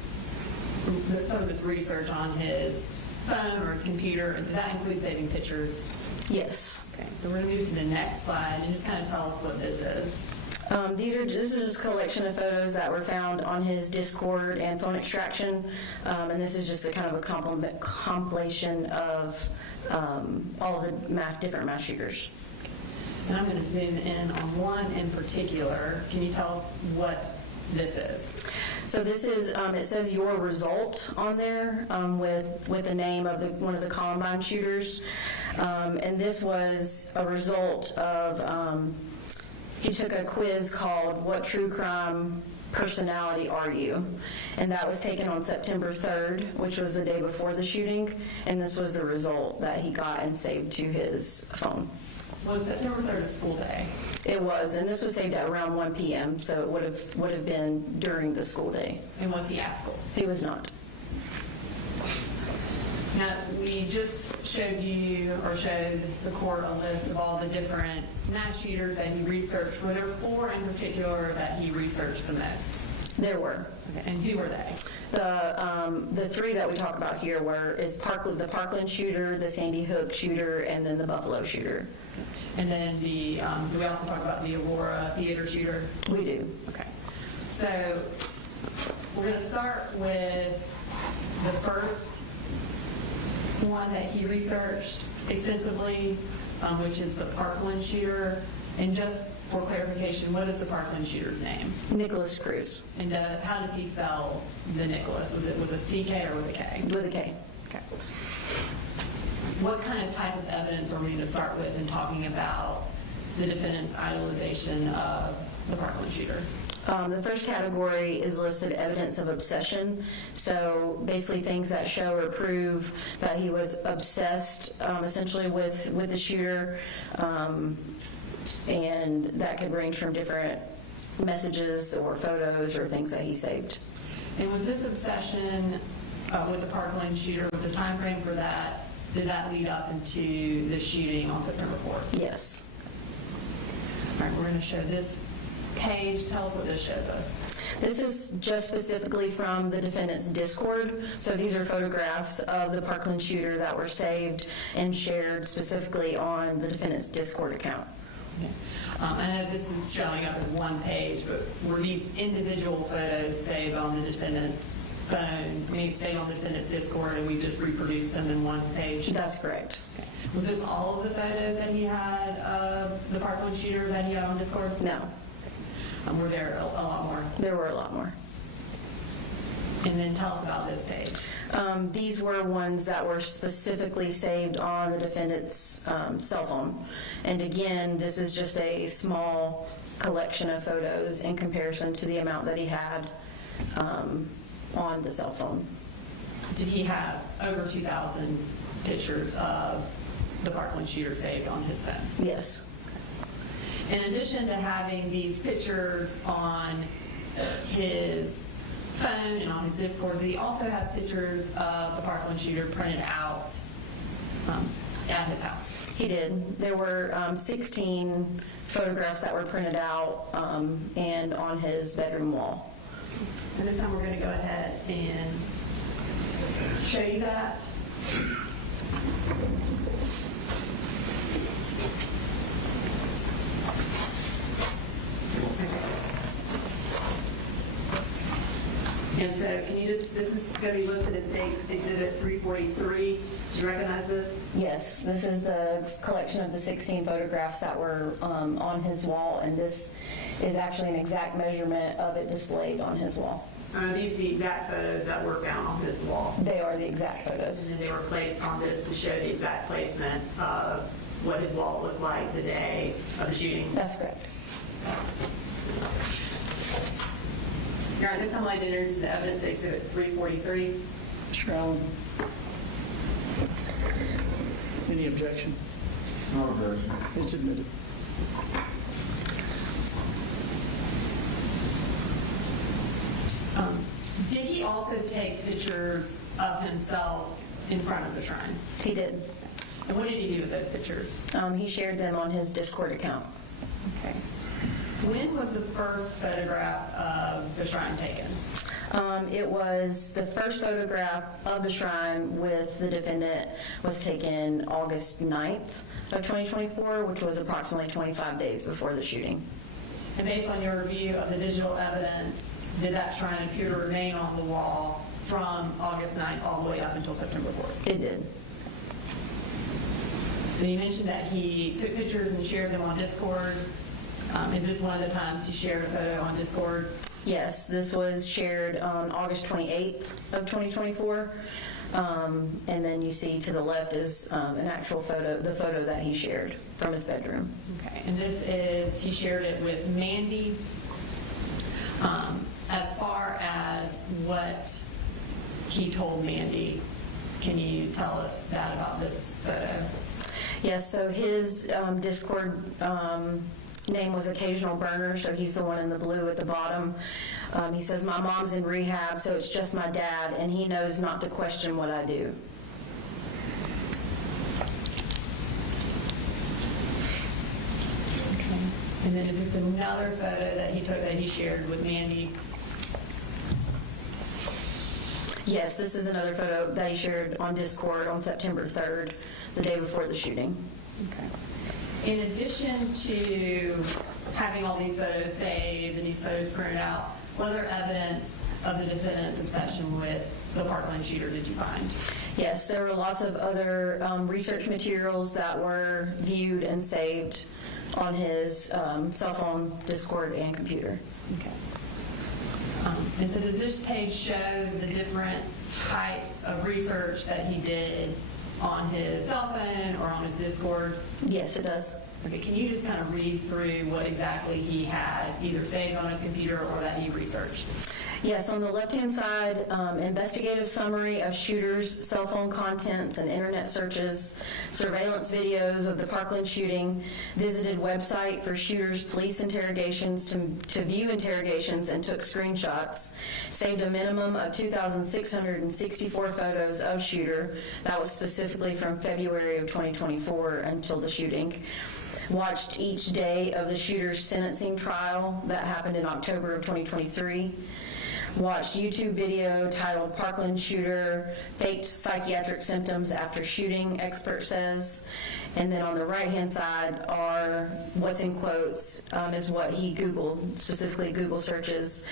research on his phone or his computer. Did that include saving pictures? Yes. Okay, so we're going to move to the next slide and just kind of tell us what this is. This is just a collection of photos that were found on his Discord and phone extraction, and this is just a kind of a compilation of all of the different mass shooters. And I'm going to zoom in on one in particular. Can you tell us what this is? So this is, it says your result on there with the name of one of the Columbine shooters. And this was a result of, he took a quiz called What True Crime Personality Are You? And that was taken on September 3rd, which was the day before the shooting. And this was the result that he got and saved to his phone. Was September 3rd a school day? It was, and this was saved at around 1 p.m., so it would have been during the school day. And was he at school? He was not. Now, we just showed the court a list of all the different mass shooters that he researched. Were there 4 in particular that he researched the most? There were. Okay, and who were they? The 3 that we talk about here the Parkland shooter, the Sandy Hook shooter, and then the Buffalo shooter. And then do we also talk about the Aurora theater shooter? We do. Okay. So we're going to start with the first one that he researched extensively, which is the Parkland shooter. And just for clarification, what is the Parkland shooter's name? Nicholas Cruz. And how does he spell the Nicholas? Was it with a CK or with a K? With a K. Okay. what kind of type of evidence are we going to start with in talking about the defendant's idolization of the Parkland shooter? The first category is listed evidence of obsession. So basically things that show or prove that he was obsessed essentially with the shooter. And that could range from different messages or photos or things that he saved. And was this obsession with the Parkland shooter, was the time frame for that, did that lead up into the shooting on September 4th? Yes. All right, we're going to show this page. Tell us what this shows us. This is just specifically from the defendant's Discord. So these are photographs of the Parkland shooter that were saved and shared specifically on the defendant's Discord account. Okay. I know this is showing up as one page, but were these individual photos saved on the defendant's phone? I mean, saved on the defendant's Discord, and we just reproduced them in one page? That's correct. Okay. Was this all of the photos that he had of the Parkland shooter that he had on Discord? No. Were there a lot more? There were a lot more. And then tell us about this page. These were ones that were specifically saved on the defendant's cell phone. And again, this is just a small collection of photos in comparison to the amount that he had on the cell phone. Did he have over 2,000 pictures of the Parkland shooter saved on his phone? Yes. In addition to having these pictures on his phone and on his Discord, did he also have pictures of the Parkland shooter printed out at his house? He did. There were 16 photographs that were printed out and on his bedroom wall. And this time we're going to go ahead and show you that. And so can you just, this is going to be listed as Exhibit 343. Do you recognize this? Yes, this is the collection of the 16 photographs that were on his wall, and this is actually an exact measurement of it displayed on his wall. Are these the exact photos that were found on his wall? They are the exact photos. And then they were placed on this to show the exact placement of what his wall looked like the day of the shooting? That's correct. All right, this time I'd like to introduce the evidence, Exhibit 343. Mr. Allen? Any objection? No objection. It's admitted. Did he also take pictures of himself in front of the shrine? He did. And what did he do with those pictures? He shared them on his Discord account. Okay. When was the first photograph of the shrine taken? It was the first photograph of the shrine with the defendant was taken August 9th of 2024, which was approximately 25 days before the shooting. And based on your review of the digital evidence, did that shrine appear to remain on the wall from August 9th all the way up until September 4th? It did. So you mentioned that he took pictures and shared them on Discord. Is this one of the times he shared a photo on Discord? Yes, this was shared on August 28th of 2024. And then you see to the left is an actual photo, the photo that he shared from his bedroom. Okay, and this is, he shared it with Mandy. As far as what he told Mandy, can you tell us that about this photo? Yes, so his Discord name was Occasional Burner, so he's the one in the blue at the bottom. He says, "My mom's in rehab, so it's just my dad, and he knows not to question what I do." Okay. And then is this another photo that he took that he shared with Mandy? Yes, this is another photo that he shared on Discord on September 3rd, the day before the shooting. Okay. In addition to having all these photos saved and these photos printed out, what other evidence of the defendant's obsession with the Parkland shooter did you find? Yes, there were lots of other research materials that were viewed and saved on his cell phone, Discord, and computer. Okay. And so does this page show the different types of research that he did on his cell phone or on his Discord? Yes, it does. Okay, can you just kind of read through what exactly he had either saved on his computer or that he researched? Yes, on the left-hand side, investigative summary of shooters' cell phone contents and internet searches, surveillance videos of the Parkland shooting, visited website for shooters' police interrogations to view interrogations and took screenshots, saved a minimum of 2,664 photos of shooter. That was specifically from February of 2024 until the shooting. Watched each day of the shooter's sentencing trial that happened in October of 2023. Watched YouTube video titled Parkland Shooter, Faked Psychiatric Symptoms After Shooting, Expert Says. And then on the right-hand side are what's in quotes is what he Googled, specifically Google searches.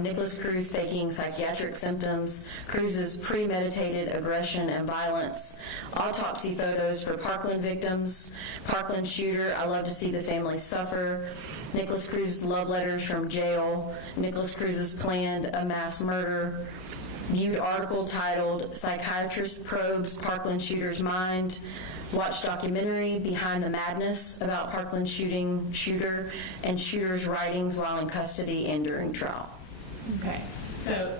Nicholas Cruz faking psychiatric symptoms, Cruz's premeditated aggression and violence, autopsy photos for Parkland victims, Parkland shooter, I love to see the family suffer, Nicholas Cruz's love letters from jail, Nicholas Cruz's planned a mass murder, viewed article titled Psychiatrist Probes Parkland Shooter's Mind, watched documentary Behind the Madness about Parkland shooter and shooter's writings while in custody and during trial. Okay, so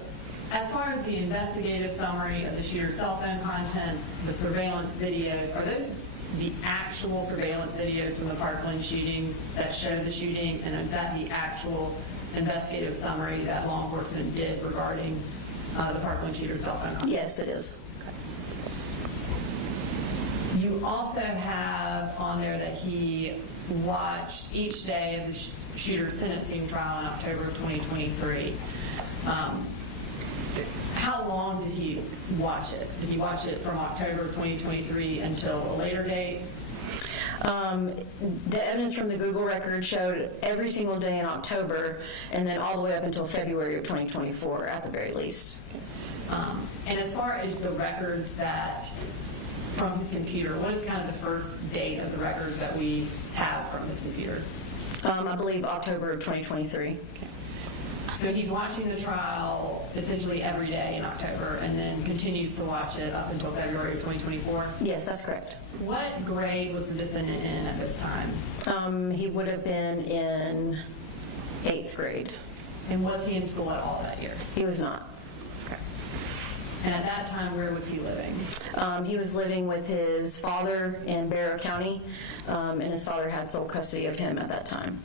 as far as the investigative summary of the shooter's cell phone contents, the surveillance videos, are those the actual surveillance videos from the Parkland shooting that show the shooting, and is that the actual investigative summary that law enforcement did regarding the Parkland shooter's cell phone contents? Yes, it is. You also have on there that he watched each day of the shooter's sentencing trial in October of 2023. How long did he watch it? Did he watch it from October of 2023 until a later date? The evidence from the Google record showed every single day in October and then all the way up until February of 2024 at the very least. And as far as the records that from his computer, what is kind of the first date of the records that we have from his computer? I believe October of 2023. Okay. So he's watching the trial essentially every day in October and then continues to watch it up until February of 2024? Yes, that's correct. What grade was the defendant in at this time? He would have been in 8th grade. And was he in school at all that year? He was not. Okay. And at that time, where was he living? He was living with his father in Barrow County, and his father had sole custody of him at that time.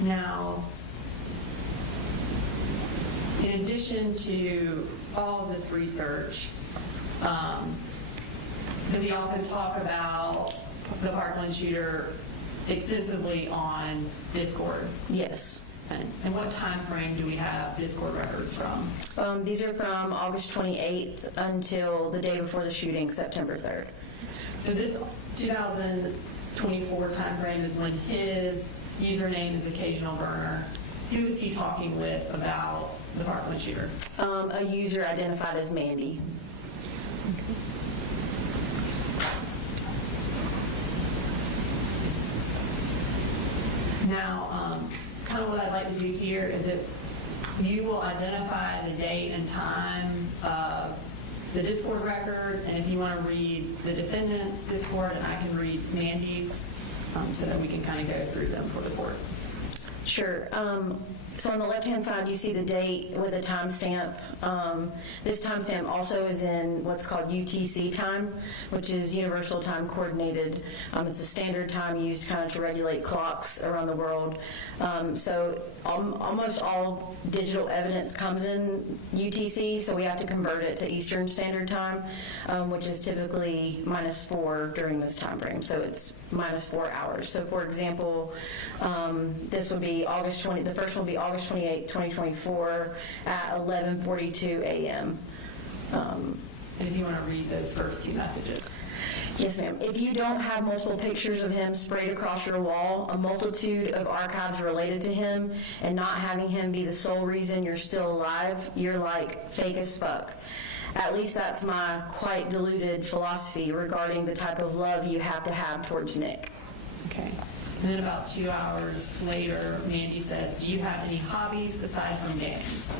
Now, in addition to all of this research, does he also talk about the Parkland shooter extensively on Discord? Yes. And what time frame do we have Discord records from? These are from August 28th until the day before the shooting, September 3rd. So this 2024 time frame is when his username is Occasional Burner. Who is he talking with about the Parkland shooter? A user identified as Mandy. Now, kind of what I'd like to do here is that you will identify the date and time of the Discord record, and if you want to read the defendant's Discord, and I can read Mandy's, so that we can kind of go through them for the court. Sure. So on the left-hand side, you see the date with a timestamp. This timestamp also is in what's called UTC time, which is Universal Time Coordinated. It's a standard time used kind of to regulate clocks around the world. So almost all digital evidence comes in UTC, so we have to convert it to Eastern Standard Time, which is typically -4 during this time frame. So it's -4 hours. So for example, this would be the first one would be August 28, 2024 at 11:42 a.m. And if you want to read those first two messages. Yes, ma'am. If you don't have multiple pictures of him sprayed across your wall, a multitude of archives related to him, and not having him be the sole reason you're still alive, you're like fake as fuck. At least that's my quite diluted philosophy regarding the type of love you have to have towards Nick. Okay. And then about 2 hours later, Mandy says, do you have any hobbies aside from games?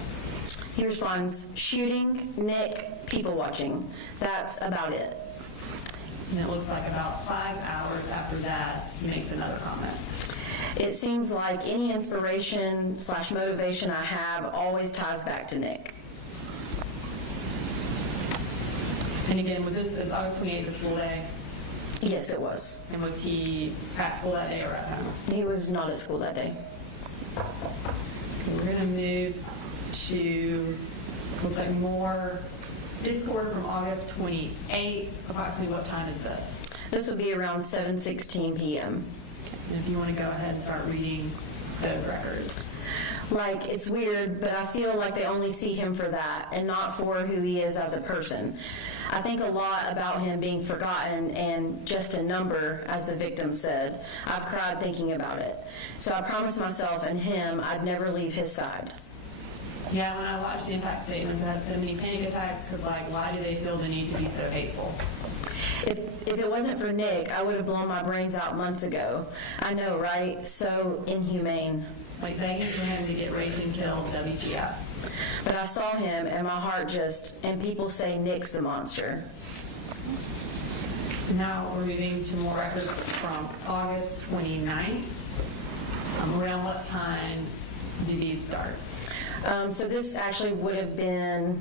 He responds, shooting, Nick, people watching. That's about it. And it looks like about 5 hours after that, he makes another comment. It seems like any inspiration/motivation I have always ties back to Nick. And again, was this August 28th, the school day? Yes, it was. And was he at school that day or at home? He was not at school that day. Okay, we're going to move to, looks like more Discord from August 28th. Approximately what time is this? This would be around 7:16 p.m. And if you want to go ahead and start reading those records. Like, it's weird, but I feel like they only see him for that and not for who he is as a person. I think a lot about him being forgotten and just a number, as the victim said. I've cried thinking about it. So I promised myself and him I'd never leave his side. Yeah, when I watched the impact statements, I had so many panic attacks because, like, why do they feel the need to be so hateful? If it wasn't for Nick, I would have blown my brains out months ago. I know, right? So inhumane. Like begging for him to get raped and killed, WTF. But I saw him and my heart just, and people say Nick's the monster. Now we're moving to more records from August 29th. Around what time do these start? So this actually would have been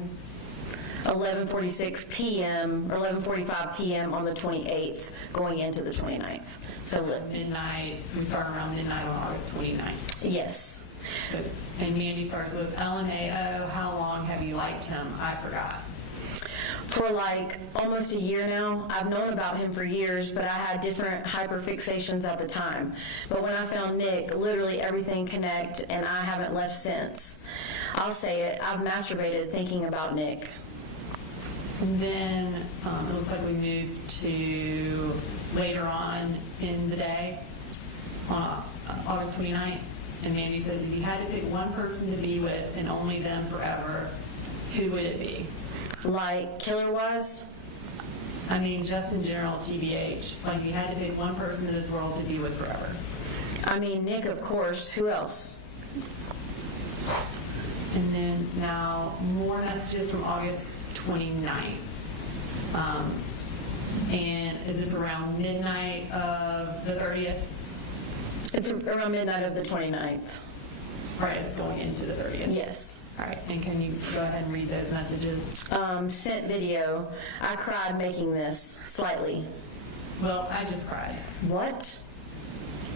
11:46 p.m. or 11:45 p.m. on the 28th, going into the 29th. So midnight, we start around midnight on August 29th. Yes. So, and Mandy starts with LMAO, how long have you liked him? I forgot. For like almost a year now. I've known about him for years, but I had different hyperfixations at the time. But when I found Nick, literally everything connected, and I haven't left since. I'll say it, I've masturbated thinking about Nick. And then it looks like we moved to later on in the day, on August 29th, and Mandy says, if you had to pick one person to be with and only them forever, who would it be? Like killer-wise? I mean, just in general, TBH. Like, if you had to pick one person in this world to be with forever. I mean, Nick, of course. Who else? And then now, more messages from August 29th. And is this around midnight of the 30th? It's around midnight of the 29th. Right, it's going into the 30th. Yes. All right, and can you go ahead and read those messages? Sent video. I cried making this, slightly. Well, I just cried. What?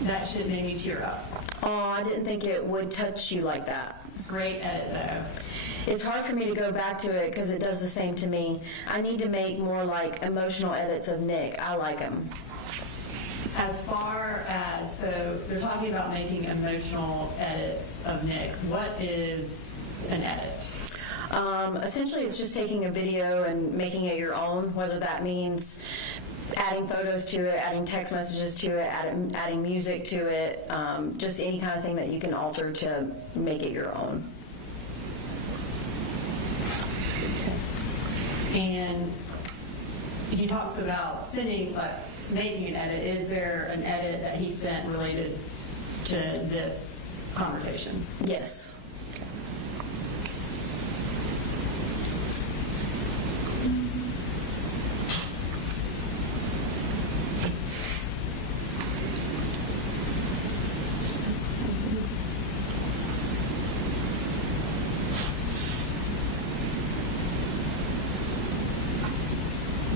That shit made me tear up. Oh, I didn't think it would touch you like that. Great edit, though. It's hard for me to go back to it because it does the same to me. I need to make more like emotional edits of Nick. I like him. As far as, so they're talking about making emotional edits of Nick. What is an edit? Essentially, it's just taking a video and making it your own, whether that means adding photos to it, adding text messages to it, adding music to it, just any kind of thing that you can alter to make it your own. And he talks about sending, making an edit. Is there an edit that he sent related to this conversation? Yes.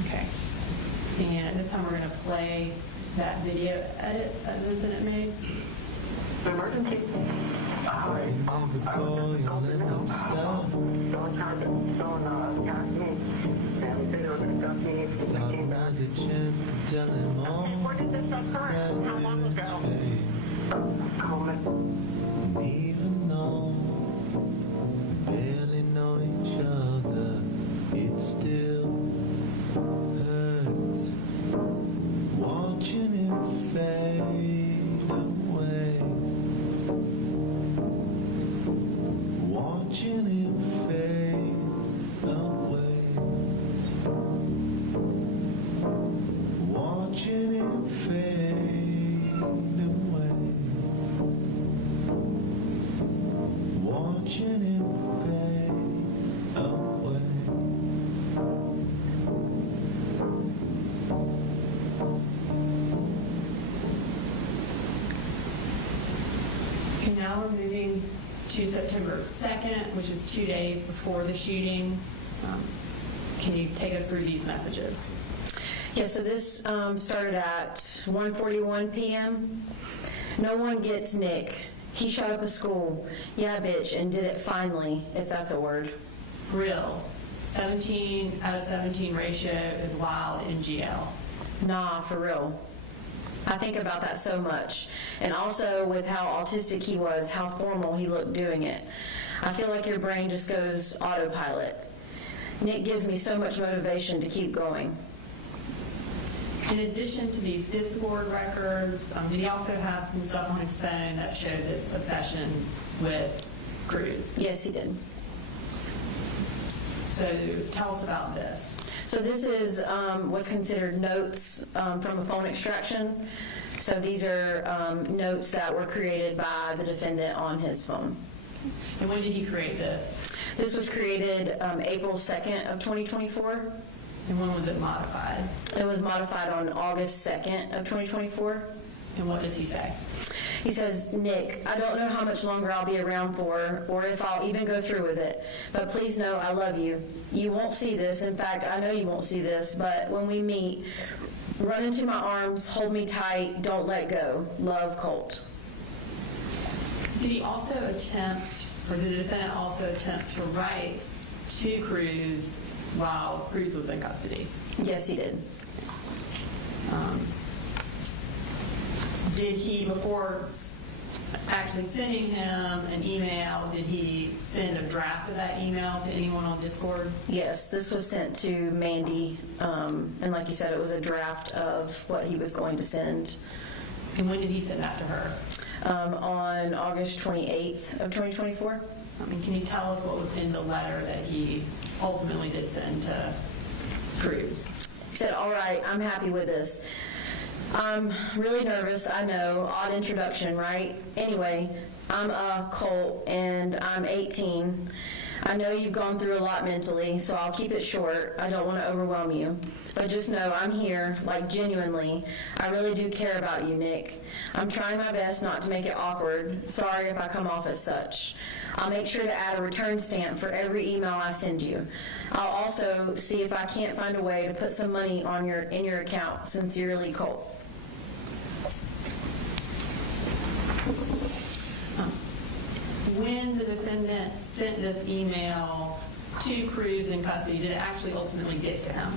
Okay. And this time we're going to play that video edit that Lieutenant made. Emergency. Even though we barely know each other, it still hurts watching him fade away. Watching him fade away. Watching him fade away. Now we're moving to September 2nd, which is 2 days before the shooting. Can you take us through these messages? Yeah, so this started at 1:41 p.m. No one gets Nick. He shot up a school. Yeah, bitch, and did it finally, if that's a word. Real. 17 out of 17 ratio is wild in GL. Nah, for real. I think about that so much. And also with how autistic he was, how formal he looked doing it. I feel like your brain just goes autopilot. Nick gives me so much motivation to keep going. In addition to these Discord records, did he also have some stuff on his phone that showed this obsession with Cruz? Yes, he did. So tell us about this. So this is what's considered notes from a phone extraction. So these are notes that were created by the defendant on his phone. And when did he create this? This was created April 2nd of 2024. And when was it modified? It was modified on August 2nd of 2024. And what does he say? He says, Nick, I don't know how much longer I'll be around for or if I'll even go through with it, but please know I love you. You won't see this. In fact, I know you won't see this, but when we meet, run into my arms, hold me tight, don't let go. Love, Colt. Did he also attempt, or did the defendant also attempt to write to Cruz while Cruz was in custody? Yes, he did. Did he, before actually sending him an email, did he send a draft of that email to anyone on Discord? Yes, this was sent to Mandy, and like you said, it was a draft of what he was going to send. And when did he send that to her? On August 28th of 2024. Can you tell us what was in the letter that he ultimately did send to Cruz? He said, all right, I'm happy with this. I'm really nervous, I know, odd introduction, right? Anyway, I'm Colt, and I'm 18. I know you've gone through a lot mentally, so I'll keep it short. I don't want to overwhelm you. But just know I'm here, like genuinely. I really do care about you, Nick. I'm trying my best not to make it awkward. Sorry if I come off as such. I'll make sure to add a return stamp for every email I send you. I'll also see if I can't find a way to put some money on in your account. Sincerely, Colt. When the defendant sent this email to Cruz in custody, did it actually ultimately get to him?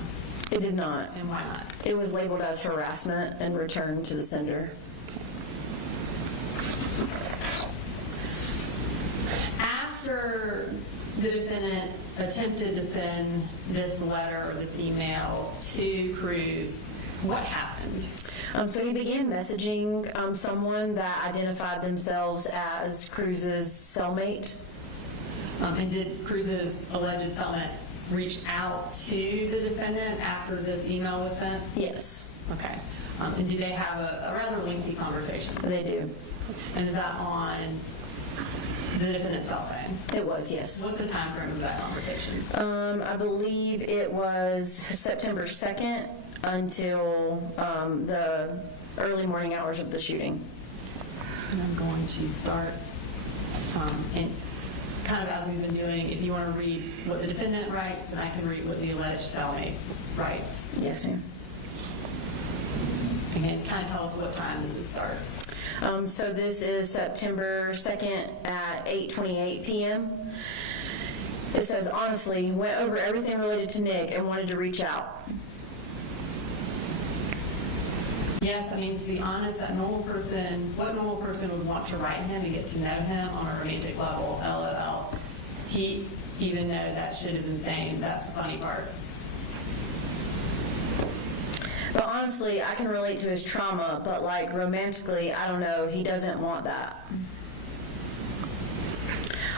It did not. And why not? It was labeled as harassment and returned to the sender. After the defendant attempted to send this letter or this email to Cruz, what happened? So he began messaging someone that identified themselves as Cruz's cellmate. And did Cruz's alleged cellmate reach out to the defendant after this email was sent? Yes. Okay. And do they have a rather lengthy conversation? They do. And is that on the defendant's cell phone? It was, yes. What's the time frame of that conversation? I believe it was September 2nd until the early morning hours of the shooting. And I'm going to start, and kind of as we've been doing, if you want to read what the defendant writes, and I can read what the alleged cellmate writes. Yes, ma'am. Again, kind of tell us what time does it start? So this is September 2nd at 8:28 p.m. It says, honestly, went over everything related to Nick and wanted to reach out. Yes, I mean, to be honest, what normal person would want to write him and get to know him on a romantic level, LOL. He even know that shit is insane. That's the funny part. But honestly, I can relate to his trauma, but like romantically, I don't know, he doesn't want that.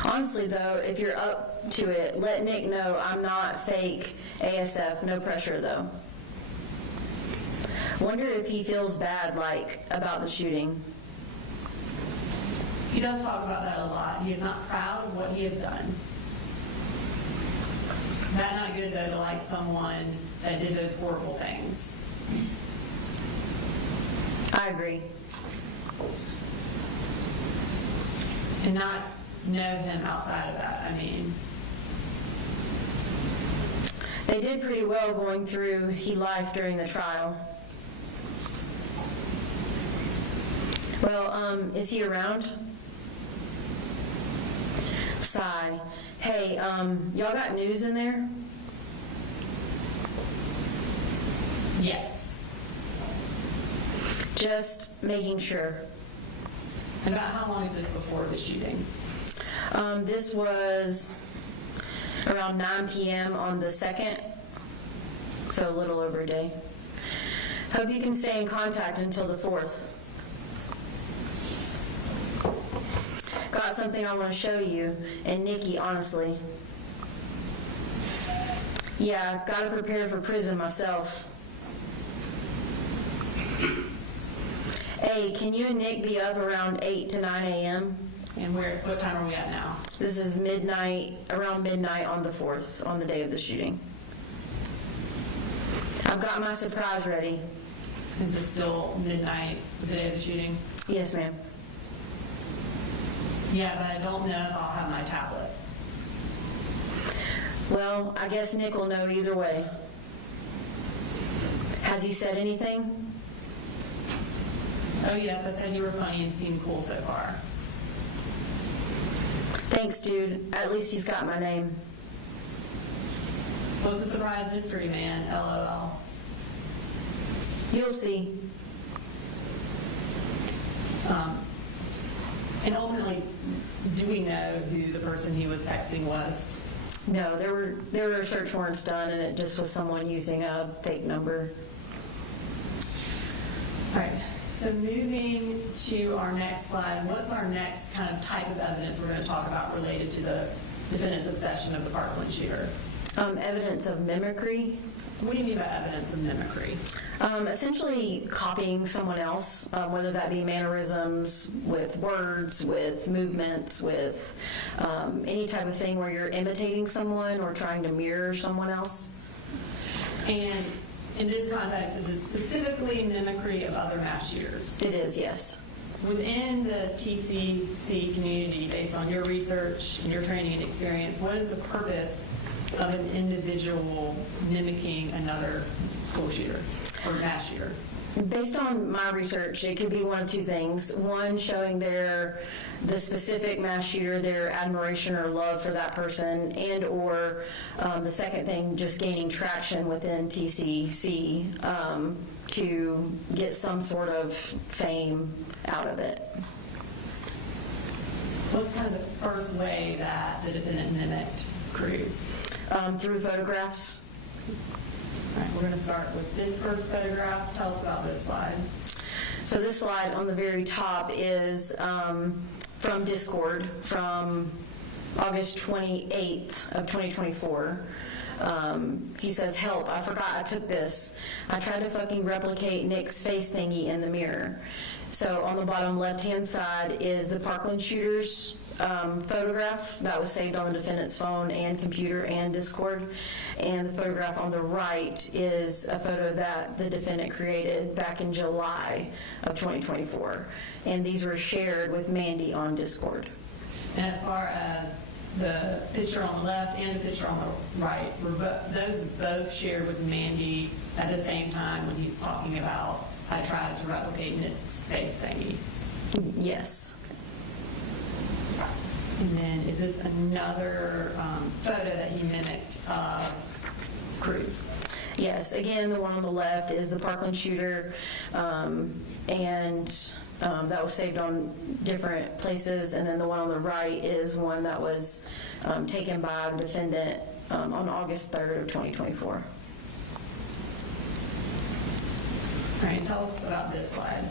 Honestly though, if you're up to it, let Nick know I'm not fake ASF, no pressure though. Wonder if he feels bad, like, about the shooting. He does talk about that a lot. He is not proud of what he has done. That's not good though to like someone that did those horrible things. I agree. and not know him outside of that? I mean, They did pretty well going through life during the trial. Well, is he around? Sigh. Hey, y'all got news in there? yes. Just making sure. And about how long is this before the shooting? This was around 9 p.m. on the 2nd, so a little over a day. Hope you can stay in contact until the 4th. Got something I want to show you, and Nikki, honestly. Yeah, gotta prepare for prison myself. Hey, can you and Nick be up around 8 to 9 a.m.? And what time are we at now? This is midnight, around midnight on the 4th, on the day of the shooting. I've got my surprise ready. Is it still midnight, the day of the shooting? Yes, ma'am. Yeah, but I don't know if I'll have my tablet. Well, I guess Nick will know either way. Has he said anything? Oh yes, I said you were funny and seemed cool so far. Thanks, dude. At least he's got my name. What's the surprise mystery, man? LOL. You'll see. And ultimately, do we know who the person he was texting was? No, there were search warrants done, and it just was someone using a fake number. All right. So moving to our next slide, what's our next kind of type of evidence we're going to talk about related to the defendant's obsession of the Parkland shooter? Evidence of mimicry. What do you mean by evidence of mimicry? Essentially copying someone else, whether that be mannerisms, with words, with movements, with any type of thing where you're imitating someone or trying to mirror someone else. And in this context, is it specifically mimicry of other mass shooters? It is, yes. Within the TCC community, based on your research and your training and experience, what is the purpose of an individual mimicking another school shooter or mass shooter? Based on my research, it could be one of two things. One, showing the specific mass shooter, their admiration or love for that person, and or the second thing, just gaining traction within TCC to get some sort of fame out of it. What's kind of the first way that the defendant mimicked Cruz? Through photographs. All right, we're going to start with this first photograph. Tell us about this slide. So this slide on the very top is from Discord from August 28th of 2024. He says, "Help, I forgot I took this. I tried to fucking replicate Nick's face thingy in the mirror." So on the bottom left-hand side is the Parkland shooter's photograph that was saved on the defendant's phone and computer and Discord. And the photograph on the right is a photo that the defendant created back in July of 2024. And these were shared with Mandy on Discord. And as far as the picture on the left and the picture on the right, were those both shared with Mandy at the same time when he's talking about, I tried to replicate Nick's face thingy? Yes. And then is this another photo that he mimicked of Cruz? Yes, again, the one on the left is the Parkland shooter, and that was saved on different places, and then the one on the right is one that was taken by the defendant on August 3rd of 2024. All right, tell us about this slide.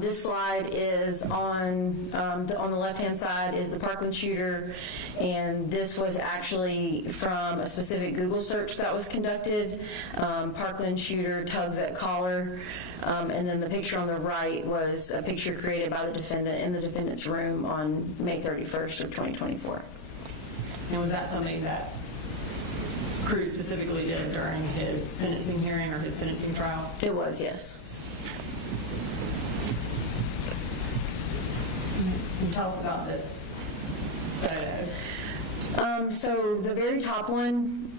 This slide is on the left-hand side is the Parkland shooter, and this was actually from a specific Google search that was conducted. Parkland shooter tugs at collar, and then the picture on the right was a picture created by the defendant in the defendant's room on May 31st of 2024. And was that something that Cruz specifically did during his sentencing hearing or his sentencing trial? It was, yes. Can you tell us about this photo? So the very top one,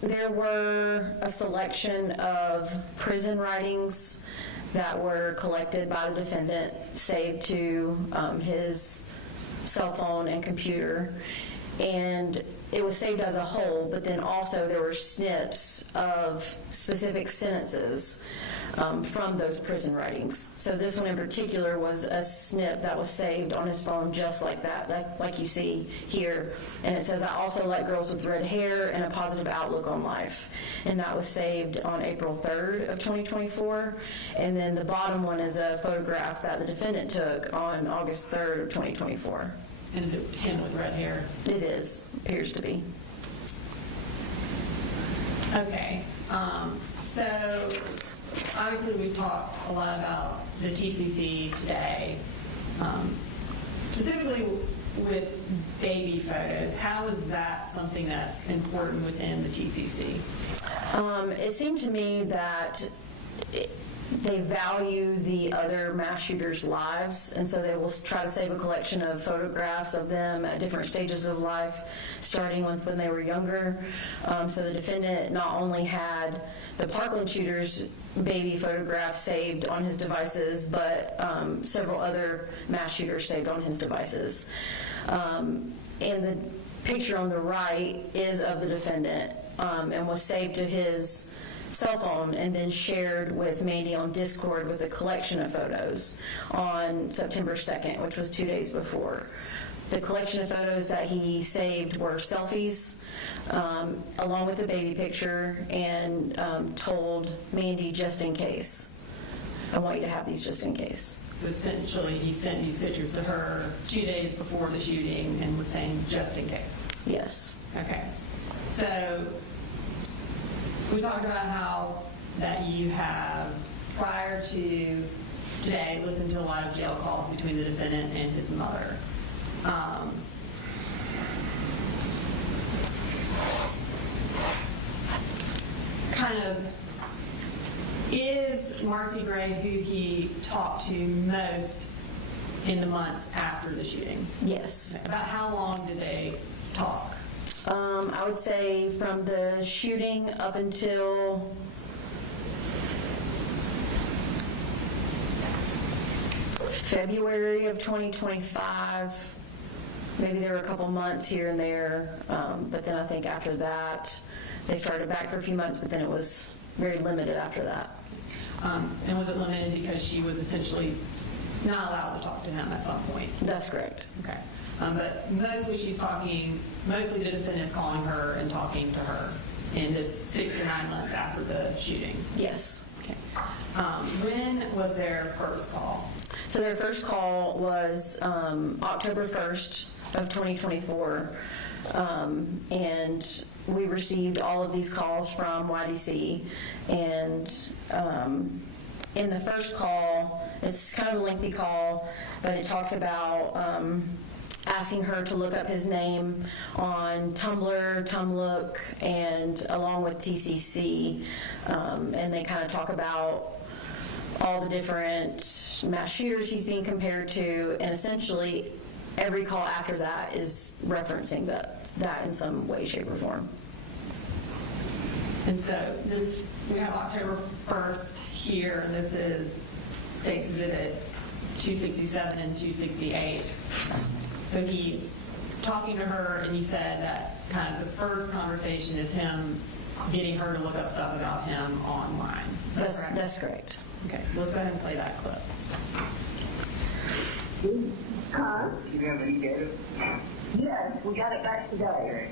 there were a selection of prison writings that were collected by the defendant, saved to his cell phone and computer. And it was saved as a whole, but then also there were snips of specific sentences from those prison writings. So this one in particular was a snip that was saved on his phone just like that, like you see here. And it says, "I also like girls with red hair and a positive outlook on life." And that was saved on April 3rd of 2024. And then the bottom one is a photograph that the defendant took on August 3rd of 2024. And is it him with red hair? It is, appears to be. Okay, so obviously we've talked a lot about the TCC today, specifically with baby photos. How is that something that's important within the TCC? It seemed to me that they value the other mass shooters' lives, and so they will try to save a collection of photographs of them at different stages of life, starting with when they were younger. So the defendant not only had the Parkland shooter's baby photographs saved on his devices, but several other mass shooters saved on his devices. And the picture on the right is of the defendant and was saved to his cell phone and then shared with Mandy on Discord with a collection of photos on September 2nd, which was 2 days before. The collection of photos that he saved were selfies, along with the baby picture, and told Mandy, just in case. I want you to have these just in case. So essentially, he sent these pictures to her 2 days before the shooting and was saying, just in case. Yes. Okay. So we talked about how that you have, prior to today, listened to a lot of jail calls between the defendant and his mother. Is Marcy Gray who he talked to most in the months after the shooting? Yes. About how long did they talk? I would say from the shooting up until February of 2025. Maybe there were a couple months here and there, but then I think after that, they started back for a few months, but then it was very limited after that. And was it limited because she was essentially not allowed to talk to him at some point? That's correct. Okay. But mostly mostly the defendant's calling her and talking to her in this 6 to 9 months after the shooting? Yes. Okay. When was their first call? So their first call was October 1st of 2024, and we received all of these calls from YDC, and in the first call, it's kind of a lengthy call, but it talks about asking her to look up his name on Tumblr, Tumlook, and along with TCC, and they kind of talk about all the different mass shooters he's being compared to, and essentially every call after that is referencing that in some way, shape, or form. And so we have October 1st here, and this is State's Exhibits 267 and 268. So he's talking to her, and you said that kind of the first conversation is him getting her to look up stuff about him online. Is that correct? That's correct. Okay, so let's go ahead and play that clip. Huh? Do you have any data? Yes, we got it back today.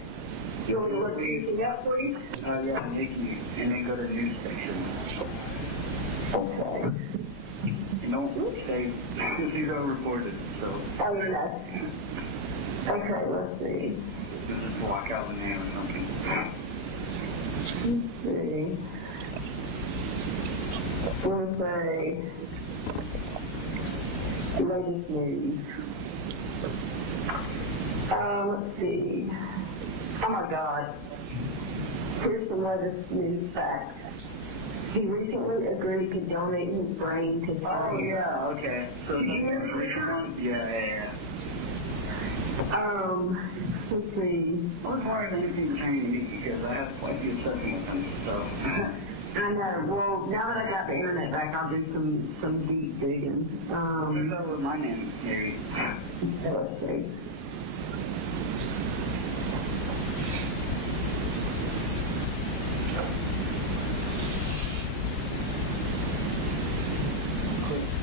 You want me to look anything up for you? Yeah, Nikki, and then go to the news station. Okay. Don't say these are recorded, so. Oh, yeah. Okay, let's see. Just block out the name or something. Let's see. We'll say latest news. Let's see. Oh my God. Here's the latest news facts. he recently agreed to donate his brain to Oh, science. yeah, okay. So the one? Yeah. Let's see. What's hard than anything pertaining to me because I have quite a few sessions with them, so. I know. Well, now that I got the internet back, I'll do some deep digging. Who's up with my name, maybe? Let's see.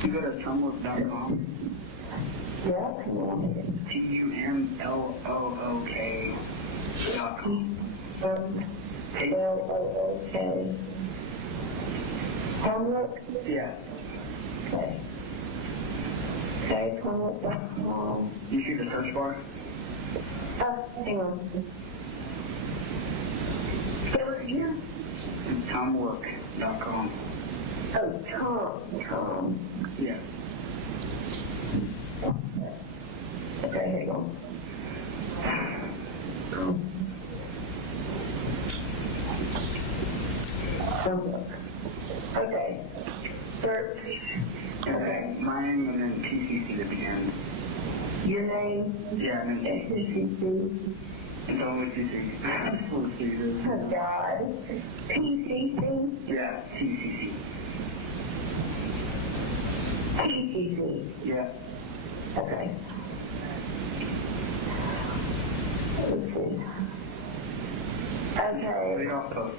You go to tumblr.com. Yeah, tumlook.com. L-O-O-K. Tumlook? Yeah. Okay. Okay, tumlook.com. You see the search bar? Hang on. Say it again? Tumblr.com. Oh, Tom. Yeah. Okay, hang on. Okay. Search. Okay. My name and then PCC at the end. Your name? Yeah, and then PCC. it's only PCC. Oh, God. PCC? Yeah, TCC. PCC. Yeah. Okay. Let's see. Okay. They all post.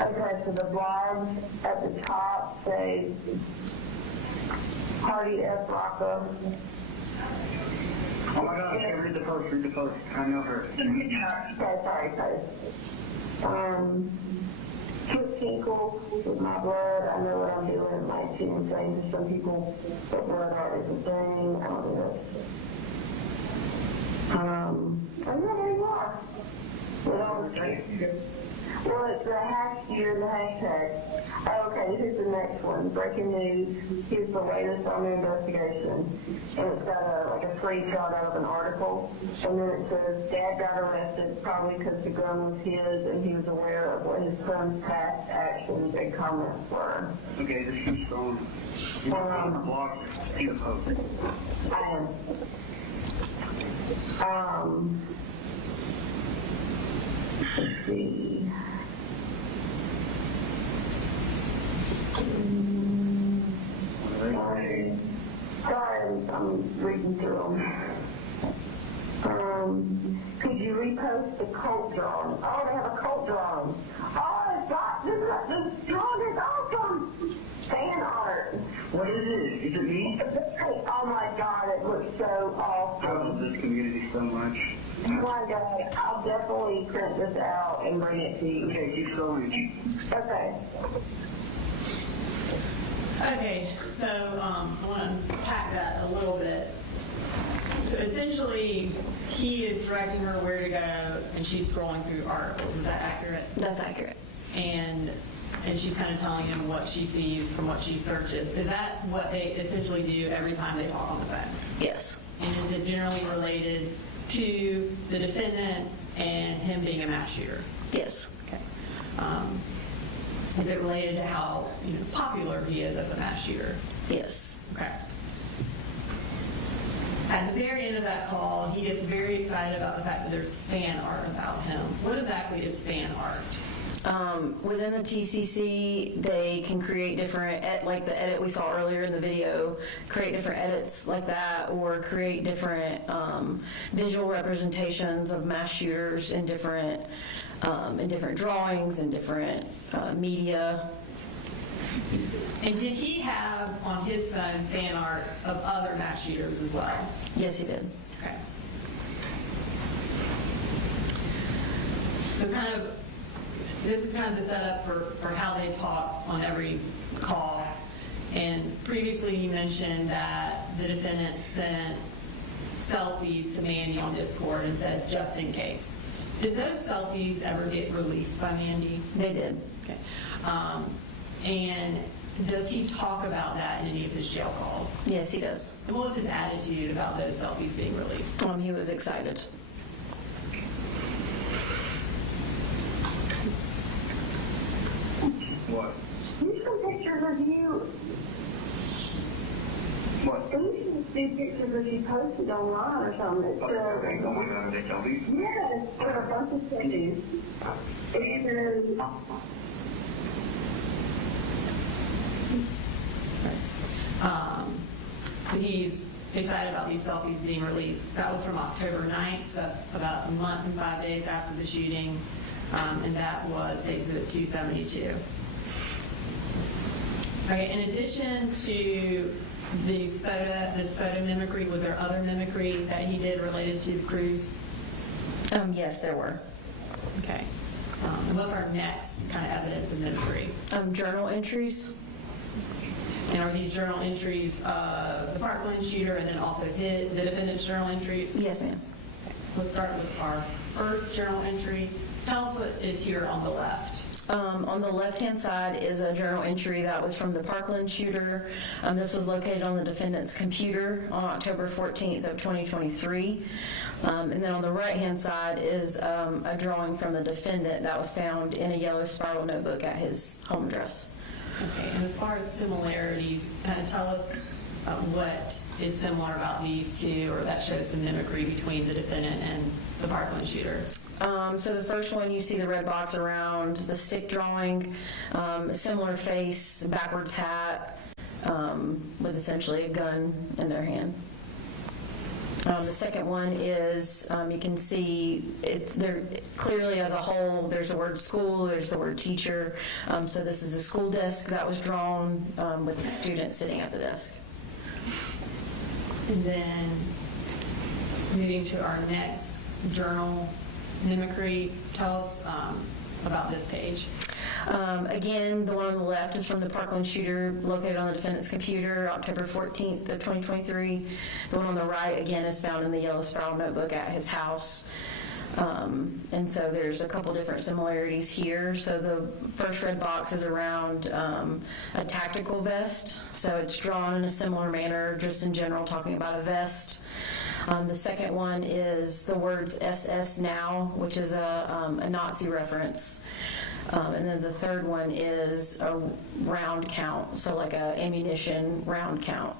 Okay, so the blogs at the top say Party F Rocka. Oh my gosh, yeah, read the post. I know her. Sorry. Kip Tinkle with my blood. I know what I'm doing. Like she was saying to some people that blood art is a thing. I don't know. And yeah, there you are. Well, it's the hash here, the hashtag. Okay, here's the next one. Breaking news. Here's the latest on the investigation. And it's got a screenshot out of an article. And then it says, Dad got arrested probably because the gun was his and he was aware of what his son's past actions and comments were. Okay, just keep scrolling. You on the blog, see the post. I am. Let's see. Sorry, I'm reading through them. Could you repost the Colt drawing? Oh, they have a Colt drawing. Oh, it's got this drawing is awesome. Fan art. What is it? Is it me? Oh my God, it looks so awesome. I love this community so much. Oh my God, I'll definitely print this out and bring it to you. Okay, keep scrolling. Okay. Okay, so I want to unpack that a little bit. So essentially, he is directing her where to go, and she's scrolling through articles. Is that accurate? That's accurate. And she's kind of telling him what she sees from what she searches. Is that what they essentially do every time they talk on the phone? Yes. And is it generally related to the defendant and him being a mass shooter? Yes. Okay. Is it related to how popular he is as a mass shooter? Yes. Okay. At the very end of that call, he gets very excited about the fact that there's fan art about him. What exactly is fan art? Within the TCC, they can create different, like the edit we saw earlier in the video, create different edits like that, or create different visual representations of mass shooters in different drawings and different media. And did he have on his phone fan art of other mass shooters as well? Yes, he did. Okay. So this is kind of the setup for how they talk on every call. And previously you mentioned that the defendant sent selfies to Mandy on Discord and said, just in case. Did those selfies ever get released by Mandy? They did. Okay. And does he talk about that in any of his jail calls? Yes, he does. And what was his attitude about those selfies being released? He was excited. What? some pictures of you? What? These should be pictures of you posted online or something. Oh my God, they tell me. Yes, for a bunch of things. And So he's excited about these selfies being released. That was from October 9th, so that's about a month and 5 days after the shooting, and that was Exhibit 272. Okay, in addition to this photo mimicry, was there other mimicry that he did related to the cruise? Yes, there were. Okay. And what's our next kind of evidence of mimicry? Journal entries. And are these journal entries the Parkland shooter and then also the defendant's journal entries? Yes, ma'am. Okay. Let's start with our first journal entry. Tell us what is here on the left. On the left-hand side is a journal entry that was from the Parkland shooter. This was located on the defendant's computer on October 14th of 2023. And then on the right-hand side is a drawing from the defendant that was found in a yellow spiral notebook at his home address. Okay, and as far as similarities, kind of tell us what is similar about these two, or that shows some mimicry between the defendant and the Parkland shooter. So the first one, you see the red box around the stick drawing, a similar face, backwards hat, with essentially a gun in their hand. The second one is, you can see it's there clearly as a whole. There's the word school, there's the word teacher. So this is a school desk that was drawn with the student sitting at the desk. And then moving to our next journal mimicry, tell us about this page. Again, the one on the left is from the Parkland shooter located on the defendant's computer, October 14th of 2023. The one on the right, again, is found in the yellow spiral notebook at his house. And so there's a couple different similarities here. So the first red box is around a tactical vest. So it's drawn in a similar manner, just in general, talking about a vest. The second one is the words SS now, which is a Nazi reference. And then the third one is a round count, so like a ammunition round count.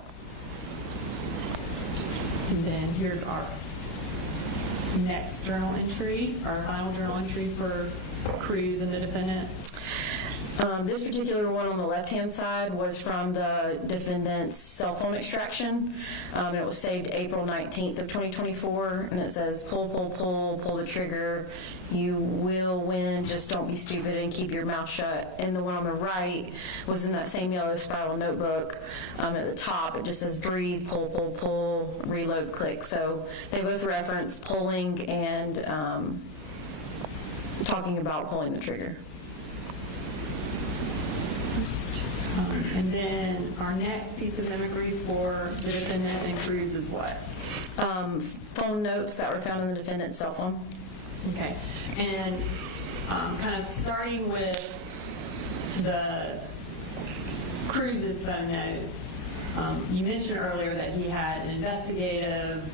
And then here's our next journal entry, our final journal entry for Cruz and the defendant. This particular one on the left-hand side was from the defendant's cell phone extraction. It was saved April 19th of 2024, and it says, pull, pull, pull, pull the trigger. You will win, just don't be stupid and keep your mouth shut. And the one on the right was in that same yellow spiral notebook. At the top, it just says breathe, pull, pull, pull, reload, click. So they both reference pulling and talking about pulling the trigger. And then our next piece of mimicry for the defendant and Cruz is what? Phone notes that were found in the defendant's cell phone. Okay. And kind of starting with the Cruz's phone note, you mentioned earlier that he had an investigative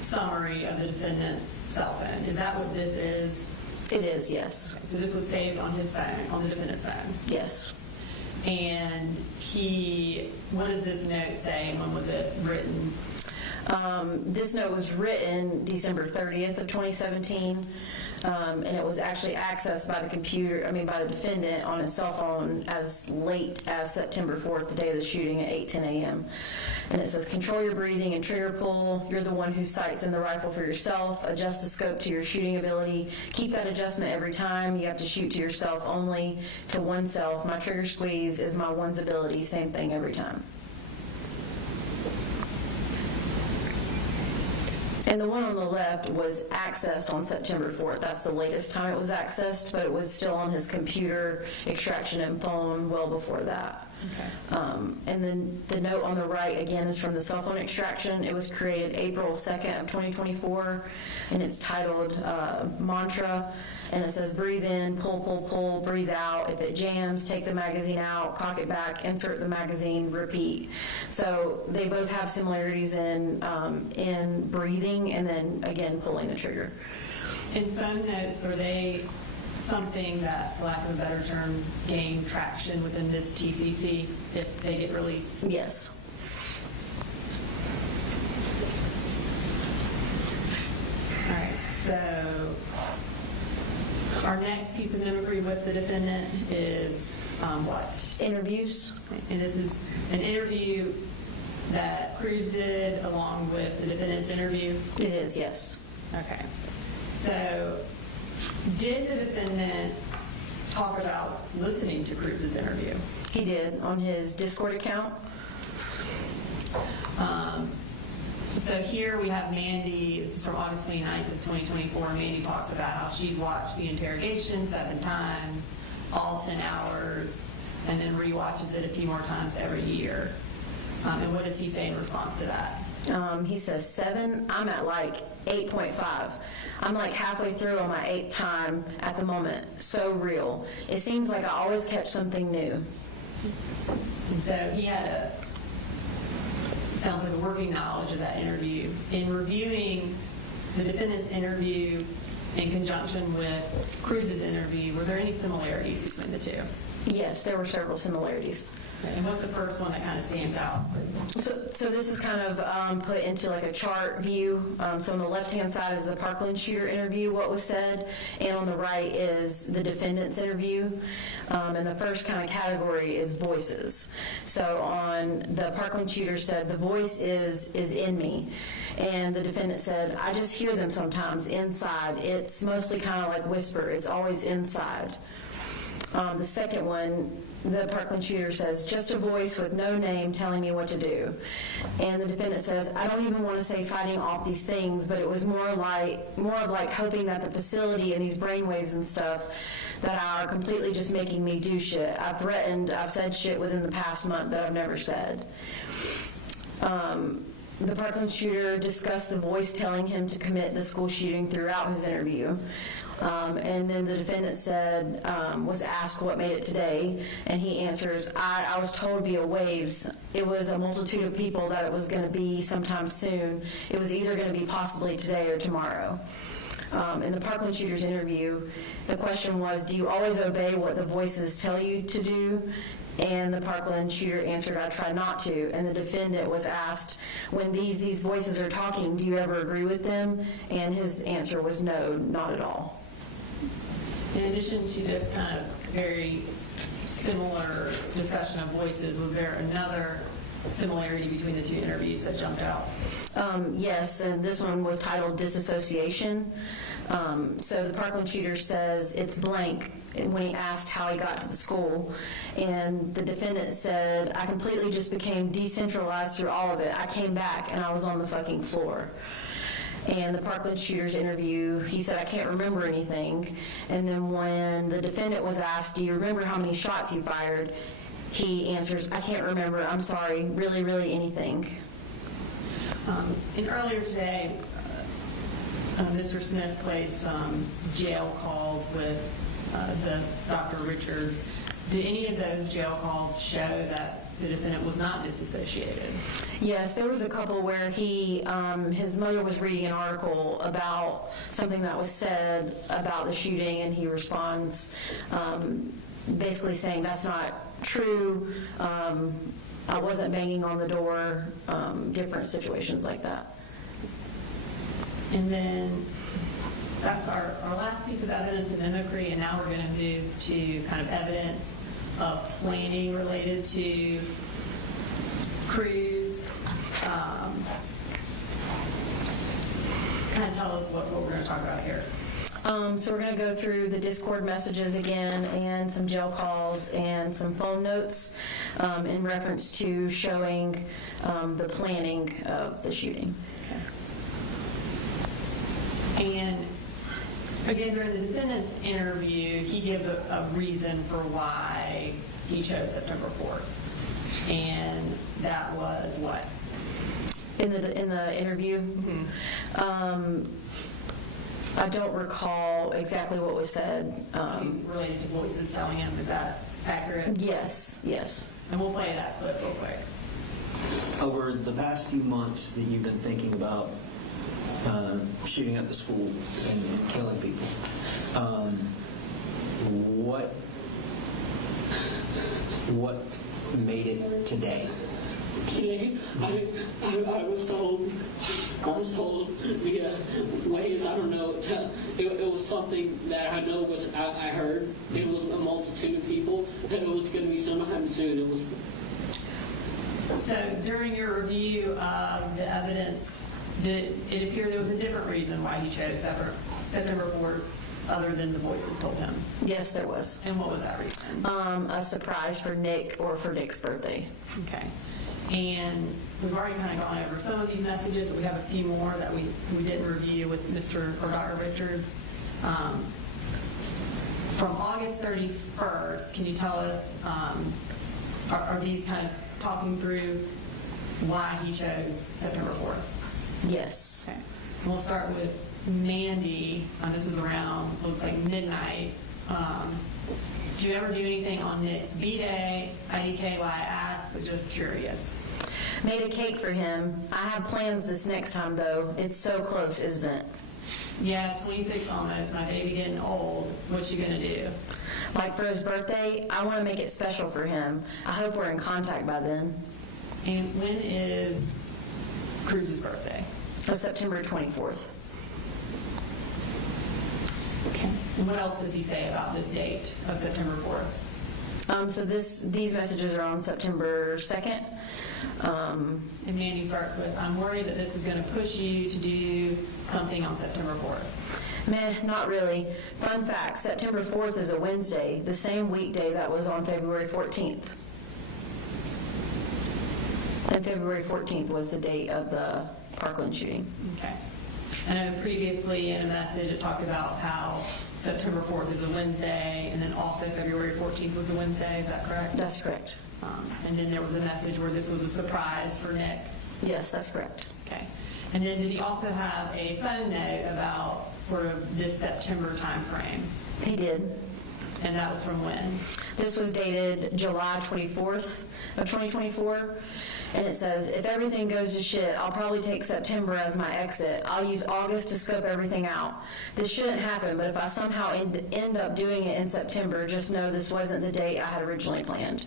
summary of the defendant's cell phone. Is that what this is? It is, yes. Okay. So this was saved on his phone, on the defendant's phone? Yes. And what does this note say, and when was it written? This note was written December 30th of 2017, and it was actually accessed by the defendant on his cell phone as late as September 4th, the day of the shooting at 8:10 a.m. And it says, control your breathing and trigger pull. You're the one who sights in the rifle for yourself. Adjust the scope to your shooting ability. Keep that adjustment every time. You have to shoot to yourself only, to oneself. My trigger squeeze is my one's ability. Same thing every time. And the one on the left was accessed on September 4th. That's the latest time it was accessed, but it was still on his computer, extraction, and phone well before that. Okay. And then the note on the right, again, is from the cell phone extraction. It was created April 2nd of 2024, and it's titled Mantra, and it says breathe in, pull, pull, pull, breathe out. If it jams, take the magazine out, cock it back, insert the magazine, repeat. So they both have similarities in breathing and then, again, pulling the trigger. And phone notes, are they something that, for lack of a better term, gain traction within this TCC if they get released? Yes. All right, so our next piece of mimicry with the defendant is what? Interviews. And this is an interview that Cruz did along with the defendant's interview? It is, yes. Okay. So did the defendant talk about listening to Cruz's interview? He did on his Discord account. So here we have Mandy, this is from August 29th of 2024. Mandy talks about how she's watched the interrogation 7 times, all 10 hours, and then rewatches it a few more times every year. And what does he say in response to that? He says 7. I'm at like 8.5. I'm like halfway through on my 8th time at the moment. So real. It seems like I always catch something new. And so he had sounds like a working knowledge of that interview. In reviewing the defendant's interview in conjunction with Cruz's interview, were there any similarities between the two? Yes, there were several similarities. Okay, and what's the first one that kind of stands out? So this is kind of put into like a chart view. So on the left-hand side is the Parkland shooter interview, what was said, and on the right is the defendant's interview. And the first kind of category is voices. So on the Parkland shooter said, the voice is in me. And the defendant said, I just hear them sometimes inside. It's mostly kind of like whisper. It's always inside. The second one, the Parkland shooter says, just a voice with no name telling me what to do. And the defendant says, I don't even want to say fighting off these things, but it was more of like hoping that the facility and these brainwaves and stuff that are completely just making me do shit. I've said shit within the past month that I've never said. The Parkland shooter discussed the voice telling him to commit the school shooting throughout his interview. And then the defendant said, was asked what made it today, and he answers, I was told via waves. It was a multitude of people that it was going to be sometime soon. It was either going to be possibly today or tomorrow. In the Parkland shooter's interview, the question was, do you always obey what the voices tell you to do? And the Parkland shooter answered, I try not to. And the defendant was asked, when these voices are talking, do you ever agree with them? And his answer was no, not at all. In addition to this kind of very similar discussion of voices, was there another similarity between the two interviews that jumped out? Yes, and this one was titled Disassociation. So the Parkland shooter says it's blank when he asked how he got to the school. And the defendant said, I completely just became decentralized through all of it. I came back and I was on the fucking floor. And the Parkland shooter's interview, he said, I can't remember anything. And then when the defendant was asked, do you remember how many shots you fired? He answers, I can't remember. I'm sorry. Really, really anything. And earlier today, Mr. Smith played some jail calls with the Dr. Richards. Did any of those jail calls show that the defendant was not disassociated? Yes, there was a couple where his mother was reading an article about something that was said about the shooting, and he responds basically saying that's not true. I wasn't banging on the door, different situations like that. And then that's our last piece of evidence in mimicry, and now we're going to move to kind of evidence of planning related to Cruz. Kind of tell us what we're going to talk about here. So we're going to go through the Discord messages again and some jail calls and some phone notes in reference to showing the planning of the shooting. And again, during the defendant's interview, he gives a reason for why he chose September 4th. And that was what? In the interview? Mm-hmm. I don't recall exactly what was said. Related to voices telling him, is that accurate? Yes, yes. And we'll play that clip real quick. Over the past few months that you've been thinking about shooting at the school and killing people, What made it today? Today, I was told via ways, I don't know, it was something that I know was, I heard, it was a multitude of people, that it was going to be sometime soon. It was. So during your review of the evidence, did it appear there was a different reason why he chose September 4th other than the voices told him? Yes, there was. And what was that reason? A surprise for Nick or for Nick's birthday. Okay. And we've already kind of gone over some of these messages, but we have a few more that we didn't review with Mr. or Dr. Richards. From August 31st, can you tell us, are these kind of talking through why he chose September 4th? Yes. Okay. We'll start with Mandy. This is around, looks like midnight. Did you ever do anything on Nick's B-Day? IDK, why I asked, but just curious. Made a cake for him. I have plans this next time, though. It's so close, isn't it? Yeah, 26 almost. My baby getting old. What you gonna do? Like for his birthday, I want to make it special for him. I hope we're in contact by then. And when is Cruz's birthday? September 24th. Okay. And what else does he say about this date of September 4th? So these messages are on September 2nd. And Mandy starts with, I'm worried that this is going to push you to do something on September 4th. Meh, not really. Fun fact, September 4th is a Wednesday, the same weekday that was on February 14th. And February 14th was the date of the Parkland shooting. Okay. I know previously in a message it talked about how September 4th is a Wednesday, and then also February 14th was a Wednesday. Is that correct? That's correct. And then there was a message where this was a surprise for Nick. Yes, that's correct. Okay. And then did he also have a phone note about sort of this September time frame? He did. And that was from when? This was dated July 24th of 2024. And it says, if everything goes to shit, I'll probably take September as my exit. I'll use August to scope everything out. This shouldn't happen, but if I somehow end up doing it in September, just know this wasn't the date I had originally planned.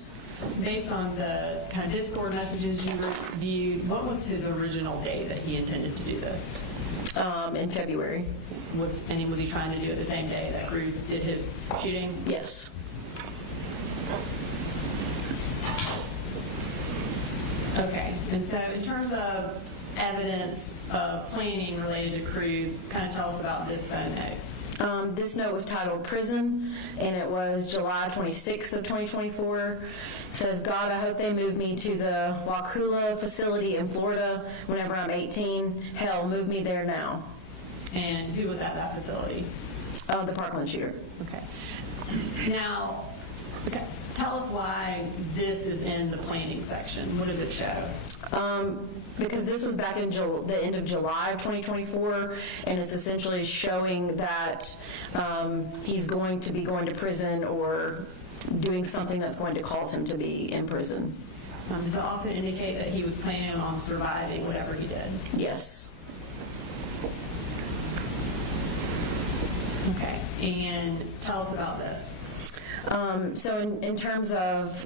Based on the kind of Discord messages you reviewed, what was his original date that he intended to do this? In February. Was he trying to do it the same day that Cruz did his shooting? Yes. Okay, and so in terms of evidence of planning related to Cruz, kind of tell us about this phone note. This note was titled Prison, and it was July 26th of 2024. It says, God, I hope they move me to the Wakulla facility in Florida whenever I'm 18. Hell, move me there now. And who was at that facility? The Parkland shooter. Okay. Now, okay, tell us why this is in the planning section. What does it show? Because this was back in the end of July of 2024, and it's essentially showing that he's going to be going to prison or doing something that's going to cause him to be in prison. Does it also indicate that he was planning on surviving whatever he did? Yes. Okay, and tell us about this. So in terms of,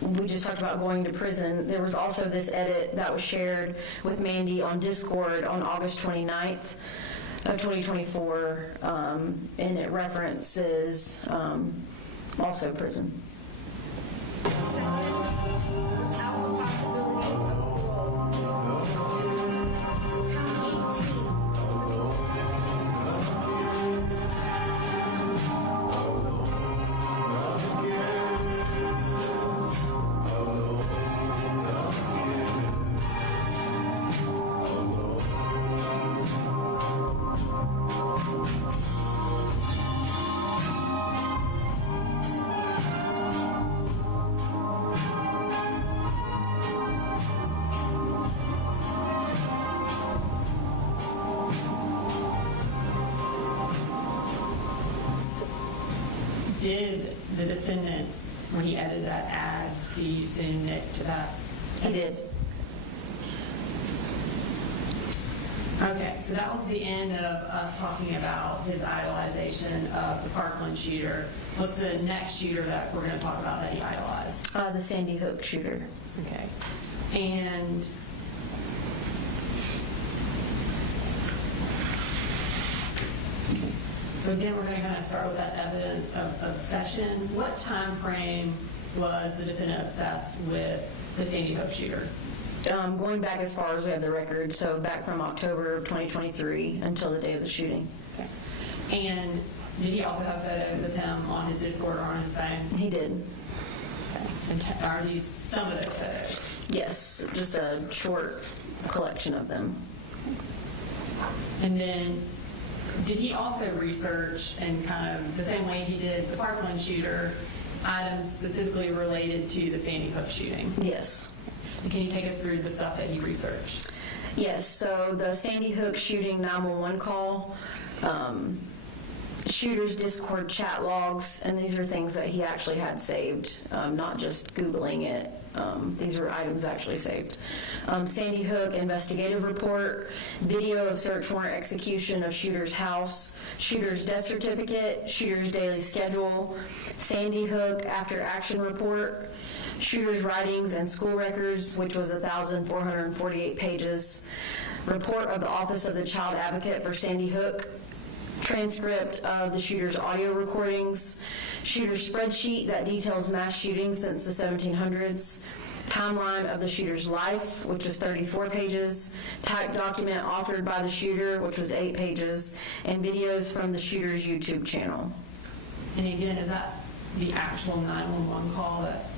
we just talked about going to prison, there was also this edit that was shared with Mandy on Discord on August 29th of 2024, and it references also prison. Did the defendant, when he edited that ad, see you sending Nick to that? He did. Okay, so that was the end of us talking about his idolization of the Parkland shooter. What's the next shooter that we're going to talk about that he idolized? The Sandy Hook shooter. Okay. And so again, we're going to kind of start with that evidence of obsession. What time frame was the defendant obsessed with the Sandy Hook shooter? Going back as far as we have the record, so back from October of 2023 until the day of the shooting. Okay. And did he also have photos of him on his Discord or on his phone? He did. Okay. And are these some of those photos? Yes, just a short collection of them. And then did he also research and kind of the same way he did the Parkland shooter, items specifically related to the Sandy Hook shooting? Yes. And can you take us through the stuff that he researched? Yes, so the Sandy Hook shooting 911 call, shooter's Discord chat logs, and these are things that he actually had saved, not just Googling it. These are items actually saved. Sandy Hook investigative report, video of search warrant execution of shooter's house, shooter's death certificate, shooter's daily schedule, Sandy Hook after action report, shooter's writings and school records, which was 1,448 pages, report of the Office of the Child Advocate for Sandy Hook, transcript of the shooter's audio recordings, shooter's spreadsheet that details mass shootings since the 1700s, timeline of the shooter's life, which was 34 pages, typed document authored by the shooter, which was 8 pages, and videos from the shooter's YouTube channel. And again, is that the actual 911 call that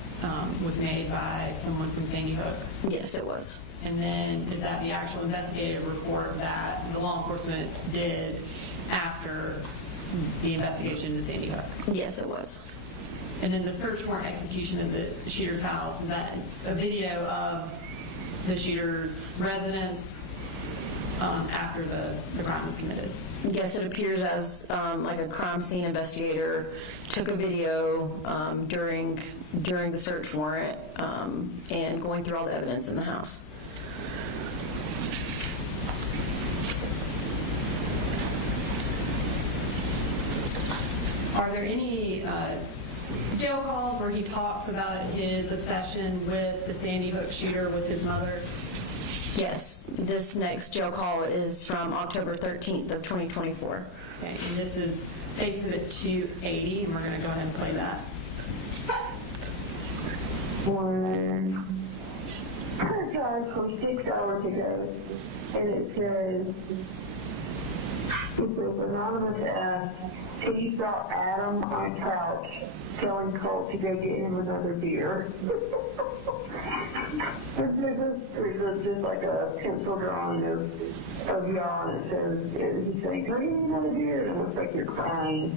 was made by someone from Sandy Hook? Yes, it was. And then is that the actual investigative report that the law enforcement did after the investigation into Sandy Hook? Yes, it was. And then the search warrant execution of the shooter's house, is that a video of the shooter's residence after the crime was committed? Yes, it appears as like a crime scene investigator took a video during the search warrant and going through all the evidence in the house. Are there any jail calls where he talks about his obsession with the Sandy Hook shooter with his mother? Yes, this next jail call is from October 13th of 2024. Okay, and this is Exhibit 280, and we're going to go ahead and play that. I tried from 6 hours ago, and it says, anonymous asked if he saw Adam on couch telling Colt to go get him another beer. There's just like a pencil drawing of y'all, and it says, he's saying, go get me another beer, and it looks like you're crying.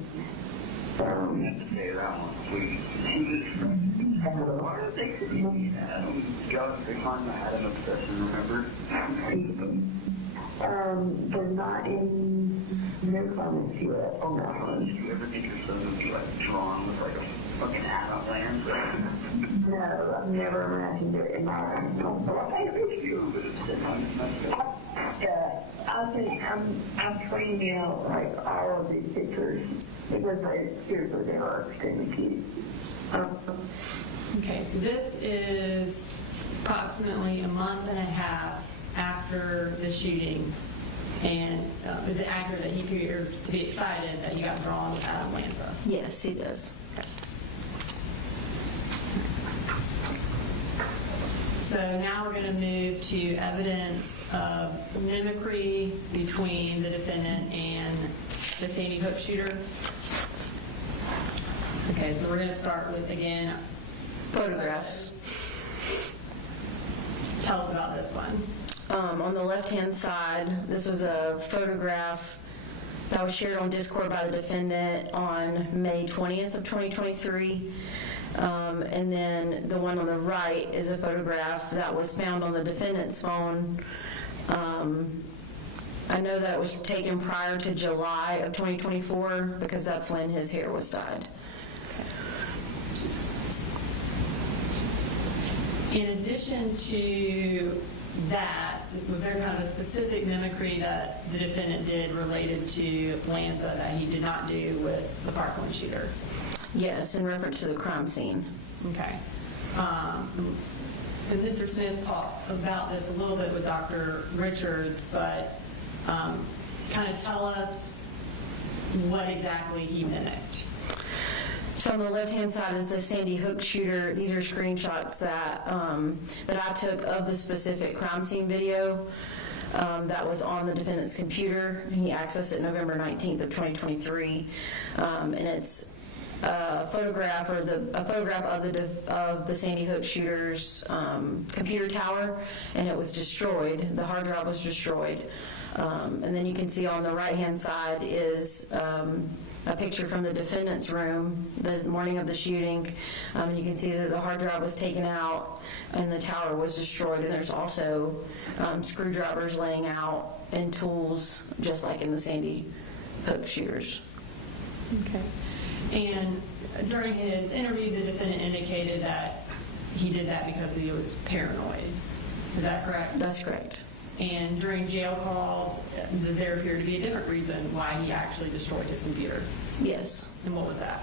Say that one, please. They find the Adam obsession, remember? There's not any no comments yet on that one. Do you ever think your son would be like drawn with like a fucking Adam land? No, I've never imagined it in my life. I think I'm training out like all of these pictures because seriously they are extremely cute. Okay, so this is approximately a month and a half after the shooting, and is it accurate that he appears to be excited that he got drawn with Adam Lanza? Yes, he does. Okay. So now we're going to move to evidence of mimicry between the defendant and the Sandy Hook shooter. Okay, so we're going to start with, again, Photographs. Tell us about this one. On the left-hand side, this was a photograph that was shared on Discord by the defendant on May 20th of 2023. And then the one on the right is a photograph that was found on the defendant's phone. I know that was taken prior to July of 2024 because that's when his hair was dyed. In addition to that, was there kind of a specific mimicry that the defendant did related to Lanza that he did not do with the Parkland shooter? Yes, in reference to the crime scene. Okay. And Mr. Smith talked about this a little bit with Dr. Richards, but kind of tell us what exactly he mimicked. So on the left-hand side is the Sandy Hook shooter. These are screenshots that I took of the specific crime scene video that was on the defendant's computer. He accessed it November 19th of 2023, and it's a photograph of the Sandy Hook shooter's computer tower, and it was destroyed. The hard drive was destroyed, and then you can see on the right-hand side is a picture from the defendant's room the morning of the shooting. And you can see that the hard drive was taken out and the tower was destroyed. And there's also screwdrivers laying out and tools, just like in the Sandy Hook shooters. Okay. And during his interview, the defendant indicated that he did that because he was paranoid. Is that correct? That's correct. And during jail calls, does there appear to be a different reason why he actually destroyed his computer? Yes. And what was that?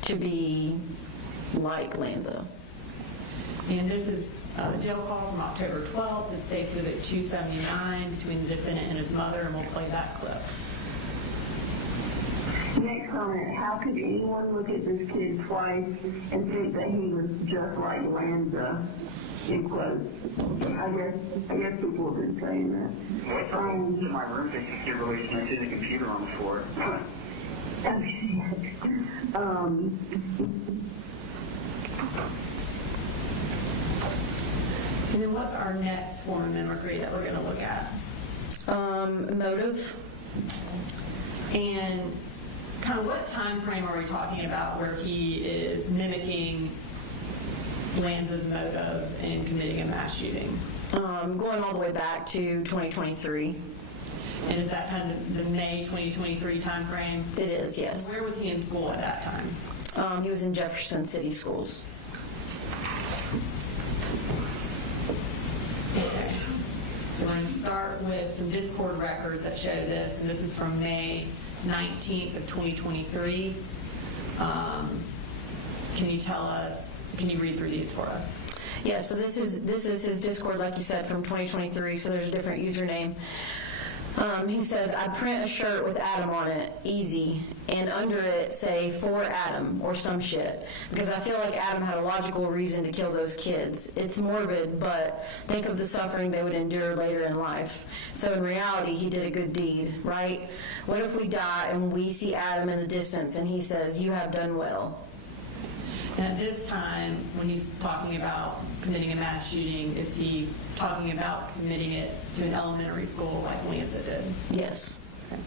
To be like Lanza. And this is a jail call from October 12th. It's Exhibit 279 between the defendant and his mother, and we'll play that clip. Next comment, how could anyone look at this kid twice and think that he was just like Lanza? In quotes. I guess people have been saying that. What's in my room that you can't really see the computer on the floor? And then what's our next form of mimicry that we're going to look at? Motive. And kind of what time frame are we talking about where he is mimicking Lanza's motive in committing a mass shooting? Going all the way back to 2023. And is that kind of the May 2023 time frame? It is, yes. Where was he in school at that time? He was in Jefferson City Schools. Okay. So we're going to start with some Discord records that show this, and this is from May 19th of 2023. Can you tell us, can you read through these for us? Yeah, so this is his Discord, like you said, from 2023, so there's a different username. He says, I print a shirt with Adam on it, easy, and under it say, for Adam, or some shit, because I feel like Adam had a logical reason to kill those kids. It's morbid, but think of the suffering they would endure later in life. So in reality, he did a good deed, right? What if we die and we see Adam in the distance and he says, you have done well? And at this time, when he's talking about committing a mass shooting, is he talking about committing it to an elementary school like Lanza did? Yes. Okay.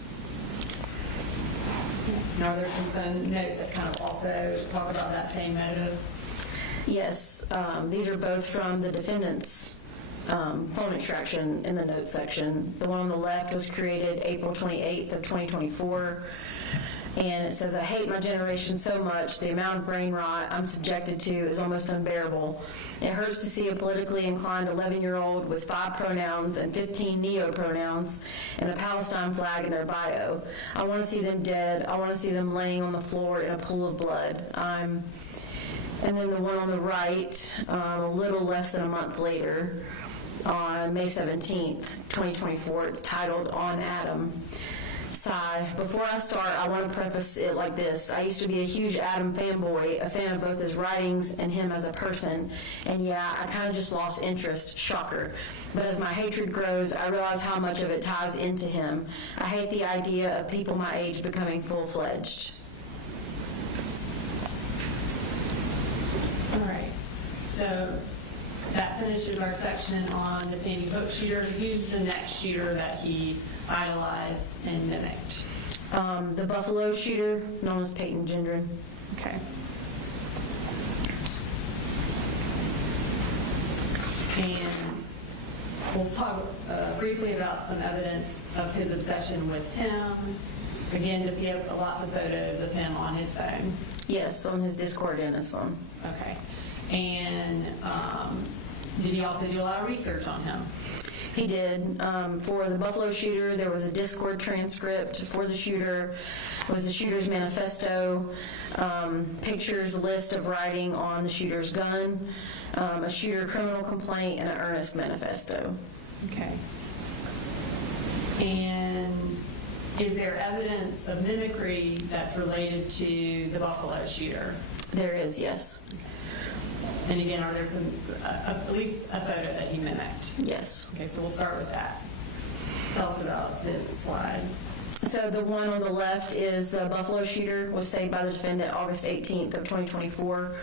Now, are there some notes that kind of also talk about that same motive? Yes. These are both from the defendant's phone extraction in the notes section. The one on the left was created April 28th of 2024. And it says, I hate my generation so much. The amount of brain rot I'm subjected to is almost unbearable. It hurts to see a politically inclined 11-year-old with 5 pronouns and 15 neo-pronouns and a Palestine flag in their bio. I want to see them dead. I want to see them laying on the floor in a pool of blood. And then the one on the right, a little less than a month later, on May 17th, 2024, it's titled, On Adam. Sigh. Before I start, I want to preface it like this. I used to be a huge Adam fanboy, a fan of both his writings and him as a person. And yeah, I kind of just lost interest. Shocker. But as my hatred grows, I realize how much of it ties into him. I hate the idea of people my age becoming full-fledged. All right. So that finishes our section on the Sandy Hook shooter. Who's the next shooter that he idolized and mimicked? The Buffalo shooter, known as Peyton Gendron. Okay. And we'll talk briefly about some evidence of his obsession with him. Again, does he have lots of photos of him on his phone? Yes, on his Discord and his phone. Okay. And did he also do a lot of research on him? He did. For the Buffalo shooter, there was a Discord transcript for the shooter, was the shooter's manifesto, pictures, list of writing on the shooter's gun, a shooter criminal complaint, and an earnest manifesto. Okay. And is there evidence of mimicry that's related to the Buffalo shooter? There is, yes. And again, are there some, at least a photo that he mimicked? Yes. Okay, so we'll start with that. Tell us about this slide. So the one on the left is the Buffalo shooter, was saved by the defendant August 18th of 2024.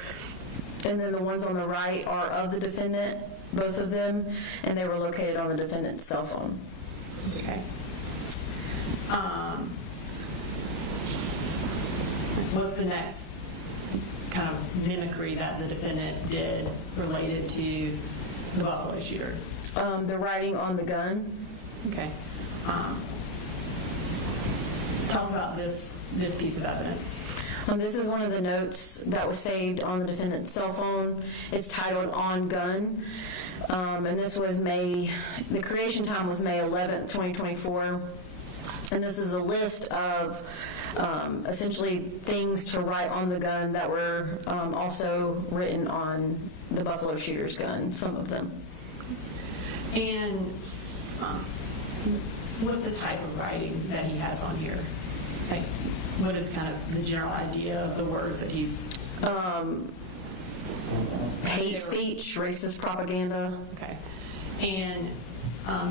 And then the ones on the right are of the defendant, both of them, and they were located on the defendant's cell phone. Okay. What's the next kind of mimicry that the defendant did related to the Buffalo shooter? The writing on the gun. Okay. Tell us about this piece of evidence. This is one of the notes that was saved on the defendant's cell phone. It's titled On Gun. And this was the creation time was May 11th, 2024. And this is a list of essentially things to write on the gun that were also written on the Buffalo shooter's gun, some of them. And what's the type of writing that he has on here? Like, what is kind of the general idea of the words that he's... hate speech, racist propaganda. Okay. And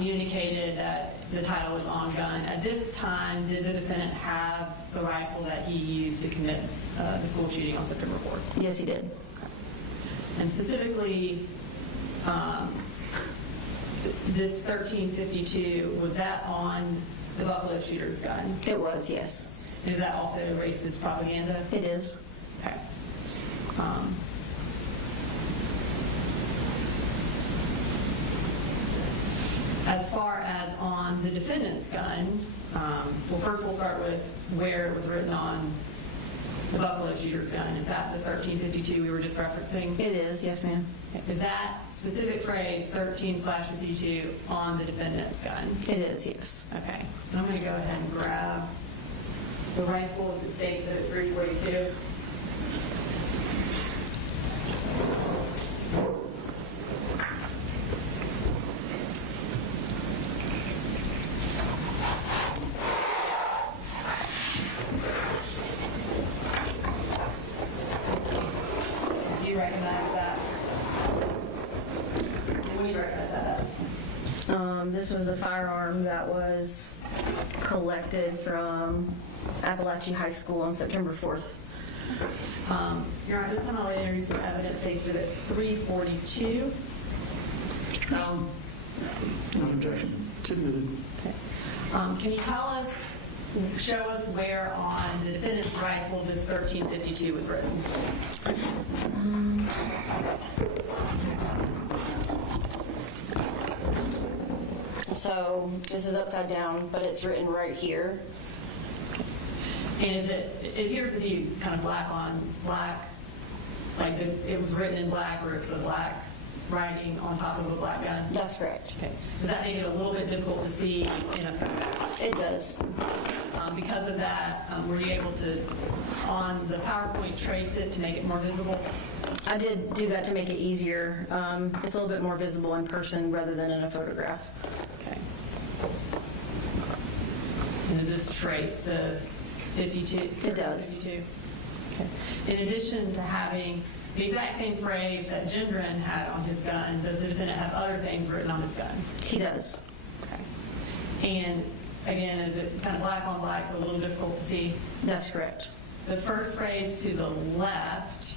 you indicated that the title was On Gun. At this time, did the defendant have the rifle that he used to commit the school shooting on September 4th? Yes, he did. Okay. And specifically, this 1352, was that on the Buffalo shooter's gun? It was, yes. And is that also racist propaganda? It is. Okay. As far as on the defendant's gun, well, first we'll start with where it was written on the Buffalo shooter's gun. Is that the 1352 we were just referencing? It is, yes, ma'am. Is that specific phrase 13/52 on the defendant's gun? It is, yes. Okay. And I'm going to go ahead and grab the rifle as it states at 342. Do you recognize that? When do you recognize that? This was the firearm that was collected from Apalachee High School on September 4th. Your Honor, this time I'll introduce some evidence states at 342. No objection. Submitted. Okay. Can you show us where on the defendant's rifle this 1352 was written? So this is upside down, but it's written right here. And it appears to be kind of black on black, like it was written in black, or it's a black writing on top of a black gun? That's correct. Okay. Does that make it a little bit difficult to see in a photo? It does. Because of that, were you able to, on the PowerPoint, trace it to make it more visible? I did do that to make it easier. It's a little bit more visible in person rather than in a photograph. Okay. And does this trace the 52? It does. 52? Okay. In addition to having the exact same phrase that Gendron had on his gun, does the defendant have other things written on his gun? He does. Okay. And again, is it kind of black on black, so a little difficult to see? That's correct. The first phrase to the left,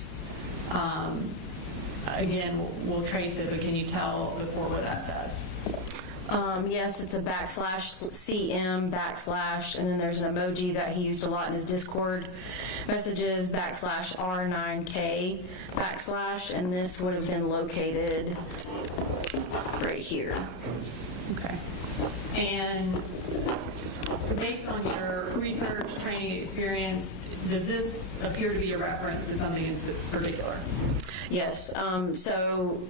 again, we'll trace it, but can you tell the court what that says? Yes, it's a /CM / and then there's an emoji that he used a lot in his Discord messages, /R9K /, and this would have been located right here. Okay. And based on your research, training, experience, does this appear to be a reference to something in particular? Yes, so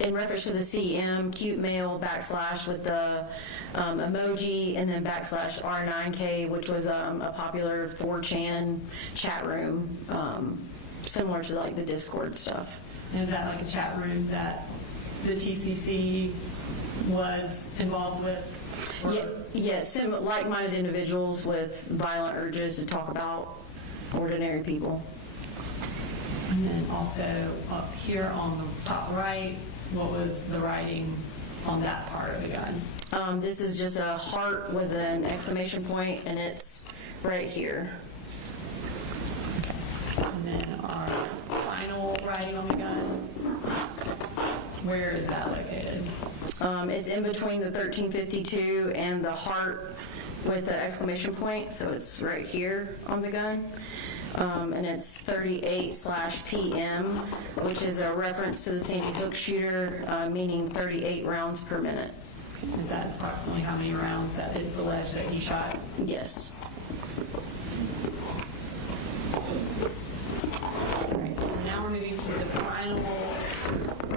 in reference to the CM, cute male / with the emoji, and then / R9K, which was a popular 4chan chat room, similar to like the Discord stuff. And is that like a chat room that the TCC was involved with? Yes, like-minded individuals with violent urges to talk about ordinary people. And then also up here on the top right, what was the writing on that part of the gun? This is just a heart with an exclamation point, and it's right here. And then our final writing on the gun, where is that located? It's in between the 1352 and the heart with the exclamation point, so it's right here on the gun. And it's 38/PM, which is a reference to the Sandy Hook shooter, meaning 38 rounds per minute. Is that approximately how many rounds that it's alleged that he shot? Yes. All right, so now we're moving to the final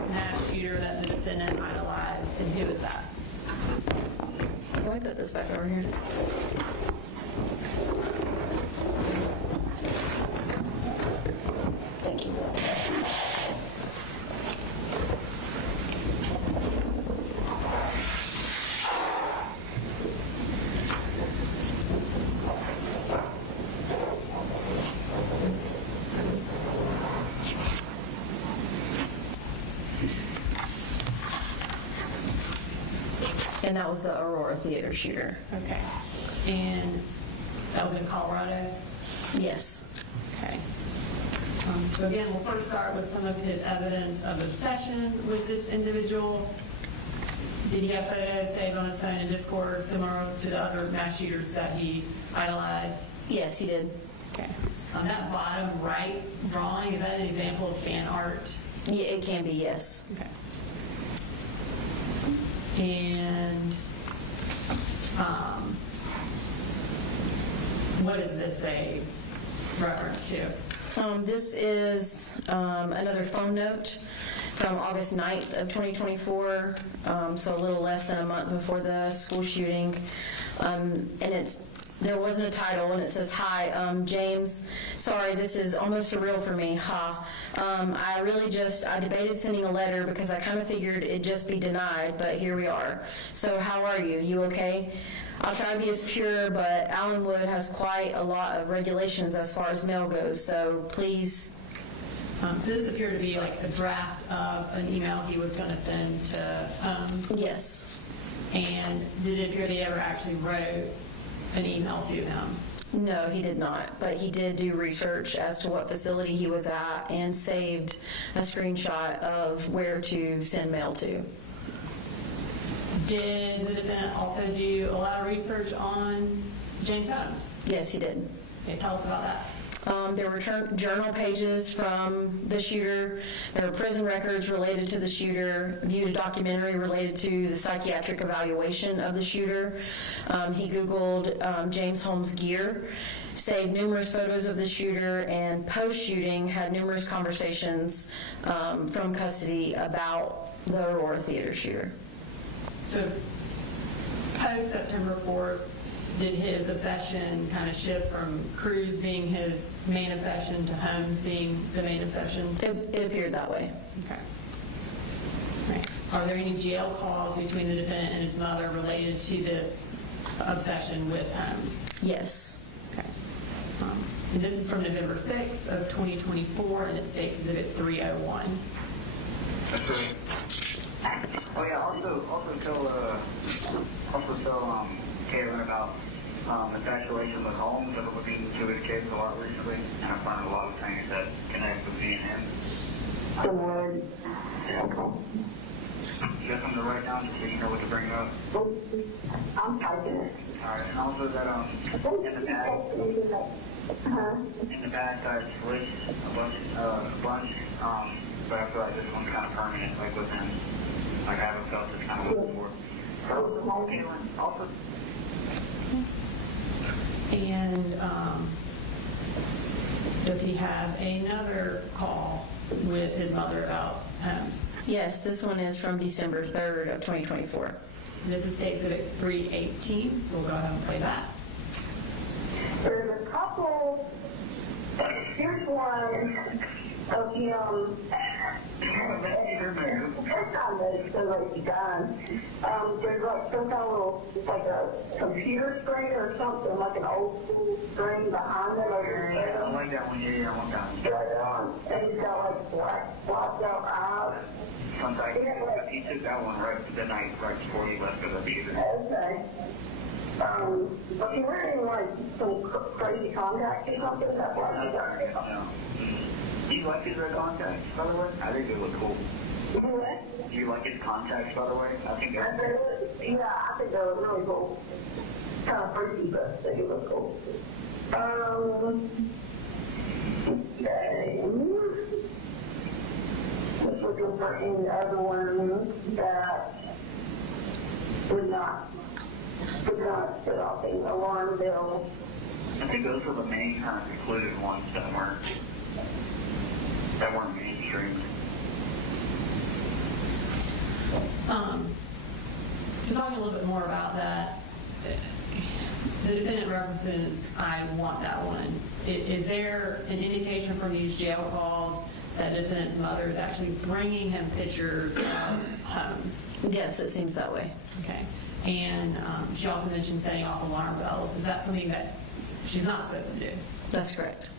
mass shooter that the defendant idolized, and who is that? Can we put this back over here? Thank you. And that was the Aurora Theater shooter. Okay. And that was in Colorado? Yes. Okay. So again, we'll first start with some of his evidence of obsession with this individual. Did he have photos saved on his phone in Discord similar to the other mass shooters that he idolized? Yes, he did. Okay. On that bottom right drawing, is that an example of fan art? Yeah, it can be, yes. Okay. And what does this say reference to? This is another phone note from August 9th of 2024, so a little less than a month before the school shooting. And there wasn't a title, and it says, "Hi, James, sorry, this is almost surreal for me, ha. I debated sending a letter because I kind of figured it'd just be denied, but here we are. So how are you? You okay? I'll try to be as pure, but Allenwood has quite a lot of regulations as far as mail goes, so please." So this appeared to be like a draft of an email he was going to send to Holmes? Yes. And did it appear that he ever actually wrote an email to him? No, he did not, but he did do research as to what facility he was at and saved a screenshot of where to send mail to. Did the defendant also do a lot of research on James Holmes? Yes, he did. Okay, tell us about that. There were journal pages from the shooter. There were prison records related to the shooter. Viewed a documentary related to the psychiatric evaluation of the shooter. He Googled James Holmes gear, saved numerous photos of the shooter, and post-shooting had numerous conversations from custody about the Aurora Theater shooter. So post-September 4th, did his obsession kind of shift from Cruz being his main obsession to Holmes being the main obsession? It appeared that way. Okay. Right. Are there any jail calls between the defendant and his mother related to this obsession with Holmes? Yes. Okay. And this is from November 6th of 2024, and it states Exhibit 301. That's right. Oh yeah, also tell Caitlin about infatuation with Holmes. I've been looking into his case a lot recently, and I found a lot of things that connect with me and him. You got something to write down so you know what to bring up? I'm typing it. Alright, and also that in the back I switched a bunch, but I feel like this one's kind of permanent, like with him. Like I haven't felt this kind of way before. Also, And does he have another call with his mother about Holmes? Yes, this one is from December 3rd of 2024. This is State Civic 318, so we'll go ahead and play that. There's a couple, here's one of him, first time that it's so like done. There's like some kind of little, like a computer screen or something, like an old school screen behind it over there. I like that one, yeah, I want that one. Right on. And he's got like black, blocked out eyes. Sometimes he took that one right the night right before he left because I beat it. Okay. But he wearing like some crazy contacts or something. That's why he got it. No. Do you like his red contacts, by the way? I think they look cool. Do you like his contacts, by the way? I think they're yeah, I think they're really cool. Kind of freaky, but they do look cool. Okay. Just looking for any other ones that would not set off any alarm bells. I think those were the main kind of included ones that weren't mainstream. So talking a little bit more about that, the defendant references, I want that one. Is there an indication from these jail calls that the defendant's mother is actually bringing him pictures of homes? Yes, it seems that way. Okay. And she also mentioned setting off alarm bells. Is that something that she's not supposed to do? That's correct.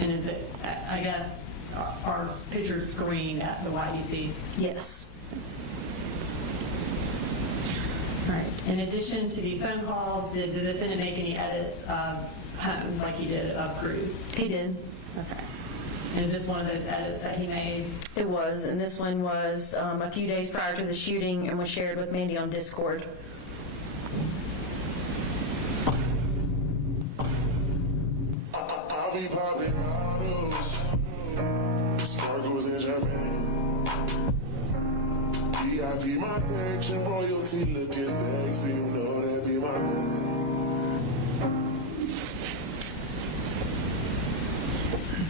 And is it, I guess, are pictures screened at the YDC? Yes. All right. In addition to these phone calls, did the defendant make any edits of homes like he did of Cruz? He did. Okay. And is this one of those edits that he made? It was, and this one was a few days prior to the shooting and was shared with Mandy on Discord. I'll be popping bottles, sparkles and champagne. VIP my section, royalty looking sexy, you know that be my name.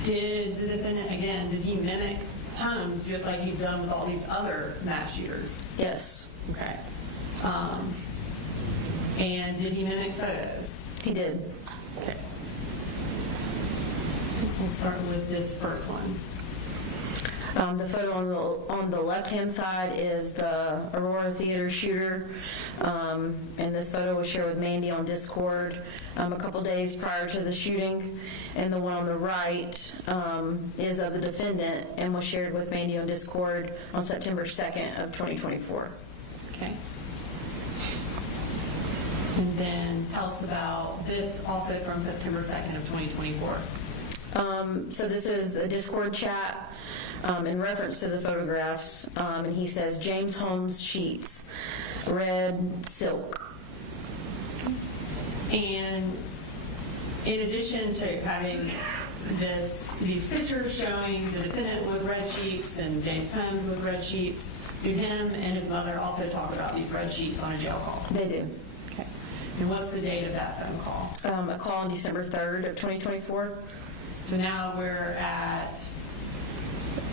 Did the defendant, again, did he mimic homes just like he's done with all these other mass shooters? Yes. Okay. And did he mimic photos? He did. Okay. We'll start with this first one. The photo on the left-hand side is the Aurora Theater shooter, and this photo was shared with Mandy on Discord a couple days prior to the shooting, and the one on the right is of the defendant and was shared with Mandy on Discord on September 2nd of 2024. Okay. And then tell us about this also from September 2nd of 2024. So this is a Discord chat in reference to the photographs, and he says, James Holmes sheets, red silk. And in addition to having these pictures showing the defendant with red sheets and James Holmes with red sheets, do him and his mother also talk about these red sheets on a jail call? They do. Okay. And what's the date of that phone call? A call on December 3rd of 2024. So now we're at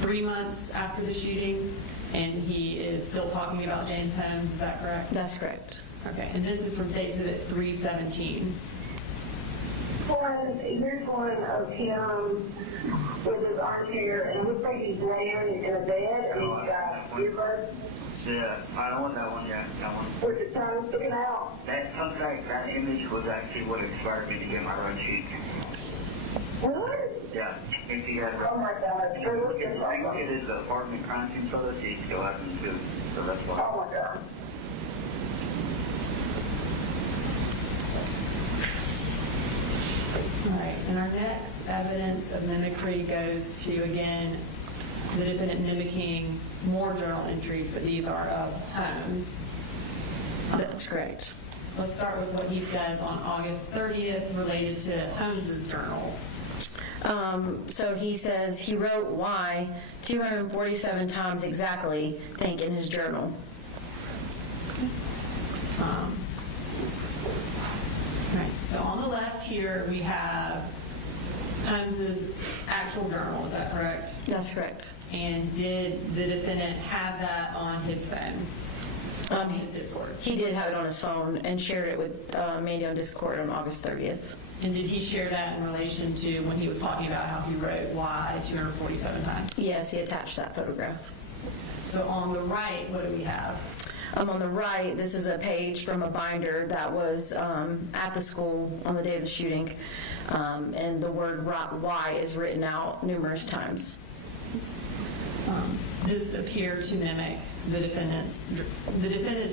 3 months after the shooting, and he is still talking about James Holmes, is that correct? That's correct. Okay, and this is from State Civic 317. Here's one of him with his armchair, and it looks like he's laying in a bed, and he's got earbuds. Yeah, I want that one, yeah, that one. With the tongue sticking out. That image was actually what inspired me to get my red sheet. Really? Yeah. If he had Oh my God. I think it is the apartment crime scene photo, so he still has them too. So that's why. Oh my God. All right, and our next evidence of mimicry goes to, again, the defendant mimicking more journal entries, but these are of Holmes. That's correct. Let's start with what he says on August 30th related to Holmes's journal. So he says he wrote why 247 times exactly, think, in his journal. Right, so on the left here, we have Holmes's actual journal, is that correct? That's correct. And did the defendant have that on his phone? On his Discord? He did have it on his phone and shared it with Mandy on Discord on August 30th. And did he share that in relation to when he was talking about how he wrote "why" 247 times? Yes, he attached that photograph. So on the right, what do we have? On the right, this is a page from a binder that was at the school on the day of the shooting, and the word "why" is written out numerous times. Does this appear to mimic the defendant's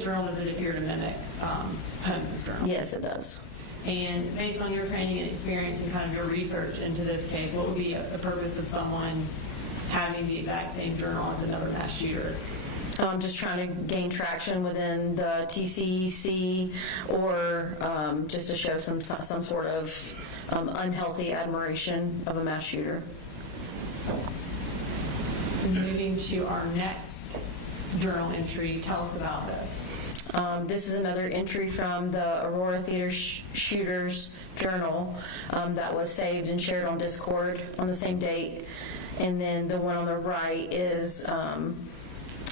journal? Does it appear to mimic Holmes's journal? Yes, it does. And based on your training and experience and kind of your research into this case, what would be the purpose of someone having the exact same journal as another mass shooter? Just trying to gain traction within the TCEC, or just to show some sort of unhealthy admiration of a mass shooter. Moving to our next journal entry, tell us about this. This is another entry from the Aurora Theater Shooters Journal that was saved and shared on Discord on the same date. And then the one on the right is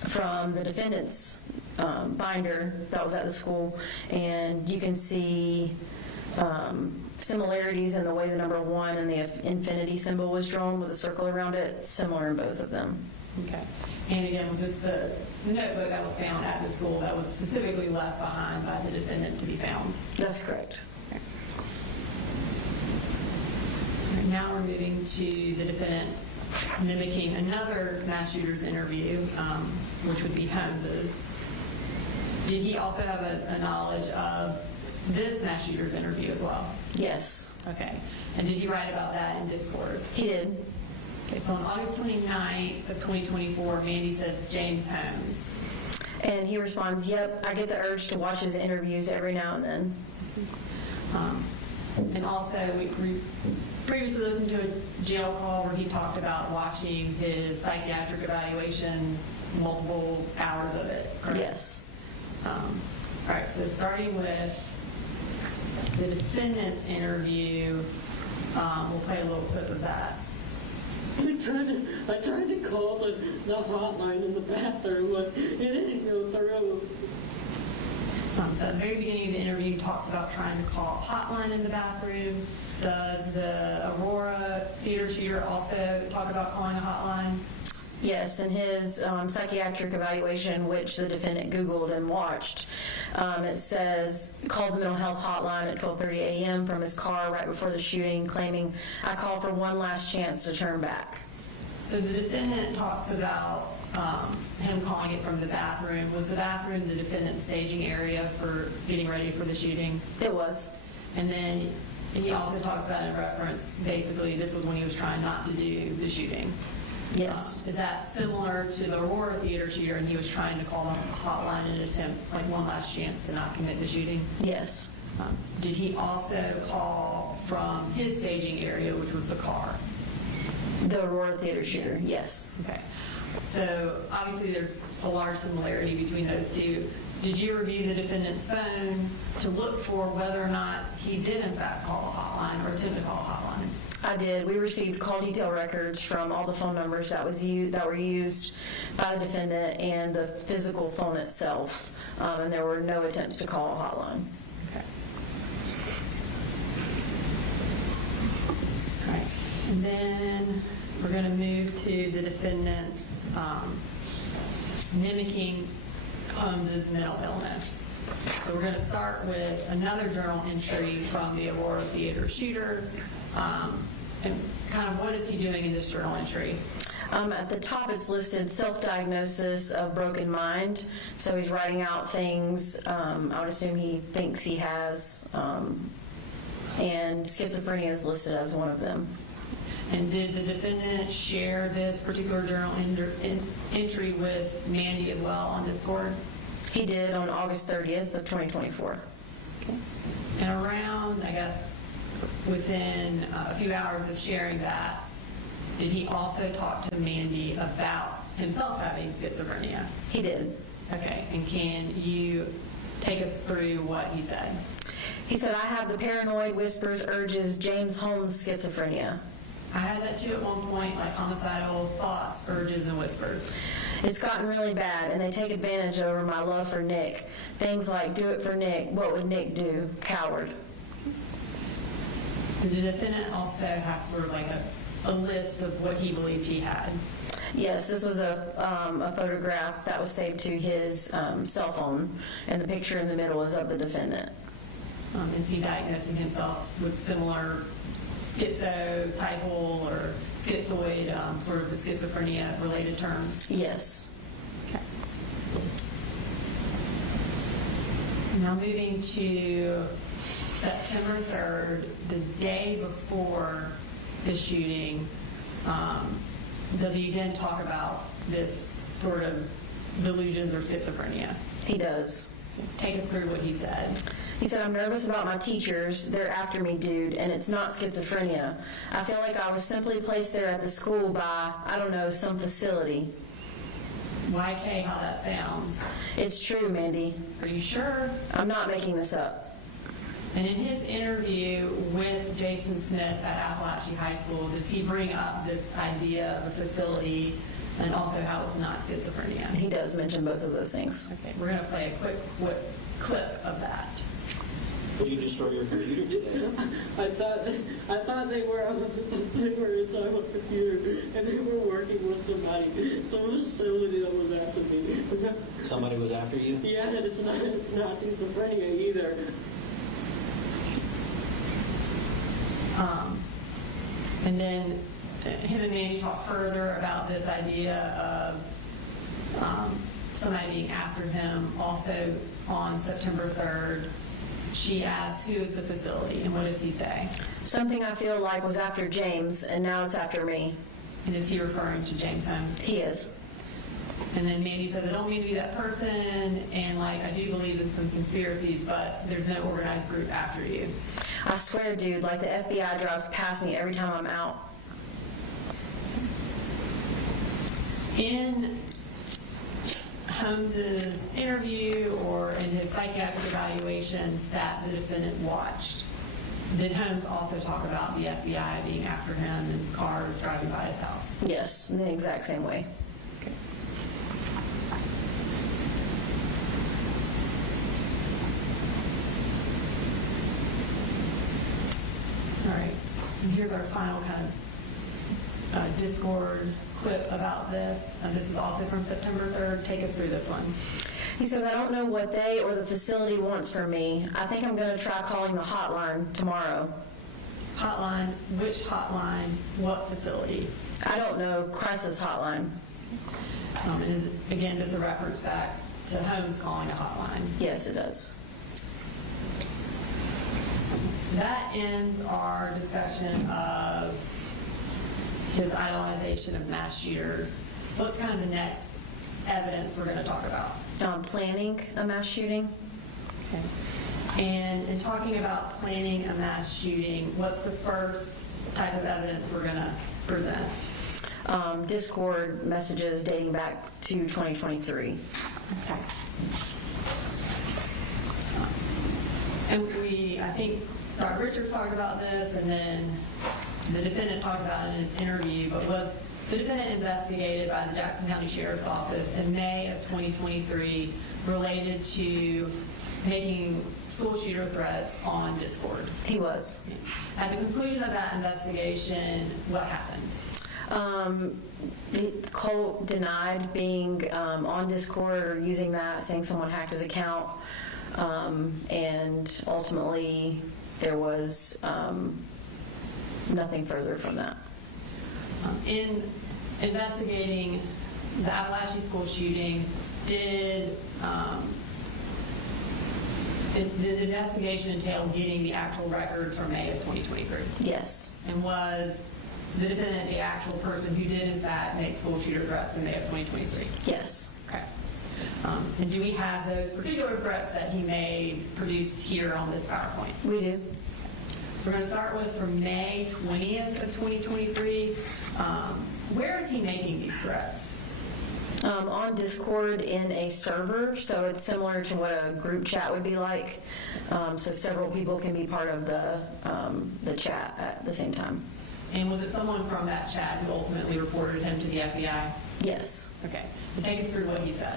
from the defendant's binder that was at the school. And you can see similarities in the way the number 1 and the infinity symbol was drawn with a circle around it, similar in both of them. Okay. And again, was this the notebook that was found at the school that was specifically left behind by the defendant to be found? That's correct. Okay. All right, now we're moving to the defendant mimicking another mass shooter's interview, which would be Holmes's. Did he also have a knowledge of this mass shooter's interview as well? Yes. Okay. And did he write about that in Discord? He did. Okay, so on August 29th of 2024, Mandy says James Holmes. And he responds, "Yep, I get the urge to watch his interviews every now and then." And also, we previously listened to a jail call where he talked about watching his psychiatric evaluation, multiple hours of it, correct? Yes. All right, so starting with the defendant's interview, we'll play a little clip of that. I tried to call the hotline in the bathroom, but it didn't go through. So at the very beginning of the interview, he talks about trying to call a hotline in the bathroom. Does the Aurora Theater shooter also talk about calling a hotline? Yes, in his psychiatric evaluation, which the defendant Googled and watched, it says, called the mental health hotline at 12:30 a.m. from his car right before the shooting, claiming, "I called for one last chance to turn back." So the defendant talks about him calling it from the bathroom. Was the bathroom the defendant's staging area for getting ready for the shooting? It was. And then he also talks about in reference, basically, this was when he was trying not to do the shooting. Yes. Is that similar to the Aurora Theater shooter, and he was trying to call the hotline in an attempt, like one last chance to not commit the shooting? Yes. Did he also call from his staging area, which was the car? The Aurora Theater shooter, yes. Okay. So obviously there's a large similarity between those two. Did you review the defendant's phone to look for whether or not he did in fact call a hotline or attempt to call a hotline? I did. We received call detail records from all the phone numbers that were used by the defendant and the physical phone itself, and there were no attempts to call a hotline. Okay. All right. And then we're going to move to the defendant's mimicking Holmes's mental illness. So we're going to start with another journal entry from the Aurora Theater shooter. And kind of what is he doing in this journal entry? At the top it's listed self-diagnosis of broken mind. So he's writing out things I would assume he thinks he has, and schizophrenia is listed as one of them. And did the defendant share this particular journal entry with Mandy as well on Discord? He did on August 30th of 2024. Okay. And around, I guess, within a few hours of sharing that, did he also talk to Mandy about himself having schizophrenia? He did. Okay, and can you take us through what he said. He said, I have the paranoid whispers, urges, James Holmes schizophrenia. I had that too at one point, like homicidal thoughts, urges, and whispers. It's gotten really bad, and they take advantage over my love for Nick. Things like, do it for Nick, what would Nick do? Coward. Did the defendant also have sort of like a list of what he believed he had? Yes, this was a photograph that was saved to his cell phone, and the picture in the middle is of the defendant. Is he diagnosing himself with similar schizotypal or schizoid, sort of the schizophrenia-related terms? Yes. Okay. Now moving to September 3rd, the day before the shooting, does he then talk about this sort of delusions or schizophrenia? He does. Take us through what he said. He said, I'm nervous about my teachers. They're after me, dude, and it's not schizophrenia. I feel like I was simply placed there at the school by, I don't know, some facility. YK, how that sounds. It's true, Mandy. Are you sure? I'm not making this up. And in his interview with Jason Smith at Apalachee High School, does he bring up this idea of a facility and also how it's not schizophrenia? He does mention both of those things. Okay, we're going to play a quick clip of that. Did you destroy your computer today? I thought they were inside my computer and they were working with somebody, some facility that was after me. Somebody was after you? Yeah, and it's not schizophrenia either. And then him and Mandy talk further about this idea of somebody being after him. Also on September 3rd, she asks, who is the facility, and what does he say? Something I feel like was after James, and now it's after me. And is he referring to James Holmes? He is. And then Mandy says, I don't mean to be that person, and like I do believe in some conspiracies, but there's no organized group after you. I swear, dude, like the FBI drives past me every time I'm out. In Holmes's interview or in his psychiatric evaluations that the defendant watched, did Holmes also talk about the FBI being after him and cars driving by his house? Yes, in the exact same way. Okay. All right, and here's our final kind of Discord clip about this. And this is also from September 3rd. Take us through this one. He says, I don't know what they or the facility wants from me. I think I'm going to try calling the hotline tomorrow. Hotline? Which hotline? What facility? I don't know. Crisis hotline. And again, does a reference back to Holmes calling a hotline? Yes, it does. So that ends our discussion of his idolization of mass shooters. What's kind of the next evidence we're going to talk about? Planning a mass shooting. Okay. And in talking about planning a mass shooting, what's the first type of evidence we're going to present? Discord messages dating back to 2023. Okay. And I think Dr. Richards talked about this, and then the defendant talked about it in his interview, but was the defendant investigated by the Jackson County Sheriff's Office in May of 2023 related to making school shooter threats on Discord? He was. At the conclusion of that investigation, what happened? Colt denied being on Discord or using that, saying someone hacked his account, and ultimately there was nothing further from that. In investigating the Apalachee school shooting, did the investigation entail getting the actual records from May of 2023? Yes. And was the defendant the actual person who did in fact make school shooter threats in May of 2023? Yes. Okay. And do we have those particular threats that he made produced here on this PowerPoint? We do. So we're going to start with from May 20th of 2023. Where is he making these threats? On Discord in a server, so it's similar to what a group chat would be like. So several people can be part of the chat at the same time. And was it someone from that chat who ultimately reported him to the FBI? Yes. Okay. And take us through what he said.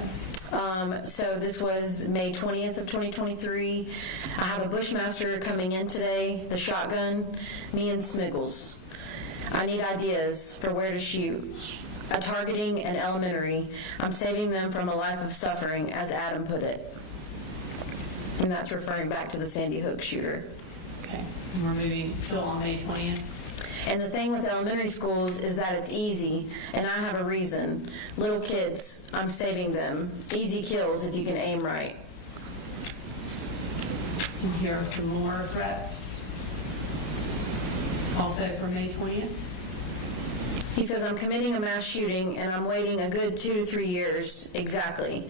So this was May 20th of 2023. I have a Bushmaster coming in today, the shotgun, me and Smiggles. I need ideas for where to shoot. A targeting and elementary. I'm saving them from a life of suffering, as Adam put it. And that's referring back to the Sandy Hook shooter. Okay. And we're moving still on May 20th. And the thing with elementary schools is that it's easy, and I have a reason. Little kids, I'm saving them. Easy kills if you can aim right. And here are some more threats. Also from May 20th. He says, I'm committing a mass shooting, and I'm waiting a good 2 to 3 years, exactly.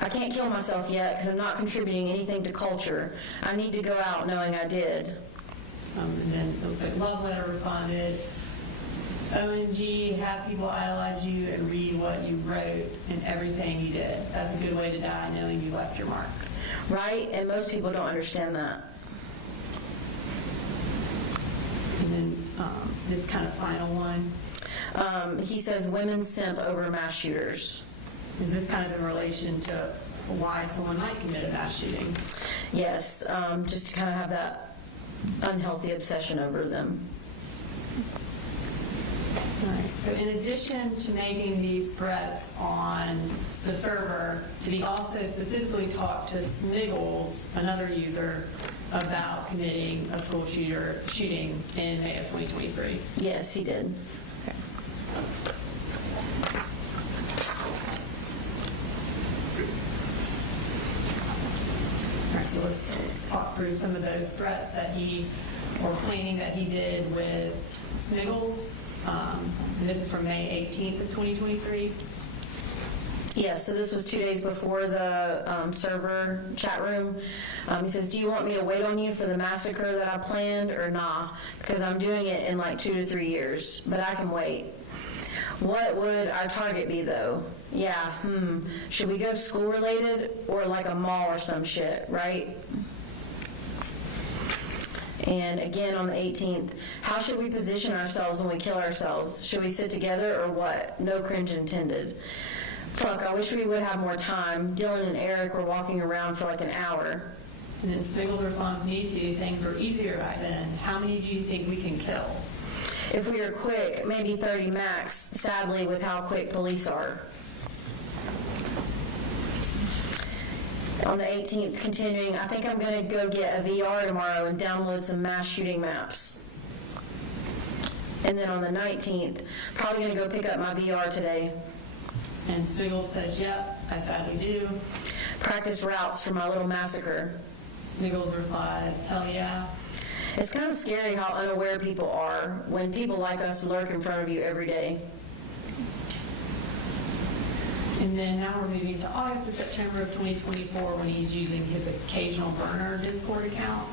I can't kill myself yet because I'm not contributing anything to culture. I need to go out knowing I did. And then it looks like Love Letter responded, OMG, have people idolize you and read what you wrote and everything you did. That's a good way to die, knowing you left your mark. Right? And most people don't understand that. And then this kind of final one. He says, women simp over mass shooters. Is this kind of in relation to why someone might commit a mass shooting? Yes, just to kind of have that unhealthy obsession over them. All right. So in addition to making these threats on the server, did he also specifically talk to Smiggles, another user, about committing a school shooting in May of 2023? Yes, he did. Okay. All right, so let's talk through some of those threats that he, or planning that he did with Smiggles. And this is from May 18th of 2023. Yes, so this was 2 days before the server chat room. He says, do you want me to wait on you for the massacre that I planned or nah? Because I'm doing it in like 2 to 3 years, but I can wait. What would our target be though? Yeah, should we go school related or like a mall or some shit, right? And again on the 18th, how should we position ourselves when we kill ourselves? Should we sit together or what? No cringe intended. Fuck, I wish we would have more time. Dylan and Eric were walking around for like an hour. And then Smiggles responds, me too, things were easier back then. How many do you think we can kill? If we are quick, maybe 30 max, sadly with how quick police are. On the 18th, continuing, I think I'm going to go get a VR tomorrow and download some mass shooting maps. And then on the 19th, probably going to go pick up my VR today. And Smiggles says, yep, I sadly do. Practice routes for my little massacre. Smiggles replies, hell yeah. It's kind of scary how unaware people are when people like us lurk in front of you every day. And then now we're moving to August and September of 2024 when he's using his occasional burner Discord account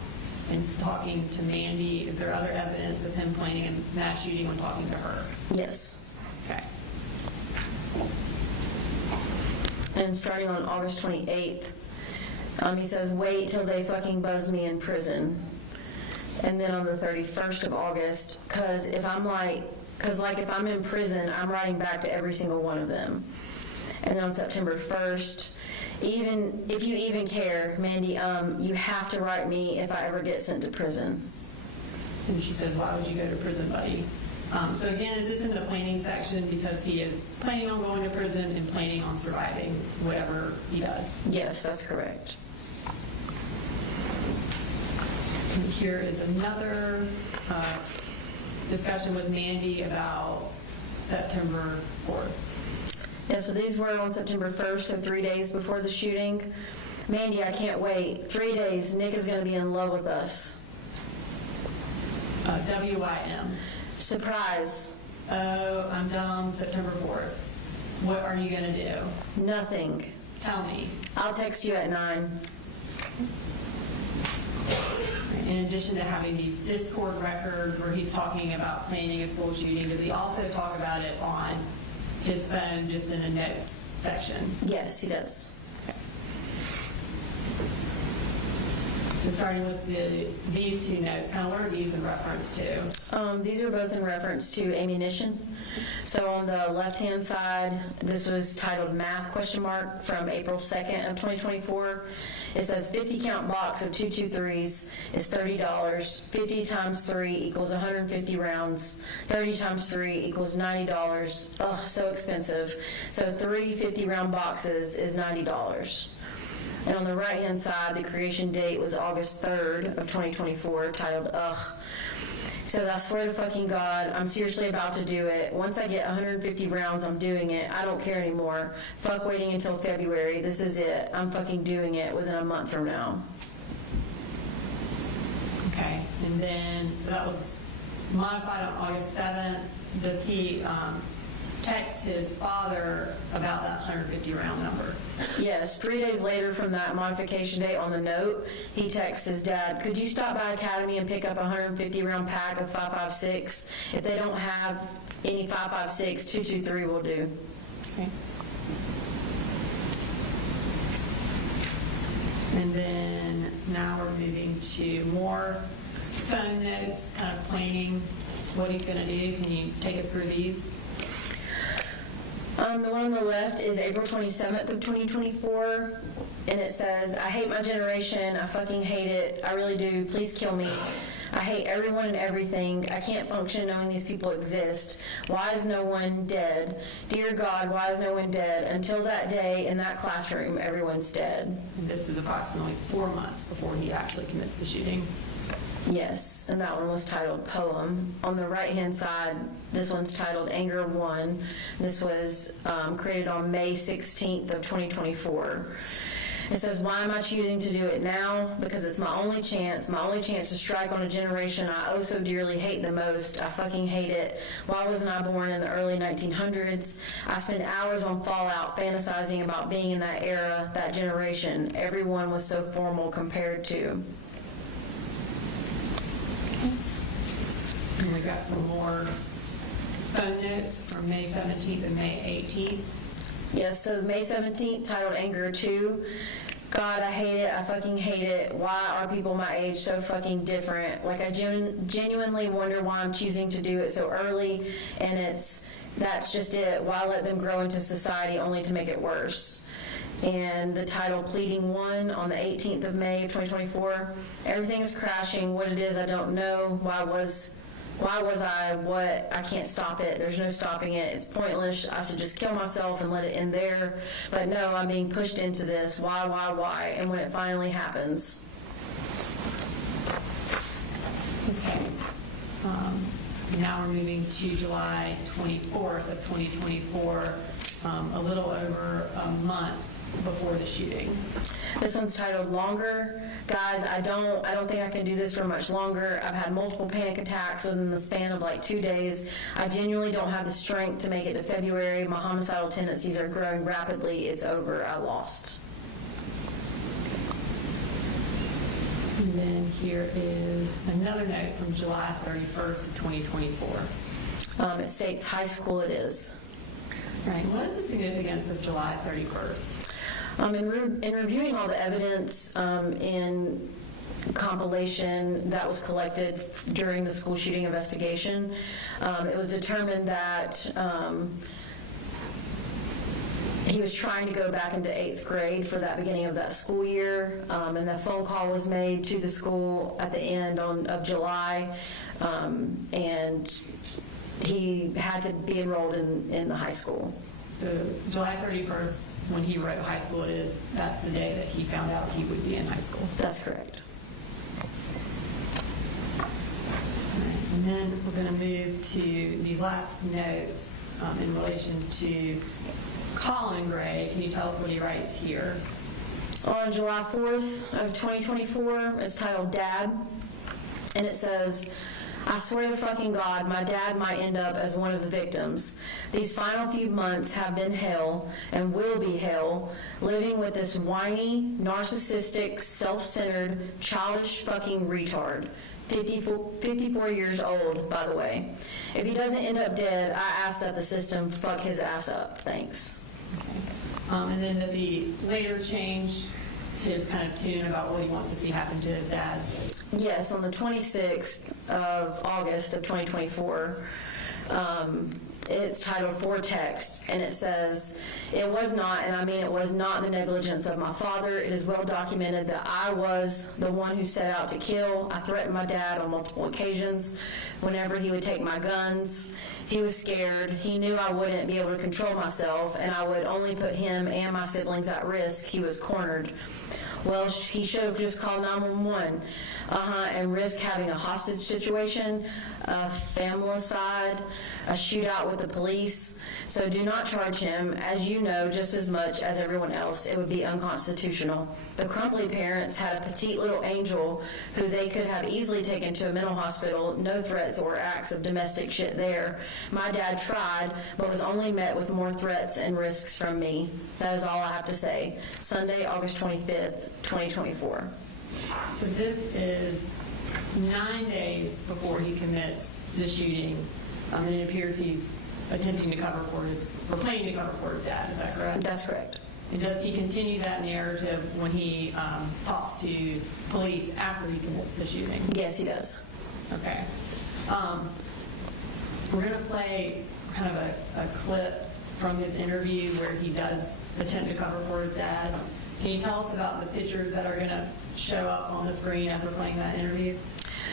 and talking to Mandy. Is there other evidence of him planning a mass shooting when talking to her? Yes. Okay. And starting on August 28th, he says, wait till they fucking buzz me in prison. And then on the 31st of August, because if I'm in prison, I'm writing back to every single one of them. And then on September 1st, even if you even care, Mandy, you have to write me if I ever get sent to prison. And she says, why would you go to prison, buddy? So again, is this in the planning section because he is planning on going to prison and planning on surviving whatever he does? Yes, that's correct. And here is another discussion with Mandy about September 4th. Yeah, so these were on September 1st, so 3 days before the shooting. Mandy, I can't wait. 3 days, Nick is going to be in love with us. WIM. Surprise. Oh, I'm dumb, September 4th. What are you going to do? Nothing. Tell me. I'll text you at 9. In addition to having these Discord records where he's talking about planning a school shooting, does he also talk about it on his phone just in a notes section? Yes, he does. So starting with these two notes, kind of what are these in reference to? These are both in reference to ammunition. So on the left-hand side, this was titled Math from April 2nd of 2024. It says 50 count box of 223s is $30. 50 times 3 equals 150 rounds. 30 times 3 equals $90. Oh, so expensive. So 3 50 round boxes is $90. And on the right-hand side, the creation date was August 3rd of 2024, titled Ugh. Says, I swear to fucking God, I'm seriously about to do it. Once I get 150 rounds, I'm doing it. I don't care anymore. Fuck waiting until February. This is it. I'm fucking doing it within a month from now. Okay, and then, so that was modified on August 7th. Does he text his father about that 150 round number? Yes, 3 days later from that modification date on the note, he texts his dad, could you stop by Academy and pick up a 150 round pack of 5.56? If they don't have any 5.56, 223 will do. Okay. And then now we're moving to more phone notes, kind of planning what he's going to do. Can you take us through these? The one on the left is April 27th of 2024, and it says, I hate my generation. I fucking hate it. I really do. Please kill me. I hate everyone and everything. I can't function knowing these people exist. Why is no one dead? Dear God, why is no one dead? Until that day in that classroom, everyone's dead. And this is approximately 4 months before he actually commits the shooting. Yes, and that one was titled Poem. On the right-hand side, this one's titled Anger 1. This was created on May 16th of 2024. It says, why am I choosing to do it now? Because it's my only chance to strike on a generation I oh so dearly hate the most. I fucking hate it. Why wasn't I born in the early 1900s? I spend hours on Fallout fantasizing about being in that era, that generation. Everyone was so formal compared to. And we've got some more phone notes from May 17th and May 18th. Yes, so May 17th, titled Anger 2. God, I hate it. I fucking hate it. Why are people my age so fucking different? Like, I genuinely wonder why I'm choosing to do it so early, and that's just it. Why let them grow into society only to make it worse? And the title Pleading 1 on the 18th of May of 2024. Everything is crashing. What it is, I don't know. Why was I what? I can't stop it. There's no stopping it. It's pointless. I should just kill myself and let it end there. But no, I'm being pushed into this. Why? And when it finally happens. Okay. Now we're moving to July 24th of 2024, a little over a month before the shooting. This one's titled Longer. Guys, I don't think I can do this for much longer. I've had multiple panic attacks within the span of like 2 days. I genuinely don't have the strength to make it to February. My homicidal tendencies are growing rapidly. It's over. I lost. And then here is another note from July 31st of 2024. It states high school it is. Right. What is the significance of July 31st? In reviewing all the evidence in compilation that was collected during the school shooting investigation, it was determined that he was trying to go back into 8th grade for that beginning of that school year, and that phone call was made to the school at the end of July, and he had to be enrolled in the high school. So July 31st, when he wrote high school it is, that's the day that he found out he would be in high school. That's correct. And then we're going to move to these last notes in relation to Colt Gray. Can you tell us what he writes here? On July 4th of 2024, it's titled Dad, and it says, I swear to fucking God, my dad might end up as one of the victims. These final few months have been hell and will be hell, living with this whiny, narcissistic, self-centered, childish fucking retard. 54 years old, by the way. If he doesn't end up dead, I ask that the system fuck his ass up. Thanks. Okay. And then does he later change his kind of tune about what he wants to see happen to his dad? Yes, on the 26th of August of 2024, it's titled For Text, and it says, "It was not, and I mean it was not the negligence of my father. It is well documented that I was the one who set out to kill. I threatened my dad on multiple occasions whenever he would take my guns. He was scared. He knew I wouldn't be able to control myself, and I would only put him and my siblings at risk. He was cornered. Well, he should have just called 911. And risk having a hostage situation, a familicide, a shootout with the police. So do not charge him, as you know, just as much as everyone else. It would be unconstitutional. The Crumpley parents had a petite little angel who they could have easily taken to a mental hospital. No threats or acts of domestic shit there. My dad tried, but was only met with more threats and risks from me. That is all I have to say." Sunday, August 25th, 2024. So this is 9 days before he commits the shooting, and it appears he's attempting to cover for his, or planning to cover for his dad. Is that correct? That's correct. And does he continue that narrative when he talks to police after he commits the shooting? Yes, he does. Okay. We're going to play kind of a clip from his interview where he does attempt to cover for his dad. Can you tell us about the pictures that are going to show up on the screen as we're playing that interview?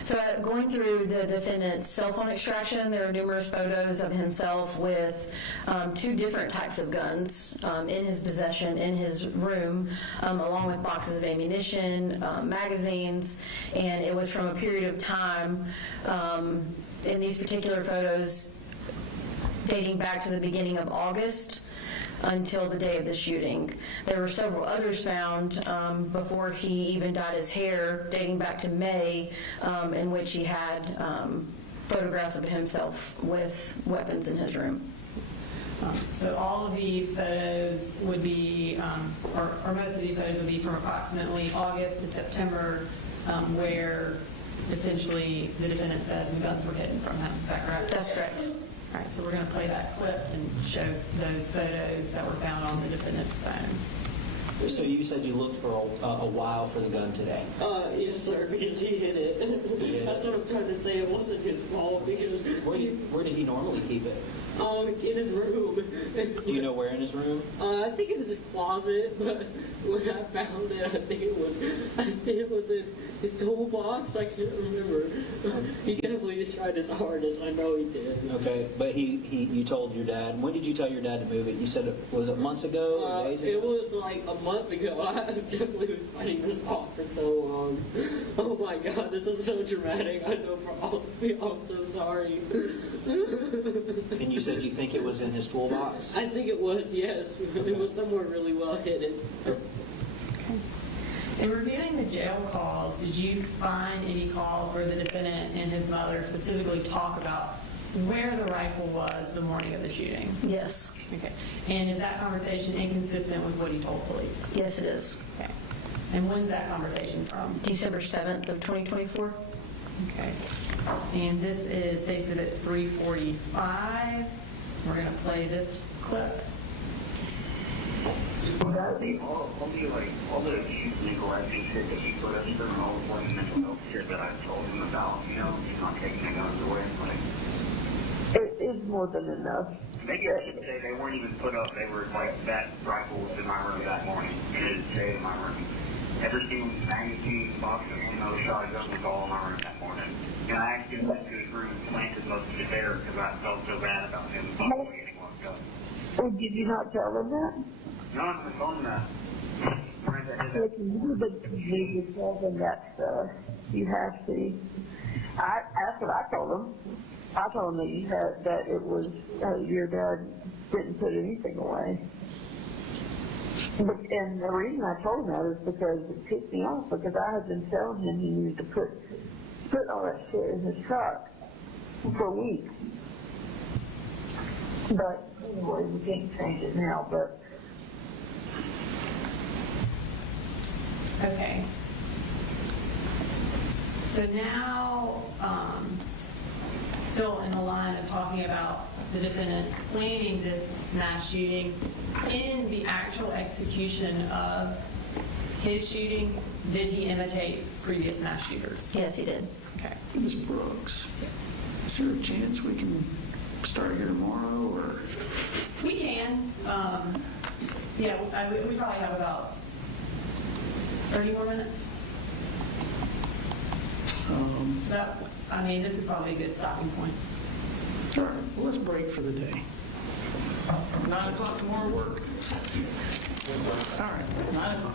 So going through the defendant's cell phone extraction, there are numerous photos of himself with 2 different types of guns in his possession in his room, along with boxes of ammunition, magazines, and it was from a period of time in these particular photos dating back to the beginning of August until the day of the shooting. There were several others found before he even dyed his hair, dating back to May, in which he had photographs of himself with weapons in his room. So all of these photos would be, or most of these photos would be from approximately August to September, where essentially the defendant says the guns were hidden from him. Is that correct? That's correct. All right, so we're going to play that clip and shows those photos that were found on the defendant's phone. So you said you looked for a while for the gun today? Yes, sir, because he hid it. Yeah. That's what I'm trying to say. It wasn't his fault because Where did he normally keep it? in his room. Do you know where in his room? I think it was his closet, but when I found it, I think it was in his toolbox. I can't remember. He definitely just tried his hardest. I know he did. Okay, but you told your dad. When did you tell your dad to move it? You said was it months ago or days ago? It was like a month ago. I've definitely been fighting this off for so long. Oh my God, this is so dramatic. I know for all of you, I'm so sorry. And you said you think it was in his toolbox? I think it was, yes. Okay. It was somewhere really well hidden. Okay. In reviewing the jail calls, did you find any calls where the defendant and his mother specifically talk about where the rifle was the morning of the shooting? Yes. Okay. And is that conversation inconsistent with what he told police? Yes, it is. Okay. And when's that conversation from? December 7th of 2024. Okay. And this is stated at 3:45. We're going to play this clip. All the legal acting shit that he put us through and all the mental health shit that I told him about, he's not taking the guns away. It is more than enough. Maybe I should say they weren't even put up. They were like, that rifle was in my room that morning. It didn't stay in my room. Every single magazine, box of ammo, shotgun was all in my room that morning. And I actually went to his room and planted most of it there because I felt so bad about him not getting one gun. Or did you not tell them that? No, I'm going to phone that. If you need to tell them that stuff, you have to. That's what I told them. I told them that it was your dad didn't put anything away. And the reason I told him that is because it pissed me off, because I had been telling him he needed to put all that shit in his truck for weeks. But anyway, we can't change it now, but. Okay. So now, still in the line of talking about the defendant planning this mass shooting, in the actual execution of his shooting, did he imitate previous mass shooters? Yes, he did. Okay. Ms. Brooks, is there a chance we can start here tomorrow, or? We can. Yeah, we probably have about 30 more minutes. This is probably a good stopping point. All right, well, let's break for the day. 9 o'clock tomorrow work? All right, 9 o'clock.